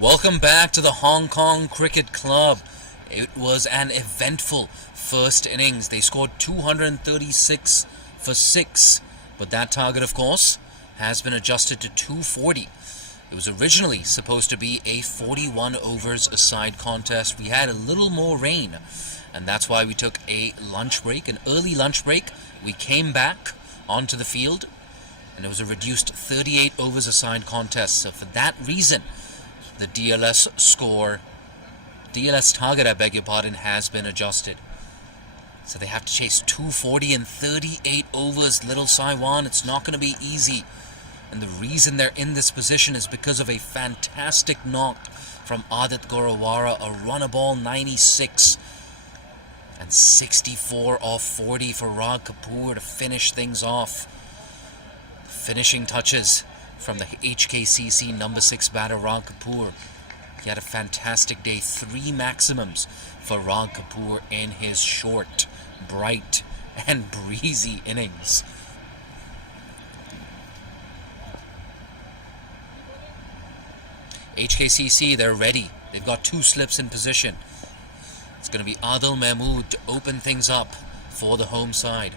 Welcome back to the Hong Kong Cricket Club. It was an eventful first innings. They scored 236 for 6, but that target, of course, has been adjusted to 240. It was originally supposed to be a 41 overs a-side contest. We had a little more rain, and that's why we took a lunch break, an early lunch break. We came back onto the field, and it was a reduced 38 overs a-side contest. So for that reason, the DLS target, I beg your pardon, has been adjusted. So they have to chase 240 in 38 overs. Little Saiwan, it's not going to be easy. And the reason they're in this position is because of a fantastic knock from Adit Gorawara, a runner ball 96 and 64 off 40 for Rag Kapoor to finish things off. Finishing touches from the HKCC number 6 batter Rag Kapoor. He had a fantastic day. 3 maximums for Rag Kapoor in his short, bright and breezy innings. HKCC, they're ready. They've got 2 slips in position. It's going to be Adil Mahmood to open things up for the home side.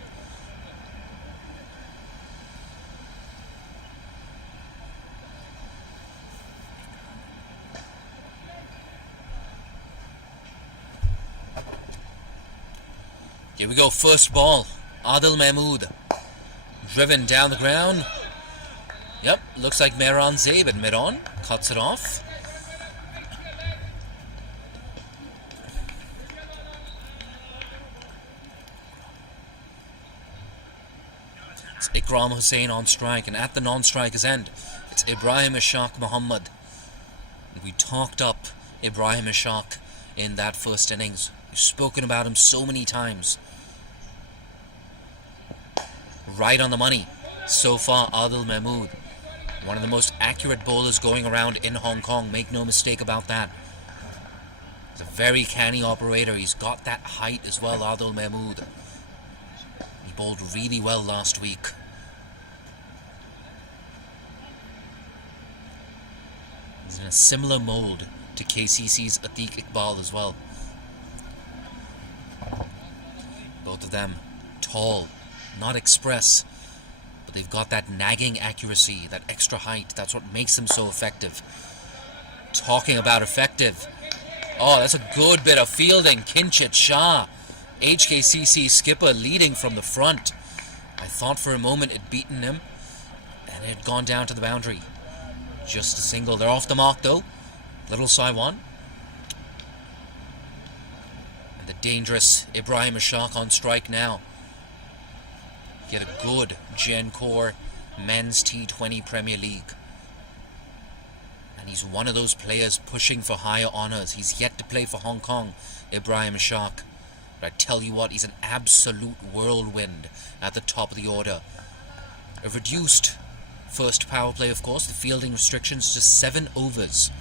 Here we go, first ball. Adil Mahmood driven down the ground. Yep, looks like Mehran Zaib at mid-on. Cuts it off. It's Ikram Hussain on strike, and at the non-striker's end, it's Ibrahim Ishaq Muhammad. We talked up Ibrahim Ishaq in that first innings. We've spoken about him so many times. Right on the money so far, Adil Mahmood. One of the most accurate bowlers going around in Hong Kong. Make no mistake about that. He's a very canny operator. He's got that height as well, Adil Mahmood. He bowled really well last week. He's in a similar mold to KCC's Atiq Iqbal as well. Both of them tall, not express, but they've got that nagging accuracy, that extra height. That's what makes them so effective. Talking about effective. Oh, that's a good bit of fielding. Kinchit Shah, HKCC skipper, leading from the front. I thought for a moment it'd beaten him, and it had gone down to the boundary. Just a single. They're off the mark though. Little Saiwan. And the dangerous Ibrahim Ishaq on strike now. He had a good Gencor Men's T20 Premier League. And he's one of those players pushing for higher honours. He's yet to play for Hong Kong, Ibrahim Ishaq. But I tell you what, he's an absolute whirlwind at the top of the order. A reduced first power play, of course. The fielding restrictions, just 7 overs.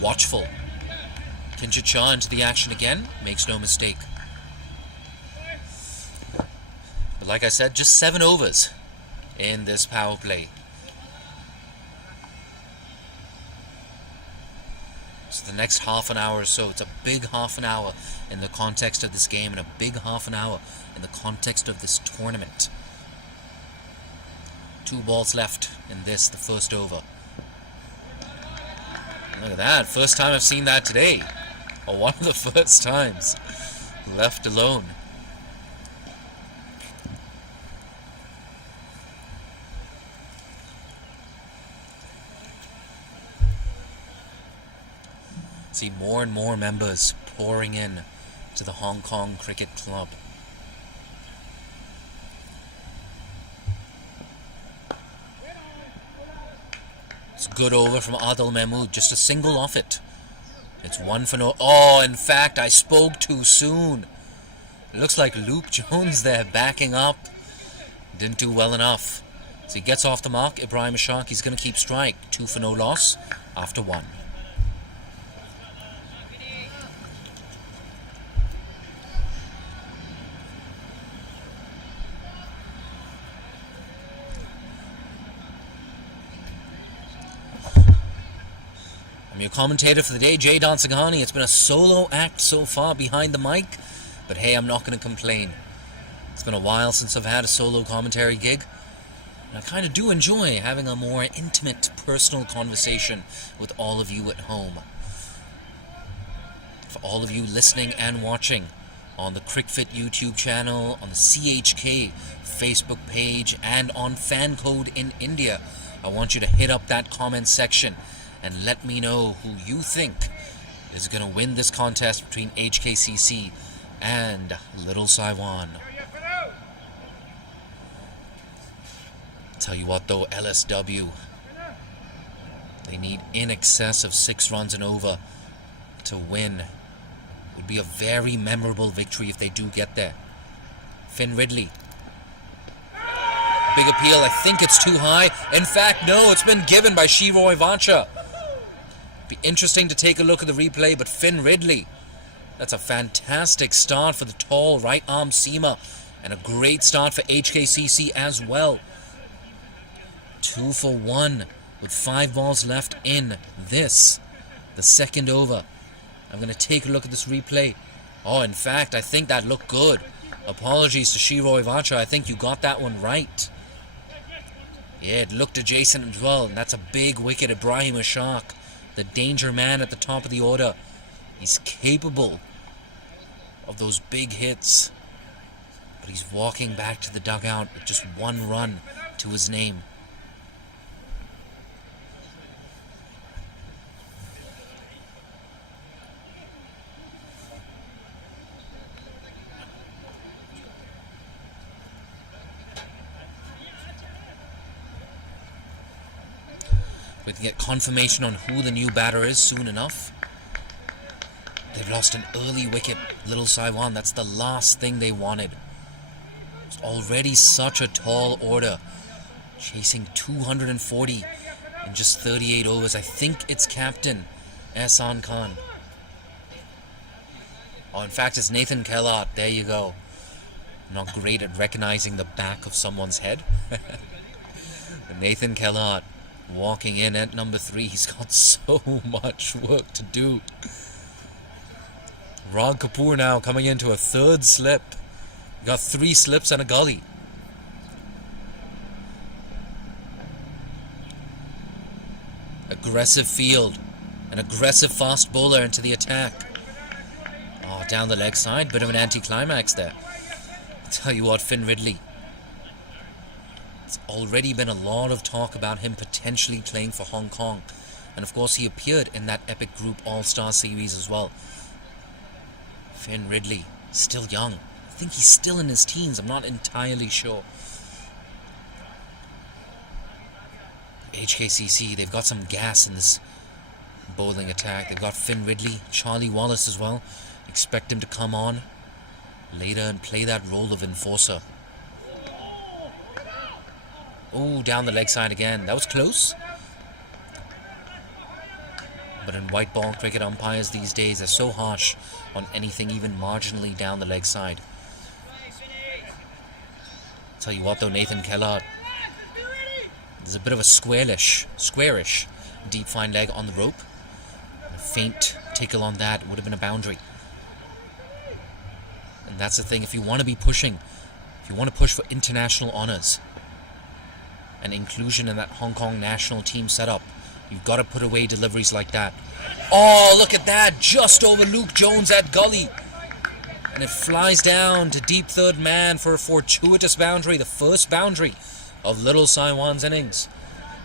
Watchful. Kinchit Shah into the action again. Makes no mistake. But like I said, just 7 overs in this power play. So the next half an hour or so, it's a big half an hour in the context of this game and a big half an hour in the context of this tournament. 2 balls left in this, the first over. Look at that, first time I've seen that today. Or one of the first times. Left alone. See more and more members pouring in to the Hong Kong Cricket Club. It's a good over from Adil Mahmood, just a single off it. It's 1 for no. Oh, in fact, I spoke too soon. It looks like Luke Jones there backing up. Didn't do well enough. So he gets off the mark. Ibrahim Ishaq, he's going to keep strike. 2 for no loss after 1. your commentator for the day, Jay Dansagani. It's been a solo act so far behind the mic, but hey, I'm not going to complain. It's been a while since I've had a solo commentary gig, and I kind of do enjoy having a more intimate, personal conversation with all of you at home. For all of you listening and watching on the CrickFit YouTube channel, on the CHK Facebook page, and on FanCode in India, I want you to hit up that comment section and let me know who you think is going to win this contest between HKCC and Little Saiwan. Tell you what though, LSW, they need in excess of 6 runs and over to win. It would be a very memorable victory if they do get there. Finn Ridley. Big appeal, I think it's too high. In fact, no, it's been given by Shiroy Vacha. Be interesting to take a look at the replay, but Finn Ridley, that's a fantastic start for the tall right arm seamer, and a great start for HKCC as well. 2 for 1 with 5 balls left in this, the second over. I'm going to take a look at this replay. Oh, in fact, I think that looked good. Apologies to Shiroy Vacha, I think you got that one right. Yeah, it looked adjacent as well, and that's a big wicket. Ibrahim Ashaq, the danger man at the top of the order. He's capable of those big hits, but he's walking back to the dugout with just 1 run to his name. We can get confirmation on who the new batter is soon enough. They've lost an early wicket, Little Saiwan. That's the last thing they wanted. It's already such a tall order, chasing 240 in just 38 overs. I think it's captain Ehsan Khan. Oh, in fact, it's Nathan Kellott. There you go. I'm not great at recognizing the back of someone's head. Nathan Kellott walking in at number 3. He's got so much work to do. Rag Kapoor now coming into a 3rd slip. He got 3 slips and a gully. Aggressive field. An aggressive fast bowler into the attack. Oh, down the leg side. Bit of an anticlimax there. I'll tell you what, Finn Ridley. There's already been a lot of talk about him potentially playing for Hong Kong. And of course he appeared in that epic group All-Star series as well. Finn Ridley, still young. I think he's still in his teens, I'm not entirely sure. HKCC, they've got some gas in this bowling attack. They've got Finn Ridley, Charlie Wallace as well. Expect him to come on later and play that role of enforcer. Oh, down the leg side again. That was close. But in white ball cricket, umpires these days are so harsh on anything even marginally down the leg side. Tell you what though, Nathan Kellott, there's a bit of a squarish deep fine leg on the rope. A faint tickle on that would have been a boundary. And that's the thing, if you want to be pushing, if you want to push for international honours and inclusion in that Hong Kong national team setup, you've got to put away deliveries like that. Oh, look at that! Just over Luke Jones at gully. And it flies down to deep 3rd man for a fortuitous boundary, the first boundary of Little Saiwan's innings.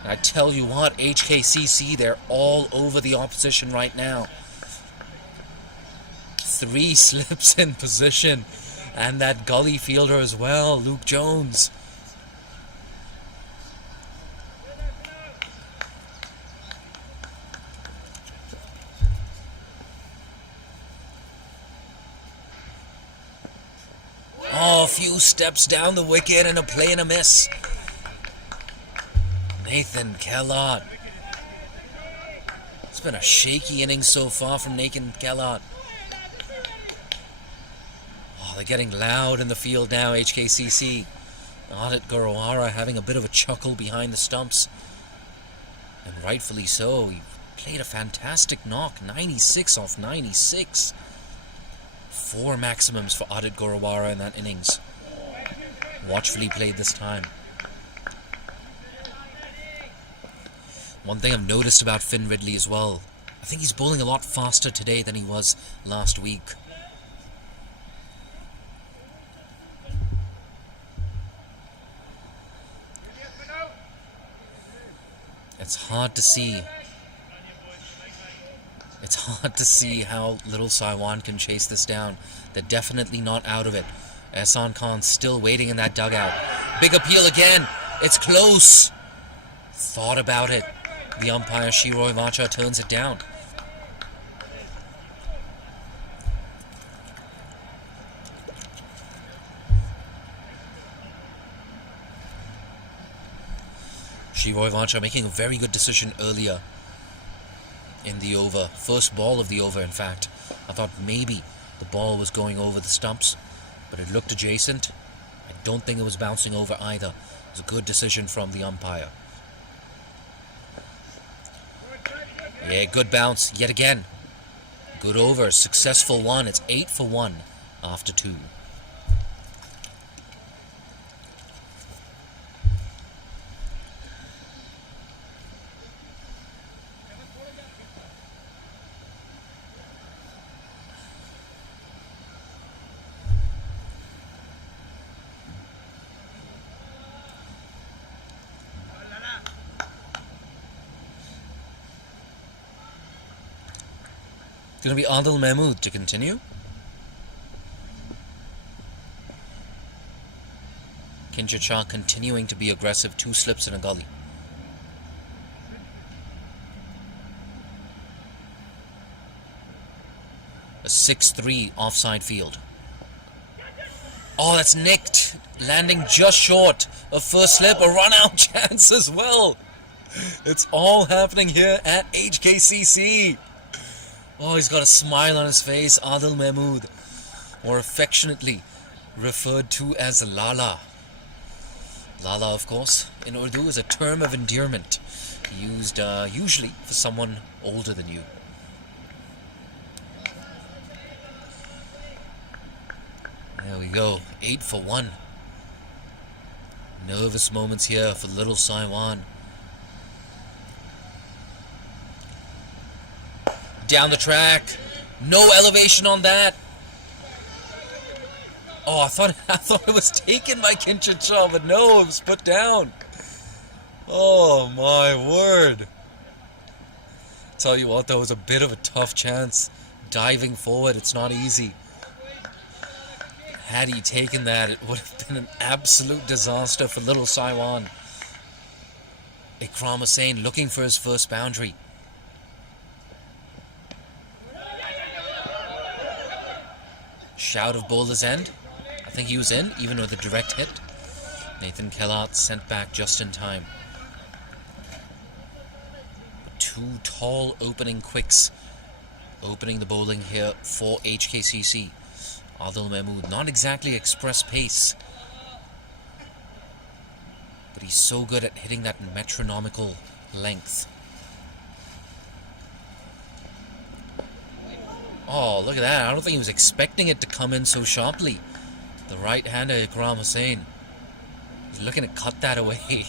And I tell you what, HKCC, they're all over the opposition right now. 3 slips in position. And that gully fielder as well, Luke Jones. Oh, a few steps down the wicket and a play and a miss. Nathan Kellott. It's been a shaky inning so far from Nathan Kellott. Oh, they're getting loud in the field now, HKCC. Adit Gurwara having a bit of a chuckle behind the stumps. And rightfully so. He played a fantastic knock, 96 off 96. 4 maximums for Adit Gorawara in that innings. Watchfully played this time. One thing I've noticed about Finn Ridley as well, I think he's bowling a lot faster today than he was last week. It's hard to see. It's hard to see how Little Saiwan can chase this down. They're definitely not out of it. Ehsan Khan still waiting in that dugout. Big appeal again. It's close. Thought about it. The umpire Shiroy Vacha turns it down. Shiroy Vacha making a very good decision earlier in the over. First ball of the over, in fact. I thought maybe the ball was going over the stumps, but it looked adjacent. I don't think it was bouncing over either. It was a good decision from the umpire. Yeah, good bounce yet again. Good over, successful one. It's 8 for 1 after 2. Going to be Adil Mahmood to continue. Kinshid Shah continuing to be aggressive. 2 slips in a gully. A 6-3 offside field. Oh, that's nicked. Landing just short of first slip. A run-out chance as well. It's all happening here at HKCC. Oh, he's got a smile on his face. Adil Mahmood, more affectionately referred to as Lala. Lala, of course, in Urdu is a term of endearment used usually for someone older than you. There we go, 8 for 1. Nervous moments here for Little Saiwan. Down the track. No elevation on that. Oh, I thought it was taken by Kinshid Shah, but no, it was put down. Oh my word. Tell you what, that was a bit of a tough chance. Diving forward, it's not easy. Had he taken that, it would have been an absolute disaster for Little Saiwan. Ikram Hussain looking for his first boundary. Shout of bowler's end. I think he was in, even with a direct hit. Nathan Kellat sent back just in time. But 2 tall opening quicks opening the bowling here for HKCC. Adil Mahmood, not exactly express pace, but he's so good at hitting that metronomical length. Oh, look at that. I don't think he was expecting it to come in so sharply. The right-hander, Ikram Hussain. He's looking to cut that away.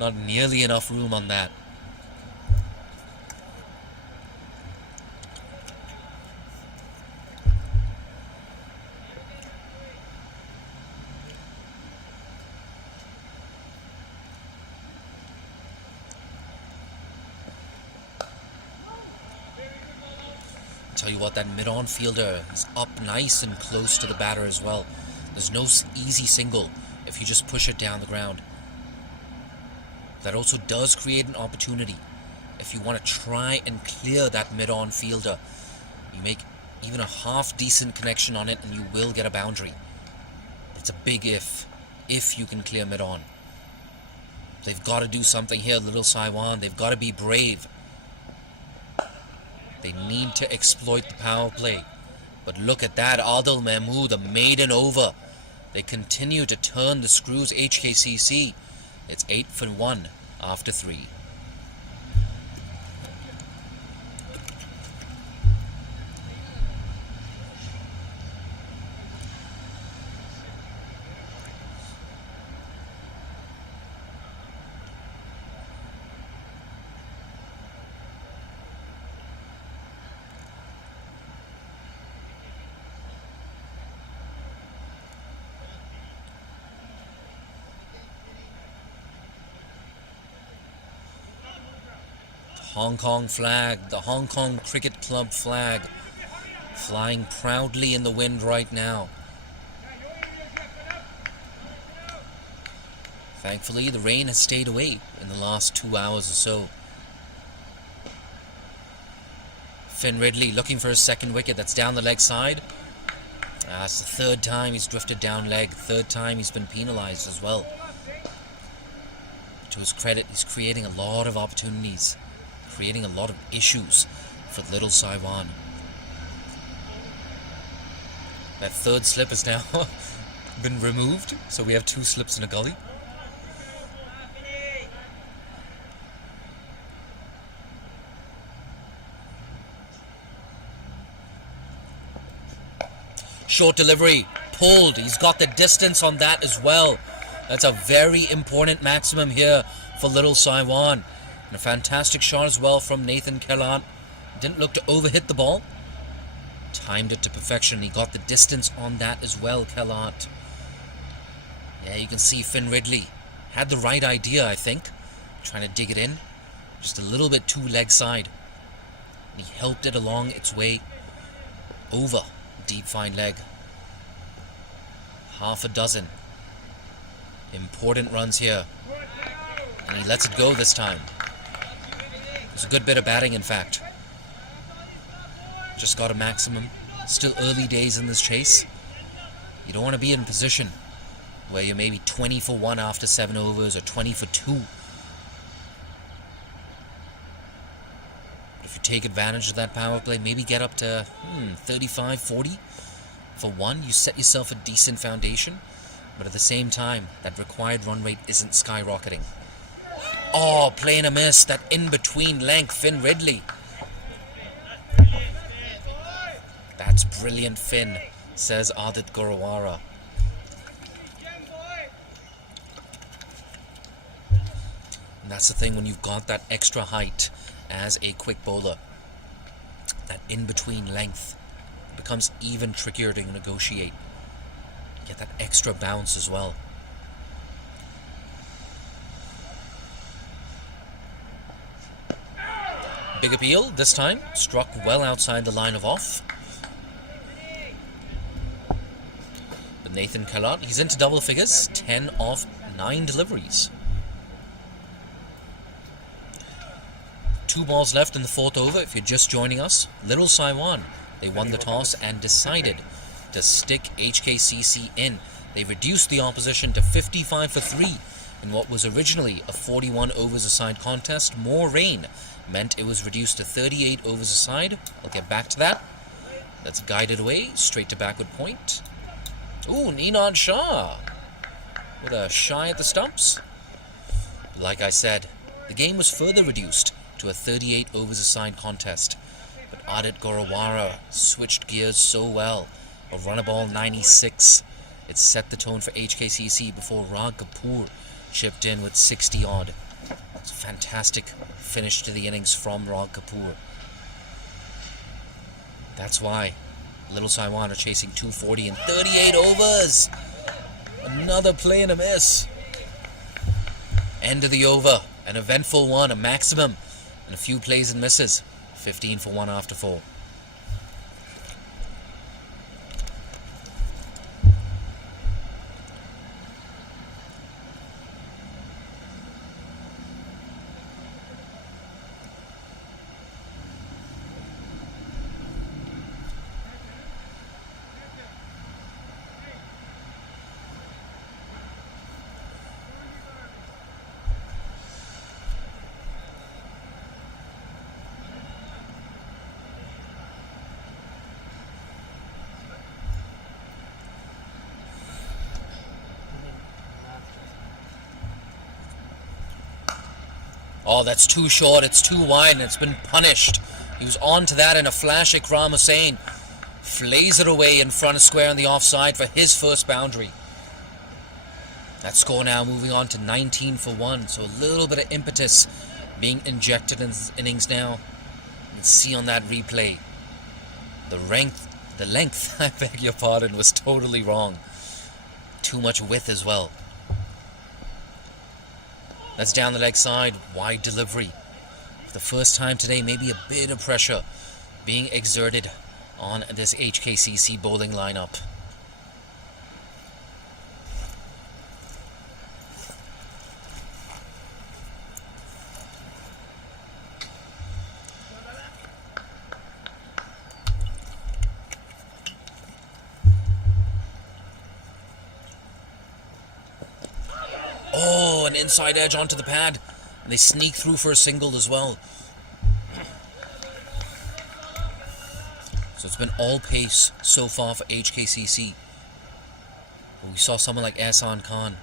Not nearly enough room on that. Tell you what, that mid-on fielder is up nice and close to the batter as well. There's no easy single if you just push it down the ground. That also does create an opportunity. If you want to try and clear that mid-on fielder, you make even a half-decent connection on it and you will get a boundary. It's a big if you can clear mid-on. They've got to do something here, Little Saiwan. They've got to be brave. They need to exploit the power play. But look at that, Adil Mahmood, a maiden over. They continue to turn the screws, HKCC. It's 8 for 1 after 3. Hong Kong flag, the Hong Kong Cricket Club flag, flying proudly in the wind right now. Thankfully, the rain has stayed away in the last 2 hours or so. Finn Ridley looking for his second wicket. That's down the leg side. It's the third time he's drifted down leg. Third time he's been penalised as well. To his credit, he's creating a lot of opportunities, creating a lot of issues for Little Saiwan. That third slip has now been removed, so we have 2 slips in a gully. Short delivery, pulled. He's got the distance on that as well. That's a very important maximum here for Little Saiwan. And a fantastic shot as well from Nathan Kellan. Didn't look to overhit the ball. Timed it to perfection. He got the distance on that as well, Kellan. Yeah, you can see Finn Ridley had the right idea, I think. Trying to dig it in. Just a little bit too leg side. And he helped it along its way over deep fine leg. Half a dozen important runs here, and he lets it go this time. It was a good bit of batting, in fact. Just got a maximum. Still early days in this chase. You don't want to be in a position where you're maybe 20 for 1 after 7 overs or 20 for 2. If you take advantage of that power play, maybe get up to 35, 40 for 1. You set yourself a decent foundation, but at the same time, that required run rate isn't skyrocketing. Oh, playing a miss. That in-between length, Finn Ridley. That's brilliant, Finn, says Adit Gorawara. And that's the thing when you've got that extra height as a quick bowler. That in-between length becomes even trickier to negotiate. Get that extra bounce as well. Big appeal this time. Struck well outside the line of off. But Nathan Kellan, he's into double figures. 10 off 9 deliveries. 2 balls left in the 4th over. If you're just joining us, Little Saiwan, they won the toss and decided to stick HKCC in. They reduced the opposition to 55 for 3 in what was originally a 41 overs a side contest. More rain meant it was reduced to 38 overs a side. I'll get back to that. That's guided away straight to backward point. Ooh, Ninad Shah with a shy at the stumps. Like I said, the game was further reduced to a 38 overs a side contest. But Adit Gorawara switched gears so well. A run of ball 96. It set the tone for HKCC before Rag Kapoor chipped in with 60 odd. It's a fantastic finish to the innings from Rag Kapoor. That's why Little Saiwan are chasing 240 in 38 overs. Another play and a miss. End of the over. An eventful one, a maximum, and a few plays and misses. 15 for 1 after 4. Oh, that's too short, it's too wide, and it's been punished. He was on to that in a flash. Ikram Hussain flays it away in front of square on the offside for his first boundary. That score now moving on to 19 for 1, so a little bit of impetus being injected in this innings now. You can see on that replay, the length, I beg your pardon, was totally wrong. Too much width as well. That's down the leg side, wide delivery. the first time today, maybe a bit of pressure being exerted on this HKCC bowling lineup. Oh, an inside edge onto the pad. And they sneak through for a single as well. So it's been all pace so far for HKCC. But we saw someone like Ehsan Khan,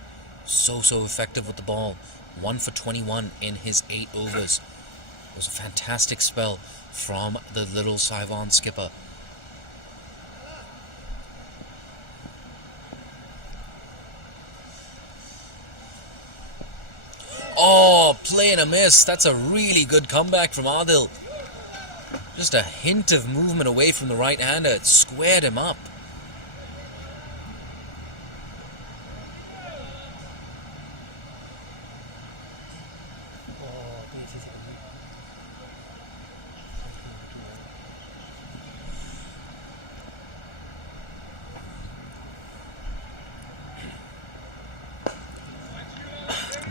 so effective with the ball. 1 for 21 in his 8 overs. It was a fantastic spell from the Little Saiwan skipper. Oh, play and a miss. That's a really good comeback from Adil. Just a hint of movement away from the right-hander. It squared him up.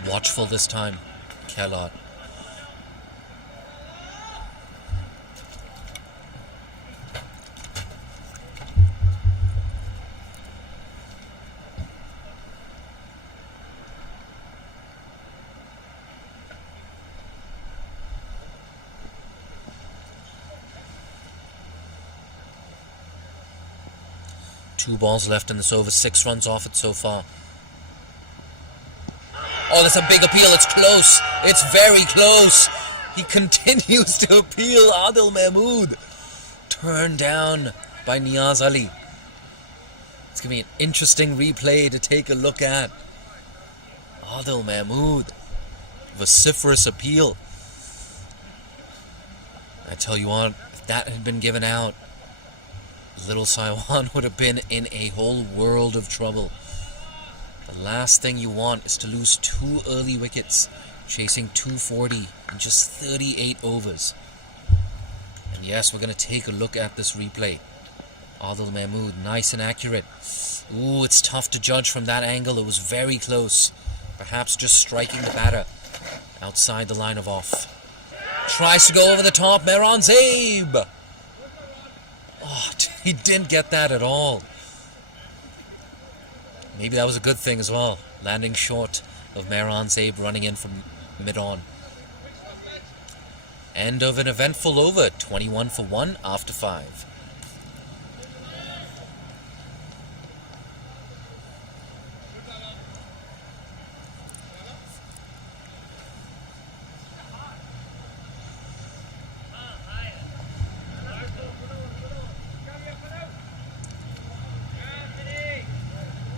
Watchful this time, Kellot. Two balls left in this over, 6 runs off it so far. Oh, that's a big appeal. It's close. It's very close. He continues to appeal. Adil Mahmood turned down by Niaz Ali. It's going to be an interesting replay to take a look at. Adil Mahmood. Vociferous appeal. I tell you what, if that had been given out, Little Saiwan would have been in a whole world of trouble. The last thing you want is to lose 2 early wickets, chasing 240 in just 38 overs. And yes, we're going to take a look at this replay. Adil Mahmood, nice and accurate. Ooh, it's tough to judge from that angle. It was very close. Perhaps just striking the batter outside the line of off. Tries to go over the top, Mehran Zaib. Oh, he didn't get that at all. Maybe that was a good thing as well. Landing short of Mehran Zaib running in from mid-on. End of an eventful over. 21 for 1 after 5.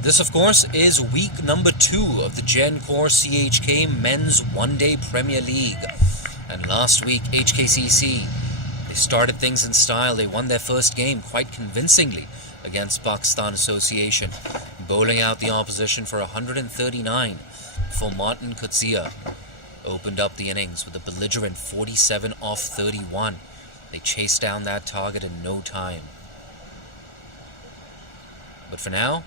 This, of course, is week number 2 of the Gencor CHK Men's One-Day Premier League. And last week, HKCC, they started things in style. They won their first game quite convincingly against Pakistan Association, bowling out the opposition for 139 before Martin Kutsia opened up the innings with a belligerent 47 off 31. They chased down that target in no time. But for now,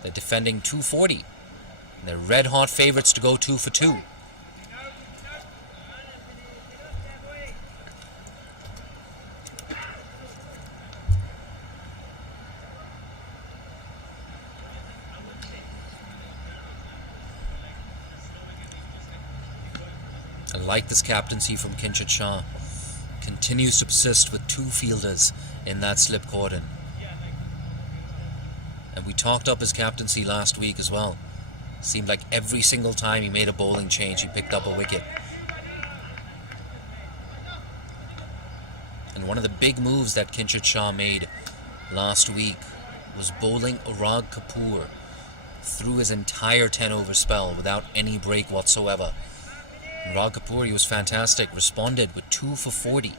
they're defending 240. And they're red-hot favorites to go 2 for 2. I like this captaincy from Kinshid Shah. Continues to persist with 2 fielders in that slip cordon. And we talked up his captaincy last week as well. Seemed like every single time he made a bowling change, he picked up a wicket. And one of the big moves that Kinshid Shah made last week was bowling Urag Kapoor through his entire 10-over spell without any break whatsoever. Urag Kapoor, he was fantastic, responded with 2 for 40.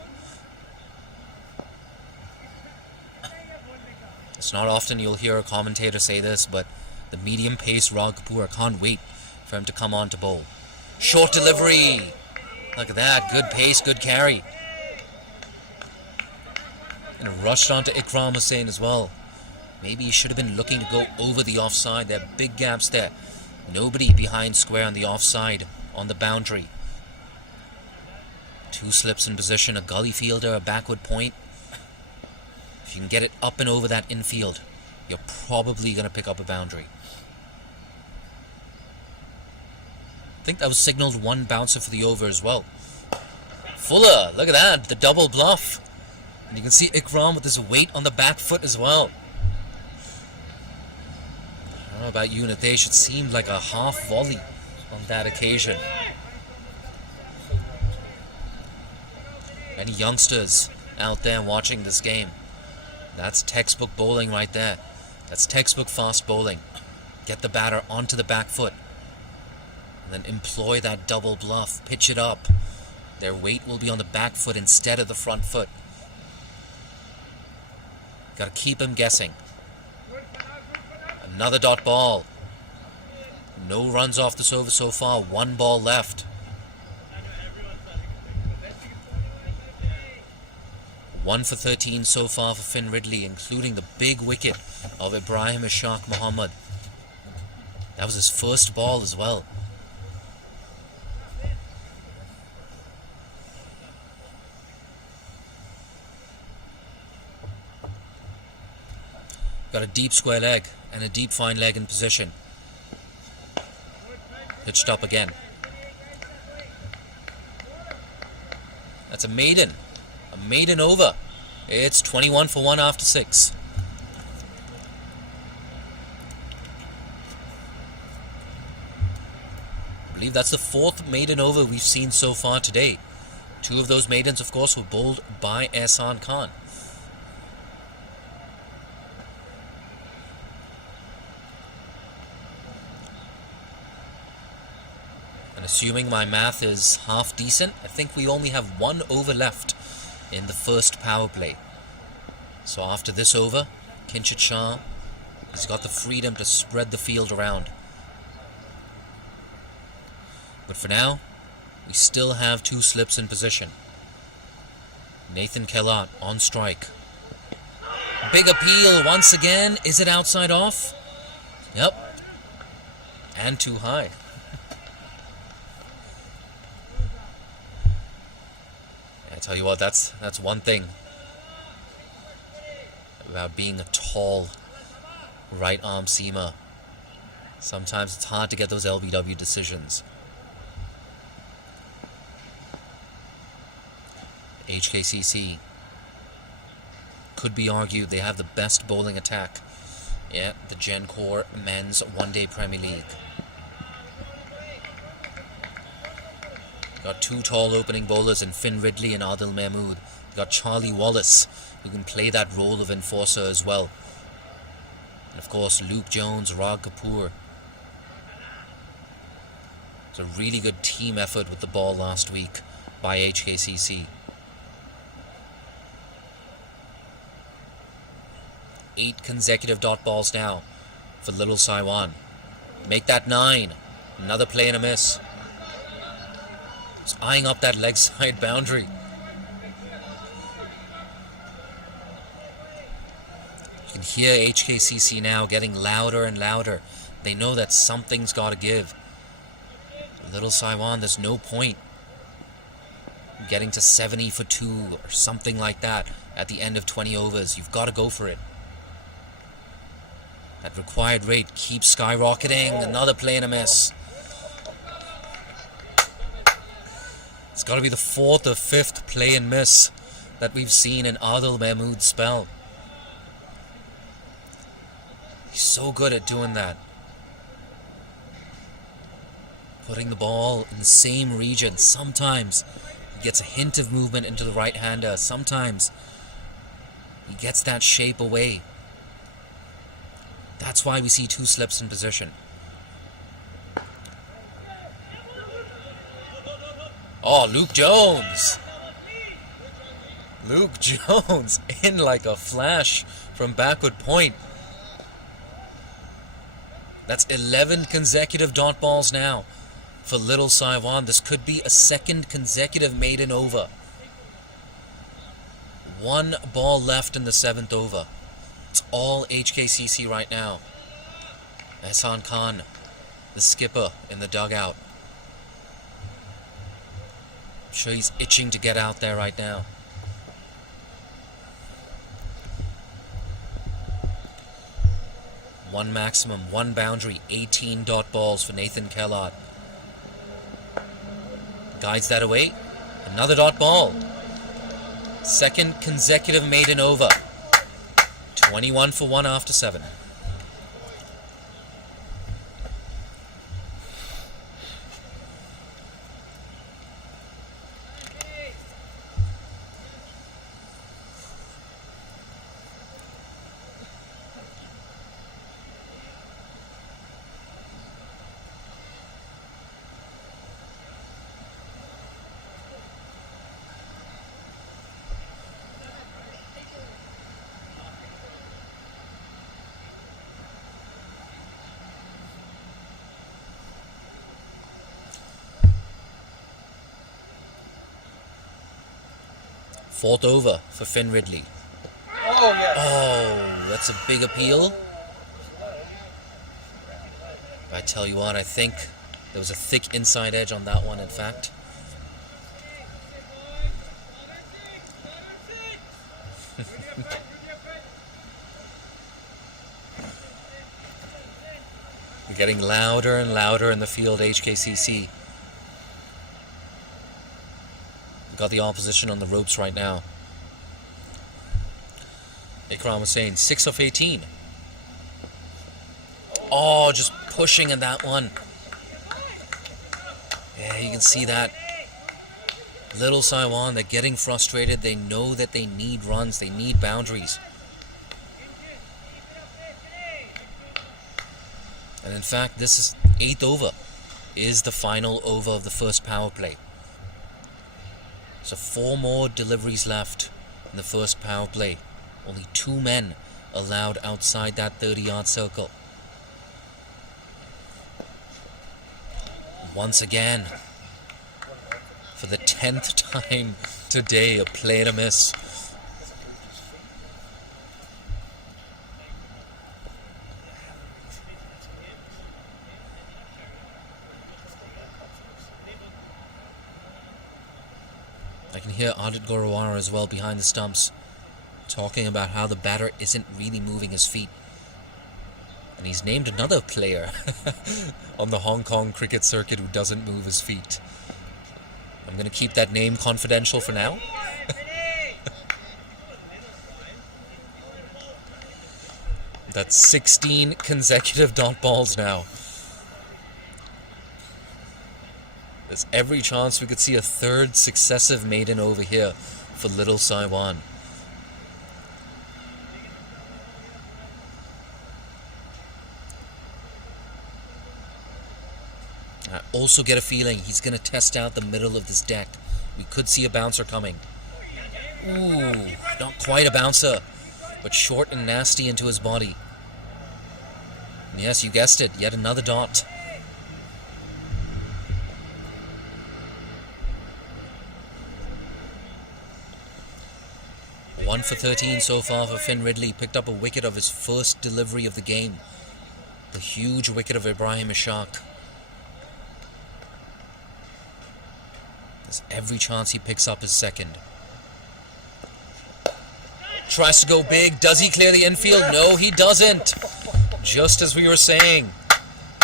It's not often you'll hear a commentator say this, but the medium-paced Urag Kapoor, I can't wait for him to come on to bowl. Short delivery. Look at that. Good pace, good carry. And rushed onto Ikram Hussain as well. Maybe he should have been looking to go over the offside. There are big gaps there. Nobody behind square on the offside, on the boundary. 2 slips in position, a gully fielder, a backward point. If you can get it up and over that infield, you're probably going to pick up a boundary. I think that was signaled 1 bouncer for the over as well. Fuller, look at that, the double bluff. And you can see Ikram with his weight on the back foot as well. I don't know about you, Nitesh, it seemed like a half volley on that occasion. Many youngsters out there watching this game. That's textbook bowling right there. That's textbook fast bowling. Get the batter onto the back foot. And then employ that double bluff. Pitch it up. Their weight will be on the back foot instead of the front foot. Gotta keep him guessing. Another dot ball. No runs off this over so far. 1 ball left. 1 for 13 so far for Finn Ridley, including the big wicket of Ibrahim Ishaq Muhammad. That was his first ball as well. Got a deep square leg and a deep fine leg in position. Pitched up again. That's a maiden. A maiden over. It's 21 for 1 after 6. I believe that's the 4th maiden over we've seen so far today. 2 of those maidens, of course, were bowled by Ehsan Khan. And assuming my math is half decent, I think we only have 1 over left in the first power play. So after this over, Kinshit Shah has got the freedom to spread the field around. But for now, we still have 2 slips in position. Nathan Kellat on strike. Big appeal once again. Is it outside off? Yep. And too high. I tell you what, that's one thing about being a tall right arm seamer. Sometimes it's hard to get those LBW decisions. HKCC could be argued they have the best bowling attack. Yeah, the Gencor Men's One-Day Premier League. Got 2 tall opening bowlers in Finn Ridley and Adil Mahmood. Got Charlie Wallace, who can play that role of enforcer as well. And of course, Luke Jones, Rag Kapoor. It's a really good team effort with the ball last week by HKCC. 8 consecutive dot balls now for Little Saiwan. Make that 9. Another play and a miss. It's eyeing up that leg side boundary. You can hear HKCC now getting louder and louder. They know that something's got to give. Little Saiwan, there's no point getting to 70 for 2 or something like that at the end of 20 overs. You've got to go for it. That required rate keeps skyrocketing. Another play and a miss. It's got to be the 4th or 5th play and miss that we've seen in Adil Mahmood's spell. He's so good at doing that. Putting the ball in the same region. Sometimes he gets a hint of movement into the right-hander. Sometimes he gets that shape away. That's why we see 2 slips in position. Oh, Luke Jones. Luke Jones in like a flash from backward point. That's 11 consecutive dot balls now for Little Saiwan. This could be a second consecutive maiden over. 1 ball left in the 7th over. It's all HKCC right now. Ehsan Khan, the skipper, in the dugout. I'm sure he's itching to get out there right now. One maximum, 1 boundary, 18 dot balls for Nathan Kellard. Guides that away. Another dot ball. Second consecutive maiden over. 21 for 1 after 7. Fourth over for Finn Ridley. Oh, yes. Oh, that's a big appeal. But I tell you what, I think there was a thick inside edge on that one, in fact. We're getting louder and louder in the field, HKCC. Got the opposition on the ropes right now. Ikram Hussain, 6 of 18. Oh, just pushing in that one. Yeah, you can see that. Little Saiwan, they're getting frustrated. They know that they need runs. They need boundaries. And in fact, this is 8th over. Is the final over of the first power play. So 4 more deliveries left in the first power play. Only 2 men allowed outside that 30-yard circle. Once again, for the 10th time today, a play to miss. I can hear Adit Gorawara as well behind the stumps, talking about how the batter isn't really moving his feet. And he's named another player on the Hong Kong cricket circuit who doesn't move his feet. I'm going to keep that name confidential for now. That's 16 consecutive dot balls now. There's every chance we could see a 3rd successive maiden over here for Little Saiwan. I also get a feeling he's going to test out the middle of this deck. We could see a bouncer coming. Ooh, not quite a bouncer, but short and nasty into his body. And yes, you guessed it, yet another dot. One for 13 so far for Finn Ridley. Picked up a wicket of his first delivery of the game. The huge wicket of Ibrahim Ishaq. There's every chance he picks up his second. Tries to go big. Does he clear the infield? No, he doesn't. Just as we were saying.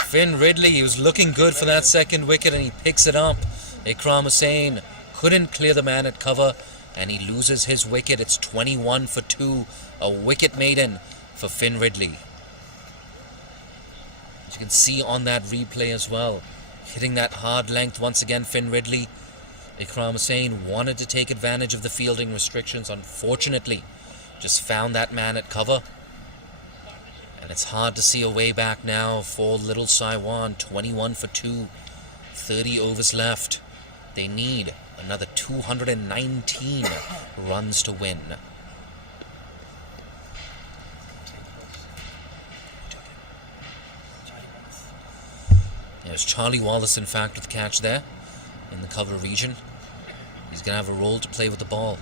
Finn Ridley, he was looking good for that second wicket and he picks it up. Ikram Hussain couldn't clear the man at cover and he loses his wicket. It's 21 for 2. A wicket maiden for Finn Ridley. As you can see on that replay as well. Hitting that hard length once again, Finn Ridley. Ikram Hussain wanted to take advantage of the fielding restrictions. Unfortunately, just found that man at cover. And it's hard to see a way back now for Little Saiwan. 21 for 2. 30 overs left. They need another 219 runs to win. Yeah, There's Charlie Wallace, in fact, with the catch there in the cover region. He's going to have a role to play with the ball.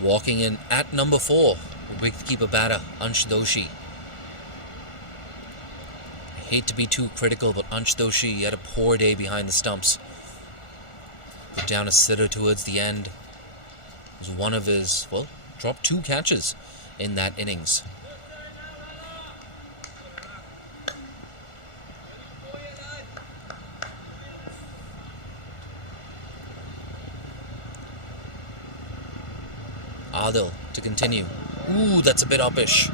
Walking in at number 4, wicketkeeper batter Ansh Doshi. I hate to be too critical, but Ansh Doshi had a poor day behind the stumps. Put down a sitter towards the end. It was one of his, well, dropped 2 catches in that innings. Adil to continue. Ooh, that's a bit uppish.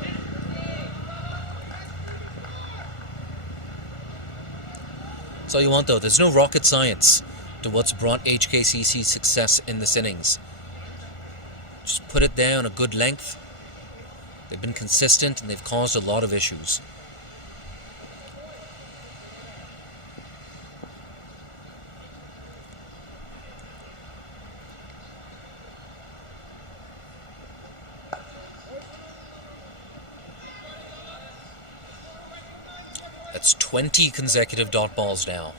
So you want though, there's no rocket science to what's brought HKCC success in this innings. Just put it there on a good length. They've been consistent and they've caused a lot of issues. That's 20 consecutive dot balls now.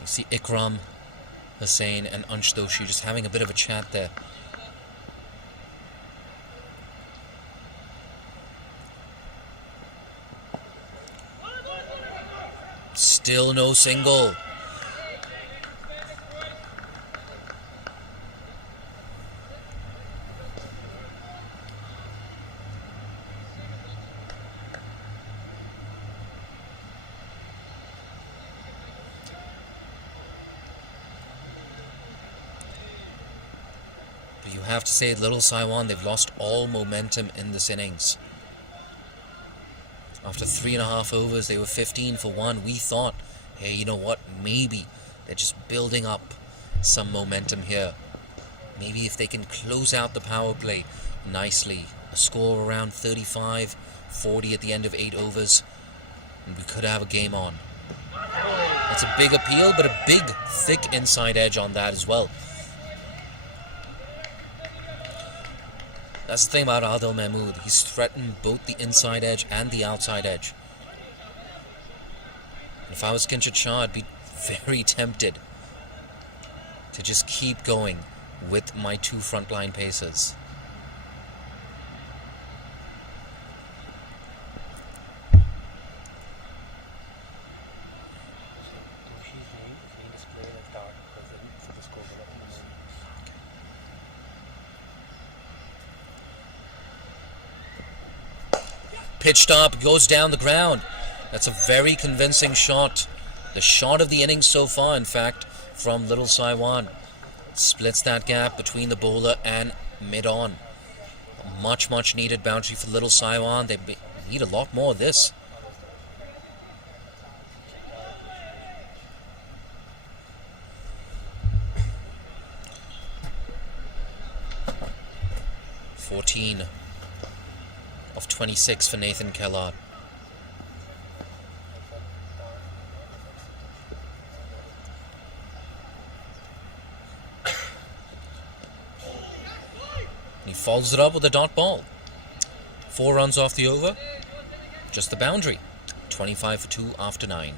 You see Ikram, Hussain and Ansh Doshi just having a bit of a chat there. Still no single. But you have to say, Little Saiwan, they've lost all momentum in this innings. After 3.5 overs, they were 15 for 1. We thought, hey, you know what? Maybe they're just building up some momentum here. Maybe if they can close out the power play nicely, a score around 35, 40 at the end of 8 overs, and we could have a game on. That's a big appeal, but a big, thick inside edge on that as well. That's the thing about Adil Mahmood. He's threatened both the inside edge and the outside edge. If I was Kinshit Shah, I'd be very tempted to just keep going with my 2 frontline pacers. Pitched up, goes down the ground. That's a very convincing shot. The shot of the innings so far, in fact, from Little Saiwan. Splits that gap between the bowler and mid-on. A much, much needed boundary for Little Saiwan. They need a lot more of this. "14 of 26 for Nathan Kellard. He follows it up with a dot ball. 4 runs off the over. Just the boundary. 25 for 2 after 9.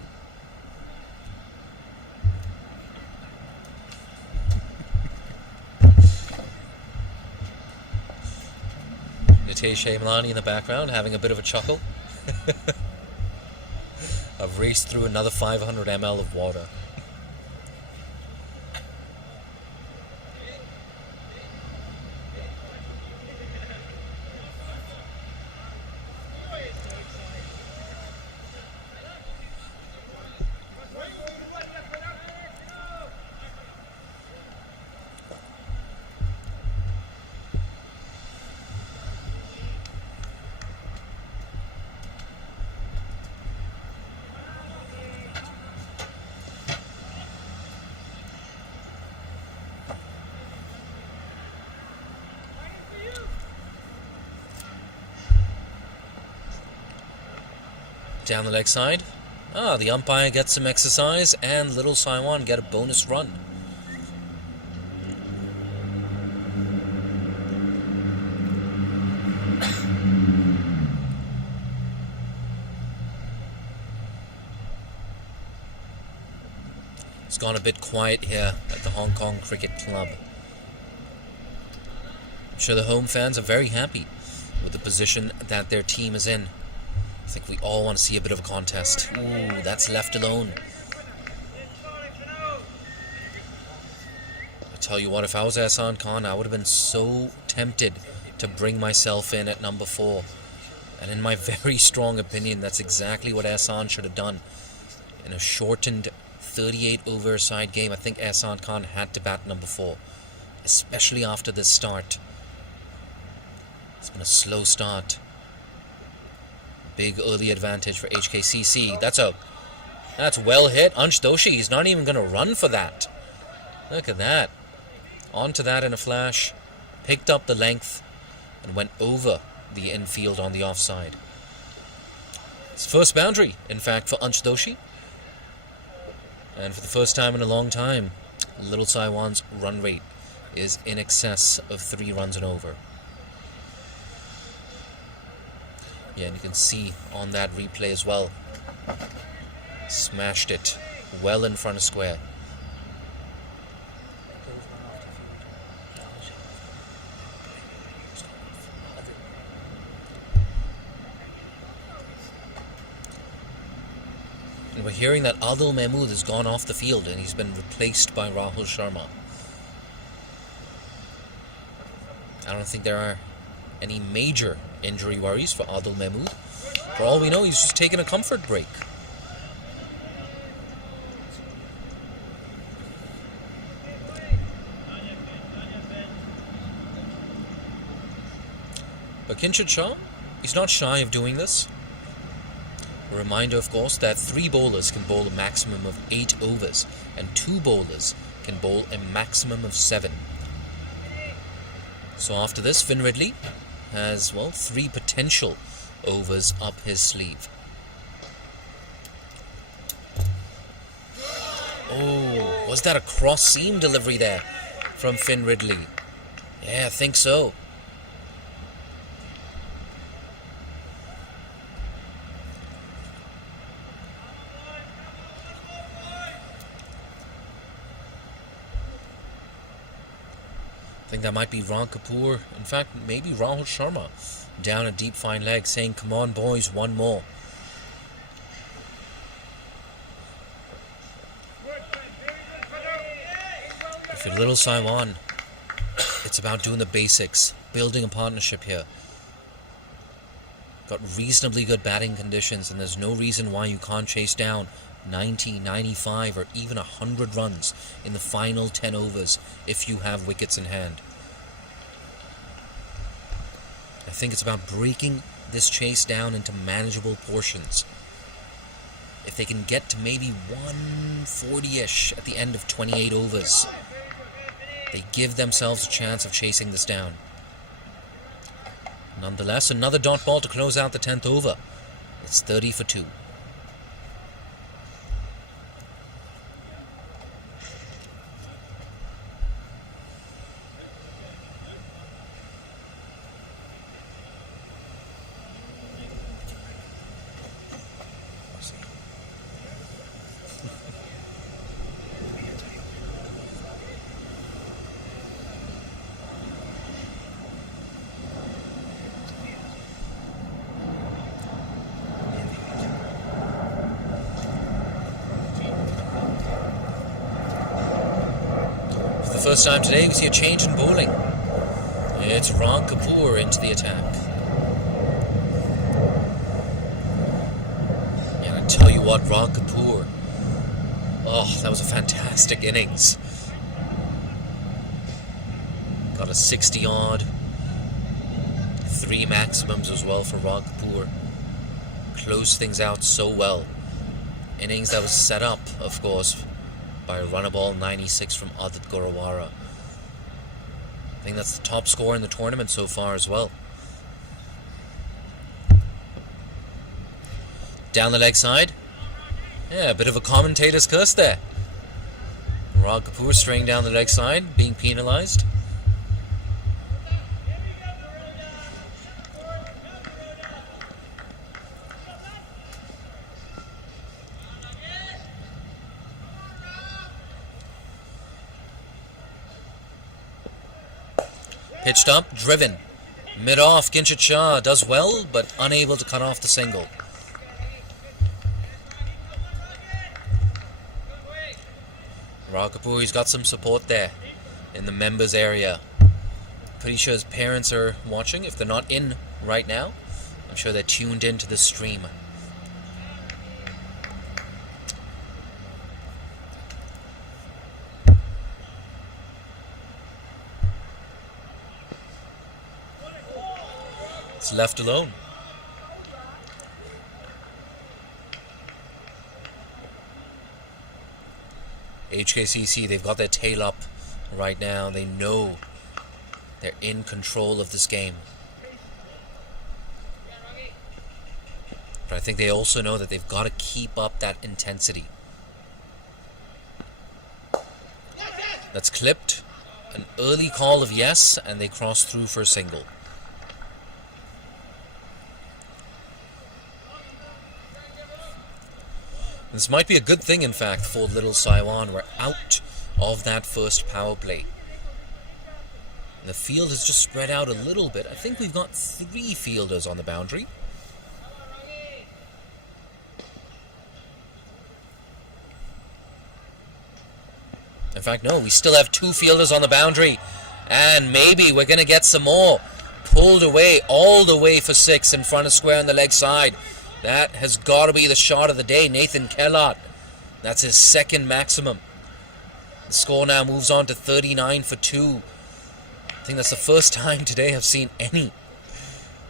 Nitesh Hemlani in the background having a bit of a chuckle. I've raced through another 500 ml of water. Down the leg side. The umpire gets some exercise, and Little Saiwan get a bonus run. It's gone a bit quiet here at the Hong Kong Cricket Club. I'm sure the home fans are very happy with the position that their team is in. I think we all want to see a bit of a contest. Ooh, that's left alone. I tell you what, if I was Ehsan Khan, I would have been so tempted to bring myself in at number 4. And in my very strong opinion, that's exactly what Ehsan should have done. In a shortened 38-over side game, I think Ehsan Khan had to bat number 4. Especially after this start. It's been a slow start. Big early advantage for HKCC. That's well hit. Ansh Doshi, he's not even going to run for that. Look at that. Onto that in a flash. Picked up the length and went over the infield on the offside. It's first boundary, in fact, for Ansh Doshi. And for the first time in a long time, Little Saiwan's run rate is in excess of 3 runs and over. Yeah, and you can see on that replay as well. Smashed it well in front of square. And we're hearing that Adil Mahmood has gone off the field and he's been replaced by Rahul Sharma. I don't think there are any major injury worries for Adil Mahmood. For all we know, he's just taking a comfort break. But Kinshid Shah, he's not shy of doing this. A reminder, of course, that 3 bowlers can bowl a maximum of 8 overs, and 2 bowlers can bowl a maximum of 7. So after this, Finn Ridley has, well, 3 potential overs up his sleeve. Oh, was that a cross-seam delivery there from Finn Ridley? Yeah, I think so. I think that might be Ron Kapoor. In fact, maybe Rahul Sharma down a deep fine leg saying, come on boys, one more. If you're Little Saiwan, it's about doing the basics, building a partnership here. Got reasonably good batting conditions, and there's no reason why you can't chase down 90, 95, or even 100 runs in the final 10 overs if you have wickets in hand. I think it's about breaking this chase down into manageable portions. If they can get to maybe 140-ish at the end of 28 overs, they give themselves a chance of chasing this down. Nonetheless, another dot ball to close out the 10th over. It's 30 for 2. First time today we see a change in bowling. It's Ron Kapoor into the attack. And I tell you what, Ron Kapoor, oh, that was a fantastic innings. Got a 60 odd, 3 maximums as well for Ron Kapoor. Closed things out so well. Innings that was set up, of course, by a run-a-ball 96 from Adit Gorawara. I think that's the top score in the tournament so far as well. down the leg side. Yeah, a bit of a commentator's curse there. Rag Kapoor straying down the leg side, being penalized. Pitched up, driven. Mid-off, Ginchit Shah does well, but unable to cut off the single. Rag Kapoor, he's got some support there in the members area. Pretty sure his parents are watching. If they're not in right now, I'm sure they're tuned into the stream. It's left alone. HKCC, they've got their tail up right now. They know they're in control of this game. But I think they also know that they've got to keep up that intensity. That's clipped. An early call of yes, and they cross through for a single. This might be a good thing, in fact, for Little Saiwan. We're out of that first power play. And the field has just spread out a little bit. I think we've got 3 fielders on the boundary. In fact, no, we still have 2 fielders on the boundary. And maybe we're going to get some more. Pulled away, all the way for 6 in front of square on the leg side. That has got to be the shot of the day, Nathan Kellott. That's his second maximum. The score now moves on to 39 for 2. I think that's the first time today I've seen any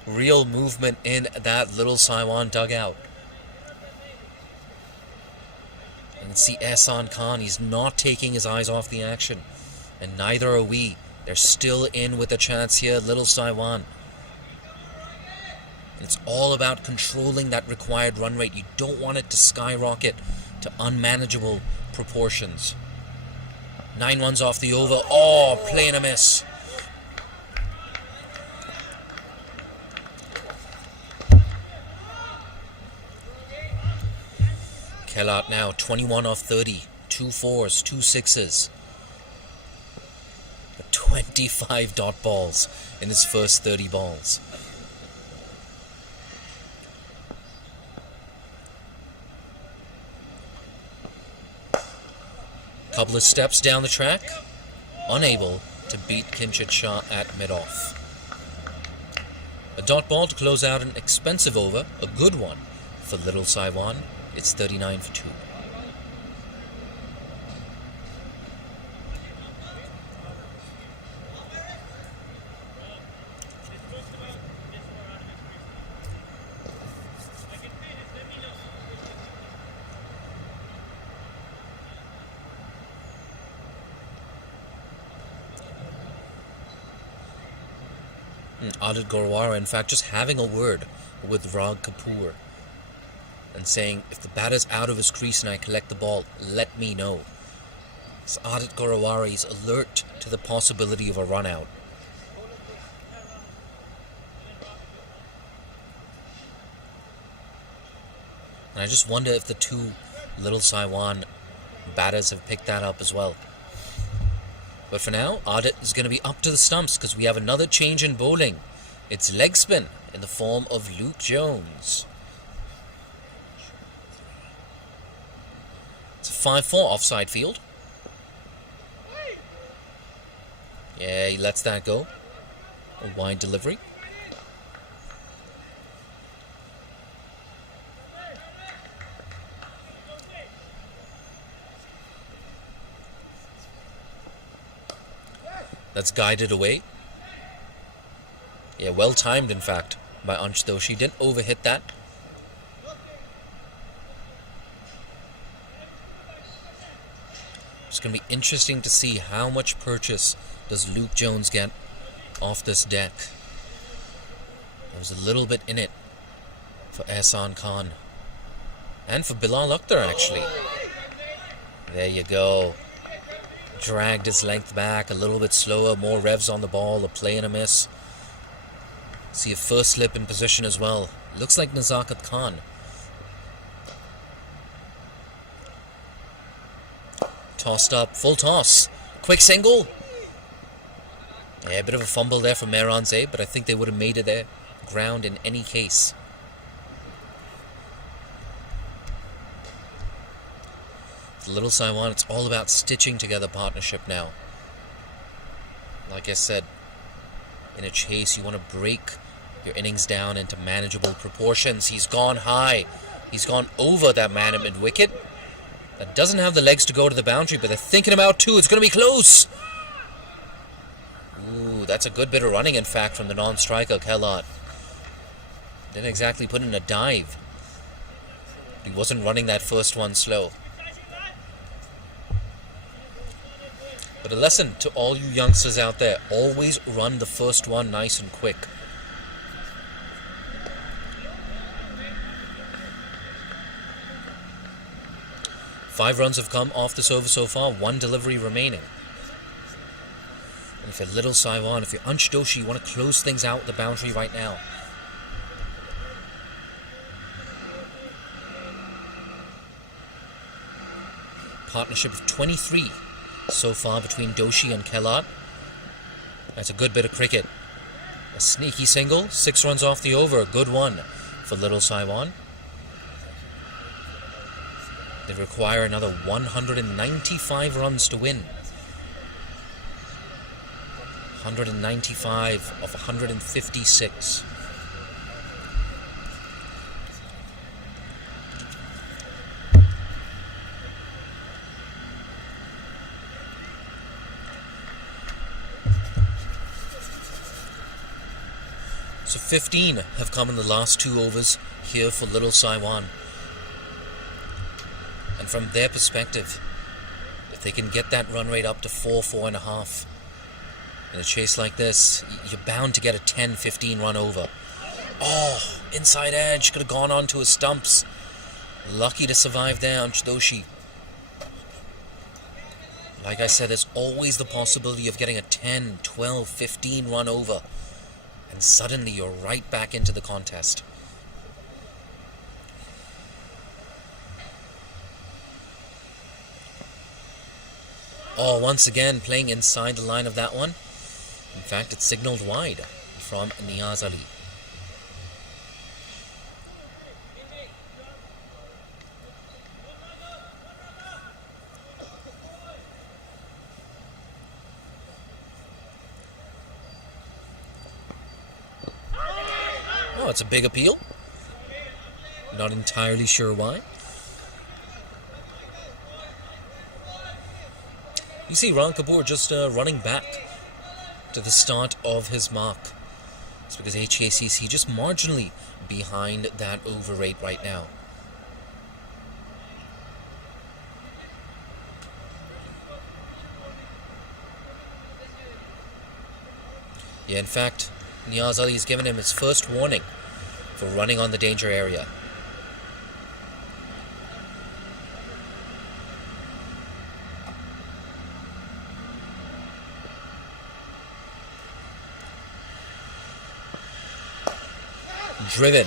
real movement in that Little Saiwan dugout. You can see Ehsan Khan, he's not taking his eyes off the action. And neither are we. They're still in with a chance here, Little Saiwan. It's all about controlling that required run rate. You don't want it to skyrocket to unmanageable proportions. 9 runs off the over. Oh, playing a miss. Kellott now 21 off 30. 2 4s, 2 6s. 25 dot balls in his first 30 balls. Couple of steps down the track, unable to beat Ginchit Shah at mid-off. A dot ball to close out an expensive over, a good one for Little Saiwan. It's 39 for 2. Adit Gorwara, in fact, just having a word with Rag Kapoor and saying, if the batter's out of his crease and I collect the ball, let me know. So Adit Gorwara is alert to the possibility of a run out. And I just wonder if the 2 Little Saiwan batters have picked that up as well. But for now, Adit is going to be up to the stumps because we have another change in bowling. It's leg spin in the form of Luke Jones. It's a 5-4 offside field. Yeah, he lets that go. A wide delivery. That's guided away. Yeah, well timed, in fact, by Ansh Doshi. Didn't overhit that. It's going to be interesting to see how much purchase does Luke Jones get off this deck. There's a little bit in it for Ehsan Khan. And for Bilal Akhtar, actually. There you go. Dragged his length back a little bit slower, more revs on the ball, a play and a miss. See a first slip in position as well. Looks like Nazakat Khan. Tossed up, full toss. Quick single. Yeah, a bit of a fumble there from Mehran Zaid, but I think they would have made it there. Ground in any case. For Little Saiwan, it's all about stitching together partnership now. Like I said, in a chase, you want to break your innings down into manageable proportions. He's gone high. He's gone over that man at mid-wicket. That doesn't have the legs to go to the boundary, but they're thinking him out too. It's going to be close. Ooh, that's a good bit of running, in fact, from the non-striker, Khelat. Didn't exactly put in a dive. He wasn't running that first one slow. But a lesson to all you youngsters out there, always run the first one nice and quick. Five runs have come off this over so far, one delivery remaining. And if you're Little Saiwan, if you're Ansh Doshi, you want to close things out at the boundary right now. Partnership of 23 so far between Doshi and Khelat. That's a good bit of cricket. A sneaky single, 6 runs off the over, a good one for Little Saiwan. They require another 195 runs to win. 195 of 156. So 15 have come in the last 2 overs here for Little Saiwan. And from their perspective, if they can get that run rate up to 4.5, in a chase like this, you're bound to get a 10-15 run over. Oh, inside edge, could have gone onto his stumps. Lucky to survive there, Ansh Doshi. Like I said, there's always the possibility of getting a 10, 12, 15 run over. And suddenly you're right back into the contest. Oh, once again, playing inside the line of that one. In fact, it's signaled wide from Niaz Ali. Oh, it's a big appeal. Not entirely sure why. You see Ran Kapoor just running back to the start of his mark. It's because HKCC just marginally behind that over rate right now. Yeah, in fact, Niaz Ali has given him his first warning for running on the danger area. Driven.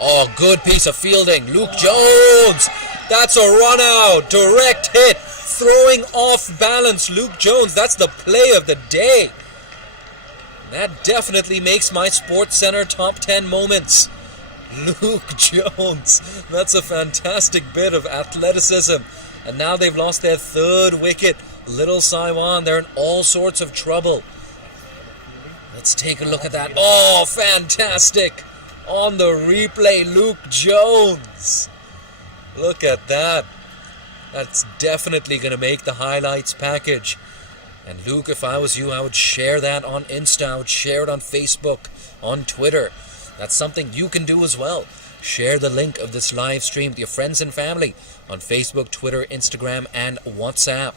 Oh, good piece of fielding. Luke Jones. That's a run out. Direct hit. Throwing off balance. Luke Jones. That's the play of the day. That definitely makes my Sports Center top 10 moments. Luke Jones. That's a fantastic bit of athleticism. And now they've lost their 3rd wicket. Little Saiwan, they're in all sorts of trouble. Let's take a look at that. Oh, fantastic. On the replay, Luke Jones. Look at that. That's definitely going to make the highlights package. And Luke, if I was you, I would share that on Insta. I would share it on Facebook, on Twitter. That's something you can do as well. Share the link of this live stream with your friends and family on Facebook, Twitter, Instagram, and WhatsApp.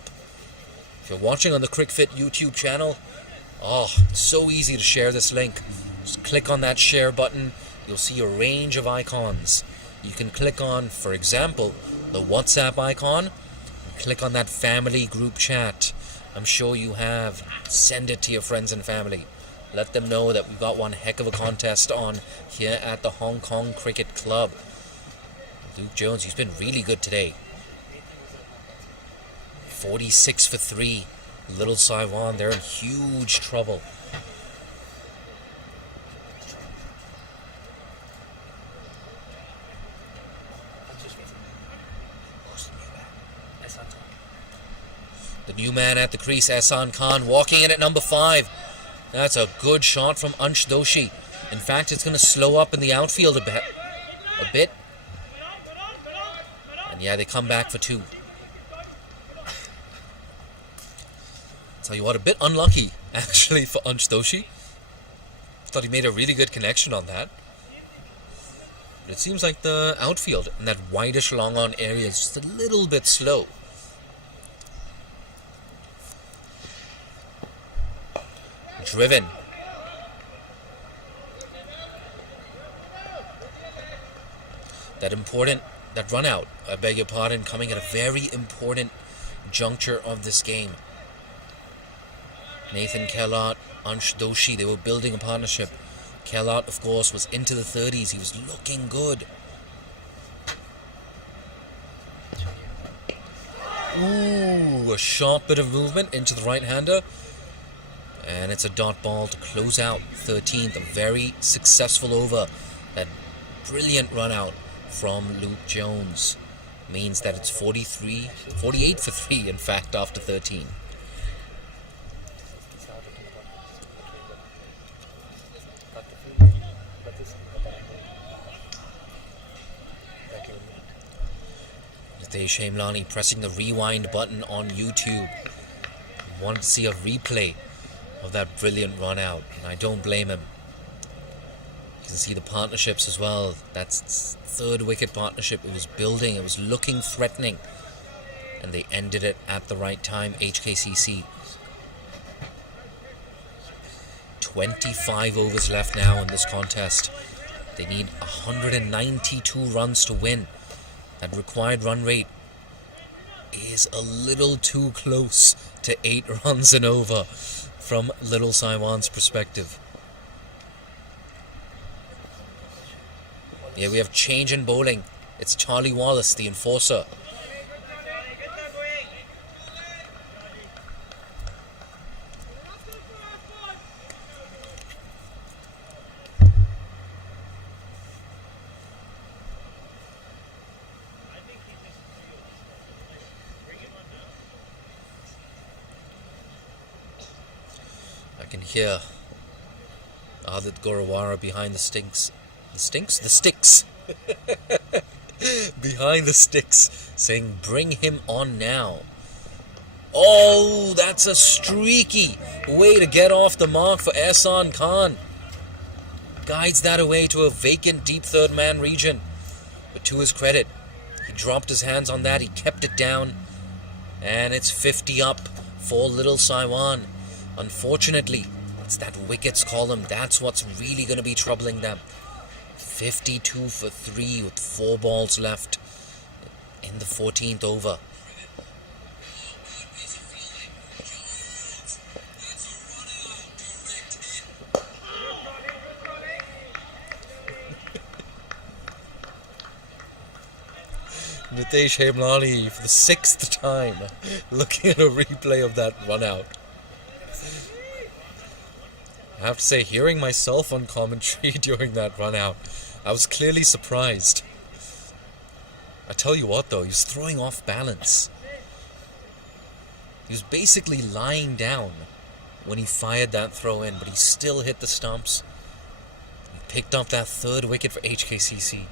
If you're watching on the CricFit YouTube channel, oh, it's so easy to share this link. Just click on that share button. You'll see a range of icons. you can click on, for example, the WhatsApp icon, click on that family group chat. I'm sure you have. Send it to your friends and family. Let them know that we've got one heck of a contest on here at the Hong Kong Cricket Club. Luke Jones, he's been really good today. 46 for 3. Little Saiwan, they're in huge trouble. The new man at the crease, Ehsan Khan, walking in at number 5. That's a good shot from Ansh Doshi. In fact, it's going to slow up in the outfield a bit. And yeah, they come back for 2. Tell you what, a bit unlucky, actually, for Ansh Doshi. Thought he made a really good connection on that. But it seems like the outfield in that whitish long-on area is just a little bit slow. Driven. That run out, I beg your pardon, coming at a very important juncture of this game. Nathan Kellott, Ansh Doshi, they were building a partnership. Kellott, of course, was into the 30s. He was looking good. Ooh, a sharp bit of movement into the right-hander. And it's a dot ball to close out 13th. A very successful over. That brilliant run out from Luke Jones means that it's 48 for 3, in fact, after 13. Nitesh Hemlani pressing the rewind button on YouTube. Wanted to see a replay of that brilliant run out, and I don't blame him. You can see the partnerships as well. That's third wicket partnership. It was building, it was looking threatening, and they ended it at the right time. HKCC. 25 overs left now in this contest. They need 192 runs to win. That required run rate is a little too close to 8 runs and over from Little Saiwan's perspective. Yeah, we have change in bowling. It's Charlie Wallace, the enforcer. I can hear Adit Gorawara behind the sticks. The sticks. Behind the sticks, saying, "Bring him on now." Oh, that's a streaky way to get off the mark for Ehsan Khan. Guides that away to a vacant deep third man region. But to his credit, he dropped his hands on that, he kept it down, and it's 50 up for Little Saiwan. Unfortunately, it's that wickets column. That's what's really going to be troubling them. 52 for 3 with 4 balls left in the 14th over. Nitesh Hemlani for the 6th time looking at a replay of that run out. I have to say, hearing myself on commentary during that run out, I was clearly surprised. I tell you what though, he was throwing off balance. He was basically lying down when he fired that throw in, but he still hit the stumps. He picked up that 3rd wicket for HKCC.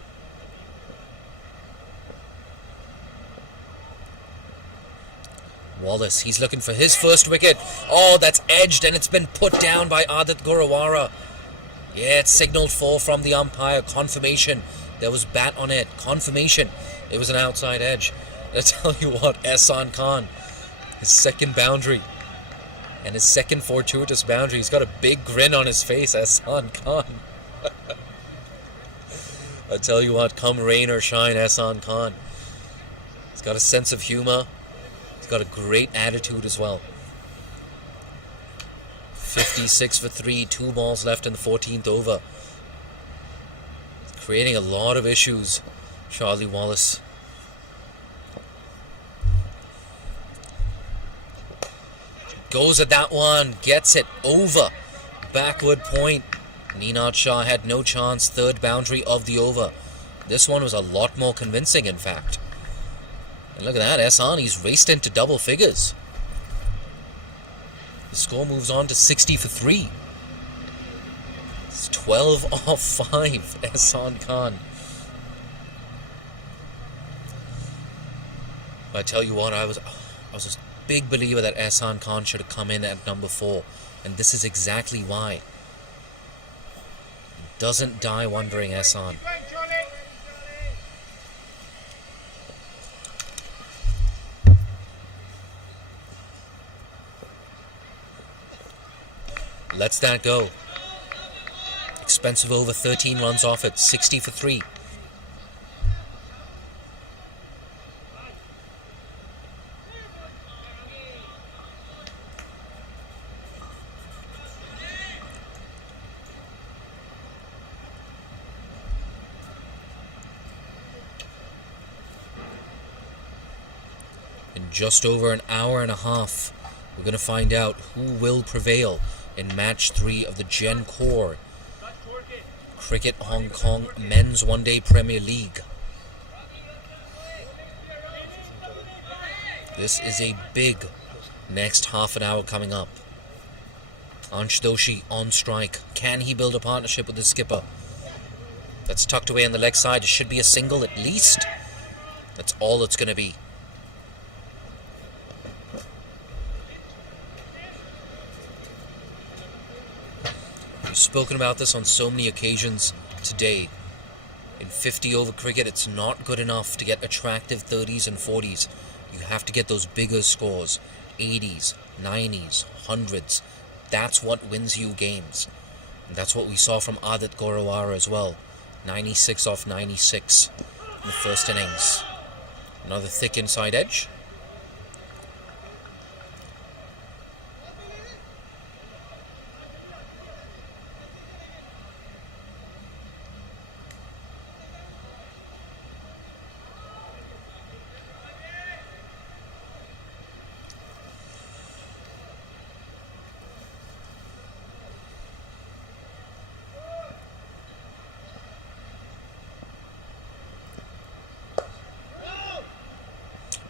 Wallace, he's looking for his 1st wicket. Oh, that's edged and it's been put down by Adit Gorawara. Yeah, it's signaled for from the umpire. Confirmation. There was bat on it. Confirmation. It was an outside edge. I tell you what, Ehsan Khan, his 2nd boundary and his 2nd fortuitous boundary. He's got a big grin on his face, Ehsan Khan. I tell you what, come rain or shine, Ehsan Khan. He's got a sense of humor. He's got a great attitude as well. 56 for 3, 2 balls left in the 14th over. Creating a lot of issues, Charlie Wallace. Goes at that one, gets it over. Backward point. Ninad Shah had no chance, third boundary of the over. This one was a lot more convincing, in fact. And look at that, Ehsan, he's raced into double figures. The score moves on to 60 for 3. It's 12 off 5, Ehsan Khan. But I tell you what, I was a big believer that Ehsan Khan should have come in at number 4. And this is exactly why. Doesn't die wondering, Ehsan. Lets that go. Expensive over, 13 runs off it, 60 for 3. In just over an hour and a half, we're going to find out who will prevail in match 3 of the Gencor Cricket Hong Kong Men's One Day Premier League. This is a big next half an hour coming up. Ansh Doshi on strike. Can he build a partnership with the skipper? That's tucked away on the leg side. It should be a single at least. That's all it's going to be. We've spoken about this on so many occasions today. In 50 over cricket, it's not good enough to get attractive 30s and 40s. You have to get those bigger scores. 80s, 90s, 100s. That's what wins you games. And that's what we saw from Adit Gorawara as well. 96 off 96 in the first innings. Another thick inside edge.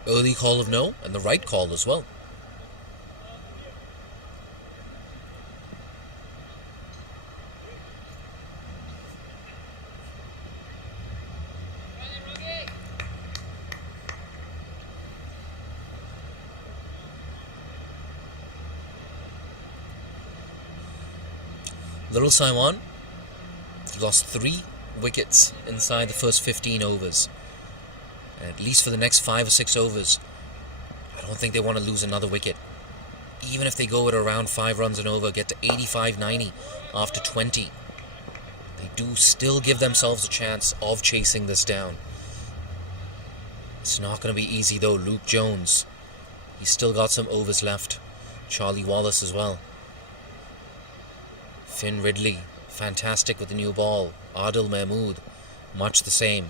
Early call of no, and the right call as well. Little Saiwan lost 3 wickets inside the first 15 overs. And at least for the next 5 or 6 overs, I don't think they want to lose another wicket. Even if they go at around 5 runs and over, get to 85-90 after 20, they do still give themselves a chance of chasing this down. It's not going to be easy though. Luke Jones, he's still got some overs left. Charlie Wallace as well. Finn Ridley, fantastic with the new ball. Adil Mahmood, much the same.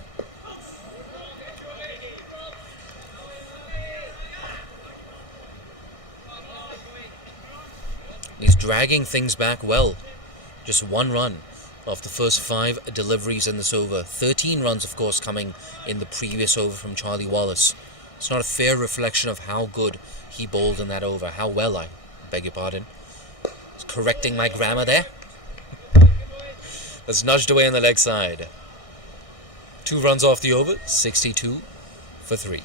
He's dragging things back well. Just 1 run off the first 5 deliveries in this over. 13 runs, of course, coming in the previous over from Charlie Wallace. It's not a fair reflection of how good he bowled in that over. How well, I beg your pardon. I was correcting my grammar there. That's nudged away on the leg side. 2 runs off the over. 62 for 3.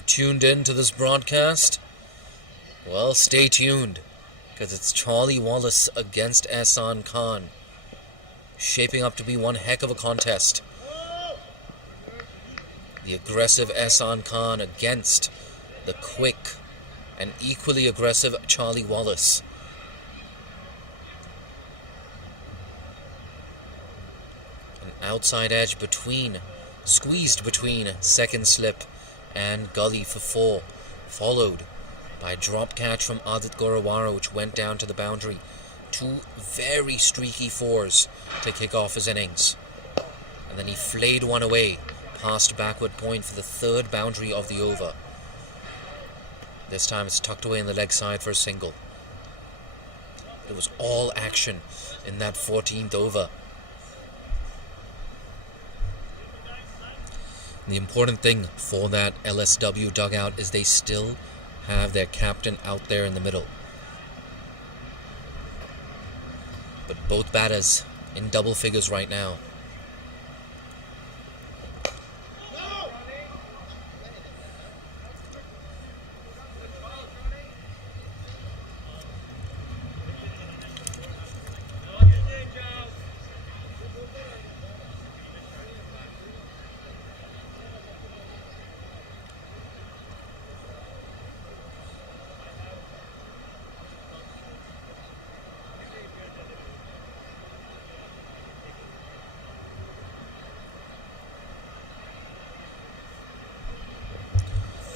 If you're tuned in to this broadcast, well, stay tuned, because it's Charlie Wallace against Ehsan Khan. Shaping up to be one heck of a contest. The aggressive Ehsan Khan against the quick and equally aggressive Charlie Wallace. An outside edge squeezed between second slip and gully for 4, followed by a drop catch from Adit Gorawara, which went down to the boundary. 2 very streaky 4s to kick off his innings. And then he flayed one away past backward point for the 3rd boundary of the over. This time it's tucked away in the leg side for a single. It was all action in that 14th over. And the important thing for that LSW dugout is they still have their captain out there in the middle. But both batters in double figures right now.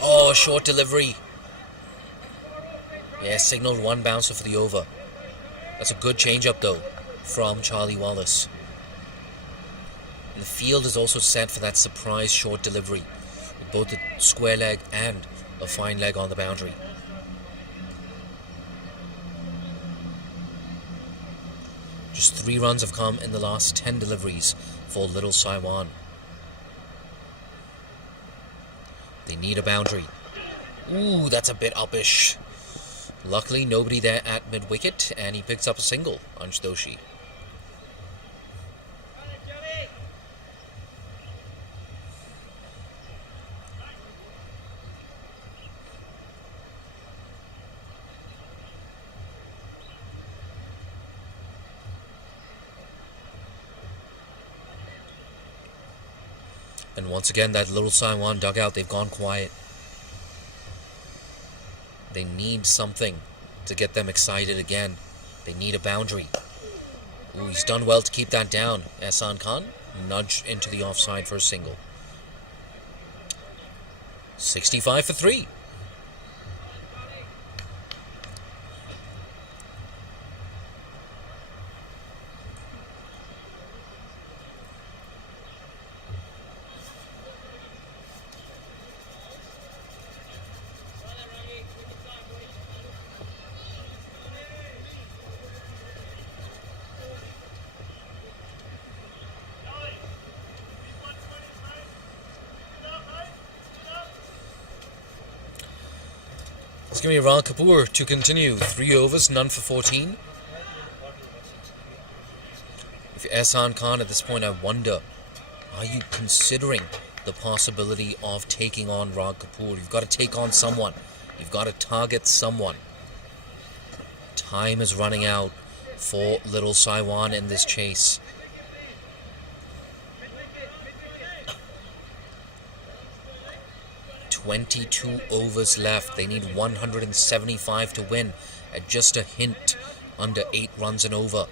Oh, short delivery. Yeah, signaled 1 bouncer for the over. That's a good change-up, though, from Charlie Wallace. And the field is also set for that surprise short delivery, with both the square leg and a fine leg on the boundary. Just 3 runs have come in the last 10 deliveries for Little Saiwan. They need a boundary. Ooh, that's a bit uppish. Luckily, nobody there at mid-wicket, and he picks up a single, Ansh Doshi. And once again, that Little Saiwan dugout, they've gone quiet. They need something to get them excited again. They need a boundary. Ooh, he's done well to keep that down. Ehsan Khan nudged into the offside for a single. 65 for 3. It's going to be Ral Kapoor to continue. 3 overs, none for 14. If you're Ehsan Khan at this point, I wonder, are you considering the possibility of taking on Ral Kapoor? You've got to take on someone. You've got to target someone. Time is running out for Little Saiwan in this chase. .22 overs left. They need 175 to win at just a hint under 8 runs and over.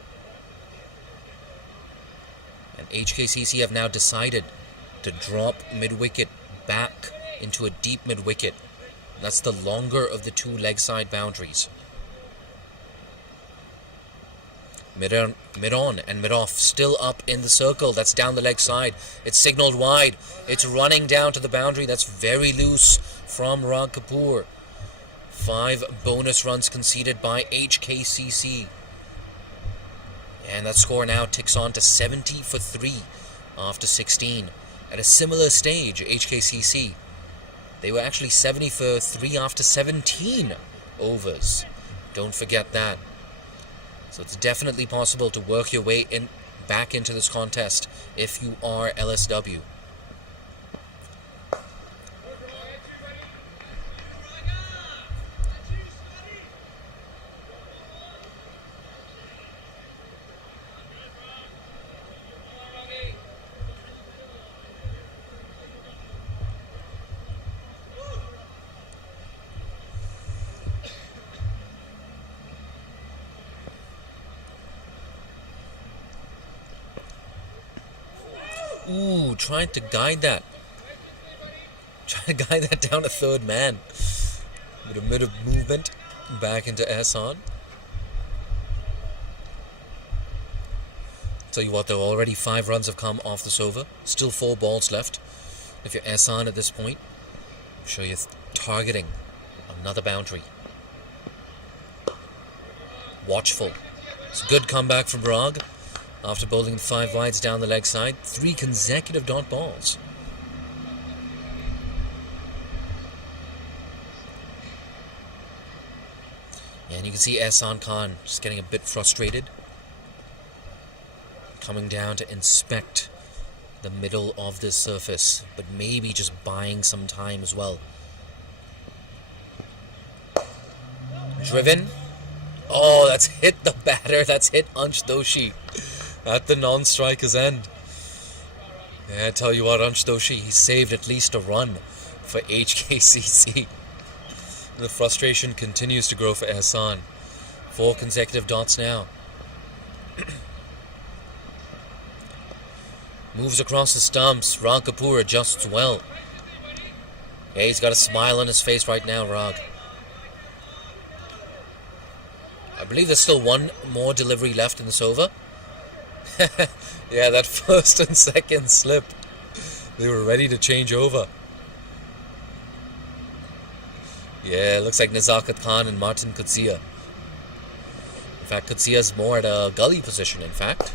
And HKCC have now decided to drop mid-wicket back into a deep mid-wicket. That's the longer of the 2 leg side boundaries. Mid-on and mid-off still up in the circle. That's down the leg side. It's signaled wide. It's running down to the boundary. That's very loose from Ral Kapoor. 5 bonus runs conceded by HKCC. And that score now ticks on to 70 for 3 after 16. At a similar stage, HKCC, they were actually 70 for 3 after 17 overs. Don't forget that. So it's definitely possible to work your way back into this contest if you are LSW. Ooh, trying to guide that. Trying to guide that down to third man. With a bit of movement back into Ehsan. Tell you what though, already 5 runs have come off this over. Still 4 balls left. If you're Ehsan at this point, I'm sure you're targeting another boundary. Watchful. It's a good comeback from Rag. After bowling 5 wides down the leg side, 3 consecutive dot balls. And you can see Ehsan Khan just getting a bit frustrated. Coming down to inspect the middle of this surface, but maybe just buying some time as well. Driven. Oh, that's hit the batter. That's hit Ansh Doshi at the non-striker's end. Yeah, I tell you what, Ansh Doshi, he saved at least a run for HKCC. The frustration continues to grow for Ehsan. 4 consecutive dots now. Moves across the stumps. Rag Kapoor adjusts well. Yeah, he's got a smile on his face right now, Rag. I believe there's still 1 more delivery left in this over. Yeah, that first and second slip. They were ready to change over. Yeah, looks like Nazakat Khan and Martin Kutsia. In fact, Kutsia's more at a gully position, in fact.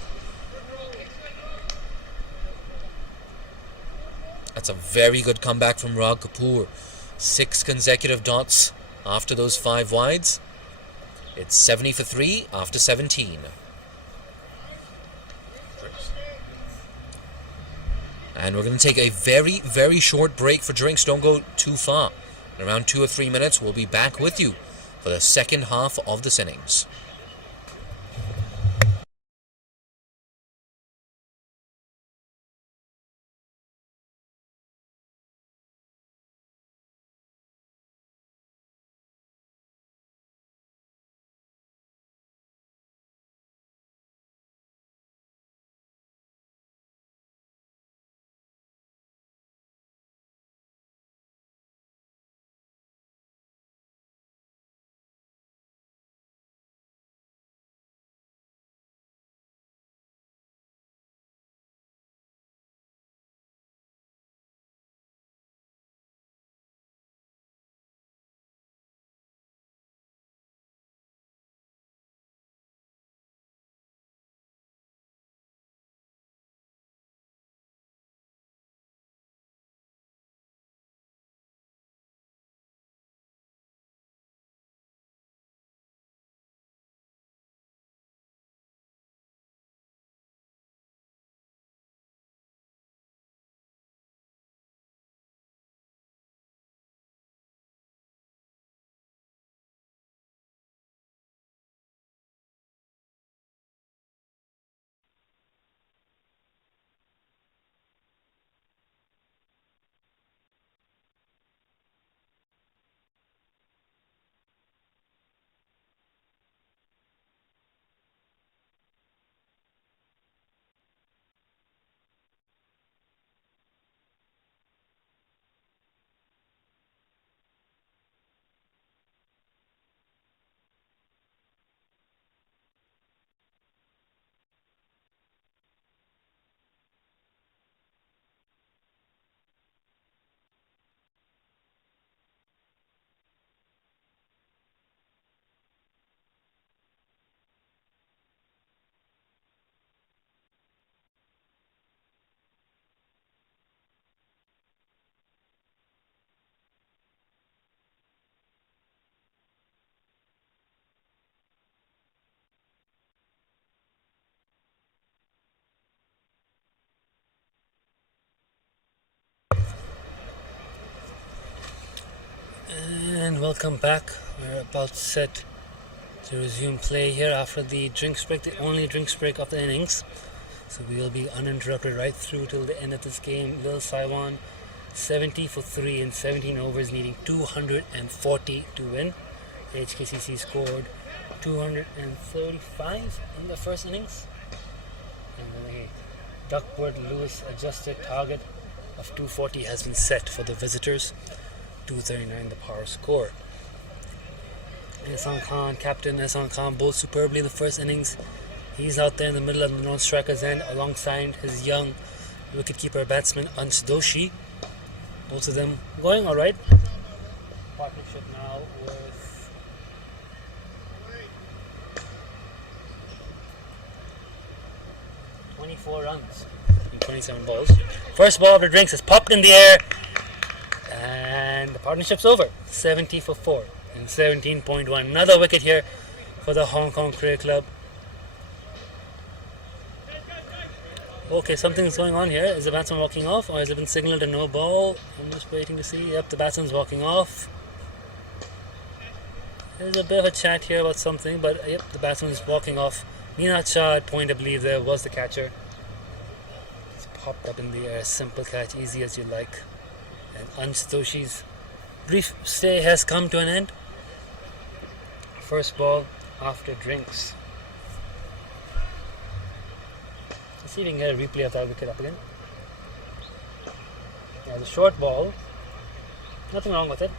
That's a very good comeback from Rag Kapoor. 6 consecutive dots after those 5 wides. It's 70 for 3 after 17. And we're going to take a very, very short break for drinks. Don't go too far. In around 2 or 3 minutes, we'll be back with you for the second half of this innings. And welcome back. We're about set to resume play here after the drinks break, the only drinks break of the innings. So we will be uninterrupted right through till the end of this game. Lil Saiwan 70 for 3 in 17 overs, needing 240 to win. HKCC scored 235 in the first innings. And then Duckworth Lewis adjusted target of 240 has been set for the visitors. 239 the power score. Ehsan Khan, captain Ehsan Khan, bowled superbly in the first innings. He's out there in the middle of the non-striker's end alongside his young wicketkeeper batsman Ansh Doshi. Both of them going alright. Partnership now with 24 runs in 27 balls. First ball after drinks is popped in the air and the partnership's over. 70 for 4 in 17.1. Another wicket here for the Hong Kong Cricket Club. Okay, something's going on here. Is the batsman walking off or has it been signalled a no ball? I'm just waiting to see. Yep, the batsman's walking off. There's a bit of a chat here about something, but yep, the batsman's walking off. Neenat Shah at point, I believe, there was the catcher. It's popped up in the air. Simple catch, easy as you like. And Ansh Doshi's brief stay has come to an end. First ball after drinks. Let's see if we can get a replay of that wicket up again. Yeah, the short ball. Nothing wrong with it.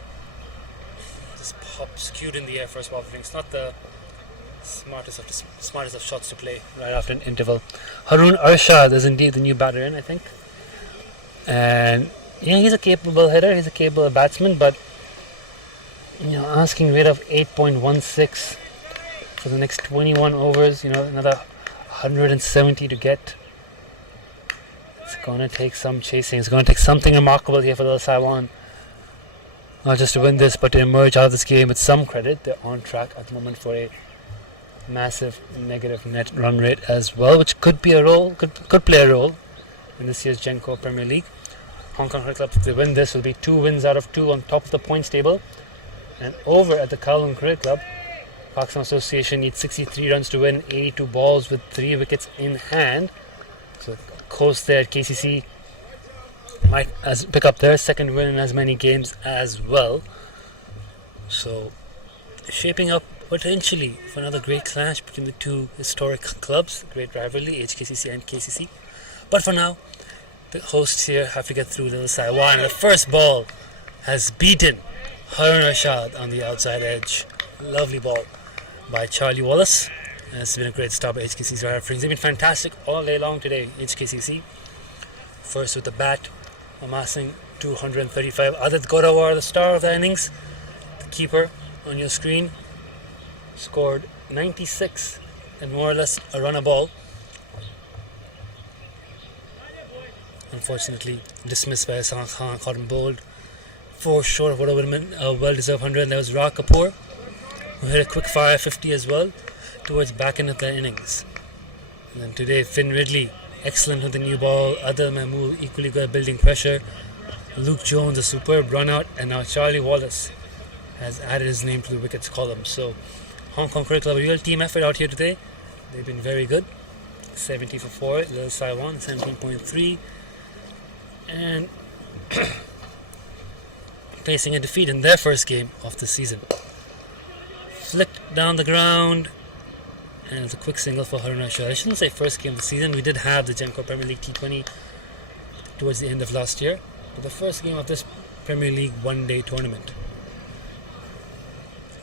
Just popped, skewed in the air first ball after drinks. Not the smartest of shots to play right after an interval. Haroon Arshad is indeed the new batter in, I think. And yeah, he's a capable hitter, he's a capable batsman, but asking rate of 8.16 for the next 21 overs, another 170 to get. It's going to take some chasing. It's going to take something remarkable here for the Saiwan. Not just to win this, but to emerge out of this game with some credit. They're on track at the moment for a massive negative net run rate as well, which could be a role, could play a role in this year's Gencor Premier League. Hong Kong Cricket Club, if they win this, will be 2 wins out of 2 on top of the points table. And over at the Kowloon Cricket Club, Pakistan Association needs 63 runs to win, 82 balls with 3 wickets in hand. So, of course, there at KCC might pick up their second win in as many games as well. So, shaping up potentially for another great clash between the two historic clubs, great rivalry, HKCC and KCC. But for now, the hosts here have to get through Little Saiwan. And the first ball has beaten Haroon Arshad on the outside edge. Lovely ball by Charlie Wallace. And it's been a great start by HKCC's right offerings. They've been fantastic all day long today, HKCC. First with the bat, amassing 235. Adit Gorawar, the star of the innings, the keeper on your screen, scored 96 and more or less a run a ball. Unfortunately dismissed by Ehsan Khan, caught him bowled 4 short of what would have been a well-deserved 100, and there was Ra Kapoor, who hit a quick fire 50 as well towards back end of the innings. And then today Finn Ridley, excellent with the new ball. Adil Mahmood, equally good at building pressure. Luke Jones, a superb run out, and now Charlie Wallace has added his name to the wickets column. So Hong Kong Cricket Club, a real team effort out here today. They've been very good. 70 for 4, Little Saiwan 17.3, and facing a defeat in their first game of the season. Flicked down the ground, and it's a quick single for Haroon Arshad. I shouldn't say first game of the season. We did have the Gencor Premier League T20 towards the end of last year, but the first game of this Premier League one-day tournament.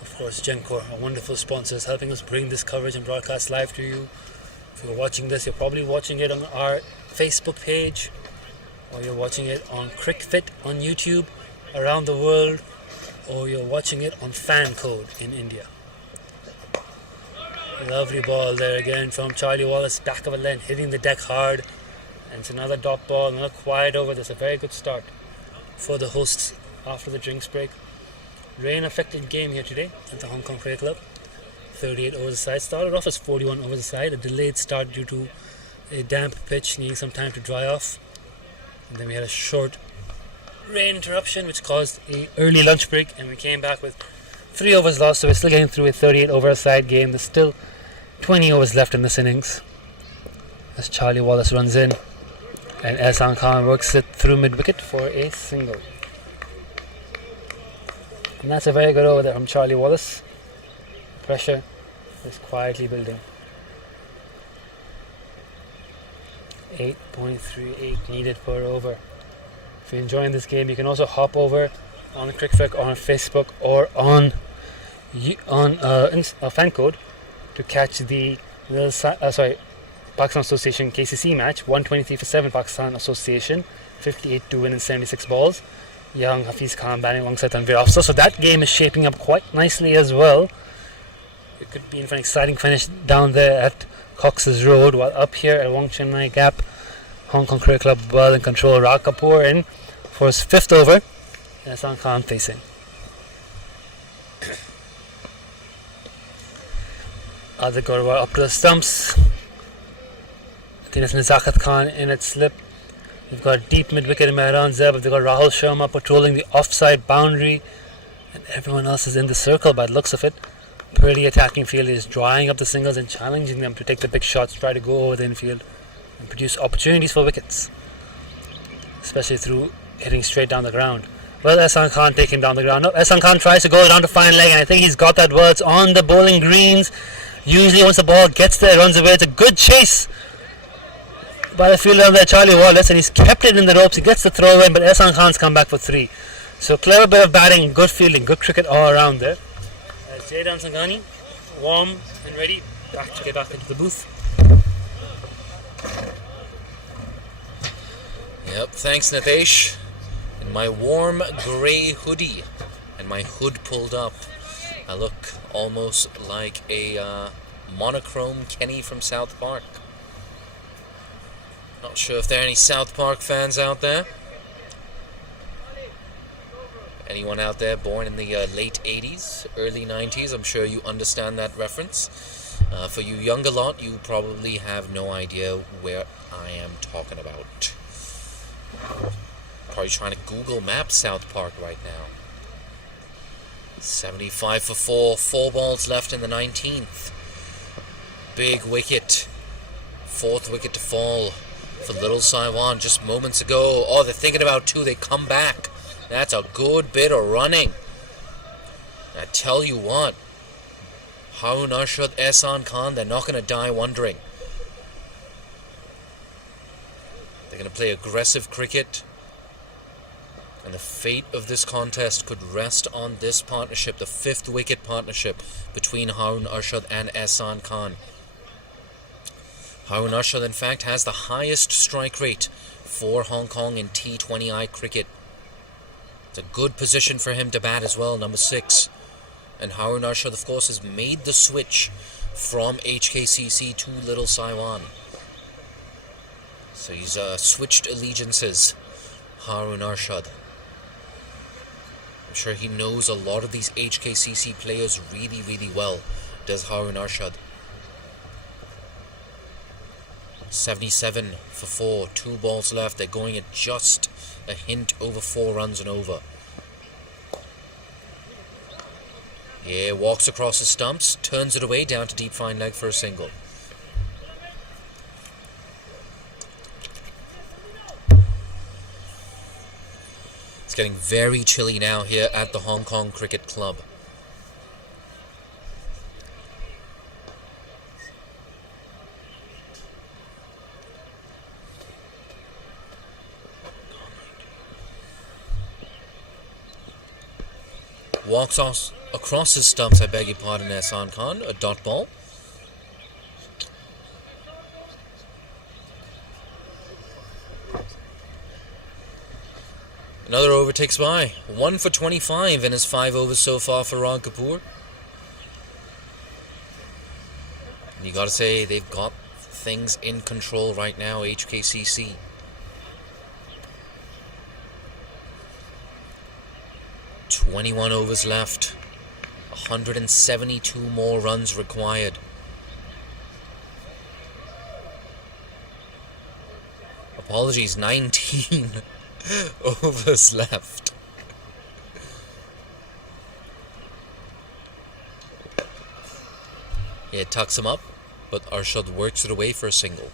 Of course, Gencor, our wonderful sponsors, helping us bring this coverage and broadcast live to you. If you're watching this, you're probably watching it on our Facebook page, or you're watching it on CricFit on YouTube around the world, or you're watching it on Fan Code in India. Lovely ball there again from Charlie Wallace, back of a length, hitting the deck hard. And it's another dot ball, another quiet over. That's a very good start for the hosts after the drinks break. Rain affected game here today at the Hong Kong Cricket Club. 38 overs aside. Started off as 41 overs aside. A delayed start due to a damp pitch needing some time to dry off. And then we had a short rain interruption which caused an early lunch break, and we came back with 3 overs lost, so we're still getting through a 38 over aside game. There's still 20 overs left in this innings as Charlie Wallace runs in and Ehsan Khan works it through mid-wicket for a single. And that's a very good over there from Charlie Wallace. Pressure is quietly building. 8.38 needed per over. If you're enjoying this game, you can also hop over on Crickfic or on Facebook or on fan code to catch the Pakistan Association KCC match. 123 for 7 Pakistan Association, 58 to win in 76 balls. Young Hafiz Khan batting alongside Tanvir Afsar. So that game is shaping up quite nicely as well. It could be in for an exciting finish down there at Cox's Road, while up here at Wong Chennai Gap, Hong Kong Cricket Club well in control. Ra Kapoor in for his 5th over. Ehsan Khan facing. Adit Gaurwal up to the stumps. I think it's Nizakat Khan in at slip. We've got deep mid-wicket in Mehran Zeb. They've got Rahul Sharma patrolling the offside boundary. And everyone else is in the circle by the looks of it. Pretty attacking field is drying up the singles and challenging them to take the big shots, try to go over the infield and produce opportunities for wickets. Especially through hitting straight down the ground. Well, Ehsan Khan taking down the ground. No, Ehsan Khan tries to go down to fine leg, and I think he's got that well. It's on the bowling greens. Usually once the ball gets there, it runs away. It's a good chase by the fielder there, Charlie Wallace, and he's kept it in the ropes. He gets the throw in, but Ehsan Khan's come back for 3. So clever bit of batting, good fielding, good cricket all around there. Jaidan Sanghani, warm and ready, to get back into the booth. Yep, thanks Nitesh. In my warm grey hoodie and my hood pulled up, I look almost like a monochrome Kenny from South Park. Not sure if there are any South Park fans out there. Anyone out there born in the late 80s, early 90s, I'm sure you understand that reference. For you younger lot, you probably have no idea where I am talking about. Probably trying to Google Map South Park right now. 75 for 4, 4 balls left in the 19th. Big wicket. 4th wicket to fall for Little Saiwan just moments ago. Oh, they're thinking about 2, they come back. That's a good bit of running. I tell you what, Harun Arshad, Ehsan Khan, they're not going to die wondering. They're going to play aggressive cricket. And the fate of this contest could rest on this partnership, the 5th wicket partnership between Harun Arshad and Ehsan Khan. Harun Arshad, in fact, has the highest strike rate for Hong Kong in T20I cricket. It's a good position for him to bat as well, number 6. And Harun Arshad, of course, has made the switch from HKCC to Little Saiwan. So he's switched allegiances, Harun Arshad. I'm sure he knows a lot of these HKCC players really, really well, does Harun Arshad. 77 for 4, 2 balls left. They're going at just a hint over 4 runs and over. Yeah, walks across the stumps, turns it away down to deep fine leg for a single. It's getting very chilly now here at the Hong Kong Cricket Club. Walks across his stumps, I beg your pardon, Ehsan Khan, a dot ball. Another over takes by. 1 for 25 in his 5 overs so far for Ra Kapoor. And you gotta say, they've got things in control right now, HKCC. "21 overs left, 172 more runs required." Apologies, 19 overs left. Yeah, it tucks him up, but Arshad works it away for a single.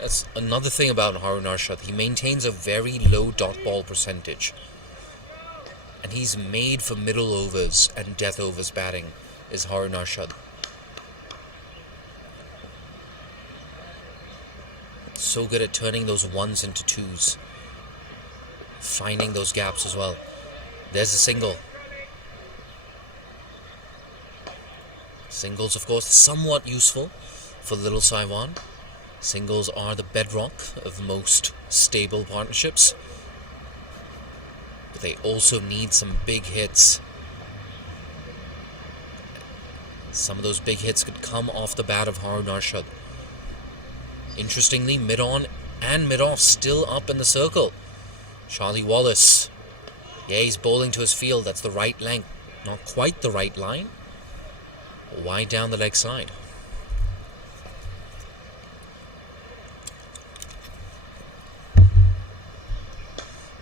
That's another thing about Harun Arshad. He maintains a very low dot ball percentage. And he's made for middle overs and death overs batting, is Harun Arshad. So good at turning those ones into twos. Finding those gaps as well. There's a single. Singles, of course, somewhat useful for Little Saiwan. Singles are the bedrock of most stable partnerships. But they also need some big hits. Some of those big hits could come off the bat of Harun Arshad. Interestingly, mid-on and mid-off still up in the circle. Charlie Wallace. Yeah, he's bowling to his field. That's the right length. Not quite the right line. Wide down the leg side.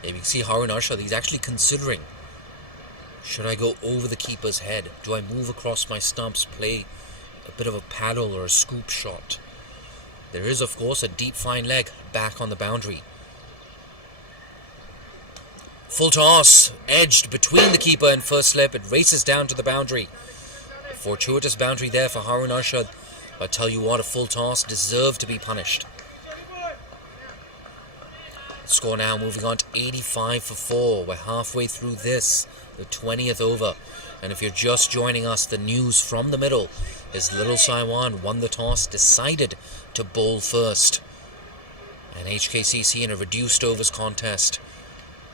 You can see Harun Arshad, he's actually considering, should I go over the keeper's head? Do I move across my stumps, play a bit of a paddle or a scoop shot? There is, of course, a deep fine leg back on the boundary. Full toss, edged between the keeper and first slip. It races down to the boundary. A fortuitous boundary there for Harun Arshad. I tell you what, a full toss deserved to be punished. Score now moving on to 85 for 4. We're halfway through this, the 20th over. And if you're just joining us, the news from the middle is Little Saiwan won the toss, decided to bowl first. And HKCC in a reduced overs contest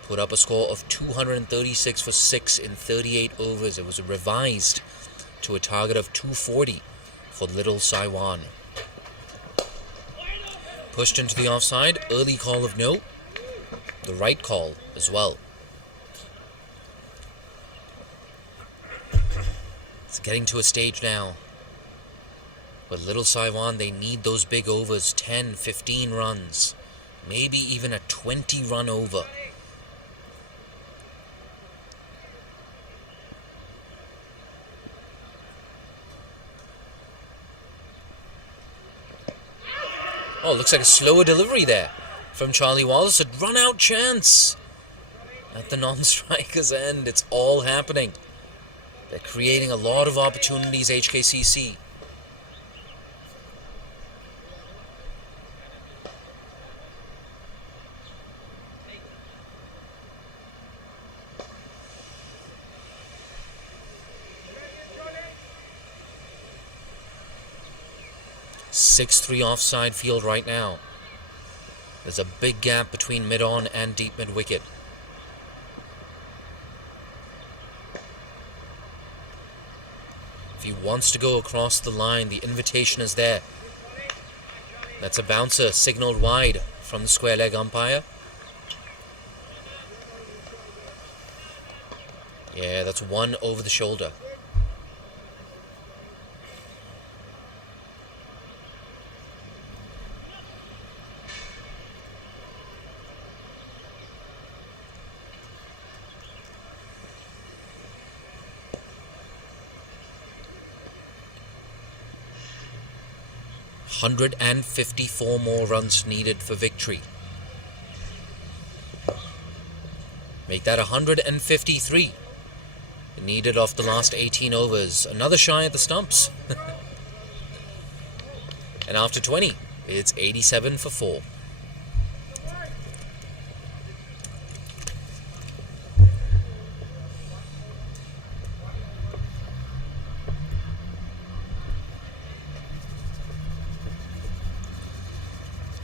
put up a score of 236 for 6 in 38 overs. It was revised to a target of 240 for Little Saiwan. Pushed into the offside, early call of no. The right call as well. It's getting to a stage now. But Little Saiwan, they need those big overs, 10, 15 runs. Maybe even a 20-run over. Oh, looks like a slower delivery there from Charlie Wallace. A run-out chance at the non-striker's end. It's all happening. They're creating a lot of opportunities, HKCC. Six-3 offside field right now. There's a big gap between mid-on and deep mid-wicket. If he wants to go across the line, the invitation is there. That's a bouncer signaled wide from the square leg umpire. Yeah, that's one over the shoulder. $154 more runs needed for victory. Make that 153 needed off the last 18 overs. Another shy at the stumps. And after 20, it's 87 for 4.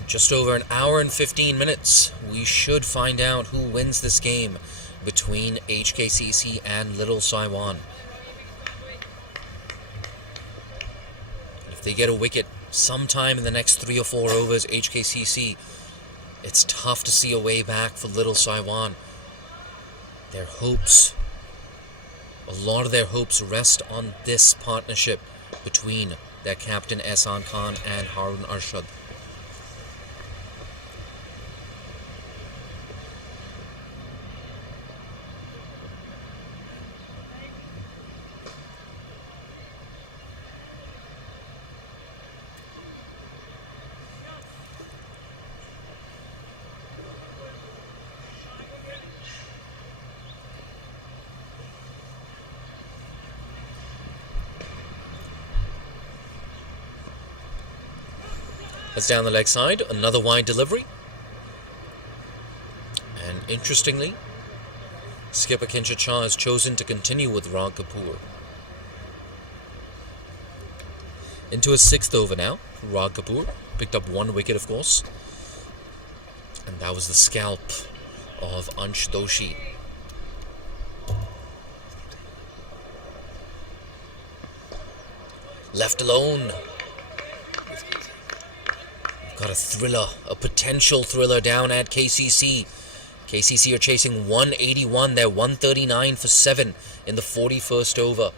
Just over an hour and 15 minutes, we should find out who wins this game between HKCC and Little Saiwan. If they get a wicket sometime in the next 3 or 4 overs, HKCC, it's tough to see a way back for Little Saiwan. Their hopes, a lot of their hopes rest on this partnership between their captain Ehsan Khan and Harun Arshad. That's down the leg side, another wide delivery. And interestingly, skipper Kinshit Shah has chosen to continue with Rag Kapoor. Into his 6th over now, Rag Kapoor picked up 1 wicket, of course. And that was the scalp of Ansh Doshi. Left alone. We've got a thriller, a potential thriller down at KCC. KCC are chasing 181. They're 139 for 7 in the 41st over.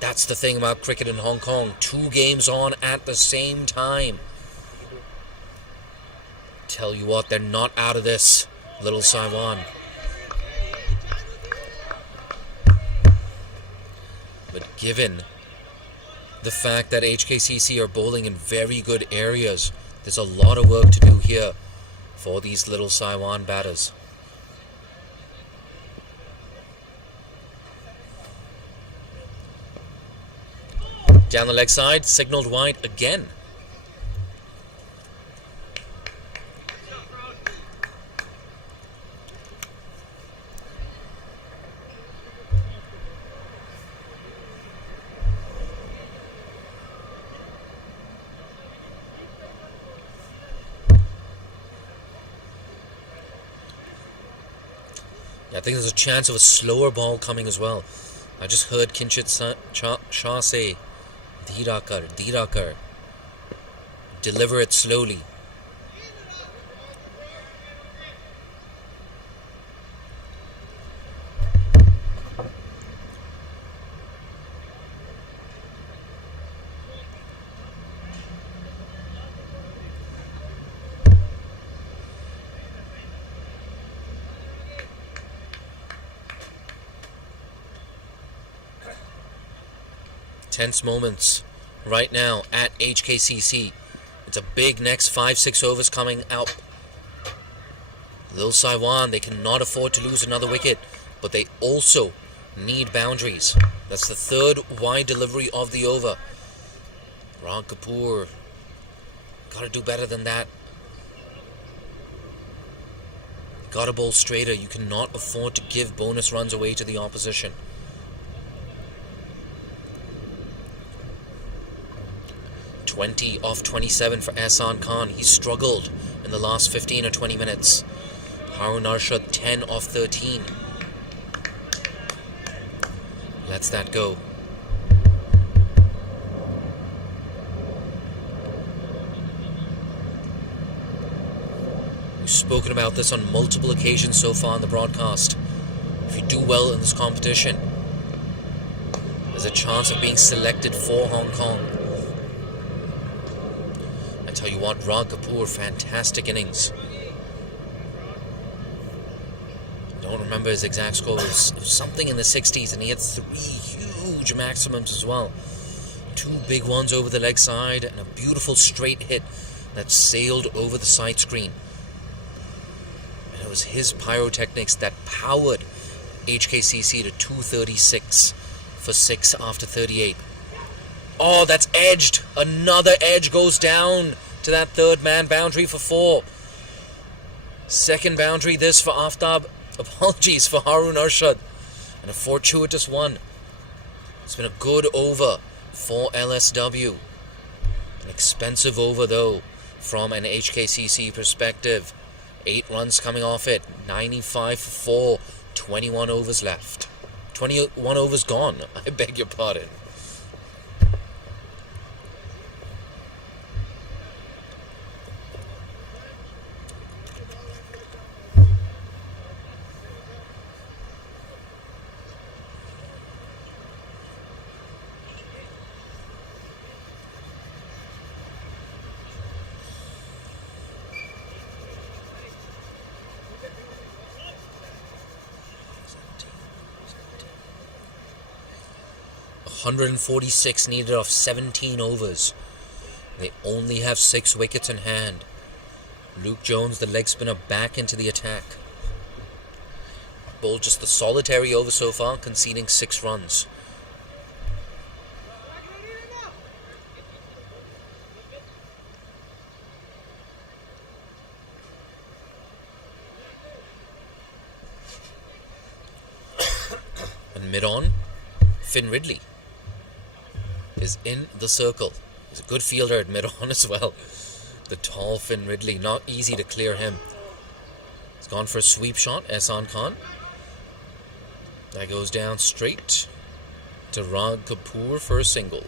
That's the thing about cricket in Hong Kong. 2 games on at the same time. Tell you what, they're not out of this, Little Saiwan. But given the fact that HKCC are bowling in very good areas, there's a lot of work to do here for these Little Saiwan batters. Down the leg side, signaled wide again. I think there's a chance of a slower ball coming as well. I just heard Kinshit Shah say, "Dhira kar, dhira kar." Deliver it slowly. Tense moments right now at HKCC. It's a big next 5-6 overs coming out. Lil Saiwan, they cannot afford to lose another wicket, but they also need boundaries. That's the 3rd wide delivery of the over. Rag Kapoor, gotta do better than that. Gotta bowl straighter. You cannot afford to give bonus runs away to the opposition. 20 off 27 for Ehsan Khan. He struggled in the last 15 or 20 minutes. Harun Arshad 10 off 13. Lets that go. We've spoken about this on multiple occasions so far in the broadcast. If you do well in this competition, there's a chance of being selected for Hong Kong. Tell you what, Rag Kapoor, fantastic innings. I don't remember his exact score. It was something in the 60s, and he had 3 huge maximums as well. 2 big ones over the leg side, and a beautiful straight hit that sailed over the side screen. And it was his pyrotechnics that powered HKCC to 236 for 6 after 38. Oh, that's edged. Another edge goes down to that 3rd man boundary for 4. 2nd boundary this for Aftab. Apologies for Harun Arshad. And a fortuitous one. It's been a good over for LSW. An expensive over though from an HKCC perspective. 8 runs coming off it. 95 for 4. 21 overs left. 21 overs gone. I beg your pardon. .146 needed off 17 overs. They only have 6 wickets in hand. Luke Jones, the leg spinner, back into the attack. Bowled just the solitary over so far, conceding 6 runs. mid-on, Finn Ridley is in the circle. He's a good fielder at mid-on as well. The tall Finn Ridley, not easy to clear him. He's gone for a sweep shot, Ehsan Khan. That goes down straight to Rag Kapoor for a single.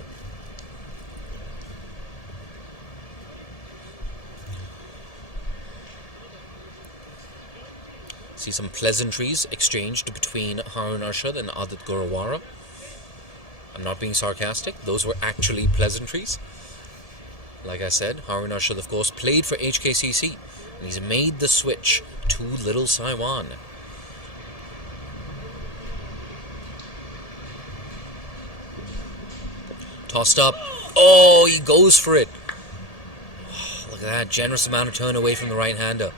See some pleasantries exchanged between Harun Arshad and Adit Gorawara. I'm not being sarcastic. Those were actually pleasantries. Like I said, Harun Arshad, of course, played for HKCC. And he's made the switch to Little Saiwan. Tossed up. Oh, he goes for it. Oh, look at that. Generous amount of turn away from the right-hander.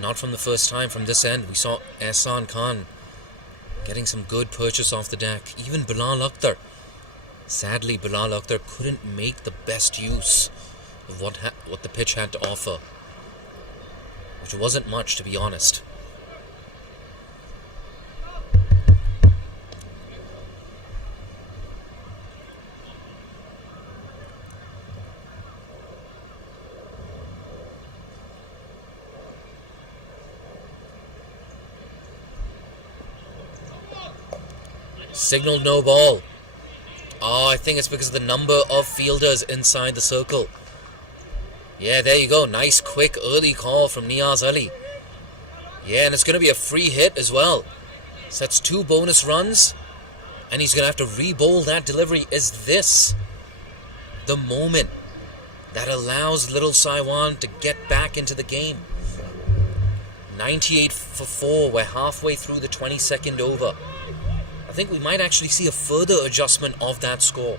Not from the first time from this end. We saw Ehsan Khan getting some good purchase off the deck. Even Bilal Akhtar. Sadly, Bilal Akhtar couldn't make the best use of what the pitch had to offer. Which wasn't much, to be honest. Signaled no ball. Oh, I think it's because of the number of fielders inside the circle. Yeah, there you go. Nice, quick, early call from Niaz Ali. Yeah, and it's going to be a free hit as well. So that's 2 bonus runs. And he's going to have to re-bowl that delivery. Is this the moment that allows Little Saiwan to get back into the game? 98 for 4. We're halfway through the 22nd over. I think we might actually see a further adjustment of that score.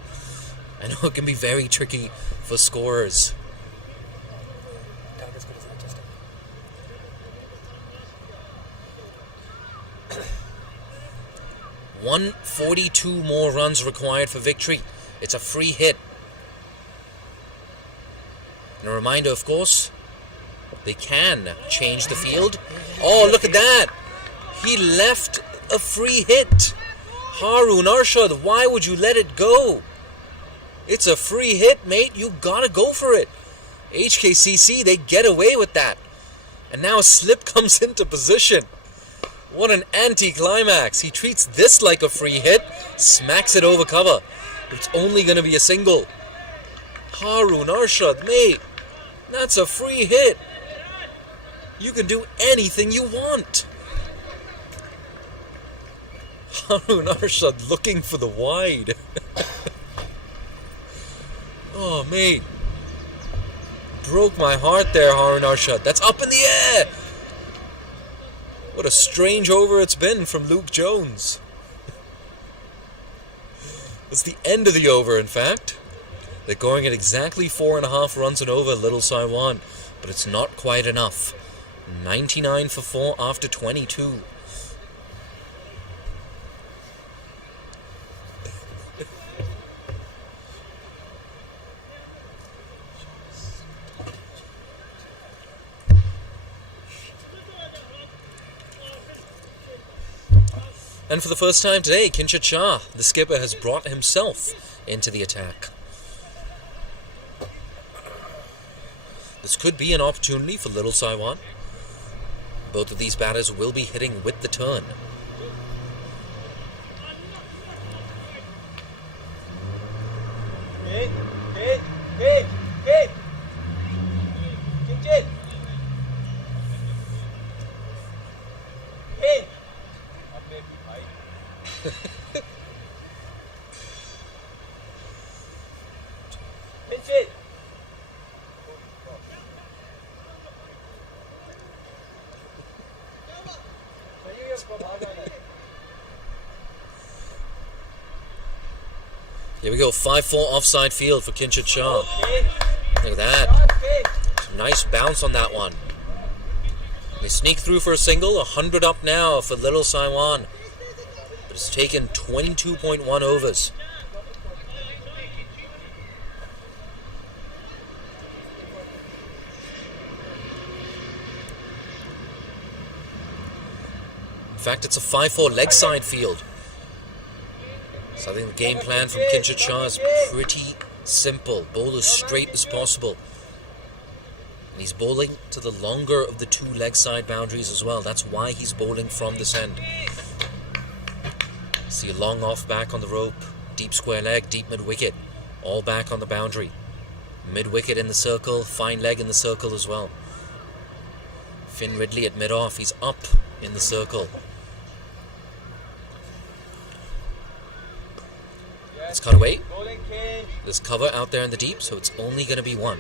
I know it can be very tricky for scorers. 142 more runs required for victory. It's a free hit. And a reminder, of course, they can change the field. Oh, look at that! He left a free hit. Harun Arshad, why would you let it go? It's a free hit, mate. You gotta go for it. HKCC, they get away with that. And now a slip comes into position. What an anti-climax. He treats this like a free hit, smacks it over cover. It's only gonna be a single. Harun Arshad, mate, that's a free hit. You can do anything you want. Harun Arshad looking for the wide. Oh, mate. Broke my heart there, Harun Arshad. That's up in the air. What a strange over it's been from Luke Jones. It's the end of the over, in fact. They're going at exactly 4.5 runs and over, Little Saiwan. But it's not quite enough. 99 for 4 after 22. And for the first time today, Kinshit Shah, the skipper, has brought himself into the attack. This could be an opportunity for Little Saiwan. Both of these batters will be hitting with the turn. Hit! Kinshit! Hit! Kinshit! Here we go, 5-4 offside field for Kinshit Shah. Look at that. Some nice bounce on that one. They sneak through for a single, 100 up now for Little Saiwan. But it's taken 22.1 overs. fact, it's a 5-4 leg side field. So I think the game plan from Kinshut Shah is pretty simple. Bowl as straight as possible. And he's bowling to the longer of the 2 leg side boundaries as well. That's why he's bowling from this end. See a long off back on the rope. Deep square leg, deep mid-wicket. All back on the boundary. Mid-wicket in the circle, fine leg in the circle as well. Finn Ridley at mid-off, he's up in the circle. Let's cut away. There's cover out there in the deep, so it's only going to be 1.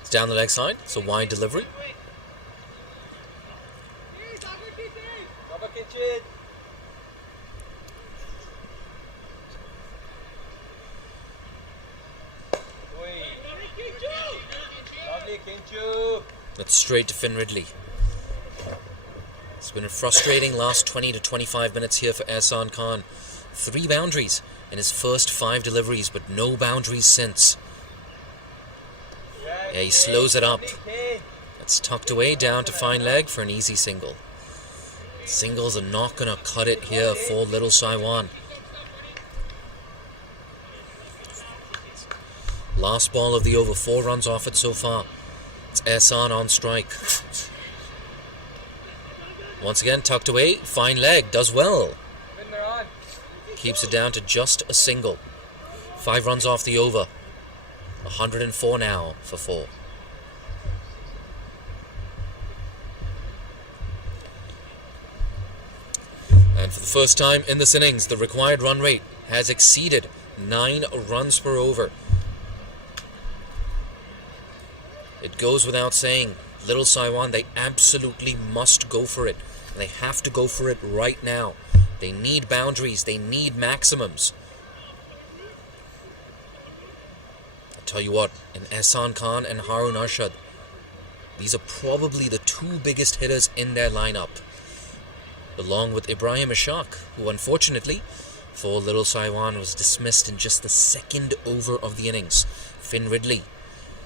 It's down the leg side, it's a wide delivery. That's straight to Finn Ridley. It's been a frustrating last 20 to 25 minutes here for Ehsan Khan. 3 boundaries in his first 5 deliveries, but no boundaries since. Yeah, he slows it up. It's tucked away down to fine leg for an easy single. Singles are not going to cut it here for Little Saiwan. Last ball of the over, 4 runs off it so far. It's Ehsan on strike. Once again, tucked away, fine leg, does well. Keeps it down to just a single. 5 runs off the over. 104 now for 4. And for the first time in this innings, the required run rate has exceeded 9 runs per over. It goes without saying, Little Saiwan, they absolutely must go for it. And they have to go for it right now. They need boundaries. They need maximums. I tell you what, in Ehsan Khan and Harun Arshad, these are probably the 2 biggest hitters in their lineup. Along with Ibrahim Ishaq, who unfortunately, for Little Saiwan, was dismissed in just the 2nd over of the innings. Finn Ridley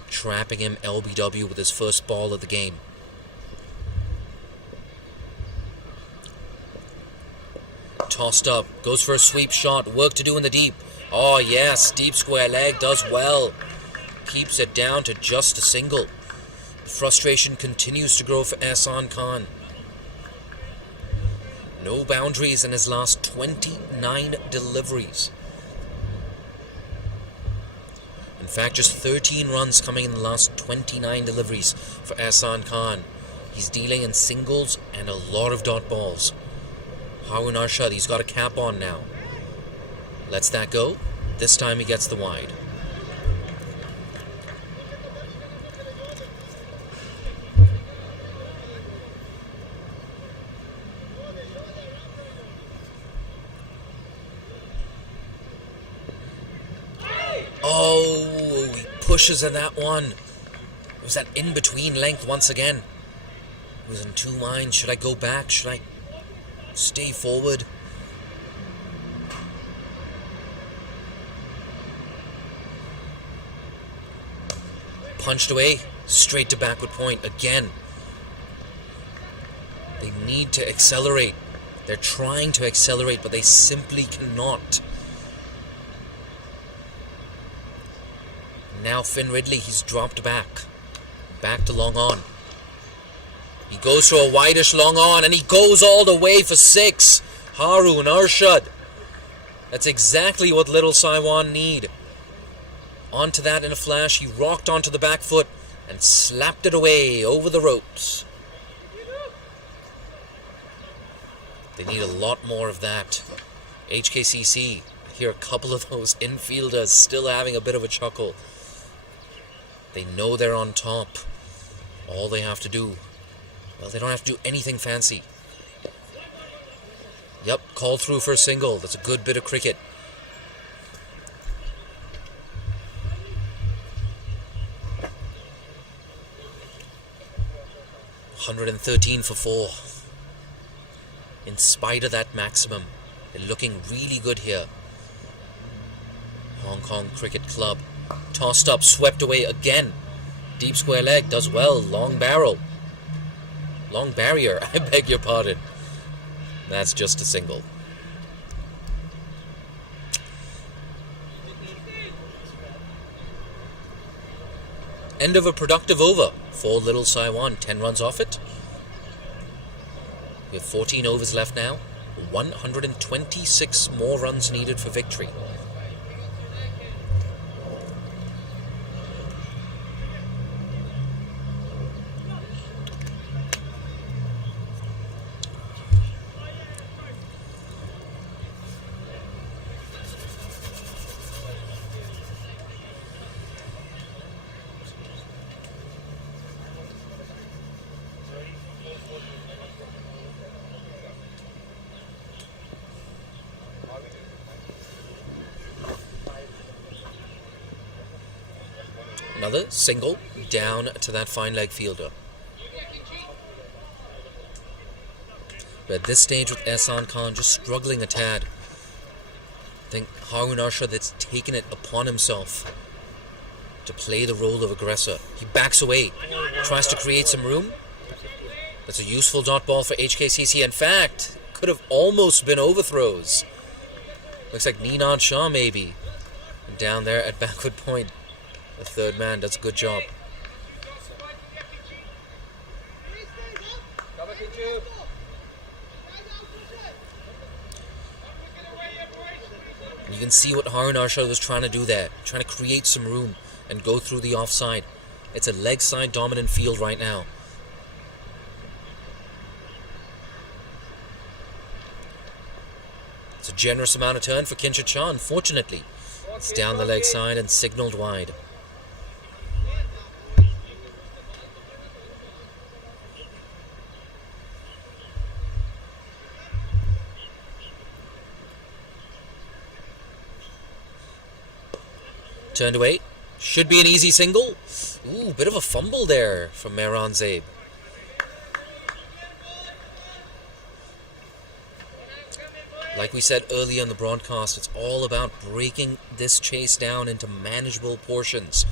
trapping him LBW with his first ball of the game. Tossed up, goes for a sweep shot, work to do in the deep. Oh yes, deep square leg, does well. Keeps it down to just a single. The frustration continues to grow for Ehsan Khan. No boundaries in his last 29 deliveries. In fact, just 13 runs coming in the last 29 deliveries for Ehsan Khan. He's dealing in singles and a lot of dot balls. Harun Arshad, he's got a cap on now. Lets that go. This time he gets the wide. Oh, he pushes in that one. It was that in-between length once again. He was in 2 minds. Should I go back? Should I stay forward? Punched away, straight to backward point again. They need to accelerate. They're trying to accelerate, but they simply cannot. Now Finn Ridley, he's dropped back. Back to long on. He goes for a wideish long on, and he goes all the way for 6. Harun Arshad. That's exactly what Little Saiwan need. Onto that in a flash, he rocked onto the back foot and slapped it away over the ropes. They need a lot more of that. HKCC, I hear a couple of those infielders still having a bit of a chuckle. They know they're on top. All they have to do, well, they don't have to do anything fancy. Yep, call through for a single. That's a good bit of cricket. 113 for 4. In spite of that maximum, they're looking really good here. Hong Kong Cricket Club. Tossed up, swept away again. Deep square leg, does well. Long barrel. Long barrier, I beg your pardon. That's just a single. End of a productive over for Little Saiwan. 10 runs off it. We have 14 overs left now. 126 more runs needed for victory. Another single down to that fine leg fielder. But at this stage with Ehsan Khan just struggling a tad. I think Harun Arshad that's taken it upon himself to play the role of aggressor. He backs away, tries to create some room. That's a useful dot ball for HKCC. In fact, could have almost been overthrows. Looks like Ninad Shah maybe. And down there at backward point. The third man does a good job. And you can see what Harun Arshad was trying to do there. Trying to create some room and go through the offside. It's a leg side dominant field right now. It's a generous amount of turn for Kinshit Shah, unfortunately. It's down the leg side and signaled wide. Turned away. Should be an easy single. Ooh, bit of a fumble there from Mehran Zaib. Like we said earlier in the broadcast, it's all about breaking this chase down into manageable portions.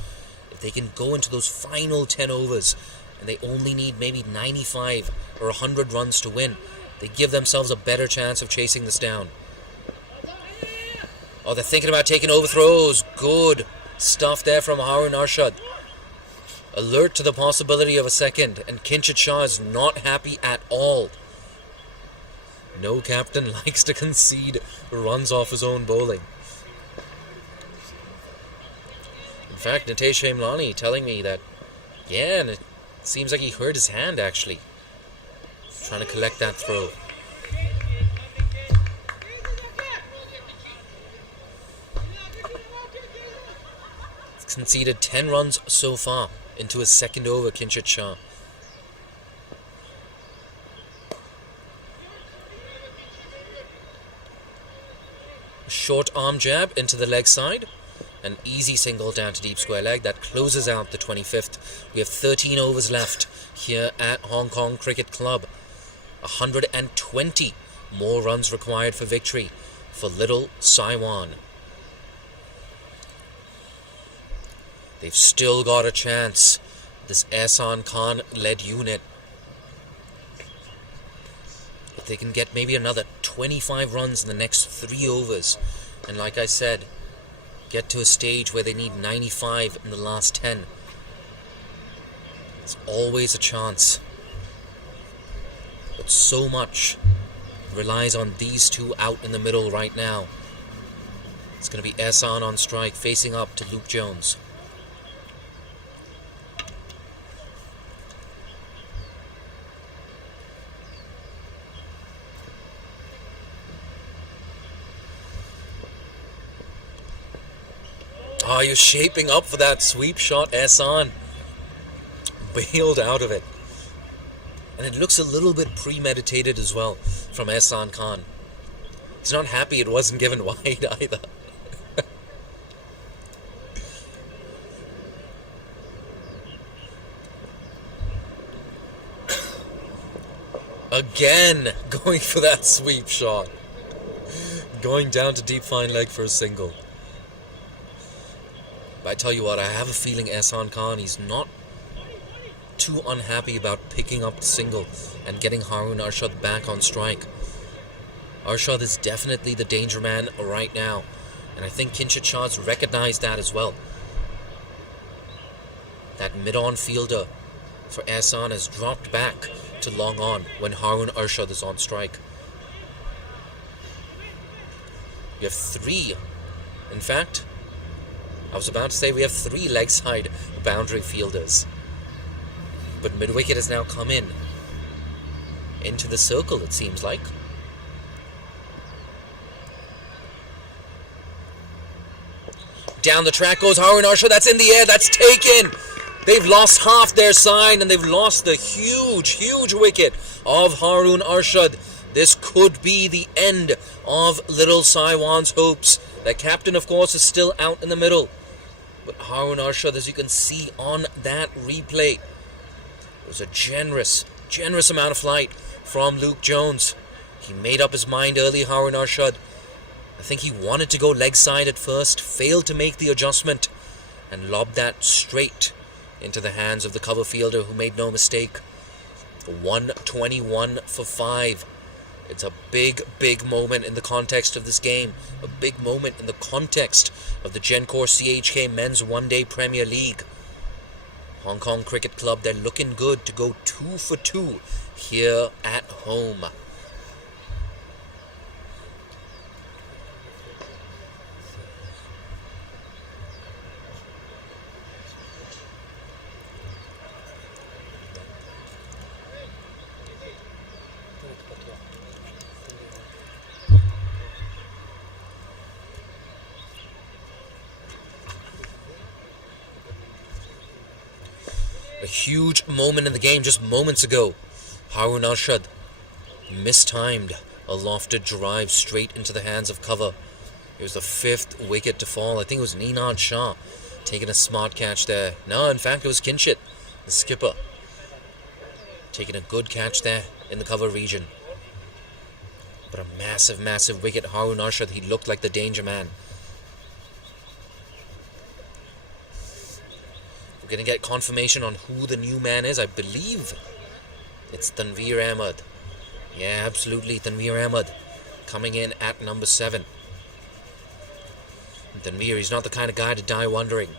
If they can go into those final 10 overs and they only need maybe 95 or 100 runs to win, they give themselves a better chance of chasing this down. Oh, they're thinking about taking overthrows. Good stuff there from Harun Arshad. Alert to the possibility of a second, and Kinshit Shah is not happy at all. No captain likes to concede runs off his own bowling. In fact, Nitesh Hemlani telling me that, yeah, and it seems like he hurt his hand actually. Trying to collect that throw. Conceded 10 runs so far into his second over, Kinshit Shah. A short arm jab into the leg side. An easy single down to deep square leg. That closes out the 25th. We have 13 overs left here at Hong Kong Cricket Club. 120 more runs required for victory for Little Saiwan. They've still got a chance, this Ehsan Khan-led unit. If they can get maybe another 25 runs in the next 3 overs, and like I said, get to a stage where they need 95 in the last 10, it's always a chance. But so much relies on these two out in the middle right now. It's going to be Ehsan on strike, facing up to Luke Jones. Oh, you're shaping up for that sweep shot, Ehsan. Bailed out of it. And it looks a little bit premeditated as well from Ehsan Khan. He's not happy it wasn't given wide either. again going for that sweep shot. Going down to deep fine leg for a single. But I tell you what, I have a feeling Ehsan Khan, he's not too unhappy about picking up the single and getting Harun Arshad back on strike. Arshad is definitely the danger man right now, and I think Kinshit Shah's recognized that as well. That mid-on fielder for Ehsan has dropped back to long on when Harun Arshad is on strike. You have three. In fact, I was about to say we have three leg side boundary fielders. But mid-wicket has now come in. Into the circle, it seems like. Down the track goes Harun Arshad. That's in the air. That's taken. They've lost half their side and they've lost the huge wicket of Harun Arshad. This could be the end of Little Saiwan's hopes. The captain, of course, is still out in the middle. But Harun Arshad, as you can see on that replay, it was a generous amount of flight from Luke Jones. He made up his mind early, Harun Arshad. I think he wanted to go leg side at first, failed to make the adjustment, and lobbed that straight into the hands of the cover fielder, who made no mistake. 121 for 5. It's a big moment in the context of this game. A big moment in the context of the Gencor CHK Men's One-Day Premier League. Hong Kong Cricket Club, they're looking good to go 2 for 2 here at home. A huge moment in the game just moments ago. Harun Arshad mistimed a lofted drive straight into the hands of cover. It was the 5th wicket to fall. I think it was Ninad Shah taking a smart catch there. No, in fact, it was Kinshit, the skipper, taking a good catch there in the cover region. But a massive wicket. Harun Arshad, he looked like the danger man. We're going to get confirmation on who the new man is. I believe it's Tanveer Ahmed. Yeah, absolutely, Tanveer Ahmed coming in at number 7. Tanveer, he's not the kind of guy to die wondering.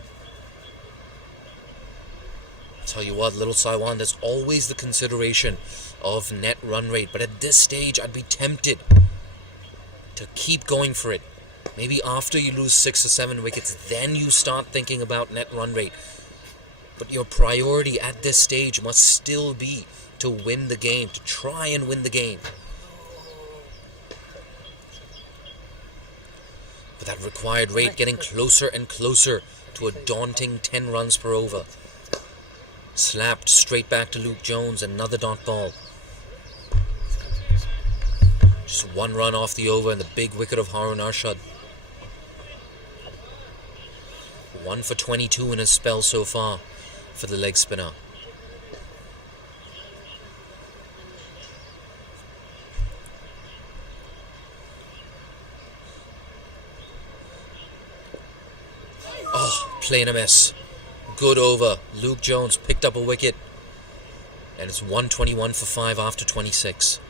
Tell you what, Little Saiwan, there's always the consideration of net run rate, but at this stage I'd be tempted to keep going for it. Maybe after you lose 6 or 7 wickets, then you start thinking about net run rate. But your priority at this stage must still be to win the game, to try and win the game. But that required rate getting closer and closer to a daunting 10 runs per over. Slapped straight back to Luke Jones, another dot ball. Just 1 run off the over and the big wicket of Harun Arshad. 1 for 22 in his spell so far for the leg spinner. Oh, plain a miss. Good over. Luke Jones picked up a wicket. And it's 121 for 5 after 26.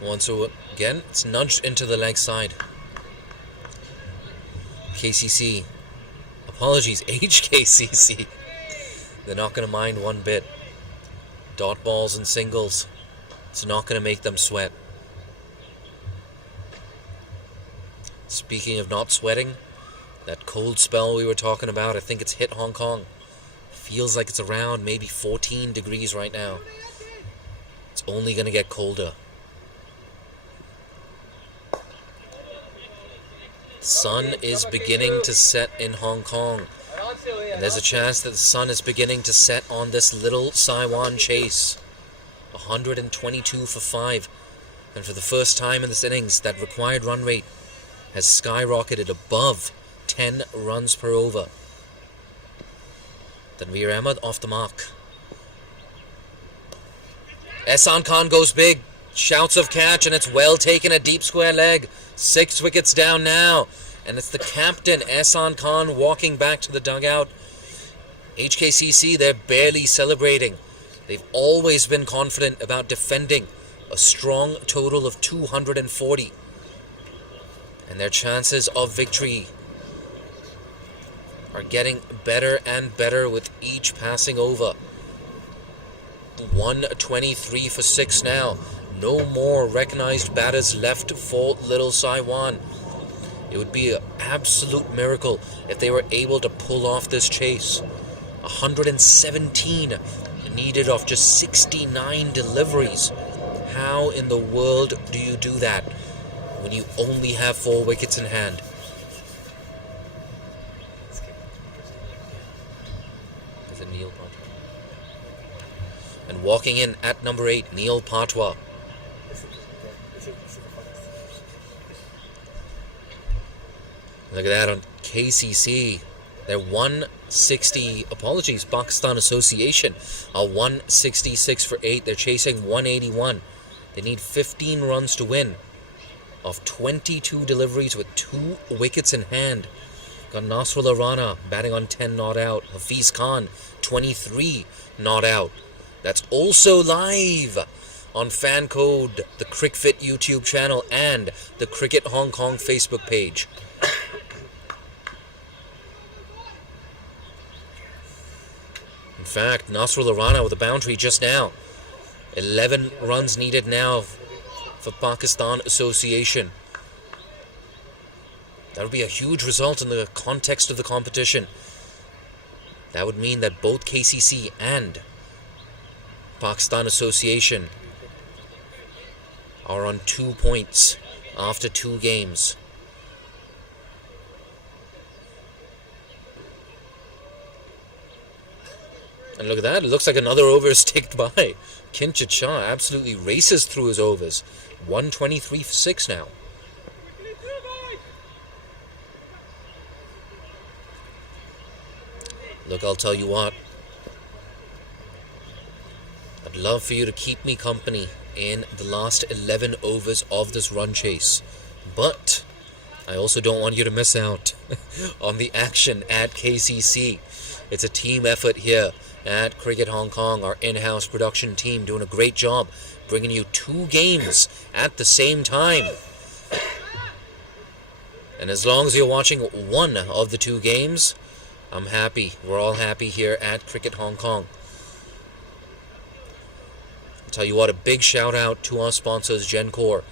Once again, it's nudged into the leg side. KCC. Apologies, HKCC. They're not going to mind one bit. Dot balls and singles. It's not going to make them sweat. Speaking of not sweating, that cold spell we were talking about, I think it's hit Hong Kong. Feels like it's around maybe 14 degrees right now. It's only going to get colder. The sun is beginning to set in Hong Kong. And there's a chance that the sun is beginning to set on this Little Saiwan chase. 122 for 5. And for the first time in this innings, that required run rate has skyrocketed above 10 runs per over. Tanveer Ahmed off the mark. Ehsan Khan goes big. Shouts of catch, and it's well taken, a deep square leg. 6 wickets down now. And it's the captain, Ehsan Khan, walking back to the dugout. HKCC, they're barely celebrating. They've always been confident about defending a strong total of 240. And their chances of victory are getting better and better with each passing over. 123 for 6 now. No more recognized batters left for Little Saiwan. It would be an absolute miracle if they were able to pull off this chase. 117 needed off just 69 deliveries. How in the world do you do that when you only have 4 wickets in hand? Is it Neil Patwa? And walking in at number 8, Neil Patwa. Look at that on KCC. They're 160, Pakistan Association are 166 for 8. They're chasing 181. They need 15 runs to win. Of 22 deliveries with 2 wickets in hand. Got Nasrullah Rana batting on 10 not out. Hafiz Khan 23 not out. That's also live on Fan Code, the CricFit YouTube channel, and the Cricket Hong Kong Facebook page. In fact, Nasrullah Rana with a boundary just now. 11 runs needed now for Pakistan Association. That would be a huge result in the context of the competition. That would mean that both KCC and Pakistan Association are on 2 points after 2 games. And look at that, it looks like another over is ticked by. Kinchit Shah absolutely races through his overs. 123 for 6 now. Look, I'll tell you what. I'd love for you to keep me company in the last 11 overs of this run chase. But I also don't want you to miss out on the action at KCC. It's a team effort here at Cricket Hong Kong. Our in-house production team doing a great job bringing you 2 games at the same time. And as long as you're watching one of the 2 games, I'm happy. We're all happy here at Cricket Hong Kong. I'll tell you what, a big shout out to our sponsors, Gencor,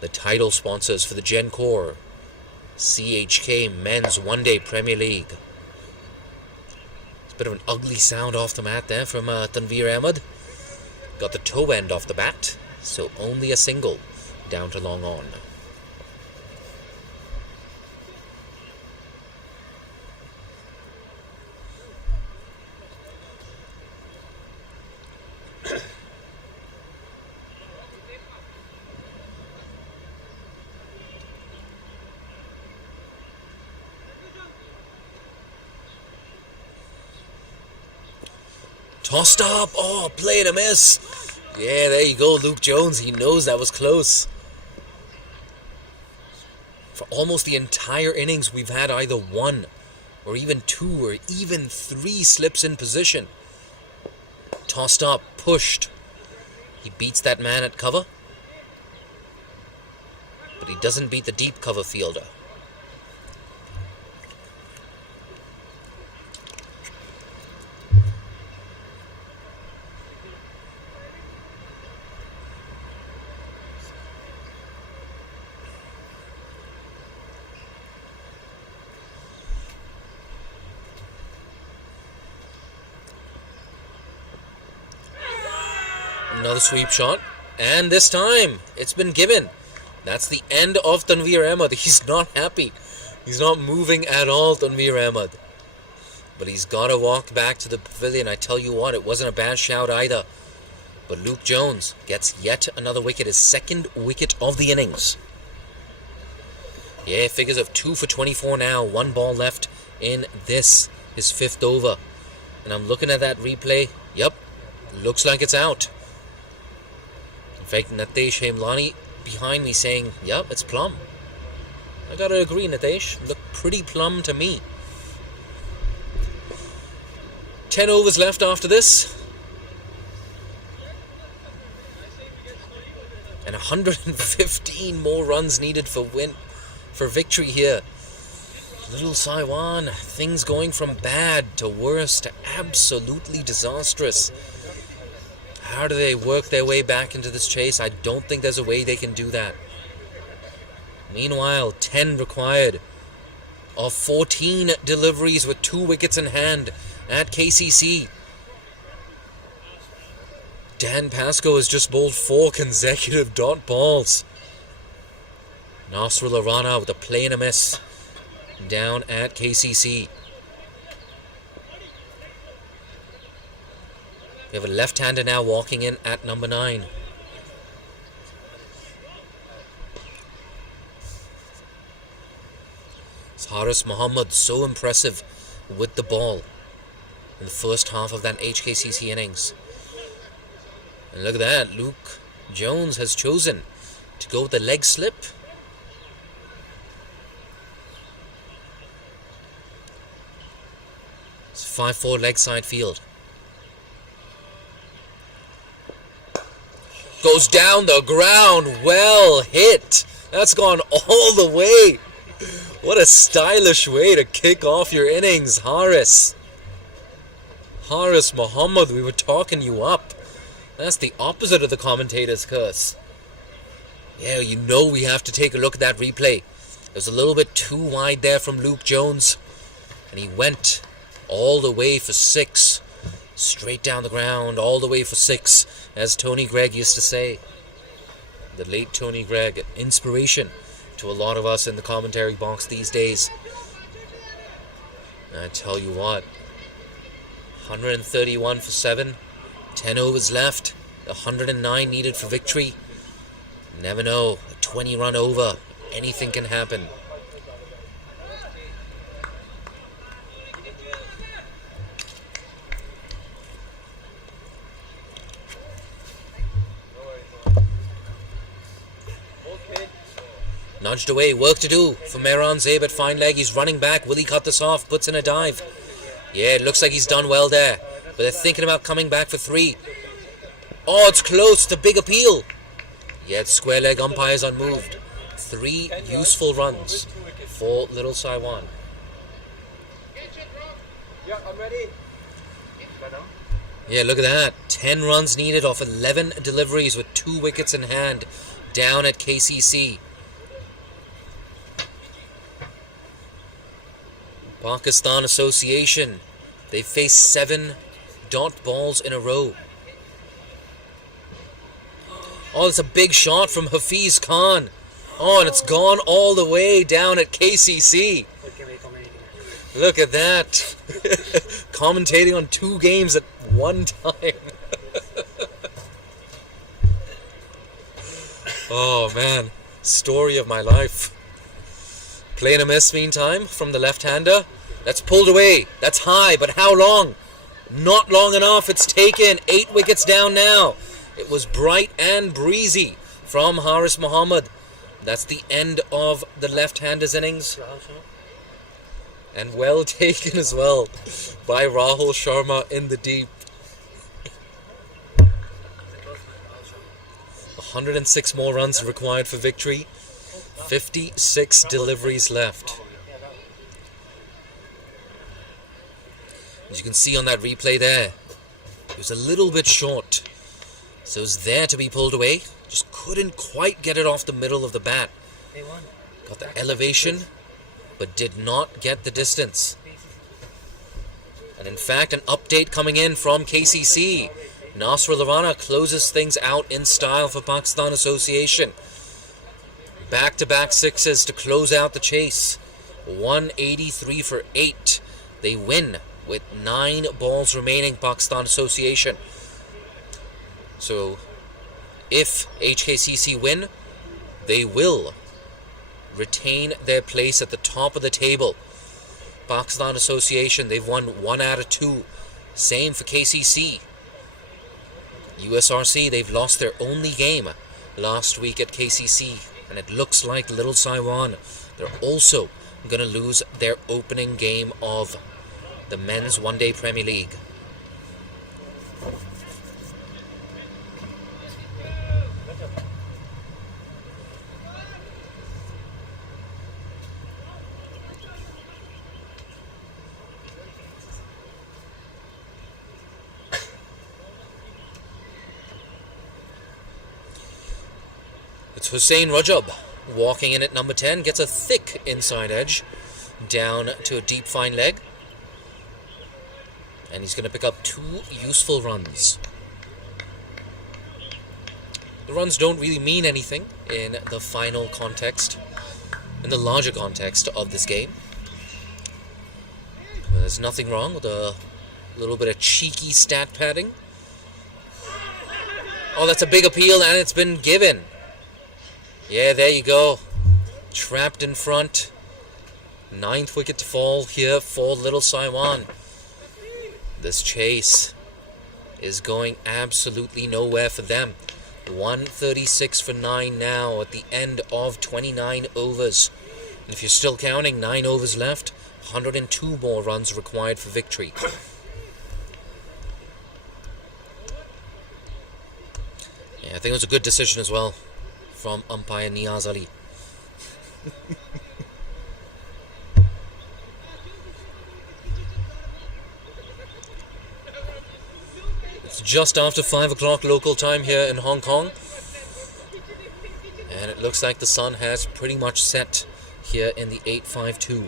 the title sponsors for the Gencor CHK Men's One Day Premier League. Bit of an ugly sound off the mat there from Tanveer Ahmed. Got the toe end off the bat, so only a single down to long on. Tossed up. Oh, play and a miss. Yeah, there you go, Luke Jones. He knows that was close. For almost the entire innings, we've had either 1 or even 2 or even 3 slips in position. Tossed up, pushed. He beats that man at cover, but he doesn't beat the deep cover fielder. Another sweep shot. And this time, it's been given. That's the end of Tanveer Ahmed. He's not happy. He's not moving at all, Tanveer Ahmed. But he's got to walk back to the pavilion. I tell you what, it wasn't a bad shout either. But Luke Jones gets yet another wicket, his second wicket of the innings. Yeah, figures of 2 for 24 now. 1 ball left in this, his 5th over. And I'm looking at that replay. Yep, looks like it's out. In fact, Natesh Hemlani behind me saying, yep, it's plum. I gotta agree, Natesh. Looked pretty plum to me. 10 overs left after this. And 115 more runs needed for victory here. Little Saiwan, things going from bad to worse to absolutely disastrous. How do they work their way back into this chase? I don't think there's a way they can do that. Meanwhile, 10 required of 14 deliveries with 2 wickets in hand at KCC. Dan Pascoe has just bowled 4 consecutive dot balls. Nasrullah Rana with a play and a miss down at KCC. We have a left-hander now walking in at number 9. It's Haris Muhammad, so impressive with the ball in the first half of that HKCC innings. And look at that, Luke Jones has chosen to go with the leg slip. It's a 5-4 leg side field. Goes down the ground, well hit. That's gone all the way. What a stylish way to kick off your innings, Haris. Haris Muhammad, we were talking you up. That's the opposite of the commentator's curse. Yeah, you know we have to take a look at that replay. It was a little bit too wide there from Luke Jones. And he went all the way for 6. Straight down the ground, all the way for 6. As Tony Gregg used to say. The late Tony Gregg, an inspiration to a lot of us in the commentary box these days. And I tell you what, 131 for 7. 10 overs left, 109 needed for victory. Never know, a 20-run over, anything can happen. Nudged away, work to do for Mehran Zaib at fine leg. He's running back, will he cut this off? Puts in a dive. Yeah, it looks like he's done well there. But they're thinking about coming back for 3. Oh, it's close. It's a big appeal. Yet square leg umpires unmoved. 3 useful runs for Little Saiwan. Yeah, I'm ready. Yeah, look at that. 10 runs needed off 11 deliveries with 2 wickets in hand down at KCC. Pakistan Association. They faced 7 dot balls in a row. Oh, it's a big shot from Hafiz Khan. Oh, and it's gone all the way down at KCC. Look at that. Commentating on 2 games at one time. Oh, man. Story of my life. Play and a miss meantime from the left-hander. That's pulled away. That's high, but how long? Not long enough. It's taken. 8 wickets down now. It was bright and breezy from Haris Muhammad. That's the end of the left-hander's innings. And well taken as well by Rahul Sharma in the deep. 106 more runs required for victory. 56 deliveries left. As you can see on that replay there, it was a little bit short. So it was there to be pulled away. Just couldn't quite get it off the middle of the bat. Got the elevation, but did not get the distance. And in fact, an update coming in from KCC. Nasr Lavana closes things out in style for Pakistan Association. Back-to-back sixes to close out the chase. 183 for 8. They win with 9 balls remaining, Pakistan Association. So, if HKCC win, they will retain their place at the top of the table. Pakistan Association, they've won 1 out of 2. Same for KCC. USRC, they've lost their only game last week at KCC. And it looks like Little Saiwan, they're also going to lose their opening game of the Men's One-Day Premier League. It's Hussein Rajab walking in at number 10, gets a thick inside edge down to a deep fine leg, and he's going to pick up 2 useful runs. The runs don't really mean anything in the final context, in the larger context of this game. There's nothing wrong with a little bit of cheeky stat padding. Oh, that's a big appeal, and it's been given. Yeah, there you go. Trapped in front. 9th wicket to fall here for Little Saiwan. This chase is going absolutely nowhere for them. 136 for 9 now at the end of 29 overs. And if you're still counting, 9 overs left. 102 more runs required for victory. Yeah, I think it was a good decision as well from umpire Niaz Ali. It's just after 5 o'clock local time here in Hong Kong, and it looks like the sun has pretty much set here in the 852.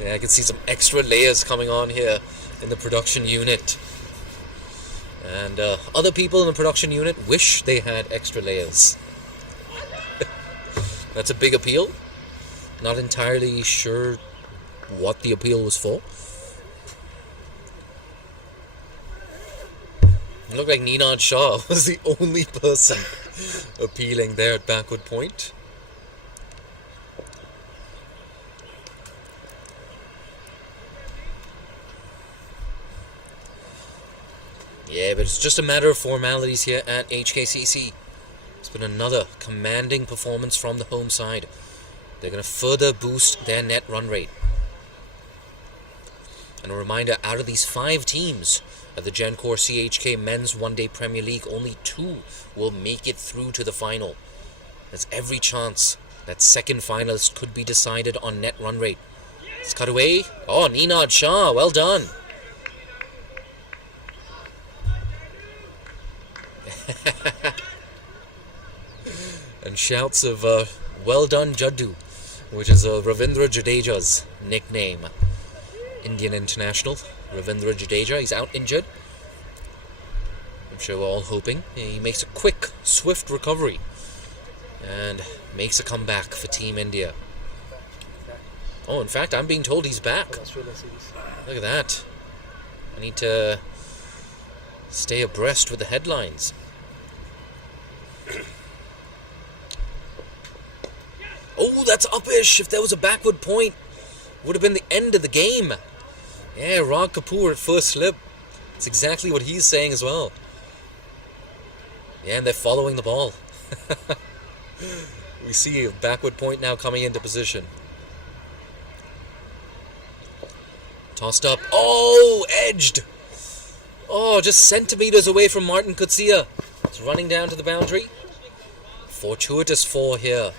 Yeah, I can see some extra layers coming on here in the production unit. And other people in the production unit wish they had extra layers. That's a big appeal. Not entirely sure what the appeal was for. It looked like Ninad Shah was the only person appealing there at backward point. Yeah, but it's just a matter of formalities here at HKCC. It's been another commanding performance from the home side. They're going to further boost their net run rate. And a reminder, out of these 5 teams at the Gencor CHK Men's One-Day Premier League, only 2 will make it through to the final. There's every chance that second finalist could be decided on net run rate. Let's cut away. Oh, Ninad Shah, well done. And shouts of well done Jaddu, which is Ravindra Jadeja's nickname. Indian international Ravindra Jadeja, he's out injured. I'm sure we're all hoping he makes a quick, swift recovery and makes a comeback for Team India. Oh, in fact, I'm being told he's back. Look at that. I need to stay abreast with the headlines. Oh, that's uppish. If there was a backward point, would have been the end of the game. Yeah, Rag Kapoor at first slip. That's exactly what he's saying as well. Yeah, and they're following the ball. We see a backward point now coming into position. Tossed up. Oh, edged. Oh, just centimeters away from Martin Kutsia. It's running down to the boundary. Fortuitous 4 here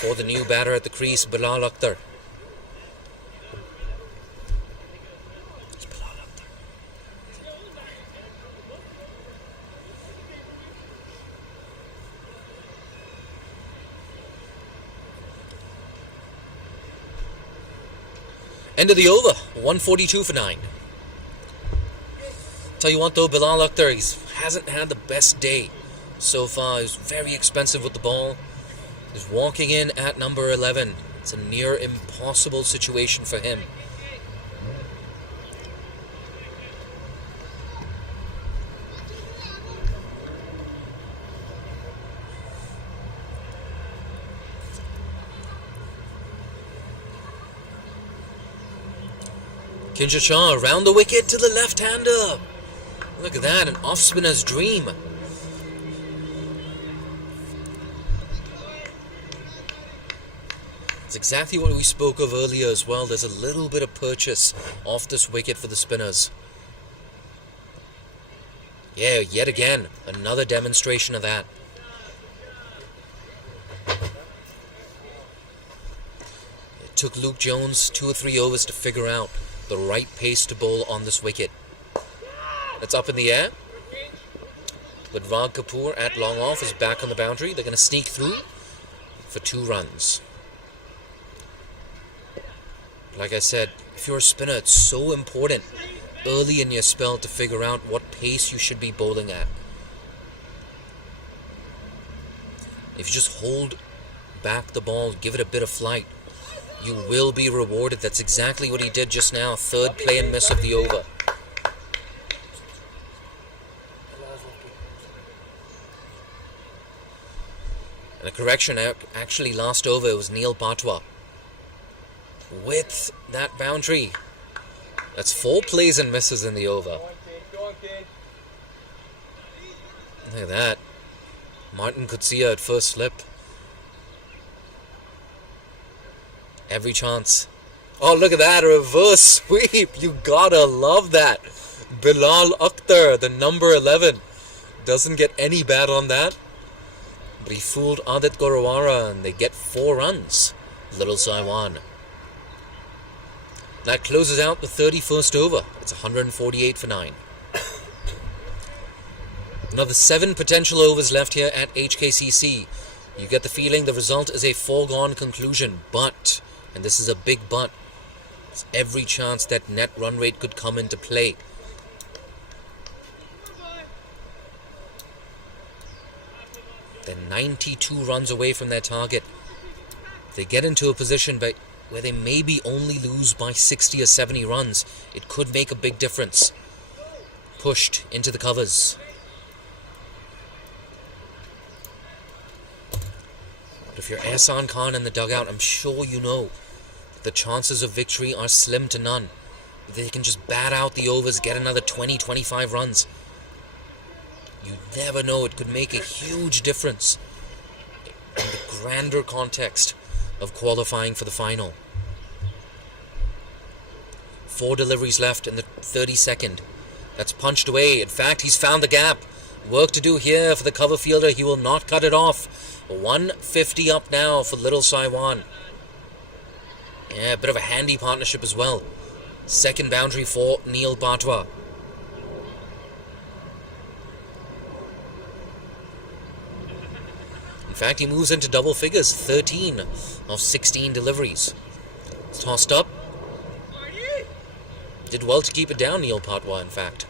for the new batter at the crease, Bilal Akhtar. End of the over, 142 for 9. Tell you what though, Bilal Akhtar, he hasn't had the best day so far. He's very expensive with the ball. He's walking in at number 11. It's a near impossible situation for him. Kinja Shah around the wicket to the left-hander. Look at that, an off-spinner's dream. It's exactly what we spoke of earlier as well. There's a little bit of purchase off this wicket for the spinners. Yeah, yet again, another demonstration of that. It took Luke Jones 2 or 3 overs to figure out the right pace to bowl on this wicket. It's up in the air. But Rag Kapoor at long off is back on the boundary. They're going to sneak through for 2 runs. Like I said, if you're a spinner, it's so important early in your spell to figure out what pace you should be bowling at. If you just hold back the ball, give it a bit of flight, you will be rewarded. That's exactly what he did just now. 3rd play and miss of the over. And a correction, actually last over it was Neil Patwa. With that boundary. That's 4 plays and misses in the over. Look at that. Martin Kutsia at first slip. Every chance. Oh, look at that, a reverse sweep. You gotta love that. Bilal Akhtar, the number 11, doesn't get any bad on that. But he fooled Adit Gorawara and they get 4 runs. Little Saiwan. That closes out the 31st over. It's 148 for 9. Another 7 potential overs left here at HKCC. You get the feeling the result is a foregone conclusion, but, and this is a big but, there's every chance that net run rate could come into play. They're 92 runs away from their target. If they get into a position where they maybe only lose by 60 or 70 runs, it could make a big difference. Pushed into the covers. But if you're Ehsan Khan in the dugout, I'm sure you know that the chances of victory are slim to none. They can just bat out the overs, get another 20-25 runs. You never know, it could make a huge difference in the grander context of qualifying for the final. 4 deliveries left in the 32nd. That's punched away. In fact, he's found the gap. Work to do here for the cover fielder. He will not cut it off. 150 up now for Little Saiwan. Yeah, a bit of a handy partnership as well. 2nd boundary for Neil Patwa. In fact, he moves into double figures. 13 of 16 deliveries. It's tossed up. Did well to keep it down, Neil Patwa, in fact.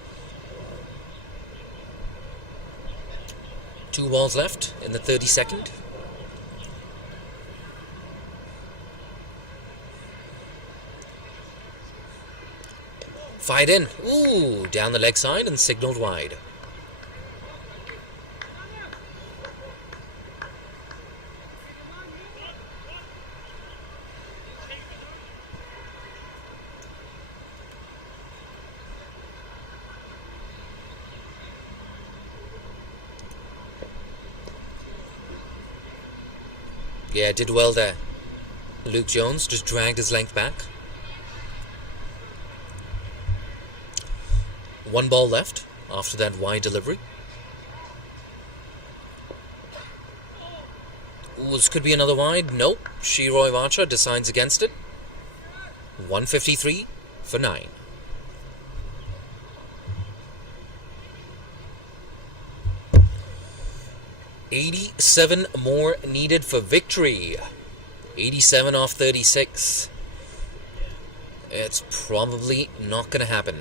2 balls left in the 32nd. Fired in. Ooh, down the leg side and signaled wide. Yeah, did well there. Luke Jones just dragged his length back. 1 ball left after that wide delivery. Ooh, this could be another wide. Nope. Shiroy Vacha decides against it. 153 for 9. $87 more needed for victory. 87 off 36. It's probably not going to happen.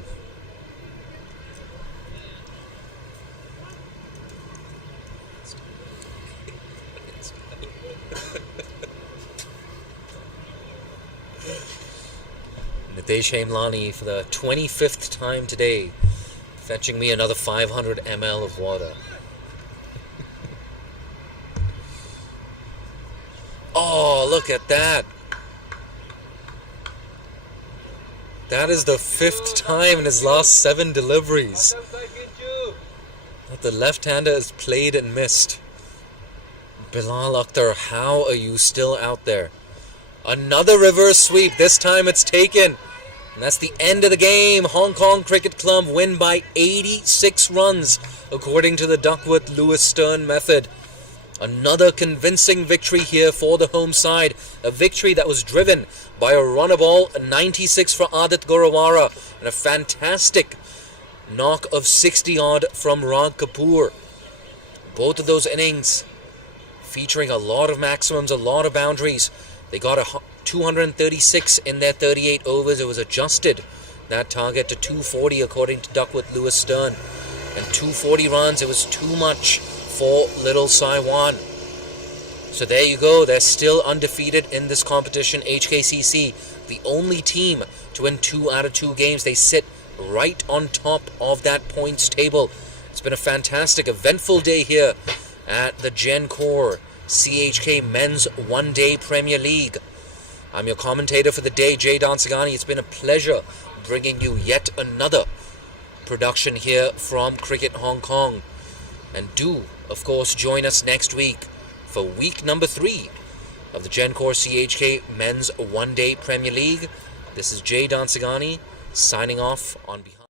Nitesh Hemlani for the 25th time today, fetching me another 500 ml of water. Oh, look at that. That is the 5th time in his last 7 deliveries that the left-hander has played and missed. Bilal Akhtar, how are you still out there? Another reverse sweep. This time it's taken. And that's the end of the game. Hong Kong Cricket Club win by 86 runs, according to the Duckworth-Lewis Stern method. Another convincing victory here for the home side. A victory that was driven by a runner ball, a 96 for Adit Gorawara, and a fantastic knock of 60-odd from Rag Kapoor. Both of those innings featuring a lot of maximums, a lot of boundaries. They got a 236 in their 38 overs. It was adjusted, that target, to 240 according to Duckworth-Lewis Stern. And 240 runs, it was too much for Little Saiwan. So there you go. They're still undefeated in this competition. HKCC, the only team to win 2 out of 2 games. They sit right on top of that points table. It's been a fantastic, eventful day here at the Gencor CHK Men's One-Day Premier League. I'm your commentator for the day, Jay Dansagani. It's been a pleasure bringing you yet another production here from Cricket Hong Kong. And do, of course, join us next week for week number 3 of the Gencor CHK Men's One-Day Premier League. This is Jay Dansagani signing off on behalf